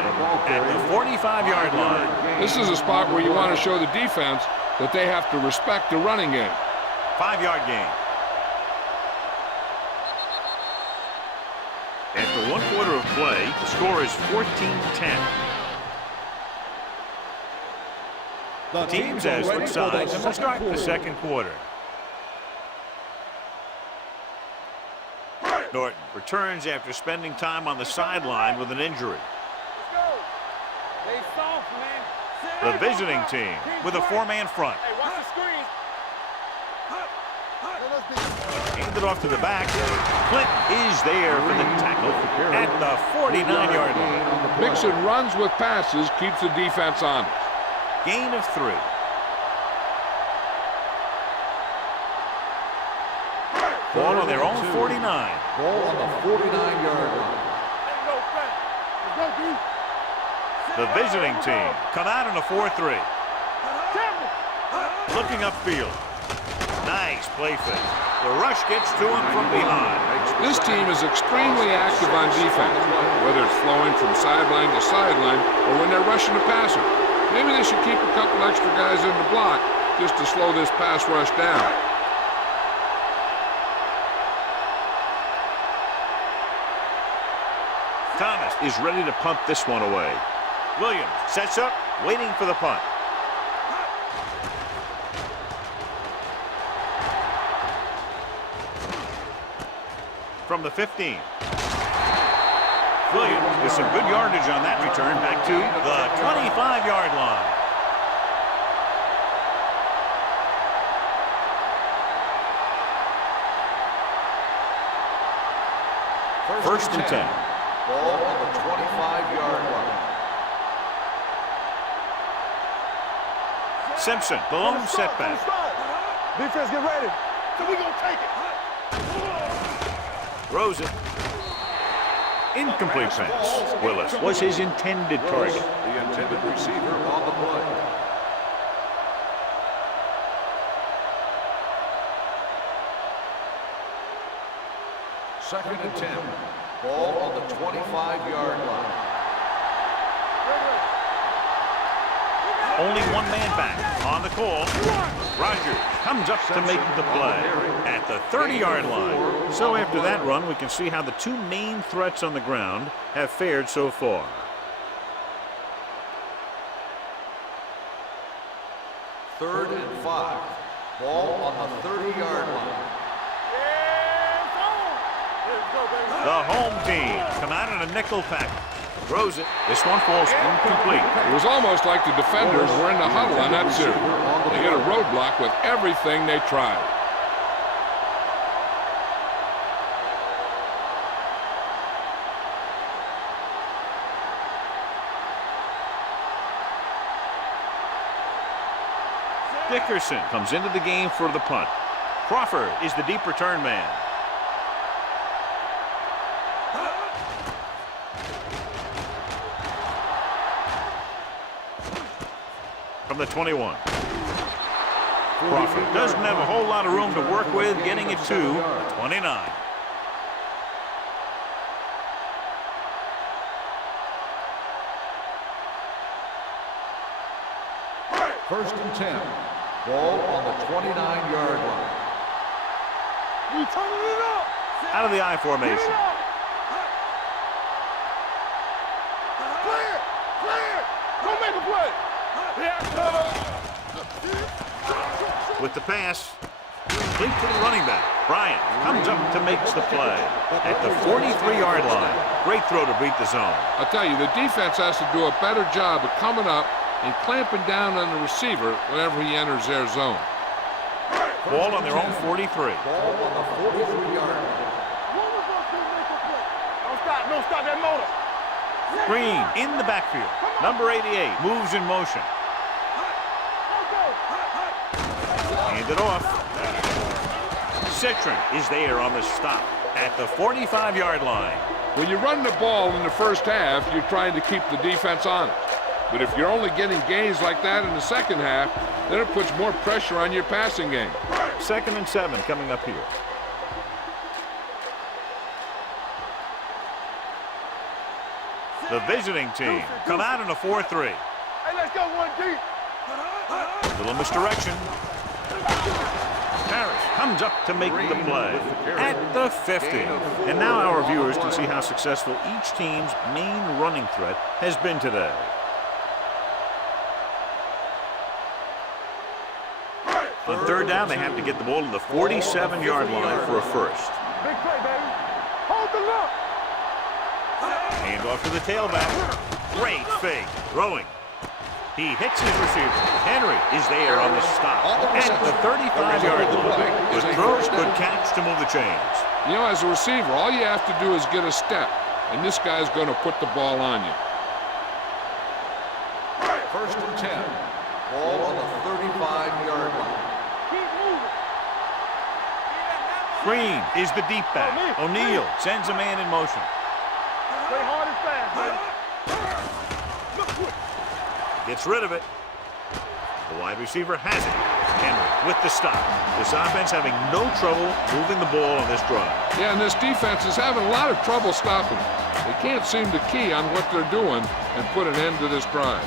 at the 45-yard line. This is a spot where you want to show the defense that they have to respect the running game. 5-yard gain. After 1 quarter of play, the score is 14-10. The teams as switch sides, and we'll start the second quarter. Norton returns after spending time on the sideline with an injury. Let's go. They soft, man. The visiting team with a four-man front. Hey, watch the screen. Hand it off to the back. Clinton is there for the tackle at the 49-yard line. Mixing runs with passes keeps the defense honest. Gain of 3. Ball on their own 49. Ball on the 49-yard line. Let's go, Frank. Let's go, D. The visiting team come out in a 4-3. Temple. Looking upfield. Nice play fake. The rush gets to him from behind. This team is extremely active on defense, whether it's flowing from sideline to sideline or when they're rushing the passer. Maybe they should keep a couple extra guys in the block just to slow this pass rush down. Thomas is ready to punt this one away. Williams sets up, waiting for the punt. From the 15. Williams with some good yardage on that return back to the 25-yard line. First and 10. Ball on the 25-yard line. Simpson, the lone setback. Defense, get ready. So we gonna take it. Throws it. Incomplete pass. Willis was his intended target. The intended receiver on the play. Second and 10. Ball on the 25-yard line. Only one man back on the call. Rogers comes up to make the play at the 30-yard line. So after that run, we can see how the two main threats on the ground have fared so far. Third and 5. Ball on the 30-yard line. The home team come out in a nickel package. Throws it. This one falls incomplete. It was almost like the defenders were in the huddle on that series. They hit a roadblock with everything they tried. Dickerson comes into the game for the punt. Crawford is the deep return man. From the 21. Crawford doesn't have a whole lot of room to work with, getting it to the 29. First and 10. Ball on the 29-yard line. We turning it up. Out of the I formation. Clear. Clear. Go make a play. With the pass, complete to the running back. Bryant comes up to make the play at the 43-yard line. Great throw to beat the zone. I'll tell you, the defense has to do a better job of coming up and clamping down on the receiver whenever he enters their zone. Ball on their own 43. Ball on the 43-yard line. Don't stop that motor. Green in the backfield. Number 88 moves in motion. Hand it off. Citron is there on the stop at the 45-yard line. When you run the ball in the first half, you're trying to keep the defense honest. But if you're only getting gains like that in the second half, then it puts more pressure on your passing game. 2nd and 7 coming up here. The visiting team come out in a 4-3. Hey, let's go one deep. Little misdirection. Harris comes up to make the play at the 50. And now our viewers can see how successful each team's main running threat has been today. On 3rd down, they have to get the ball to the 47-yard line for a first. Big play, baby. Out the look. Hand off to the tailback. Great fake. Throwing. He hits his receiver. Henry is there on the stop. At the 35-yard line. The throw, good catch to move the chains. You know, as a receiver, all you have to do is get a step, and this guy's going to put the ball on you. First and 10. Ball on the 35-yard line. Keep moving. Green is the deep back. O'Neal sends a man in motion. Play hard and fast, baby. Gets rid of it. The wide receiver has it. Henry with the stop. This offense having no trouble moving the ball on this drive. Yeah, and this defense is having a lot of trouble stopping. They can't seem to key on what they're doing and put an end to this drive.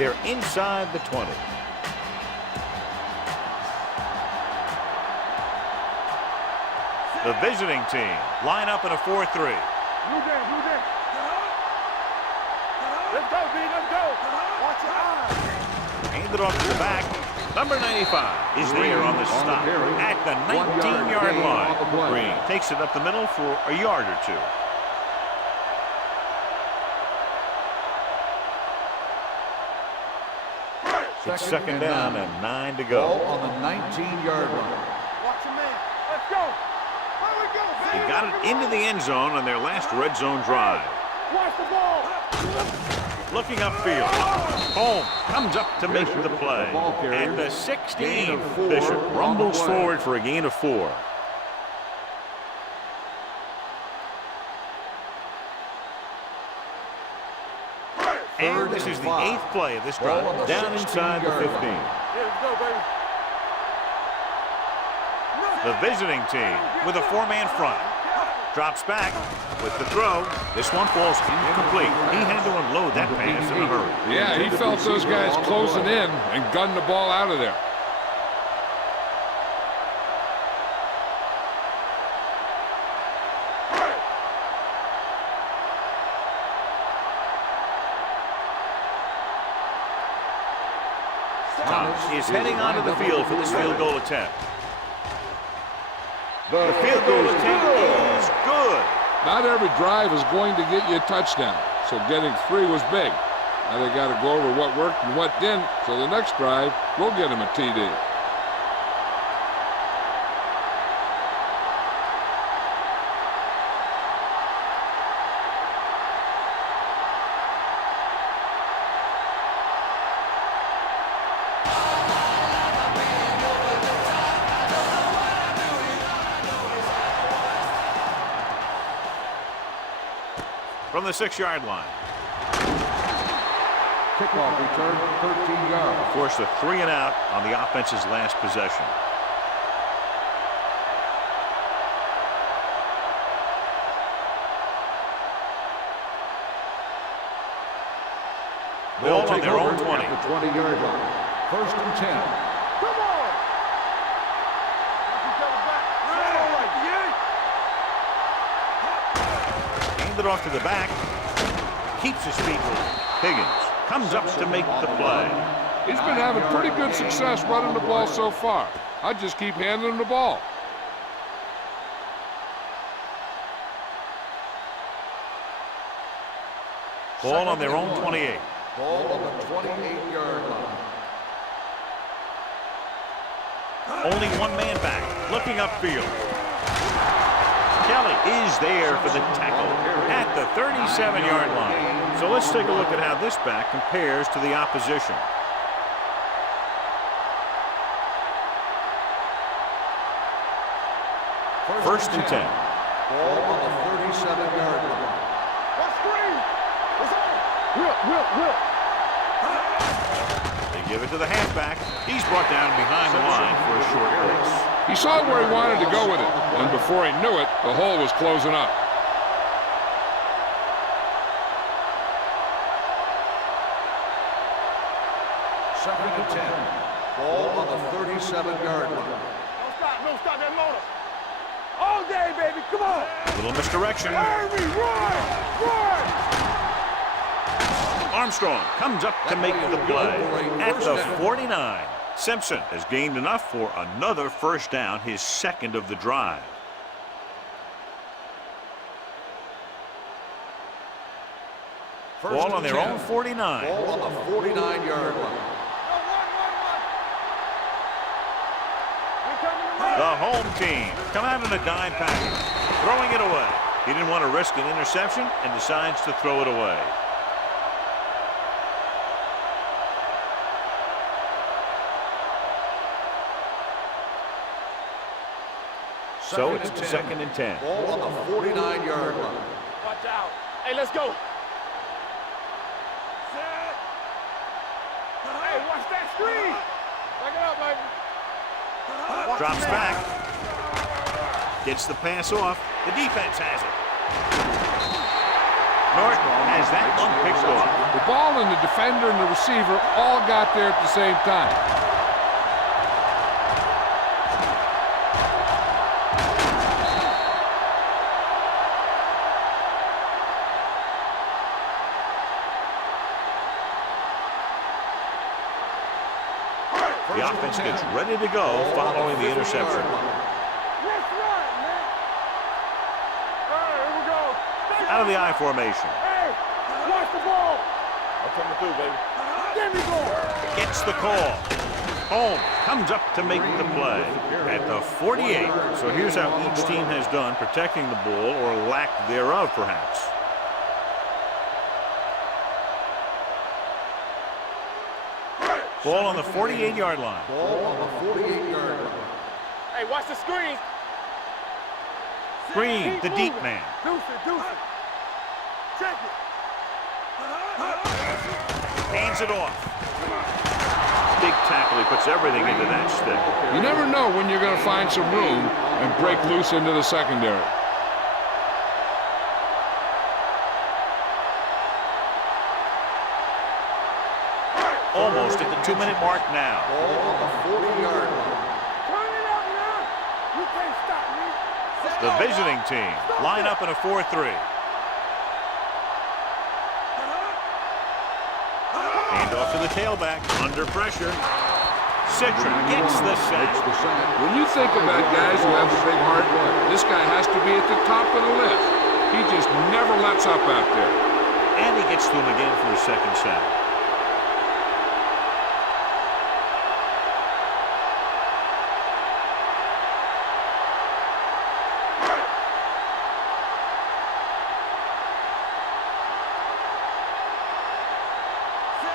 They're inside the 20. The visiting team line up in a 4-3. Blue game, blue game. Let's go, B, let's go. Watch your eyes. Handed off to the back. Number 95 is there on the stop at the 19-yard line. Green takes it up the middle for a yard or two. It's second down and 9 to go. Ball on the 19-yard line. Watch your man. Let's go. Where we go, They baby? got it into the end zone on their last red zone drive. Watch the ball. Looking upfield. Home comes up to make the play. At the 16, Bishop rumbles forward for a gain of 4. And this is the 8th play of this drive. Down inside the 15. Yeah, let's go, baby. The visiting team with a 4-man front. Drops back with the throw. This one falls incomplete. He had to unload that pass in a hurry. Yeah, he felt those guys closing in and gunned the ball out of there. Thomas is heading onto the field for this field goal attempt. The field goal attempt is good. Not every drive is going to get you a touchdown, so getting 3 was big. Now they got to go over what worked and what didn't, so the next drive will get him a TD. From the 6-yard line. Kickoff return, 13 yards. Forced a 3 and out on the offense's last possession. Ball on their own 20. At the 20-yard line. First and 10. Come on. Watch each other back. All right, yeah. Handed off to the back. Keeps his feet moving. Higgins comes up to make the play. He's been having pretty good success running the ball so far. I just keep handing him the ball. Ball on their own 28. Ball on the 28-yard line. Only one man back. Looking upfield. Kelly is there for the tackle at the 37-yard line. So let's take a look at how this back compares to the opposition. First and 10. Ball on the 37-yard line. Let's screen. It's on. Whip. They give it to the halfback. He's brought down behind the line for a short race. He saw where he wanted to go with it, and before he knew it, the hole was closing up. Second and 10. Ball on the 37-yard line. No stop that motor. All day, baby. Come on. Little misdirection. Hurry, run. Armstrong comes up to make the play at the 49. Simpson has gained enough for another first down, his second of the drive. Ball on their own 49. Ball on the 49-yard line. The home team come out in a dime package, throwing it away. He didn't want to risk an interception and decides to throw it away. So it's 2nd and 10. Ball on the 49-yard line. Watch out. Hey, let's go. Hey, watch that screen. Back it up, baby. Drops back. Gets the pass off. The defense has it. Norton has that one picked off. The ball and the defender and the receiver all got there at the same time. The offense gets ready to go following the interception. Let's run, man. All right, here we go. Out of the I formation. Hey, watch the ball. I'm coming through, baby. Give me ball. Gets the call. Home comes up to make the play at the 48. So here's how each team has done protecting the ball, or lack thereof, perhaps. Ball on the 48-yard line. Ball on the 48-yard line. Hey, watch the screen. Green, the deep man. Deuce it. Check it. Hands it off. Big tackle. He puts everything into that stick. You never know when you're going to find some room and break loose into the secondary. Almost at the 2-minute mark now. Ball on the 40-yard line. Turn it up now. You can't stop me. The visiting team line up in a 4-3. Hand off to the tailback, under pressure. Citra gets the sack. When you think about guys who have a big heart, this guy has to be at the top of the list. He just never lets up out there. And he gets to him again for his second sack.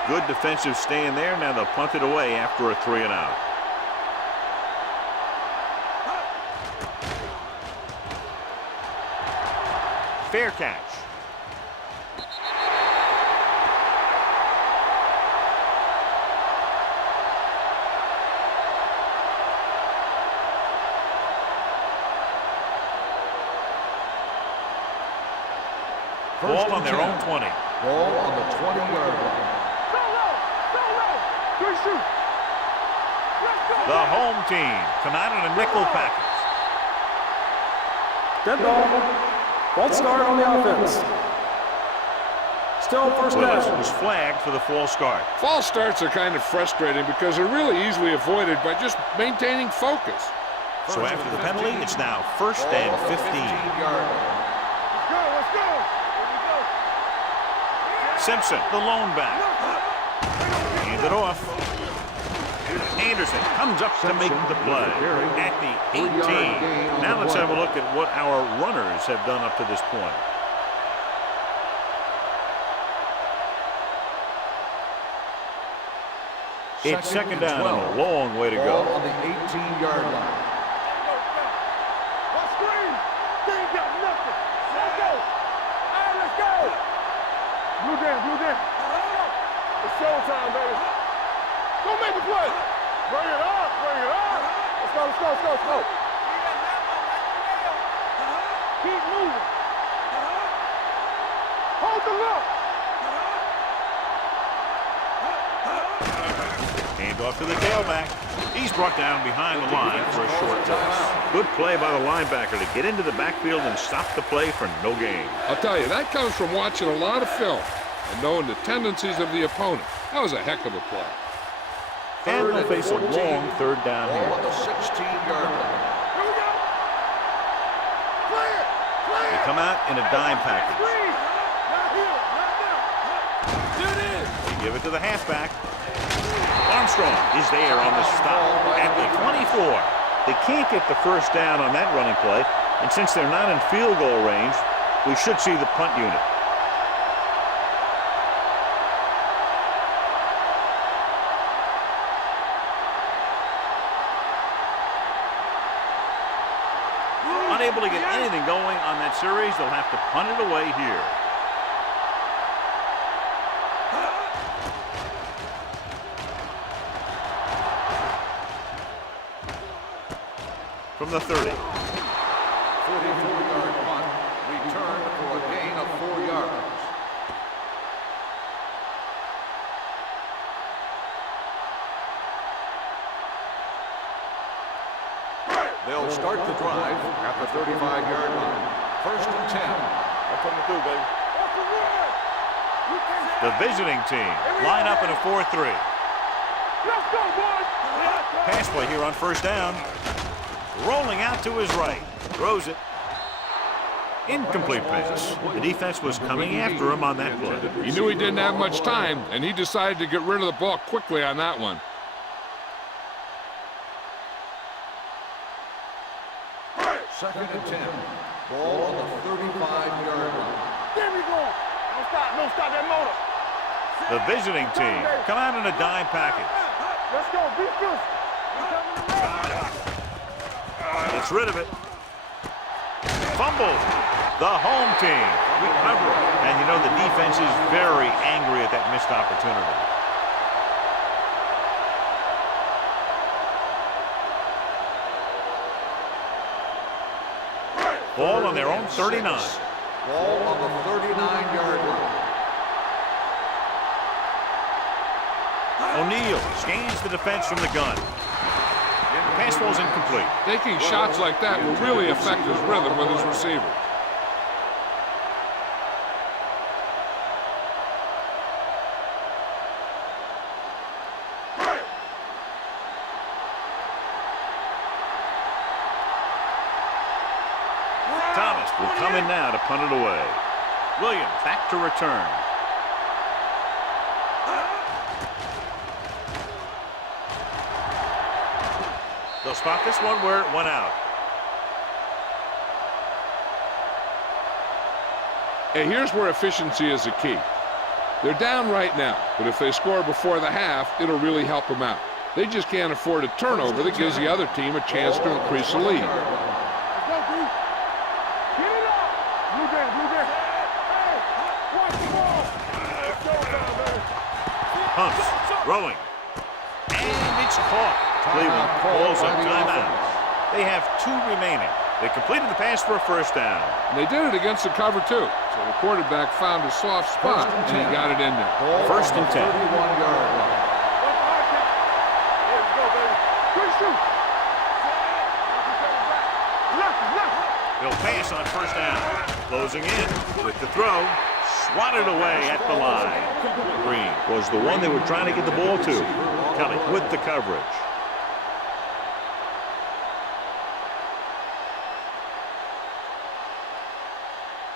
Good defensive stand there. Now they'll punt it away after a 3-and-out. Fair catch. Ball on their own 20. Ball on the 20-yard line. The home team come out in a nickel package. Dead ball. False start on the offense. Still first Willis down. was flagged for the false start. False starts are kind of frustrating because they're really easily avoided by just maintaining focus. So after the penalty, it's now 1st and 15. Let's go. Here we go. Simpson, the lone back. Hand it off. Anderson comes up to make the play at the 18. Now let's have a look at what our runners have done up to this point. It's 2nd down and a long way to go. Ball on the 18-yard line. What screen? They ain't got nothing. Let's go. All right, let's go. Blue down. It's showtime, baby. Go make the play. Bring it up. Let's go. Keep moving. Hold the look. Hand off to the tailback. He's brought down behind the line for a short toss. Good play by the linebacker to get into the backfield and stop the play for no gain. I'll tell you, that comes from watching a lot of film and knowing the tendencies of the opponent. That was a heck of a play. And they'll face a long 3rd down Ball on here. the 16-yard line. Here we go. Play it. They come out in a dime package. Screen. Not here. Not now. give it to the halfback. Armstrong is there on the stop at the 24. They can't get the first down on that running play, and since they're not in field goal range, we should see the punt unit. Unable to get anything going on that series, they'll have to punt it away here. From the 30. 44-yard punt, return for a gain of 4 yards. They'll start the drive at the 35-yard line. First and 10. That's coming through, baby. The visiting team line up in a 4-3. Let's go, boys. Pass play here on first down. Rolling out to his right. Throws it. Incomplete pass. The defense was coming after him on that play. He knew he didn't have much time, and he decided to get rid of the ball quickly on that one. Second and 10. Ball on the 35-yard line. There we go. Don't stop that motor. The visiting team come out in a dime package. Let's go. Beat this. Gets rid of it. Fumble. The home team recover. And you know the defense is very angry at that missed opportunity. Ball on their own 39. Ball on the 39-yard line. O'Neal scans the defense from the gun. Pass ball's incomplete. Taking shots like that will really affect his rhythm with his receiver. Thomas will come in now to punt it away. Williams back to return. They'll spot this one where it went out. And here's where efficiency is a key. They're down right now, but if they score before the half, it'll really help them out. They just can't afford a turnover that gives the other team a chance to increase the lead. Pumps, throwing, and it's caught. Cleveland calls a timeout. They have 2 remaining. They completed the pass for a first down. And they did it against the cover, too. So the quarterback found a soft spot, and he got it in there. First and 10. 31-yard line. They'll pass on first down. Closing in with the throw. Swatted away at the line. Green was the one they were trying to get the ball to. Kelly with the coverage.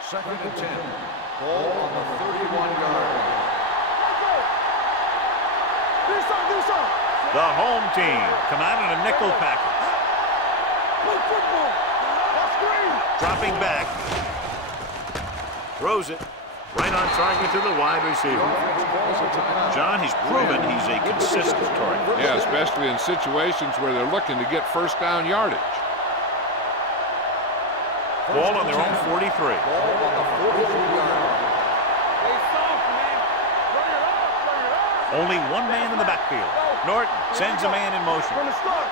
Second and 10. Ball on the 31-yard line. The home team come out in a nickel package. Dropping back. Throws it. Right on target to the wide receiver. John, he's proven he's a consistent target. Yeah, especially in situations where they're looking to get first down yardage. Ball on their own 43. Ball on the 43-yard line. Only one man in the backfield. Norton sends a man in motion. From the start.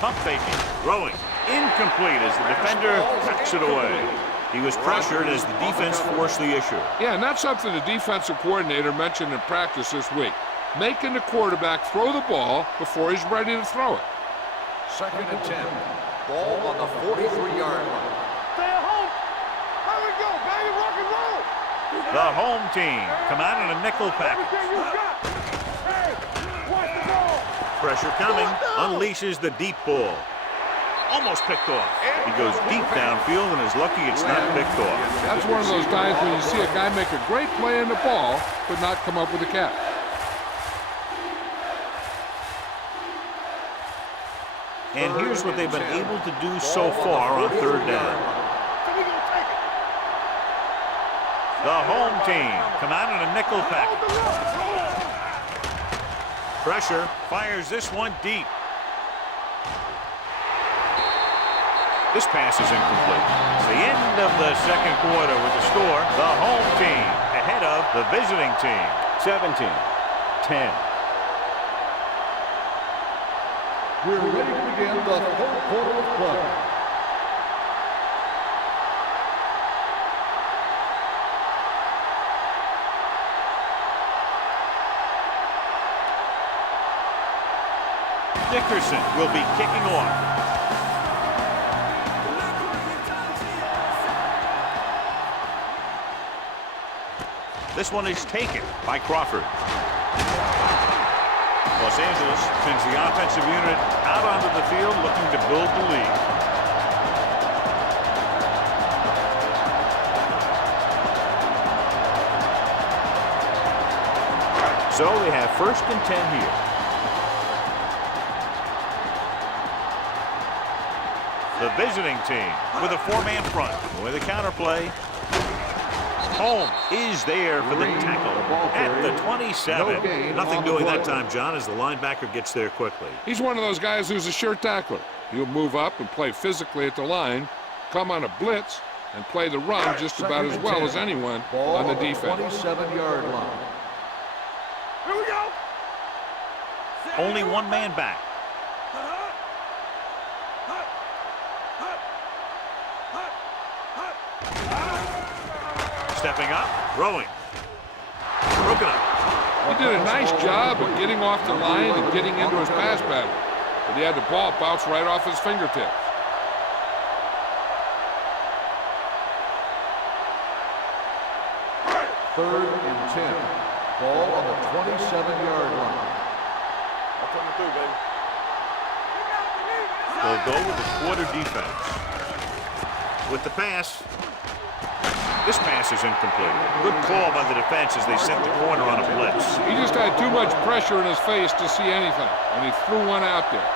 Pump faking. Throwing. Incomplete as the defender backs it away. He was pressured as the defense forced the issue. Yeah, and that's something the defensive coordinator mentioned in practice this week. Making the quarterback throw the ball before he's ready to throw it. Second and 10. Ball on the 43-yard line. Stay at home. There we go, baby. Rock and roll. The home team come out in a nickel package. Everything you got. Hey, watch the ball. Pressure coming. Unleashes the deep ball. Almost picked off. He goes deep downfield and is lucky it's not picked off. That's one of those times when you see a guy make a great play in the ball, but not come up with a catch. And here's what they've been able to do so far on third down. The home team come out in a nickel package. Pressure, fires this one deep. This pass is incomplete. It's the end of the second quarter with the score. The home team ahead of the visiting team. 17-10. We're ready to begin the third quarter of play. Dickerson will be kicking off. This one is taken by Crawford. Los Angeles sends the offensive unit out onto the field looking to build the lead. So they have 1st and 10 here. The visiting team with a 4-man front. With a counterplay. Home is there for the tackle at the 27. Nothing doing that time, John, as the linebacker gets there quickly. He's one of those guys who's a sure tackler. He'll move up and play physically at the line, come on a blitz, and play the run just about as well as anyone on the defense. 27-yard line. Here we go. Only one man back. Stepping up, throwing. Broken up. He did a nice job of getting off the line and getting into his pass pattern, but he had the ball bounce right off his fingertips. Third and 10. Ball on the 27-yard line. I'm coming through, baby. They'll go with the quarter defense. With the pass. This pass is incomplete. Good call by the defense as they sent the corner on a blitz. He just had too much pressure in his face to see anything, and he threw one out there.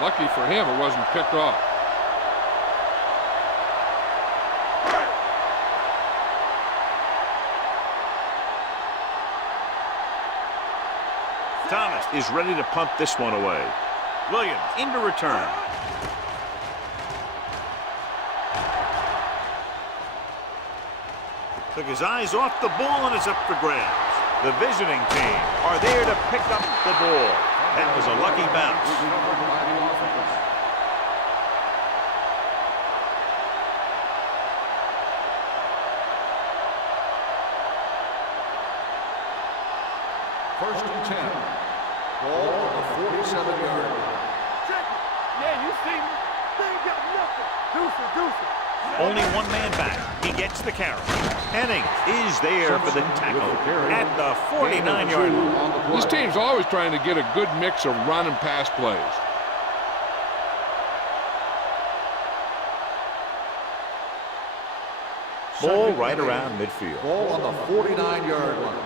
Lucky for him, it wasn't picked off. Thomas is ready to punt this one away. Williams into return. Took his eyes off the ball and it's up for grabs. The visiting team are there to pick up the ball. That was a lucky bounce. First and 10. Ball on the 47-yard line. Yeah, you see me. They ain't got nothing. Deuce. Only one man back. He gets the carry. Henning is there for the tackle at the 49-yard line. This team's always trying to get a good mix of run and pass plays. Ball right around midfield. Ball on the 49-yard line.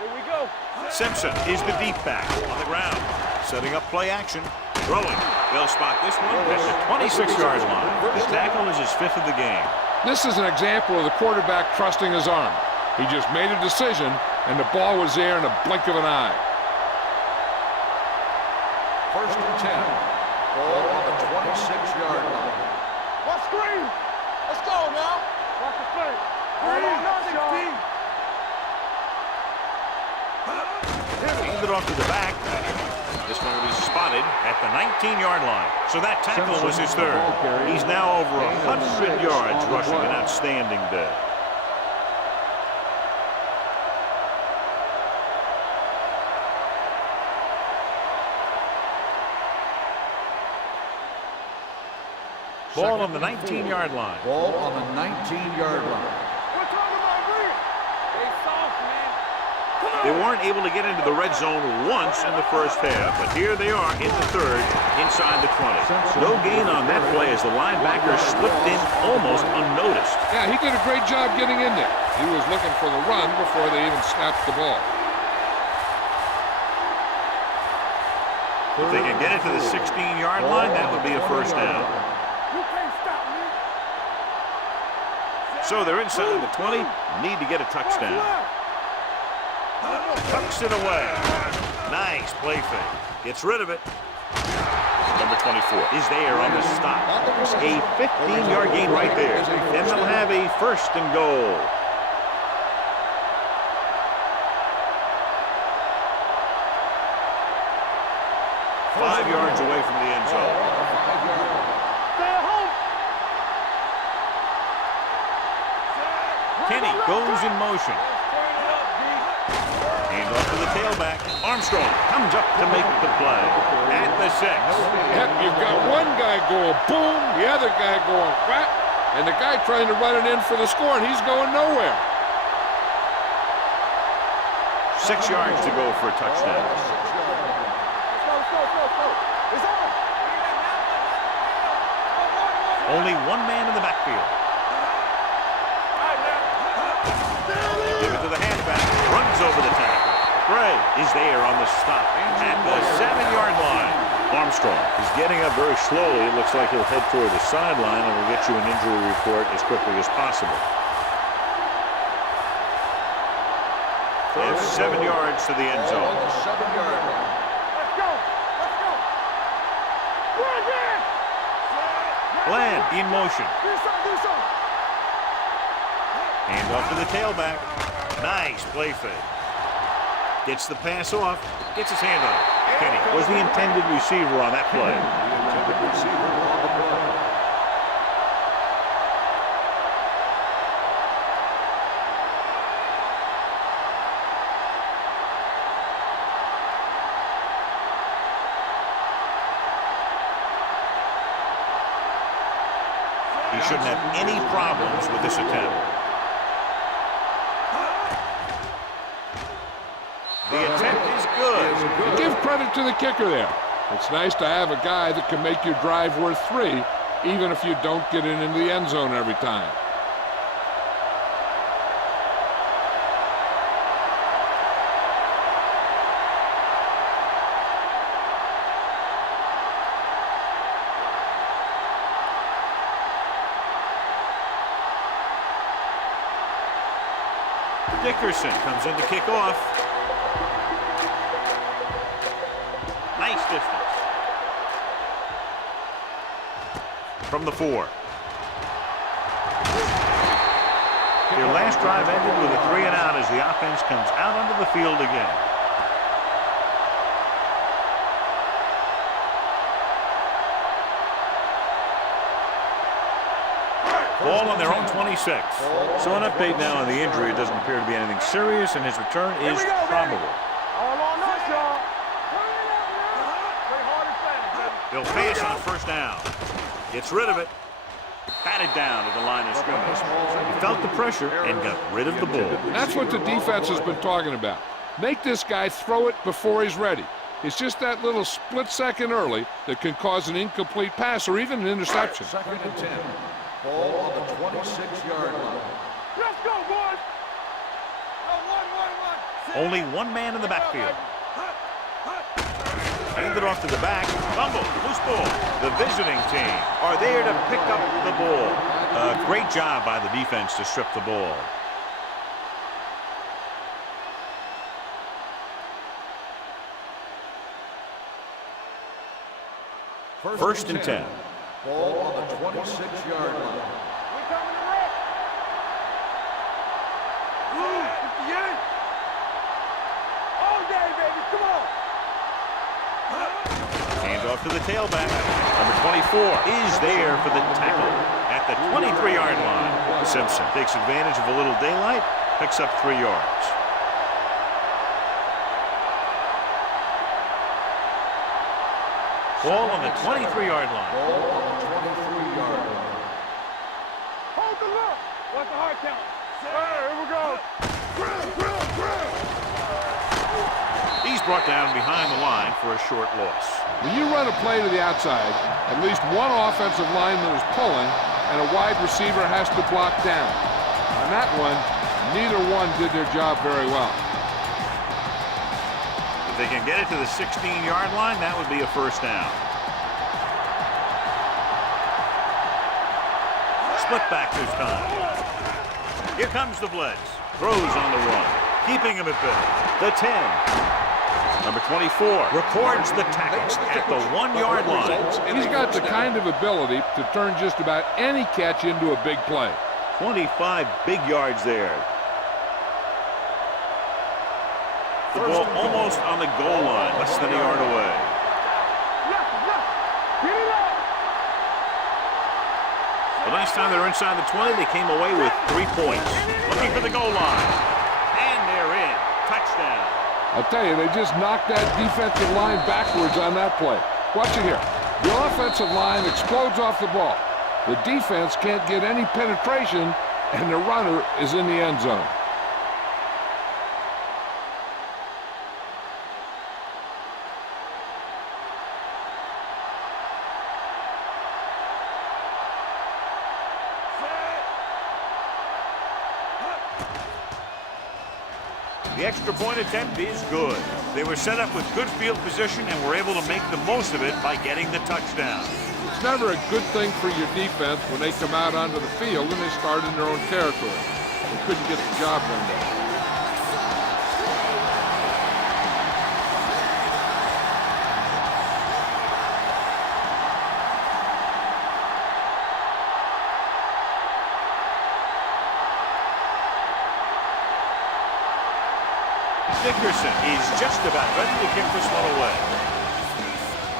Here we go. Simpson is the deep back on the ground. Setting up play action. Throwing. They'll spot this one at the 26-yard line. The tackle is his 5th of the game. This is an example of the quarterback trusting his arm. He just made a decision, and the ball was there in a blink of an eye. First and 10. Ball on the 26-yard line. What screen? Let's go now. Watch the play. Hand it off to the back. This one will be spotted at the 19-yard line. So that tackle was his 3rd. He's now over 100 yards rushing. An outstanding day. Ball on the 19-yard line. Ball on the 19-yard line. We're talking about real. They soft, man. Come on. They weren't able to get into the red zone once in the first half, but here they are in the third, inside the 20. No gain on that play as the linebacker slipped in almost unnoticed. Yeah, he did a great job getting in there. He was looking for the run before they even snapped the ball. If they can get it to the 16-yard line, that would be a first down. You can't stop me. So they're inside the 20, need to get a touchdown. Tucks it away. Nice play fake. Gets rid of it. Number 24 is there on the stop. A 15-yard gain right there. Then they'll have a first and goal. Five yards away from the end zone. Stay home. Kenny goes in motion. Hand off to the tailback. Armstrong comes up to make the play. At the 6. Heck, you've got one guy going boom, the other guy going whack, and the guy trying to run it in for the score, and he's going nowhere. 6 yards to go for a touchdown. It's on. Only one man in the backfield. Give it to the halfback. Runs over the tackle. Gray is there on the stop at the 7-yard line. Armstrong is getting up very slowly. It looks like he'll head toward the sideline, and we'll get you an injury report as quickly as possible. They have 7 yards to the end zone. 7-yard line. Let's go. Let's go. Run again. Bland in motion. Do something. Do something. Hand off to the tailback. Nice play fake. Gets the pass off. Gets his hand on it. Kenny was the intended receiver on that play. The intended receiver on the play. He shouldn't have any problems with this attempt. The attempt is good. Give credit to the kicker there. It's nice to have a guy that can make your drive worth 3, even if you don't get it into the end zone every time. Dickerson comes in to kick off. Nice distance. From the 4. Their last drive ended with a 3-and-out as the offense comes out onto the field again. Ball on their own 26. So an update now on the injury. It doesn't appear to be anything serious, and his return is probable. All on us, y'all. Play hard and fast, baby. They'll pass on first down. Gets rid of it. Batted down at the line of scrimmage. He felt the pressure and got rid of the ball. That's what the defense has been talking about. Make this guy throw it before he's ready. It's just that little split second early that can cause an incomplete pass or even an interception. 2nd and 10. Ball on the 26-yard line. Let's go, boys. Only one man in the backfield. Handed off to the back. Fumble. Loose ball. The visiting team are there to pick up the ball. Great job by the defense to strip the ball. First and 10. Ball on the 26-yard line. We coming to wreck. 58. All day, baby. Come on. Hand off to the tailback. Number 24 is there for the tackle at the 23-yard line. Simpson takes advantage of a little daylight, picks up 3 yards. Ball on the 23-yard line. Ball on the 23-yard line. Hold the look. What's the hard count? All right, here we go. Grab. brought down behind the line for a short loss. When you run a play to the outside, at least one offensive lineman is pulling, and a wide receiver has to block down. On that one, neither one did their job very well. If they can get it to the 16-yard line, that would be a first down. Split back this time. Here comes the blitz. Throws on the run. Keeping him at bay. The 10. Number 24 records the tackle at the 1-yard line. He's got the kind of ability to turn just about any catch into a big play. 25 big yards there. The ball almost on the goal line, less than a yard away. The last time they were inside the 20, they came away with 3 points. Looking for the goal line. And they're in. Touchdown. I'll tell you, they just knocked that defensive line backwards on that play. Watch it here. The offensive line explodes off the ball. The defense can't get any penetration, and the runner is in the end zone. The extra point attempt is good. They were set up with good field position and were able to make the most of it by getting the touchdown. It's never a good thing for your defense when they come out onto the field and they start in their own territory. They couldn't get the job done. Dickerson is just about ready to kick this one away.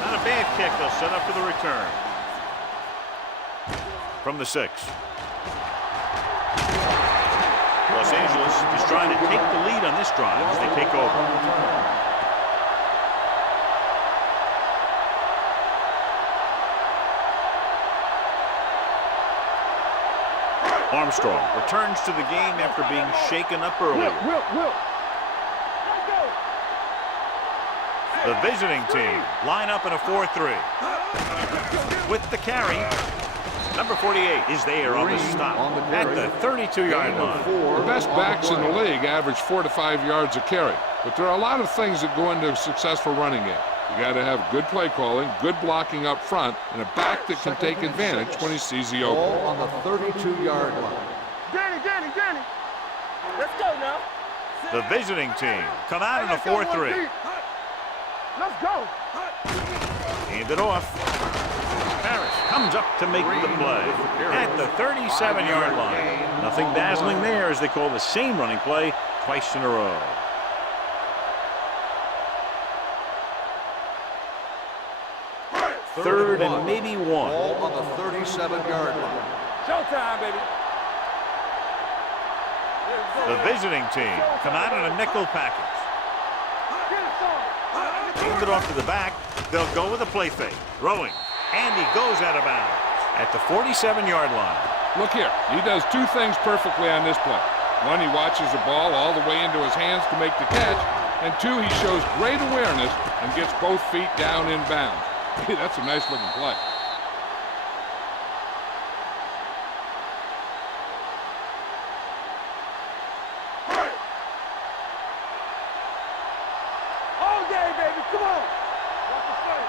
Not a bad kick. They'll set up for the return. From the 6. Los Angeles is trying to take the lead on this drive as they take over. Armstrong returns to the game after being shaken up earlier. Will. The visiting team line up in a 4-3. With the carry, number 48 is there on the stop at the 32-yard line. The best backs in the league average 4 to 5 yards a carry. But there are a lot of things that go into a successful running game. You got to have good play calling, good blocking up front, and a back that can take advantage when he sees the open. Ball on the 32-yard line. Danny. Let's go now. The visiting team come out in a 4-3. Let's go. Hand it off. Harris comes up to make the play at the 37-yard line. Nothing dazzling there as they call the same running play twice in a row. Third and maybe 1. Ball on the 37-yard line. Showtime, baby. The visiting team come out in a nickel package. Hand it off to the back. They'll go with a play fake. Throwing. And he goes out of bounds at the 47-yard line. Look here. He does 2 things perfectly on this play. 1, he watches the ball all the way into his hands to make the catch. And 2, he shows great awareness and gets both feet down in bounds. That's a nice-looking play. All day, baby. Come on. Watch the play.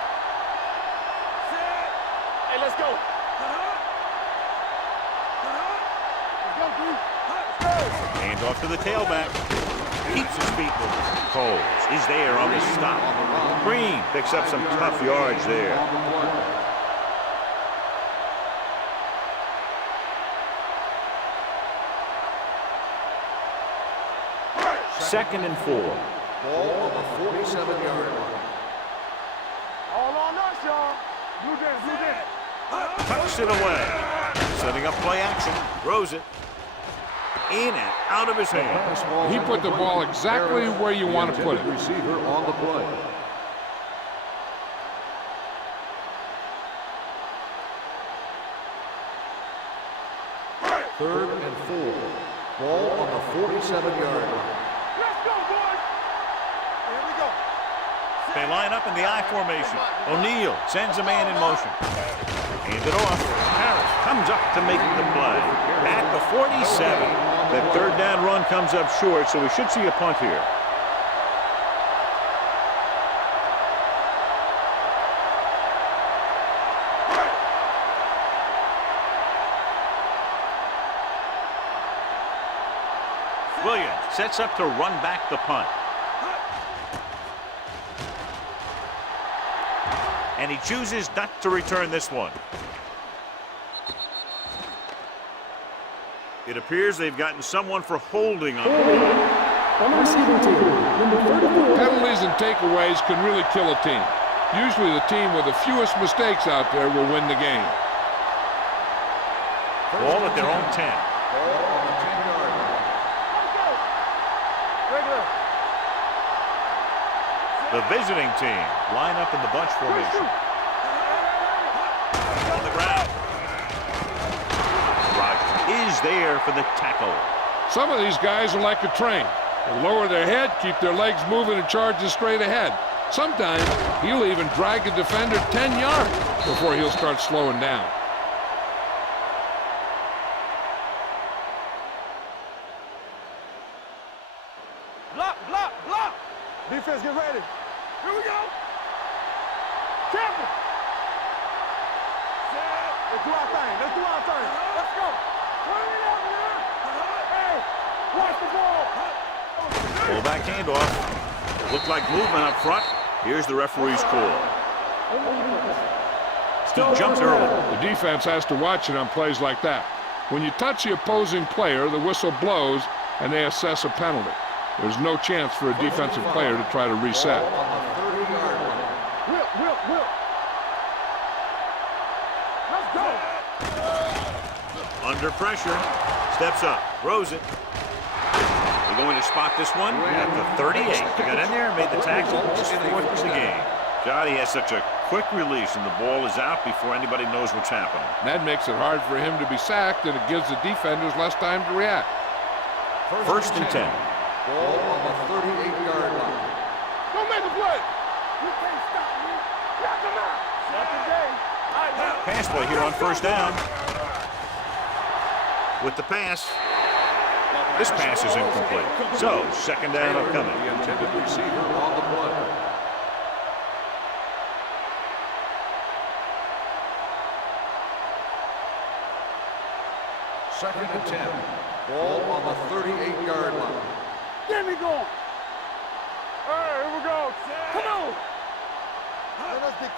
Set. Hey, let's go. Let's go, dude. Let's go. Hand off to the tailback. Keeps his feet moving. Coles is there on the stop. Green picks up some tough yards there. Second and 4. Ball on the 47-yard line. All on us, y'all. Blue down. Tucks it away. Setting up play action. Throws it. In and out of his hand. He put the ball exactly where you want to put it. Receiver on the play. Third and 4. Ball on the 47-yard line. Let's go, boys. Here we go. they line up in the I formation. O'Neal sends a man in motion. Hand it off. Harris comes up to make the play. At the 47. That third down run comes up short, so we should see a punt here. Williams sets up to run back the punt. And he chooses not to return this one. It appears they've gotten someone for holding on the ball. On the receiving team, number 34. Penalties and takeaways can really kill a team. Usually the team with the fewest mistakes out there will win the game. Ball at their own 10. Ball on the 10-yard line. The visiting team line up in the bunch formation. On the ground. Rogers is there for the tackle. Some of these guys are like a train. They lower their head, keep their legs moving, and charge straight ahead. Sometimes he'll even drag a defender 10 yards before he'll start slowing down. Block, block, block. Defense, get ready. Here we go. Champion. Let's do our thing. Let's do our thing. Let's go. Turn it up now. Hey, watch the ball. Fullback handoff. Looked like movement up front. Here's the referee's call. He jumps early. The defense has to watch it on plays like that. When you touch the opposing player, the whistle blows and they assess a penalty. There's no chance for a defensive player to try to reset. Ball on the 30-yard line. Will. Let's go. Under pressure. Steps up. Throws it. They're going to spot this one at the 38. He got in there and made the tackle. Just fourth of the game. God, he has such a quick release, and the ball is out before anybody knows what's happening. That makes it hard for him to be sacked, and it gives the defenders less time to react. First and 10. Ball on the 38-yard line. Don't make a play. You can't stop me. Knock him out. Not today. Pass play here on first down. With the pass. This pass is incomplete. So, second down upcoming. The intended receiver on the play. Second and 10. Ball on the 38-yard line. Get me going. All right, here we go. Come on. Let's big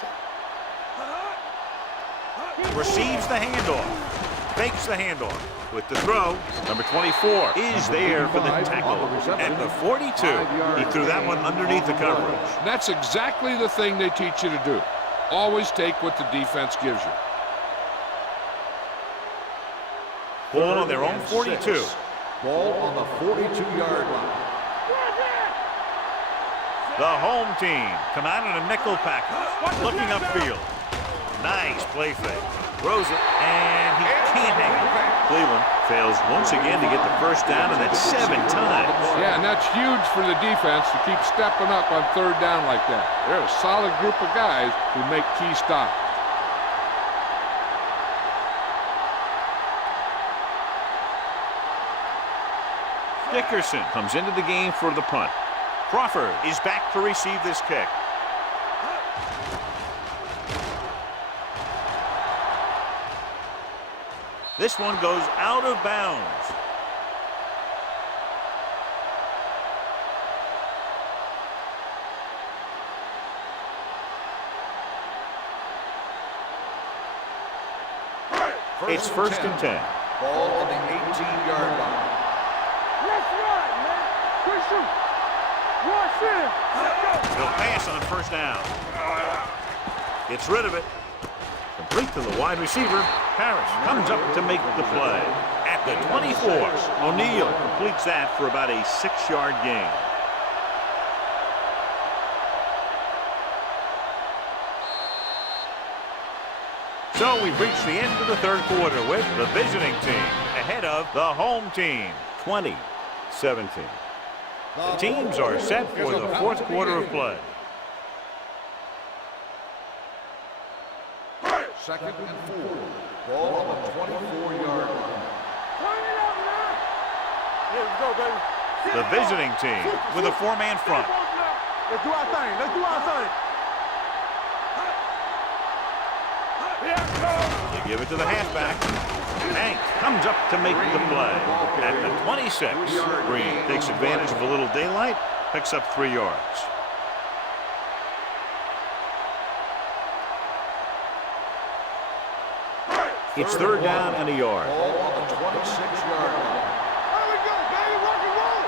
time. Receives the handoff. Fakes the handoff. With the throw, number 24 is there for the tackle. At the 42, he threw that one underneath the coverage. That's exactly the thing they teach you to do. Always take what the defense gives you. Ball on their own 42. Ball on the 42-yard line. The home team come out in a nickel package. Looking upfield. Nice play fake. Throws it, and he can't hang it. Cleveland fails once again to get the first down, and that's 7 times. Yeah, and that's huge for the defense to keep stepping up on third down like that. They're a solid group of guys who make key stops. Dickerson comes into the game for the punt. Crawford is back to receive this kick. This one goes out of bounds. It's first and 10. Ball on the 18-yard line. Let's run, man. Quick shoot. Rush in. Let's go. He'll pass on first down. Gets rid of it. Complete to the wide receiver. Harris comes up to make the play. At the 24, O'Neal completes that for about a 6-yard gain. So we've reached the end of the third quarter with the visiting team ahead of the home team, 20-17. The teams are set for the fourth quarter of play. Second and 4. Ball on the 24-yard line. Here we go, baby. The visiting team with a four-man front. Let's do our thing. Let's do our thing. You give it to the halfback. Hank comes up to make the play. At the 26, Green takes advantage of a little daylight, picks up 3 yards. It's third down and a yard. Ball on the 26-yard line. There we go, baby. Rock and roll.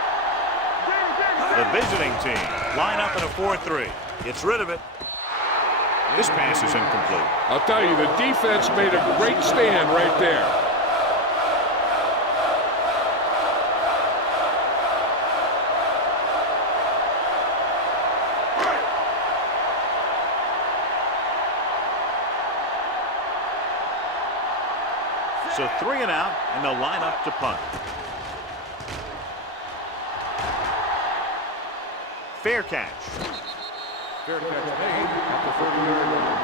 The visiting team line up in a 4-3. Gets rid of it. This pass is incomplete. I'll tell you, the defense made a great stand right there. So 3 and out, and they'll line up to punt. Fair catch. Fair catch made at the 30-yard line.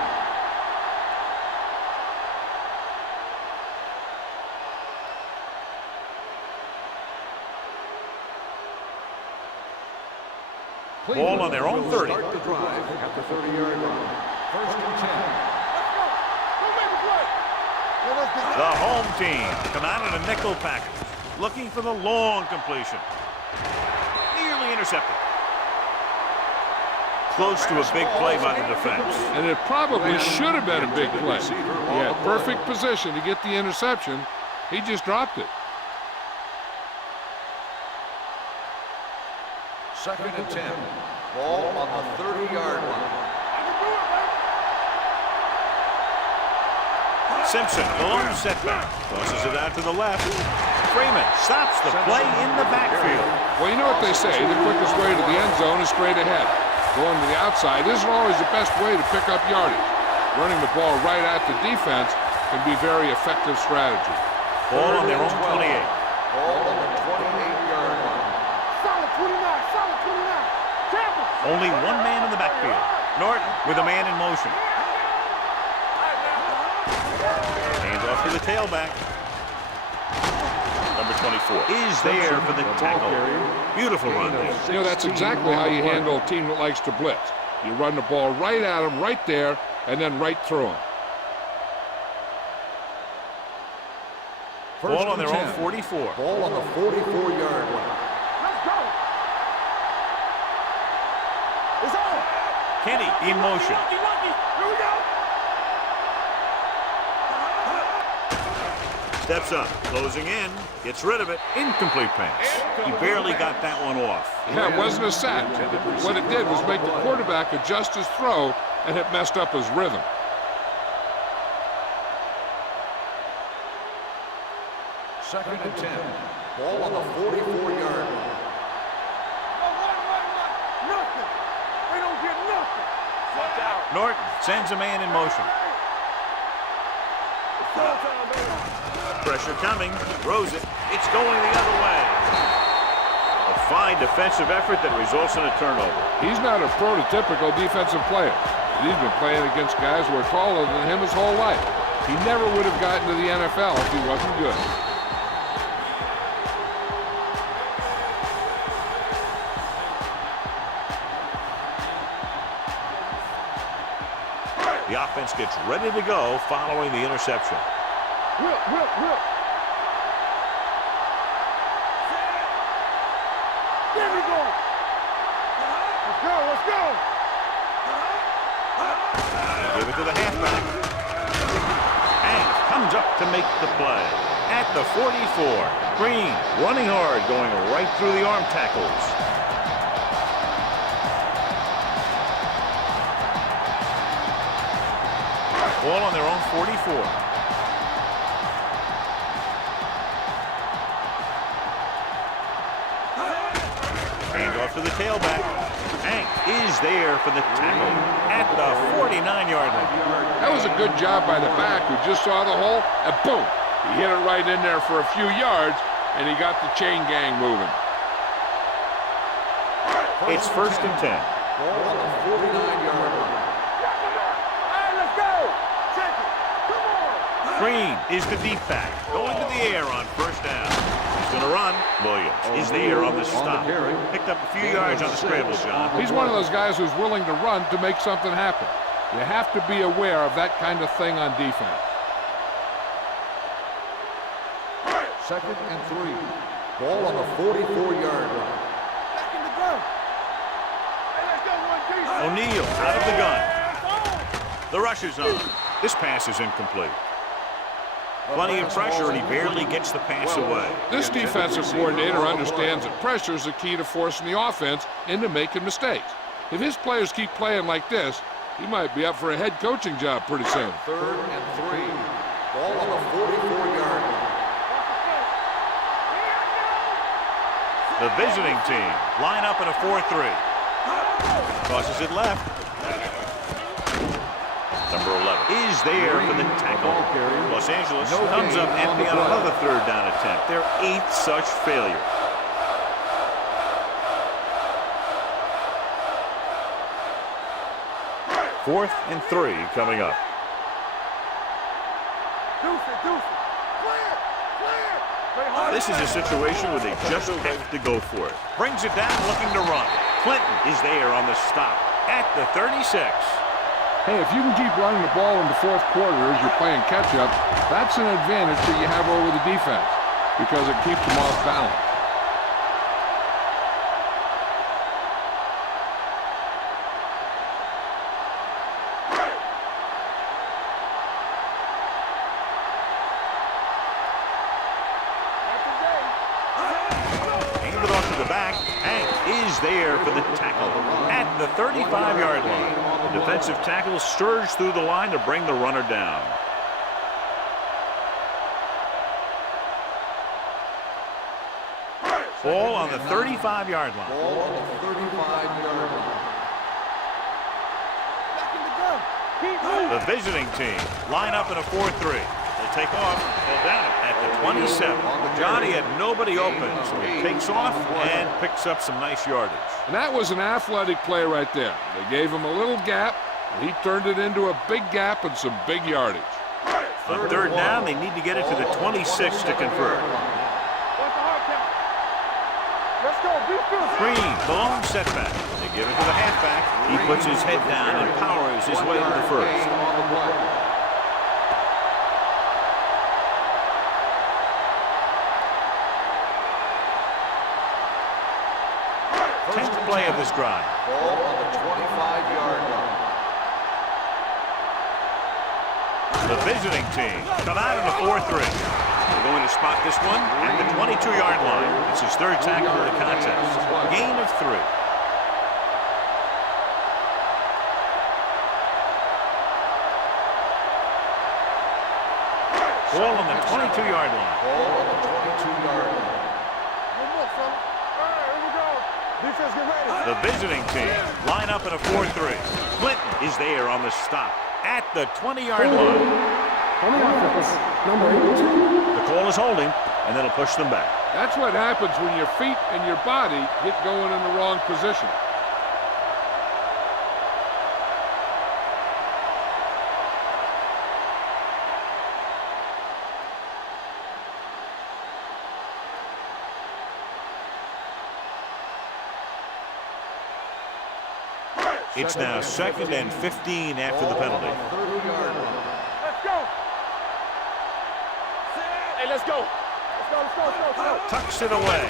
Ball on their own 30. Start the drive at the 30-yard line. First and 10. The home team come out in a nickel package, looking for the long completion. Nearly intercepted. Close to a big play by the defense. And it probably should have been a big play. He had perfect position to get the interception. He just dropped it. Second and 10. Ball on the 30-yard line. Simpson, the lone setback, tosses it out to the left. Freeman stops the play in the backfield. Well, you know what they say, the quickest way to the end zone is straight ahead. Going to the outside isn't always the best way to pick up yardage. Running the ball right at the defense can be very effective strategy. Ball on their own 28. Ball on the 28-yard line. Solid 29, solid 29. Tampa. Only one man in the backfield. Norton with a man in motion. Hands off to the tailback. Number 24 is there for the tackle. Beautiful run there. You know, that's exactly how you handle a team that likes to blitz. You run the ball right at them, right there, and then right through them. Ball on their own 44. Ball on the 44-yard line. Let's go. It's on. Kenny in motion. Here we go. Steps up, closing in, gets rid of it. Incomplete pass. He barely got that one off. Yeah, it wasn't a sack. What it did was make the quarterback adjust his throw, and it messed up his rhythm. Second and 10. Ball on the 44-yard line. Nothing. They don't get nothing. Watch out. Norton sends a man in motion. It's showtime, baby. Pressure coming, throws it. It's going the other way. A fine defensive effort that results in a turnover. He's not a prototypical defensive player. He's been playing against guys who are taller than him his whole life. He never would have gotten to the NFL if he wasn't good. The offense gets ready to go following the interception. Whip. There we go. Let's go. Give it to the halfback. Hank comes up to make the play. At the 44, Green running hard, going right through the arm tackles. Ball on their own 44. Hand off to the tailback. Hank is there for the tackle at the 49-yard line. That was a good job by the back who just saw the hole, and boom! He hit it right in there for a few yards, and he got the chain gang moving. It's first and 10. Ball on the 49-yard line. Hey, let's go. Check it. Go. Screen is the deep back. Going to the air on first down. He's going to run. Williams is there on the stop. Picked up a few yards on the scramble, John. He's one of those guys who's willing to run to make something happen. You have to be aware of that kind of thing on defense. 2nd and 3. Ball on the 44-yard line. Back in the gun. Hey, let's go, one piece. O'Neal out of the gun. The rush is on. This pass is incomplete. Plenty of pressure, and he barely gets the pass away. This defensive coordinator understands that pressure is the key to forcing the offense into making mistakes. If his players keep playing like this, he might be up for a head coaching job pretty soon. 3rd and 3. Ball on the 44-yard line. The visiting team line up in a 4-3. Tosses it left. Number 11 is there for the tackle. Los Angeles comes up empty on another 3rd down attempt. Their 8th such failure. Fourth and 3 coming up. This is a situation where they just have to go for it. Brings it down, looking to run. Clinton is there on the stop at the 36. Hey, if you can keep running the ball in the 4th quarter as you're playing catch-up, that's an advantage that you have over the defense because it keeps them off balance. Hand it off to the back. Hank is there for the tackle at the 35-yard line. The defensive tackle surged through the line to bring the runner down. Ball on the 35-yard line. Ball on the 35-yard line. Back in the gun. Keep moving. The visiting team line up in a 4-3. They'll take off. They'll down it at the 27. Johnny had nobody open, so he takes off and picks up some nice yardage. And that was an athletic play right there. They gave him a little gap, and he turned it into a big gap and some big yardage. On 3rd down, they need to get it to the 26 to convert. What's the hard count? Let's go. Be good. Green, the long setback. They give it to the halfback. He puts his head down and powers his way to the first. Play of this drive. Ball on the 25-yard line. The visiting team come out in a 4-3. They're going to spot this one at the 22-yard line. It's his 3rd tackle of the contest. Gain of 3. Ball on the 22-yard line. Ball on the 22-yard line. One more, fella. All right, here we go. Defense, get ready. The visiting team line up in a 4-3. Clinton is there on the stop at the 20-yard line. On the offense, number 82. The call is holding, and that'll push them back. That's what happens when your feet and your body get going in the wrong position. It's now 2nd and 15 after the penalty. 30-yard line. Let's go. Hey, let's go. Let's go. Tucks it away.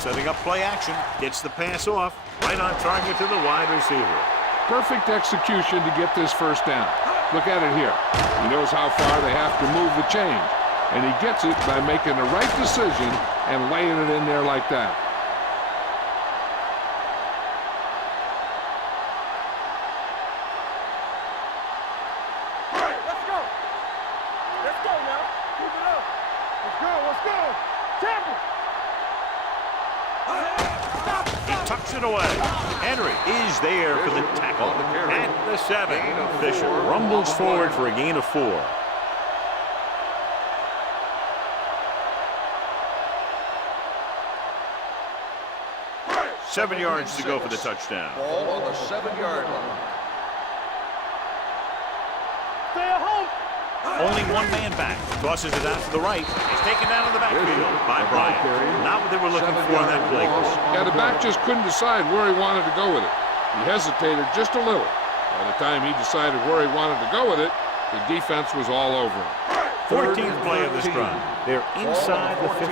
Setting up play action. Gets the pass off. Right on target to the wide receiver. Perfect execution to get this 1st down. Look at it here. He knows how far they have to move the chain. And he gets it by making the right decision and laying it in there like that. It away. Henry is there for the tackle at the 7. Fisher rumbles forward for a gain of 4. Seven yards to go for the touchdown. Ball on the 7-yard line. Stay at home. Only one man back. Tosses it out to the right. He's taken down in the backfield by Bryant. Not what they were looking for on that play. Yeah, the back just couldn't decide where he wanted to go with it. He hesitated just a little. By the time he decided where he wanted to go with it, the defense was all over him. 14th play of this drive. They're inside the 15.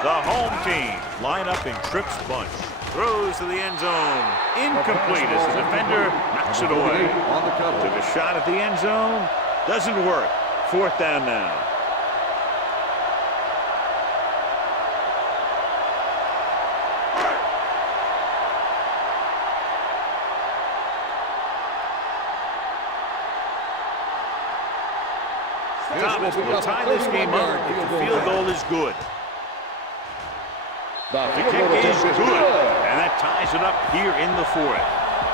The home team line up in trips bunch. Throws to the end zone. Incomplete as the defender knocks it away. Took a shot at the end zone. Doesn't work. 4th down now. Thomas will tie this game up if the field goal is good. The kick is good, and that ties it up here in the 4th.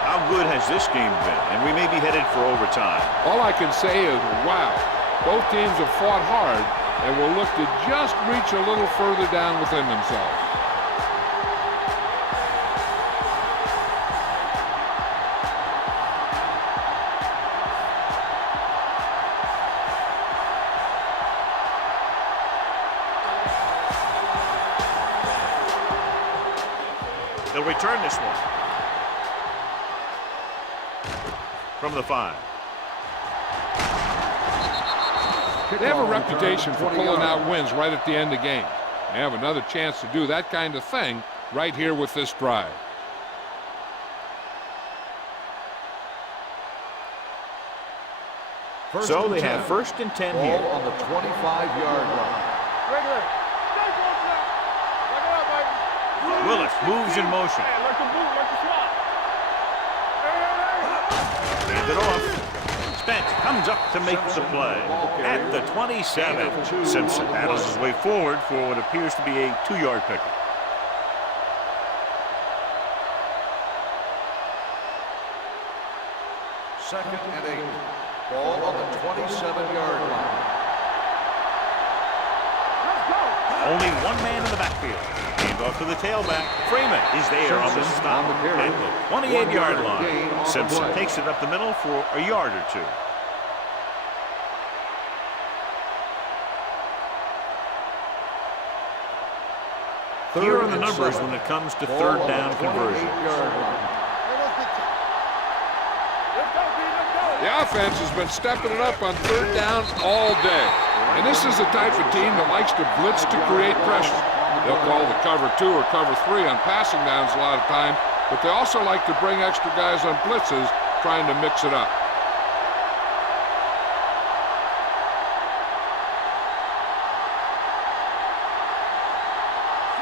How good has this game been? And we may be headed for overtime. All I can say is, wow. Both teams have fought hard and will look to just reach a little further down within themselves. They'll return this one. From the 5. They have a reputation for pulling out wins right at the end of the game. They have another chance to do that kind of thing right here with this drive. So they have 1st and 10 here. On the 25-yard line. Willis moves in motion. Hand it off. Spence comes up to make the play. At the 27, Simpson battles his way forward for what appears to be a 2-yard pickup. Second and 8. Ball on the 27-yard line. Only one man in the backfield. Hand off to the tailback. Freeman is there on the stop at the 28-yard line. Simpson takes it up the middle for a yard or 2. Here are the numbers when it comes to 3rd down conversions. The offense has been stepping it up on 3rd down all day. And this is the type of team that likes to blitz to create pressure. They'll call the cover 2 or cover 3 on passing downs a lot of time, but they also like to bring extra guys on blitzes, trying to mix it up.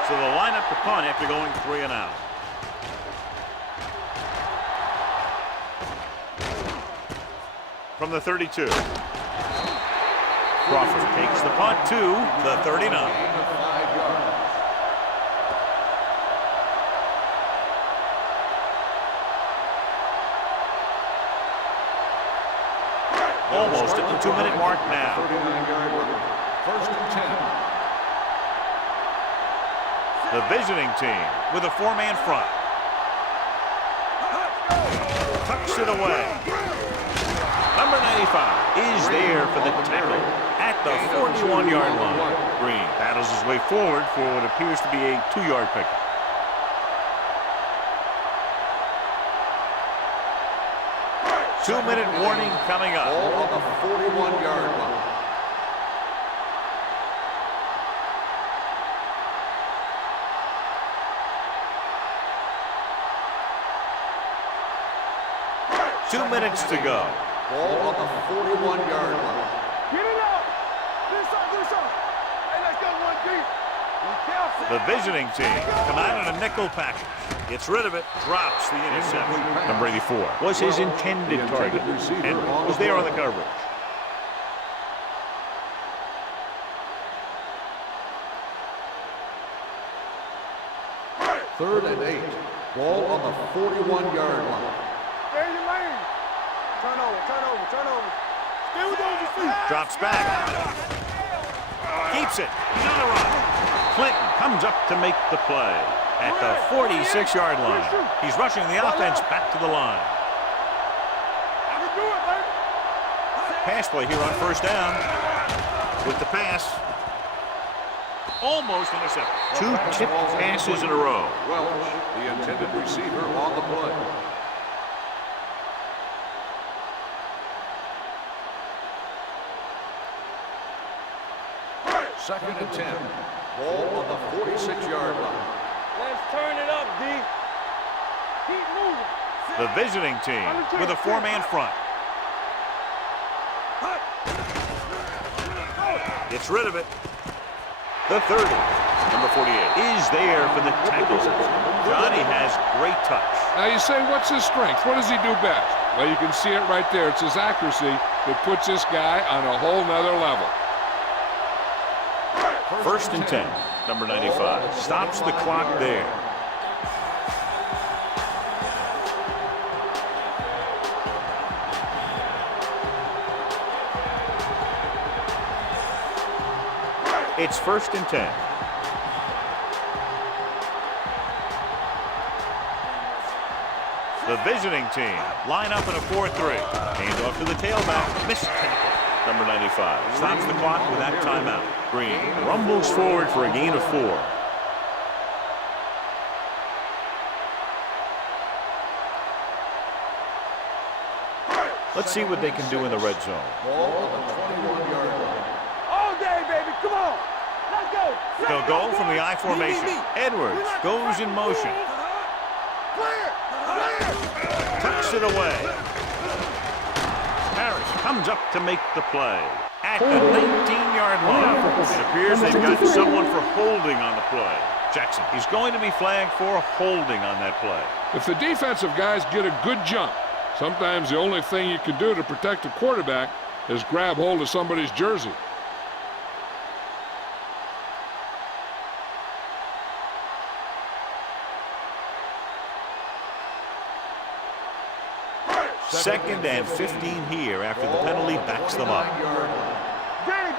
So they'll line up the punt after going 3 and out. From the 32. Crawford takes the punt to the 39. Almost at the 2-minute mark now. 1st and 10. The visiting team with a 4-man front. Tucks it away. Number 95 is there for the tackle at the 41-yard line. Green battles his way forward for what appears to be a 2-yard pickup. Two-minute warning coming up. Ball on the 41-yard line. Two minutes to go. Ball on the 41-yard line. Get it out. Get this up. Hey, let's go 1 deep. The visiting team come out in a nickel package. Gets rid of it, drops the interception. Number 84 was his intended target and was there on the coverage. Third and 8. Ball on the 41-yard line. Stay in your lane. Turn over. Stay with those your feet. Drops back. Keeps it. He's on the run. Clinton comes up to make the play at the 46-yard line. He's rushing the offense back to the line. pass play here on first down. With the pass. Almost intercepted. 2 tipped passes in a row. Welch, the intended receiver, on the play. Second and 10. Ball on the 46-yard line. Let's turn it up, D. Keep moving. The visiting team with a 4-man front. Gets rid of it. The 30, number 48, is there for the tackle. Johnny has great touch. Now you say, what's his strength? What does he do best? Well, you can see it right there. It's his accuracy that puts this guy on a whole nother level. First and 10, number 95. Stops the clock there. It's first and 10. The visiting team line up in a 4-3. Hand off to the tailback. Missed tackle. Number 95 stops the clock with that timeout. Green rumbles forward for a gain of 4. Let's see what they can do in the red zone. Ball on the 21-yard line. All day, baby. Come on. Let's go. They'll go from the I formation. Edwards goes in motion. Clear. Tucks it away. Harris comes up to make the play. At the 19-yard line. It appears they've got someone for holding on the play. Jackson, he's going to be flagged for holding on that play. If the defensive guys get a good jump, sometimes the only thing you can do to protect a quarterback is grab hold of somebody's jersey. Second and 15 here after the penalty backs them up. Danny.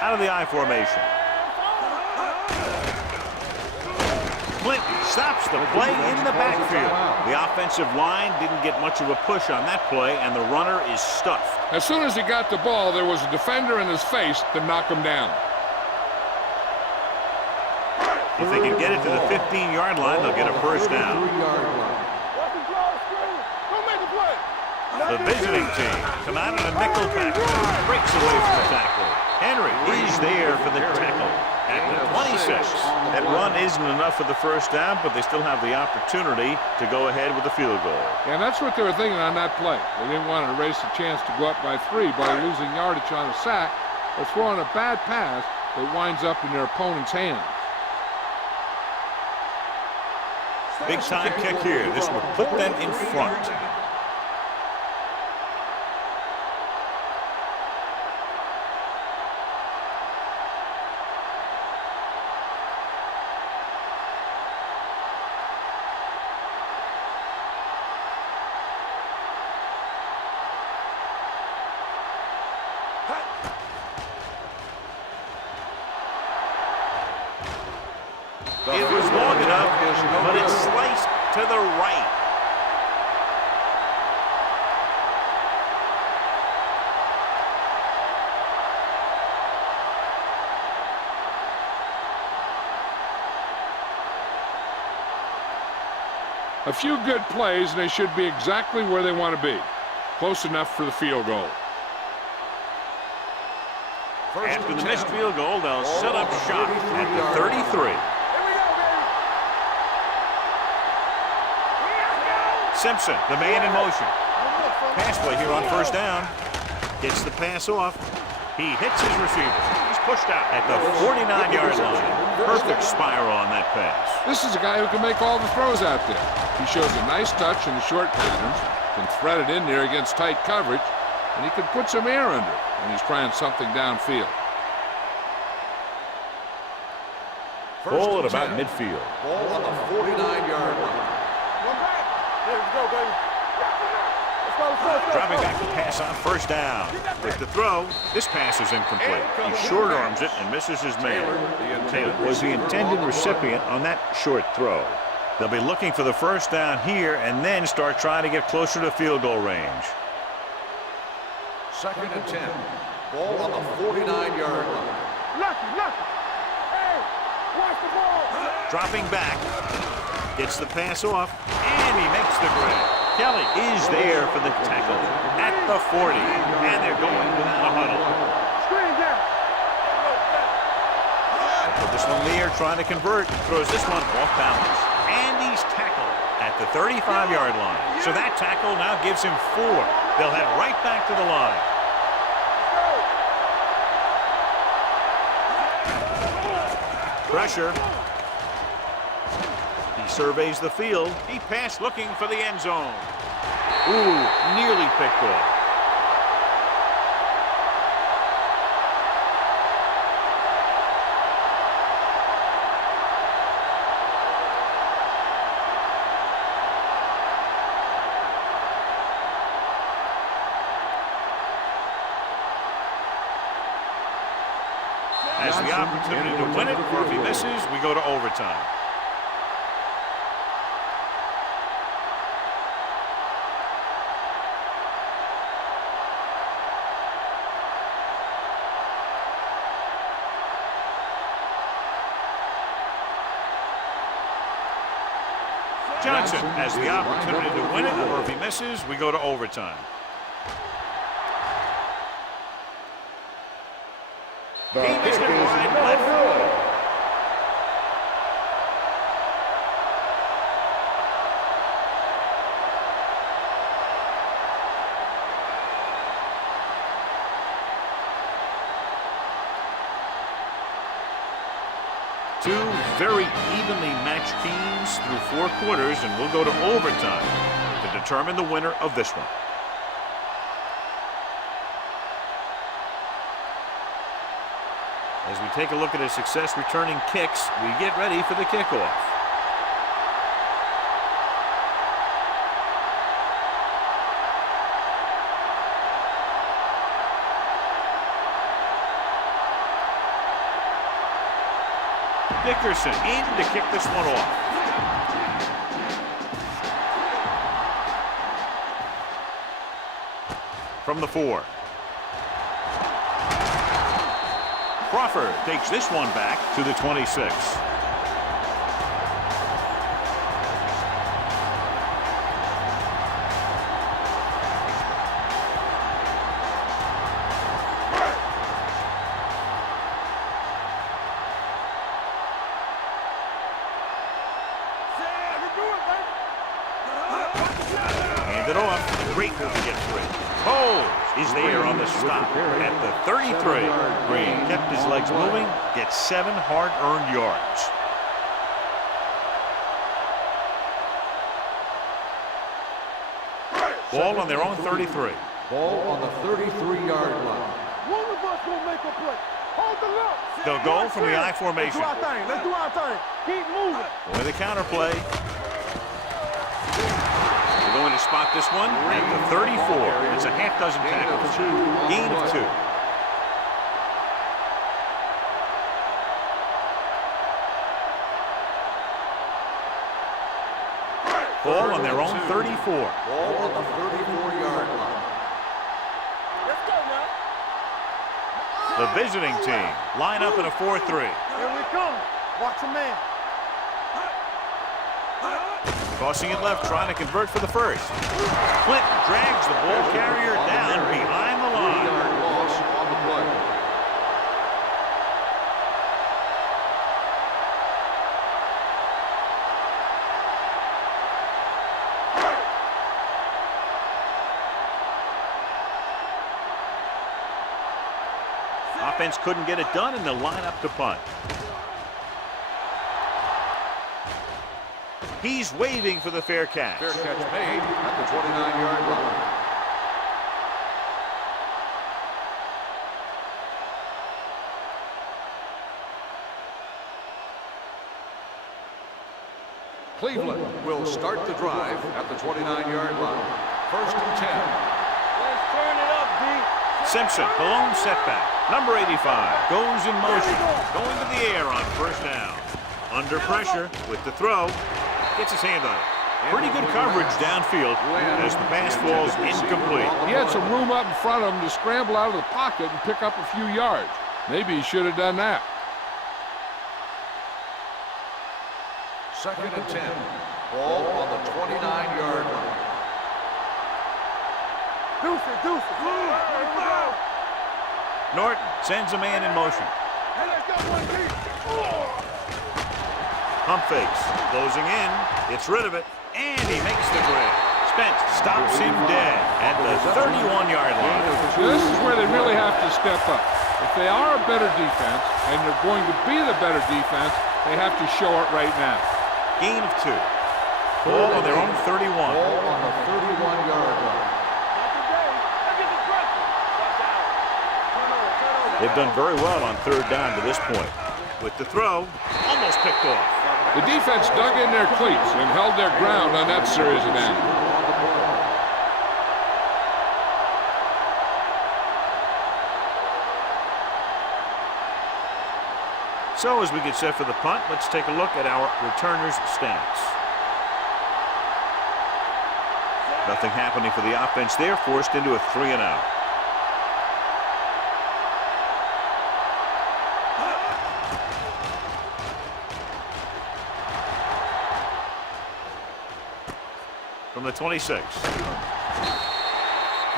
Out of the I formation. Clinton stops the play in the backfield. The offensive line didn't get much of a push on that play, and the runner is stuffed. As soon as he got the ball, there was a defender in his face to knock him down. If they can get it to the 15-yard line, they'll get a first down. The visiting team come out in a nickel package. Breaks away from the tackle. Henry is there for the tackle at the 26. That run isn't enough for the first down, but they still have the opportunity to go ahead with the field goal. And that's what they were thinking on that play. They didn't want to erase the chance to go up by 3 by losing yardage on a sack or throwing a bad pass that winds up in their opponent's hands. Big time kick here. This would put them in front. It was long enough, but it's sliced to the right. A few good plays, and they should be exactly where they want to be. Close enough for the field goal. After the missed field goal, they'll set up shop at the 33. Simpson, the man in motion. Pass play here on first down. Gets the pass off. He hits his receiver. He's pushed out at the 49-yard line. Perfect spiral on that pass. This is a guy who can make all the throws out there. He shows a nice touch in the short patterns, can thread it in there against tight coverage, and he can put some air under it when he's trying something downfield. Ball at about midfield. Ball on the 49-yard line. Let's go, baby. Dropping back to pass on first down. With the throw, this pass is incomplete. He short arms it and misses his man. Taylor was the intended recipient on that short throw. They'll be looking for the first down here and then start trying to get closer to field goal range. Second and 10. Ball on the 49-yard line. Lucky. Hey, watch the ball. Dropping back. Gets the pass off, and he makes the grab. Kelly is there for the tackle at the 40, and they're going without a huddle. Screen down. Put this one in the air, trying to convert. Throws this one off balance, and he's tackled at the 35-yard line. So that tackle now gives him 4. They'll head right back to the line. Pressure. He surveys the field. He passed looking for the end zone. Ooh, nearly picked off. Has the opportunity to win it, or if he misses, we go to overtime. Johnson has the opportunity to win it, or if he misses, we go to overtime. He missed it wide left. Two very evenly matched teams through 4 quarters, and we'll go to overtime to determine the winner of this one. As we take a look at his success returning kicks, we get ready for the kickoff. Dickerson in to kick this one off. From the 4. Crawford takes this one back to the 26. Hand it off. Great move to get free. Bowles is there on the stop at the 33. Green kept his legs moving, gets 7 hard-earned yards. Ball on their own 33. Ball on the 33-yard line. One of us will make a play. Hold the look. They'll go from the I formation. Let's do our thing. Keep moving. With a counterplay. They're going to spot this one at the 34. It's a half dozen tackles. Gain of 2. Ball on their own 34. Ball on the 34-yard line. Let's go now. The visiting team line up in a 4-3. Here we come. Watch a man. Tossing it left, trying to convert for the first. Clinton drags the ball carrier down behind the line. 3-yard loss on the play. Offense couldn't get it done, and they'll line up to punt. He's waving for the fair catch. Fair catch made at the 29-yard line. Cleveland will start the drive at the 29-yard line. 1st and 10. Let's turn it up, D. Simpson, the lone setback. Number 85 goes in motion, going to the air on 1st down. Under pressure with the throw. Gets his hand on it. Pretty good coverage downfield as the pass falls incomplete. He had some room up in front of him to scramble out of the pocket and pick up a few yards. Maybe he should have done that. 2nd and 10. Ball on the 29-yard line. Deuces. Norton sends a man in motion. Hey, let's go, one deep. Pump fakes, closing in, gets rid of it, and he makes the grab. Spence stops him dead at the 31-yard line. This is where they really have to step up. If they are a better defense, and they're going to be the better defense, they have to show it right now. Gain of 2. Ball on their own 31. Ball on the 31-yard line. They've done very well on 3rd down to this point. With the throw, almost picked off. The defense dug in their cleats and held their ground on that series of downs. So as we get set for the punt, let's take a look at our returners' stats. Nothing happening for the offense there, forced into a 3-and-out. From the 26.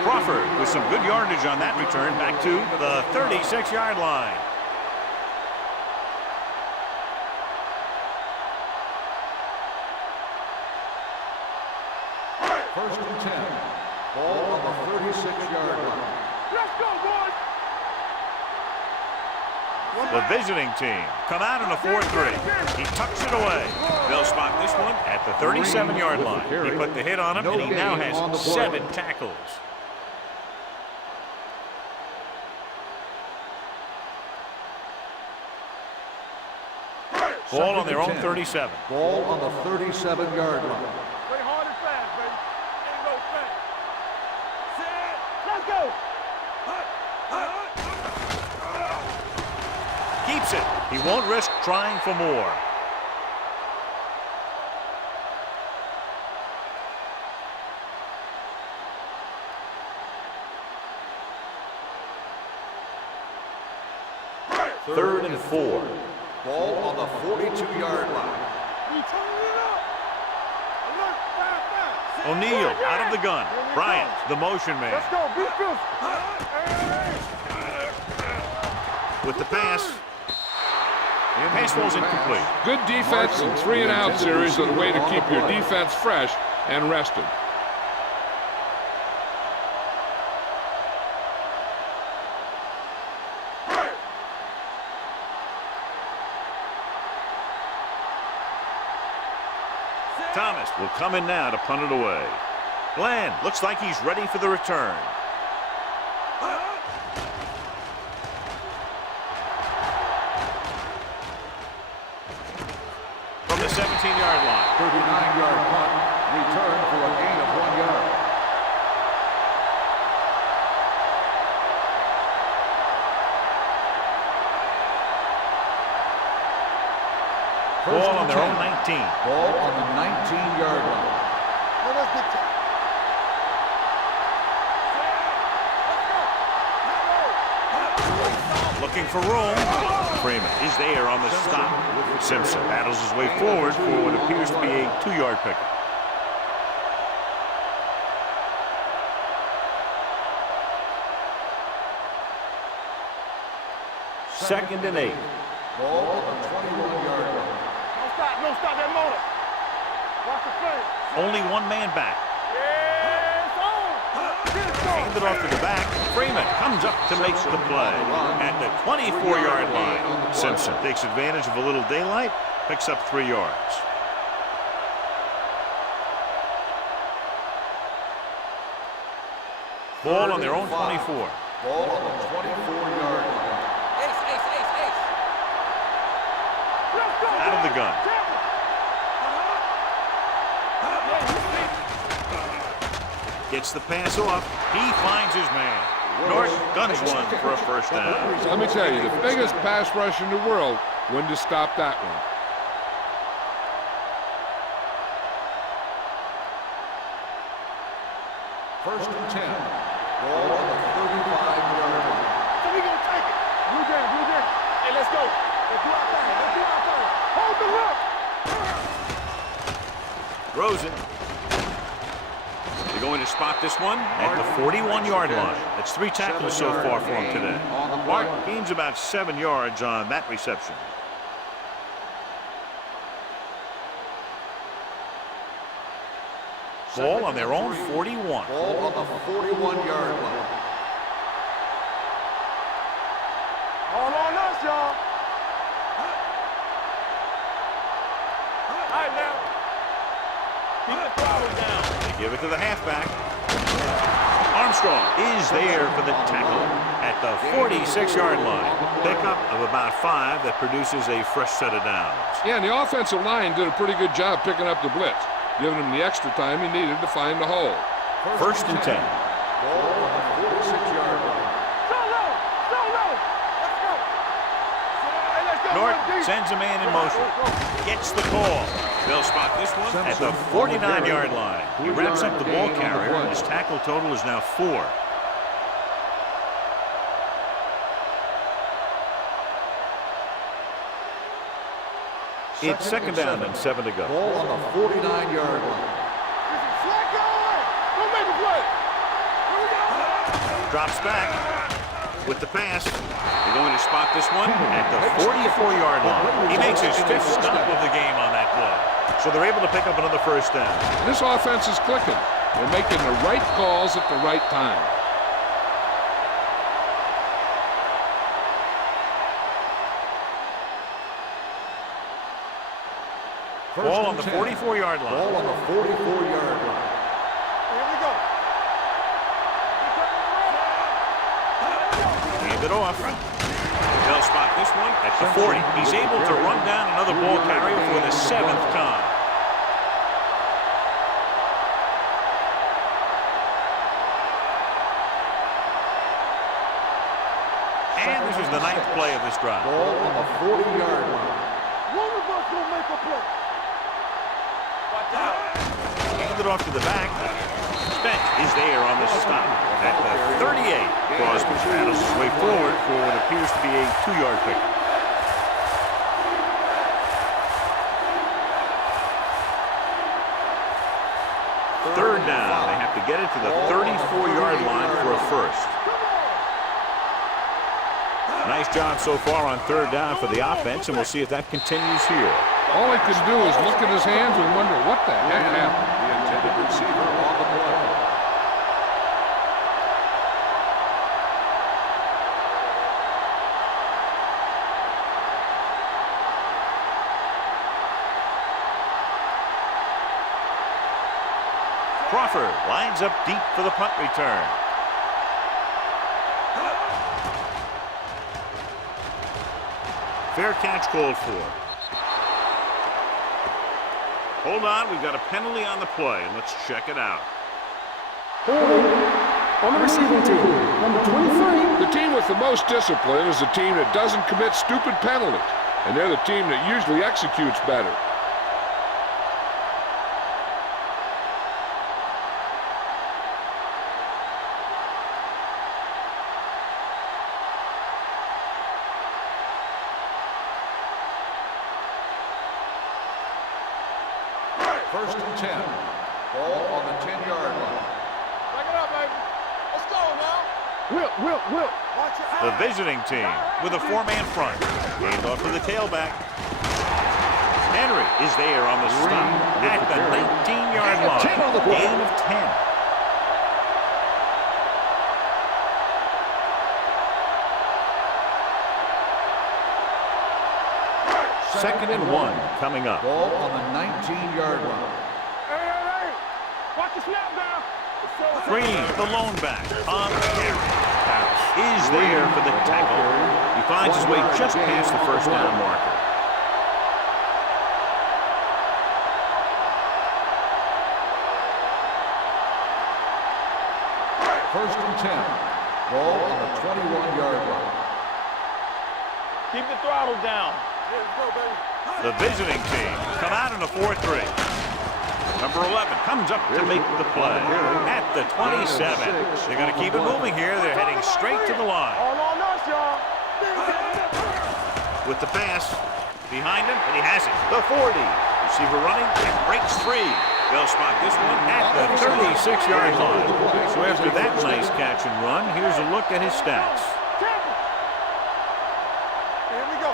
Crawford with some good yardage on that return back to the 36-yard line. First and 10. Ball on the 36-yard line. Let's go, boys. The visiting team come out in a 4-3. He tucks it away. They'll spot this one at the 37-yard line. He put the hit on him, and he now has 7 tackles. Ball on their own 37. Ball on the 37-yard line. Play hard and fast, baby. Ain't no fast. Set. Let's go. Keeps it. He won't risk trying for more. Third and 4. Ball on the 42-yard line. We turning it up. Alert, fast. O'Neal out of the gun. Bryant, the motion man. Let's go. Be physical. With the pass. Pass falls incomplete. Good defense and 3-and-out series are the way to keep your defense fresh and rested. Thomas will come in now to punt it away. Glenn looks like he's ready for the return. From the 17-yard line. 39-yard punt. Return for a gain of 1 yard. Ball on their own 19. Ball on the 19-yard line. Looking for room. Freeman is there on the stop. Simpson battles his way forward for what appears to be a 2-yard pickup. Second and 8. Ball on the 21-yard line. Don't stop that motor. Watch the frame. Only one man back. Yes, on. Handed off to the back. Freeman comes up to make the play at the 24-yard line. Simpson takes advantage of a little daylight, picks up 3 yards. Ball on their own 24. Ball on the 24-yard line. Out of the gun. Gets the pass off. He finds his man. Norton guns one for a first down. Let me tell you, the biggest pass rush in the world wouldn't have stopped that one. First and 10. Ball on the 35-yard line. So we gonna take it. Blue down, blue down. Hey, let's go. Let's do our thing. Let's do our thing. Hold the look. Throws it. They're going to spot this one at the 41-yard line. That's 3 tackles so far for him today. Mark gains about 7 yards on that reception. Ball on their own 41. Ball on the 41-yard line. All on us, y'all. All right, now. Keep the throttle down. They give it to the halfback. Armstrong is there for the tackle at the 46-yard line. Pickup of about 5 that produces a fresh set of downs. Yeah, and the offensive line did a pretty good job picking up the blitz, giving him the extra time he needed to find the hole. First and 10. Ball on the 46-yard line. So low. So low. Let's go. Hey, let's go. Norton sends a man in motion. Gets the call. They'll spot this one at the 49-yard line. He wraps up the ball carrier, and his tackle total is now 4. It's second down and 7 to go. Ball on the 49-yard line. Slack going. Don't make a play. Here we go. Drops back with the pass. They're going to spot this one at the 44-yard line. He makes his 5th stop of the game on that play. So they're able to pick up another first down. This offense is clicking. They're making the right calls at the right time. Ball on the 44-yard line. Ball on the 44-yard line. Here we go. Hand it off. They'll spot this one at the 40. He's able to run down another ball carrier for the 7th time. And this is the 9th play of this drive. Ball on the 40-yard line. One of us gonna make a play. Watch out. Hand it off to the back. Spence is there on the stop at the 38. Crosby battles his way forward for what appears to be a 2-yard pick. Third down. They have to get it to the 34-yard line for a first. Nice job so far on third down for the offense, and we'll see if that continues here. All he could do is look at his hands and wonder what the heck happened. The intended receiver on the play. Crawford lines up deep for the punt return. Fair catch called for. Hold on, we've got a penalty on the play. Let's check it out. Holding on the receiving team, number 23. The team with the most discipline is the team that doesn't commit stupid penalties, and they're the team that usually executes better. First and 10. Ball on the 10-yard line. Back it up, baby. Let's go now. Whip. Watch your The eyes. visiting team with a 4-man front. Hand off to the tailback. Henry is there on the stop at the 19-yard line. Gain of 10. Second and 1 coming up. Ball on the 19-yard line. Hey. Watch the snap now. Green, the lone back, on the carry. House is there for the tackle. He finds his way just past the first down marker. First and 10. Ball on the 21-yard line. Keep the throttle down. Let's go, baby. The visiting team come out in a 4-3. Number 11 comes up to make the play at the 27. They're going to keep it moving here. They're heading straight to the line. All on us, y'all. With the pass behind him, and he has it. The 40. Receiver running and breaks free. They'll spot this one at the 36-yard line. So after that nice catch and run, here's a look at his stats. Here we go.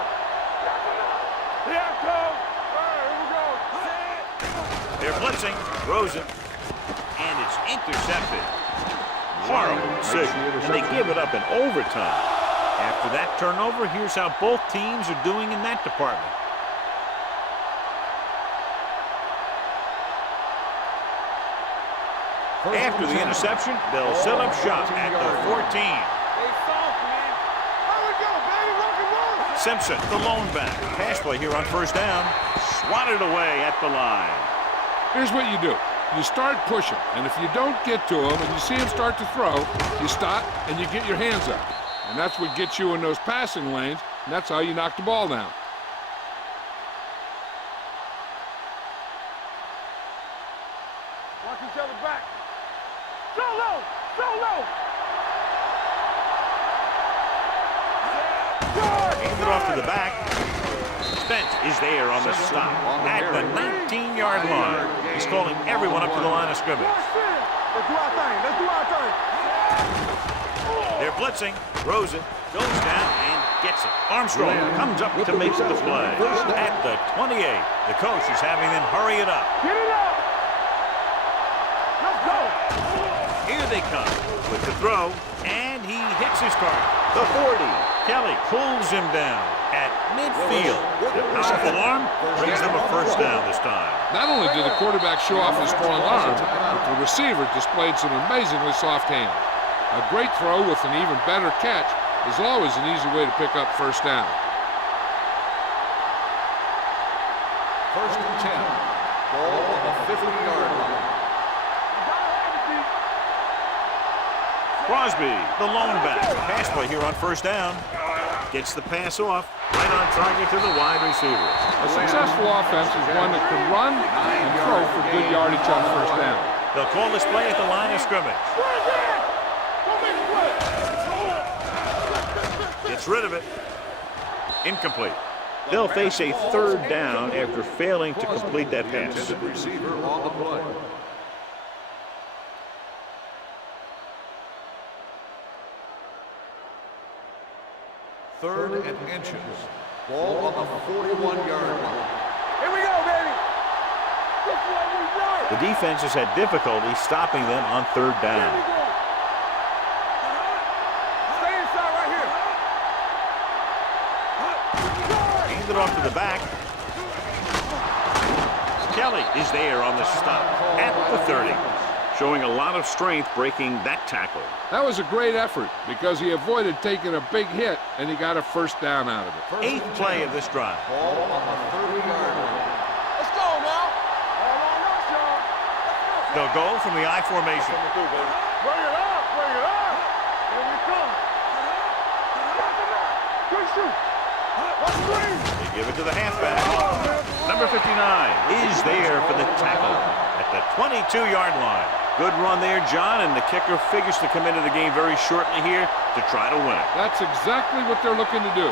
Here it comes. Here we go. They're blitzing, throws it, and it's intercepted. Horrible decision, and they give it up in overtime. After that turnover, here's how both teams are doing in that department. After the interception, they'll set up shop at the 14. Simpson, the lone back. Pass play here on first down. Swatted away at the line. Here's what you do. You start pushing, and if you don't get to him and you see him start to throw, you stop and you get your hands up. And that's what gets you in those passing lanes, and that's how you knock the ball down. Watch each other back. So low! So low! Hand it off to the back. Spence is there on the stop at the 19-yard line. He's calling everyone up to the line of scrimmage. Let's do our thing. Let's do our thing. They're blitzing, throws it, goes down, and gets it. Armstrong comes up to make the play at the 28. The coach is having them hurry it up. Get it up! Let's go! Here they come with the throw, and he hits his target. The 40. Kelly pulls him down at midfield. The powerful arm brings them a first down this time. Not only did the quarterback show off his strong arm, but the receiver displayed some amazingly soft hands. A great throw with an even better catch is always an easy way to pick up first down. First and 10. Ball on the 50-yard line. Crosby, the lone back. Pass play here on first down. Gets the pass off. Right on target to the wide receiver. A successful offense is one that can run and throw for good yardage on first down. They'll call this play at the line of scrimmage. Gets rid of it. Incomplete. They'll face a third down after failing to complete that pass. Intended receiver on the play. Third and inches. Ball on the 41-yard line. Here we go, baby. This is what we do. The defense has had difficulty stopping them on third Here we down. go. Stay inside right here. Hand it off to the back. Kelly is there on the stop at the 30. Showing a lot of strength breaking that tackle. That was a great effort because he avoided taking a big hit and he got a first down out of it. Eighth play of this drive. Ball on the 30-yard line. Let's go now. All on us, y'all. They'll go from the I formation. Bring it up. Bring it up. Here we come. Good shoot. Let's green. They give it to the halfback. Number 59 is there for the tackle at the 22-yard line. Good run there, John, and the kicker figures to come into the game very shortly here to try to win it. That's exactly what they're looking to do.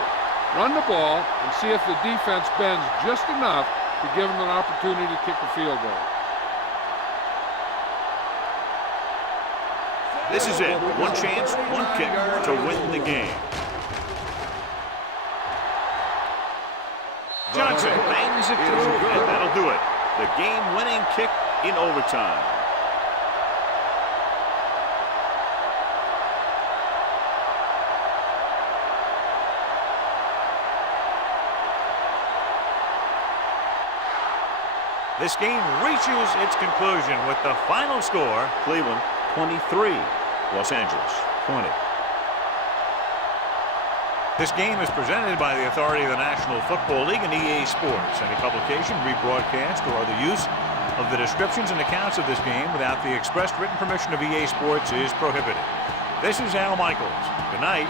Run the ball and see if the defense bends just enough to give them an opportunity to kick a field goal. This is it. One chance, one kick to win the game. Johnson bangs it through, and that'll do it. The game-winning kick in overtime. This game reaches its conclusion with the final score, Cleveland 23, Los Angeles 20. This game is presented by the authority of the National Football League and EA Sports. Any publication, rebroadcast, or other use of the descriptions and accounts of this game without the express written permission of EA Sports is prohibited. This is Al Michaels. Good night.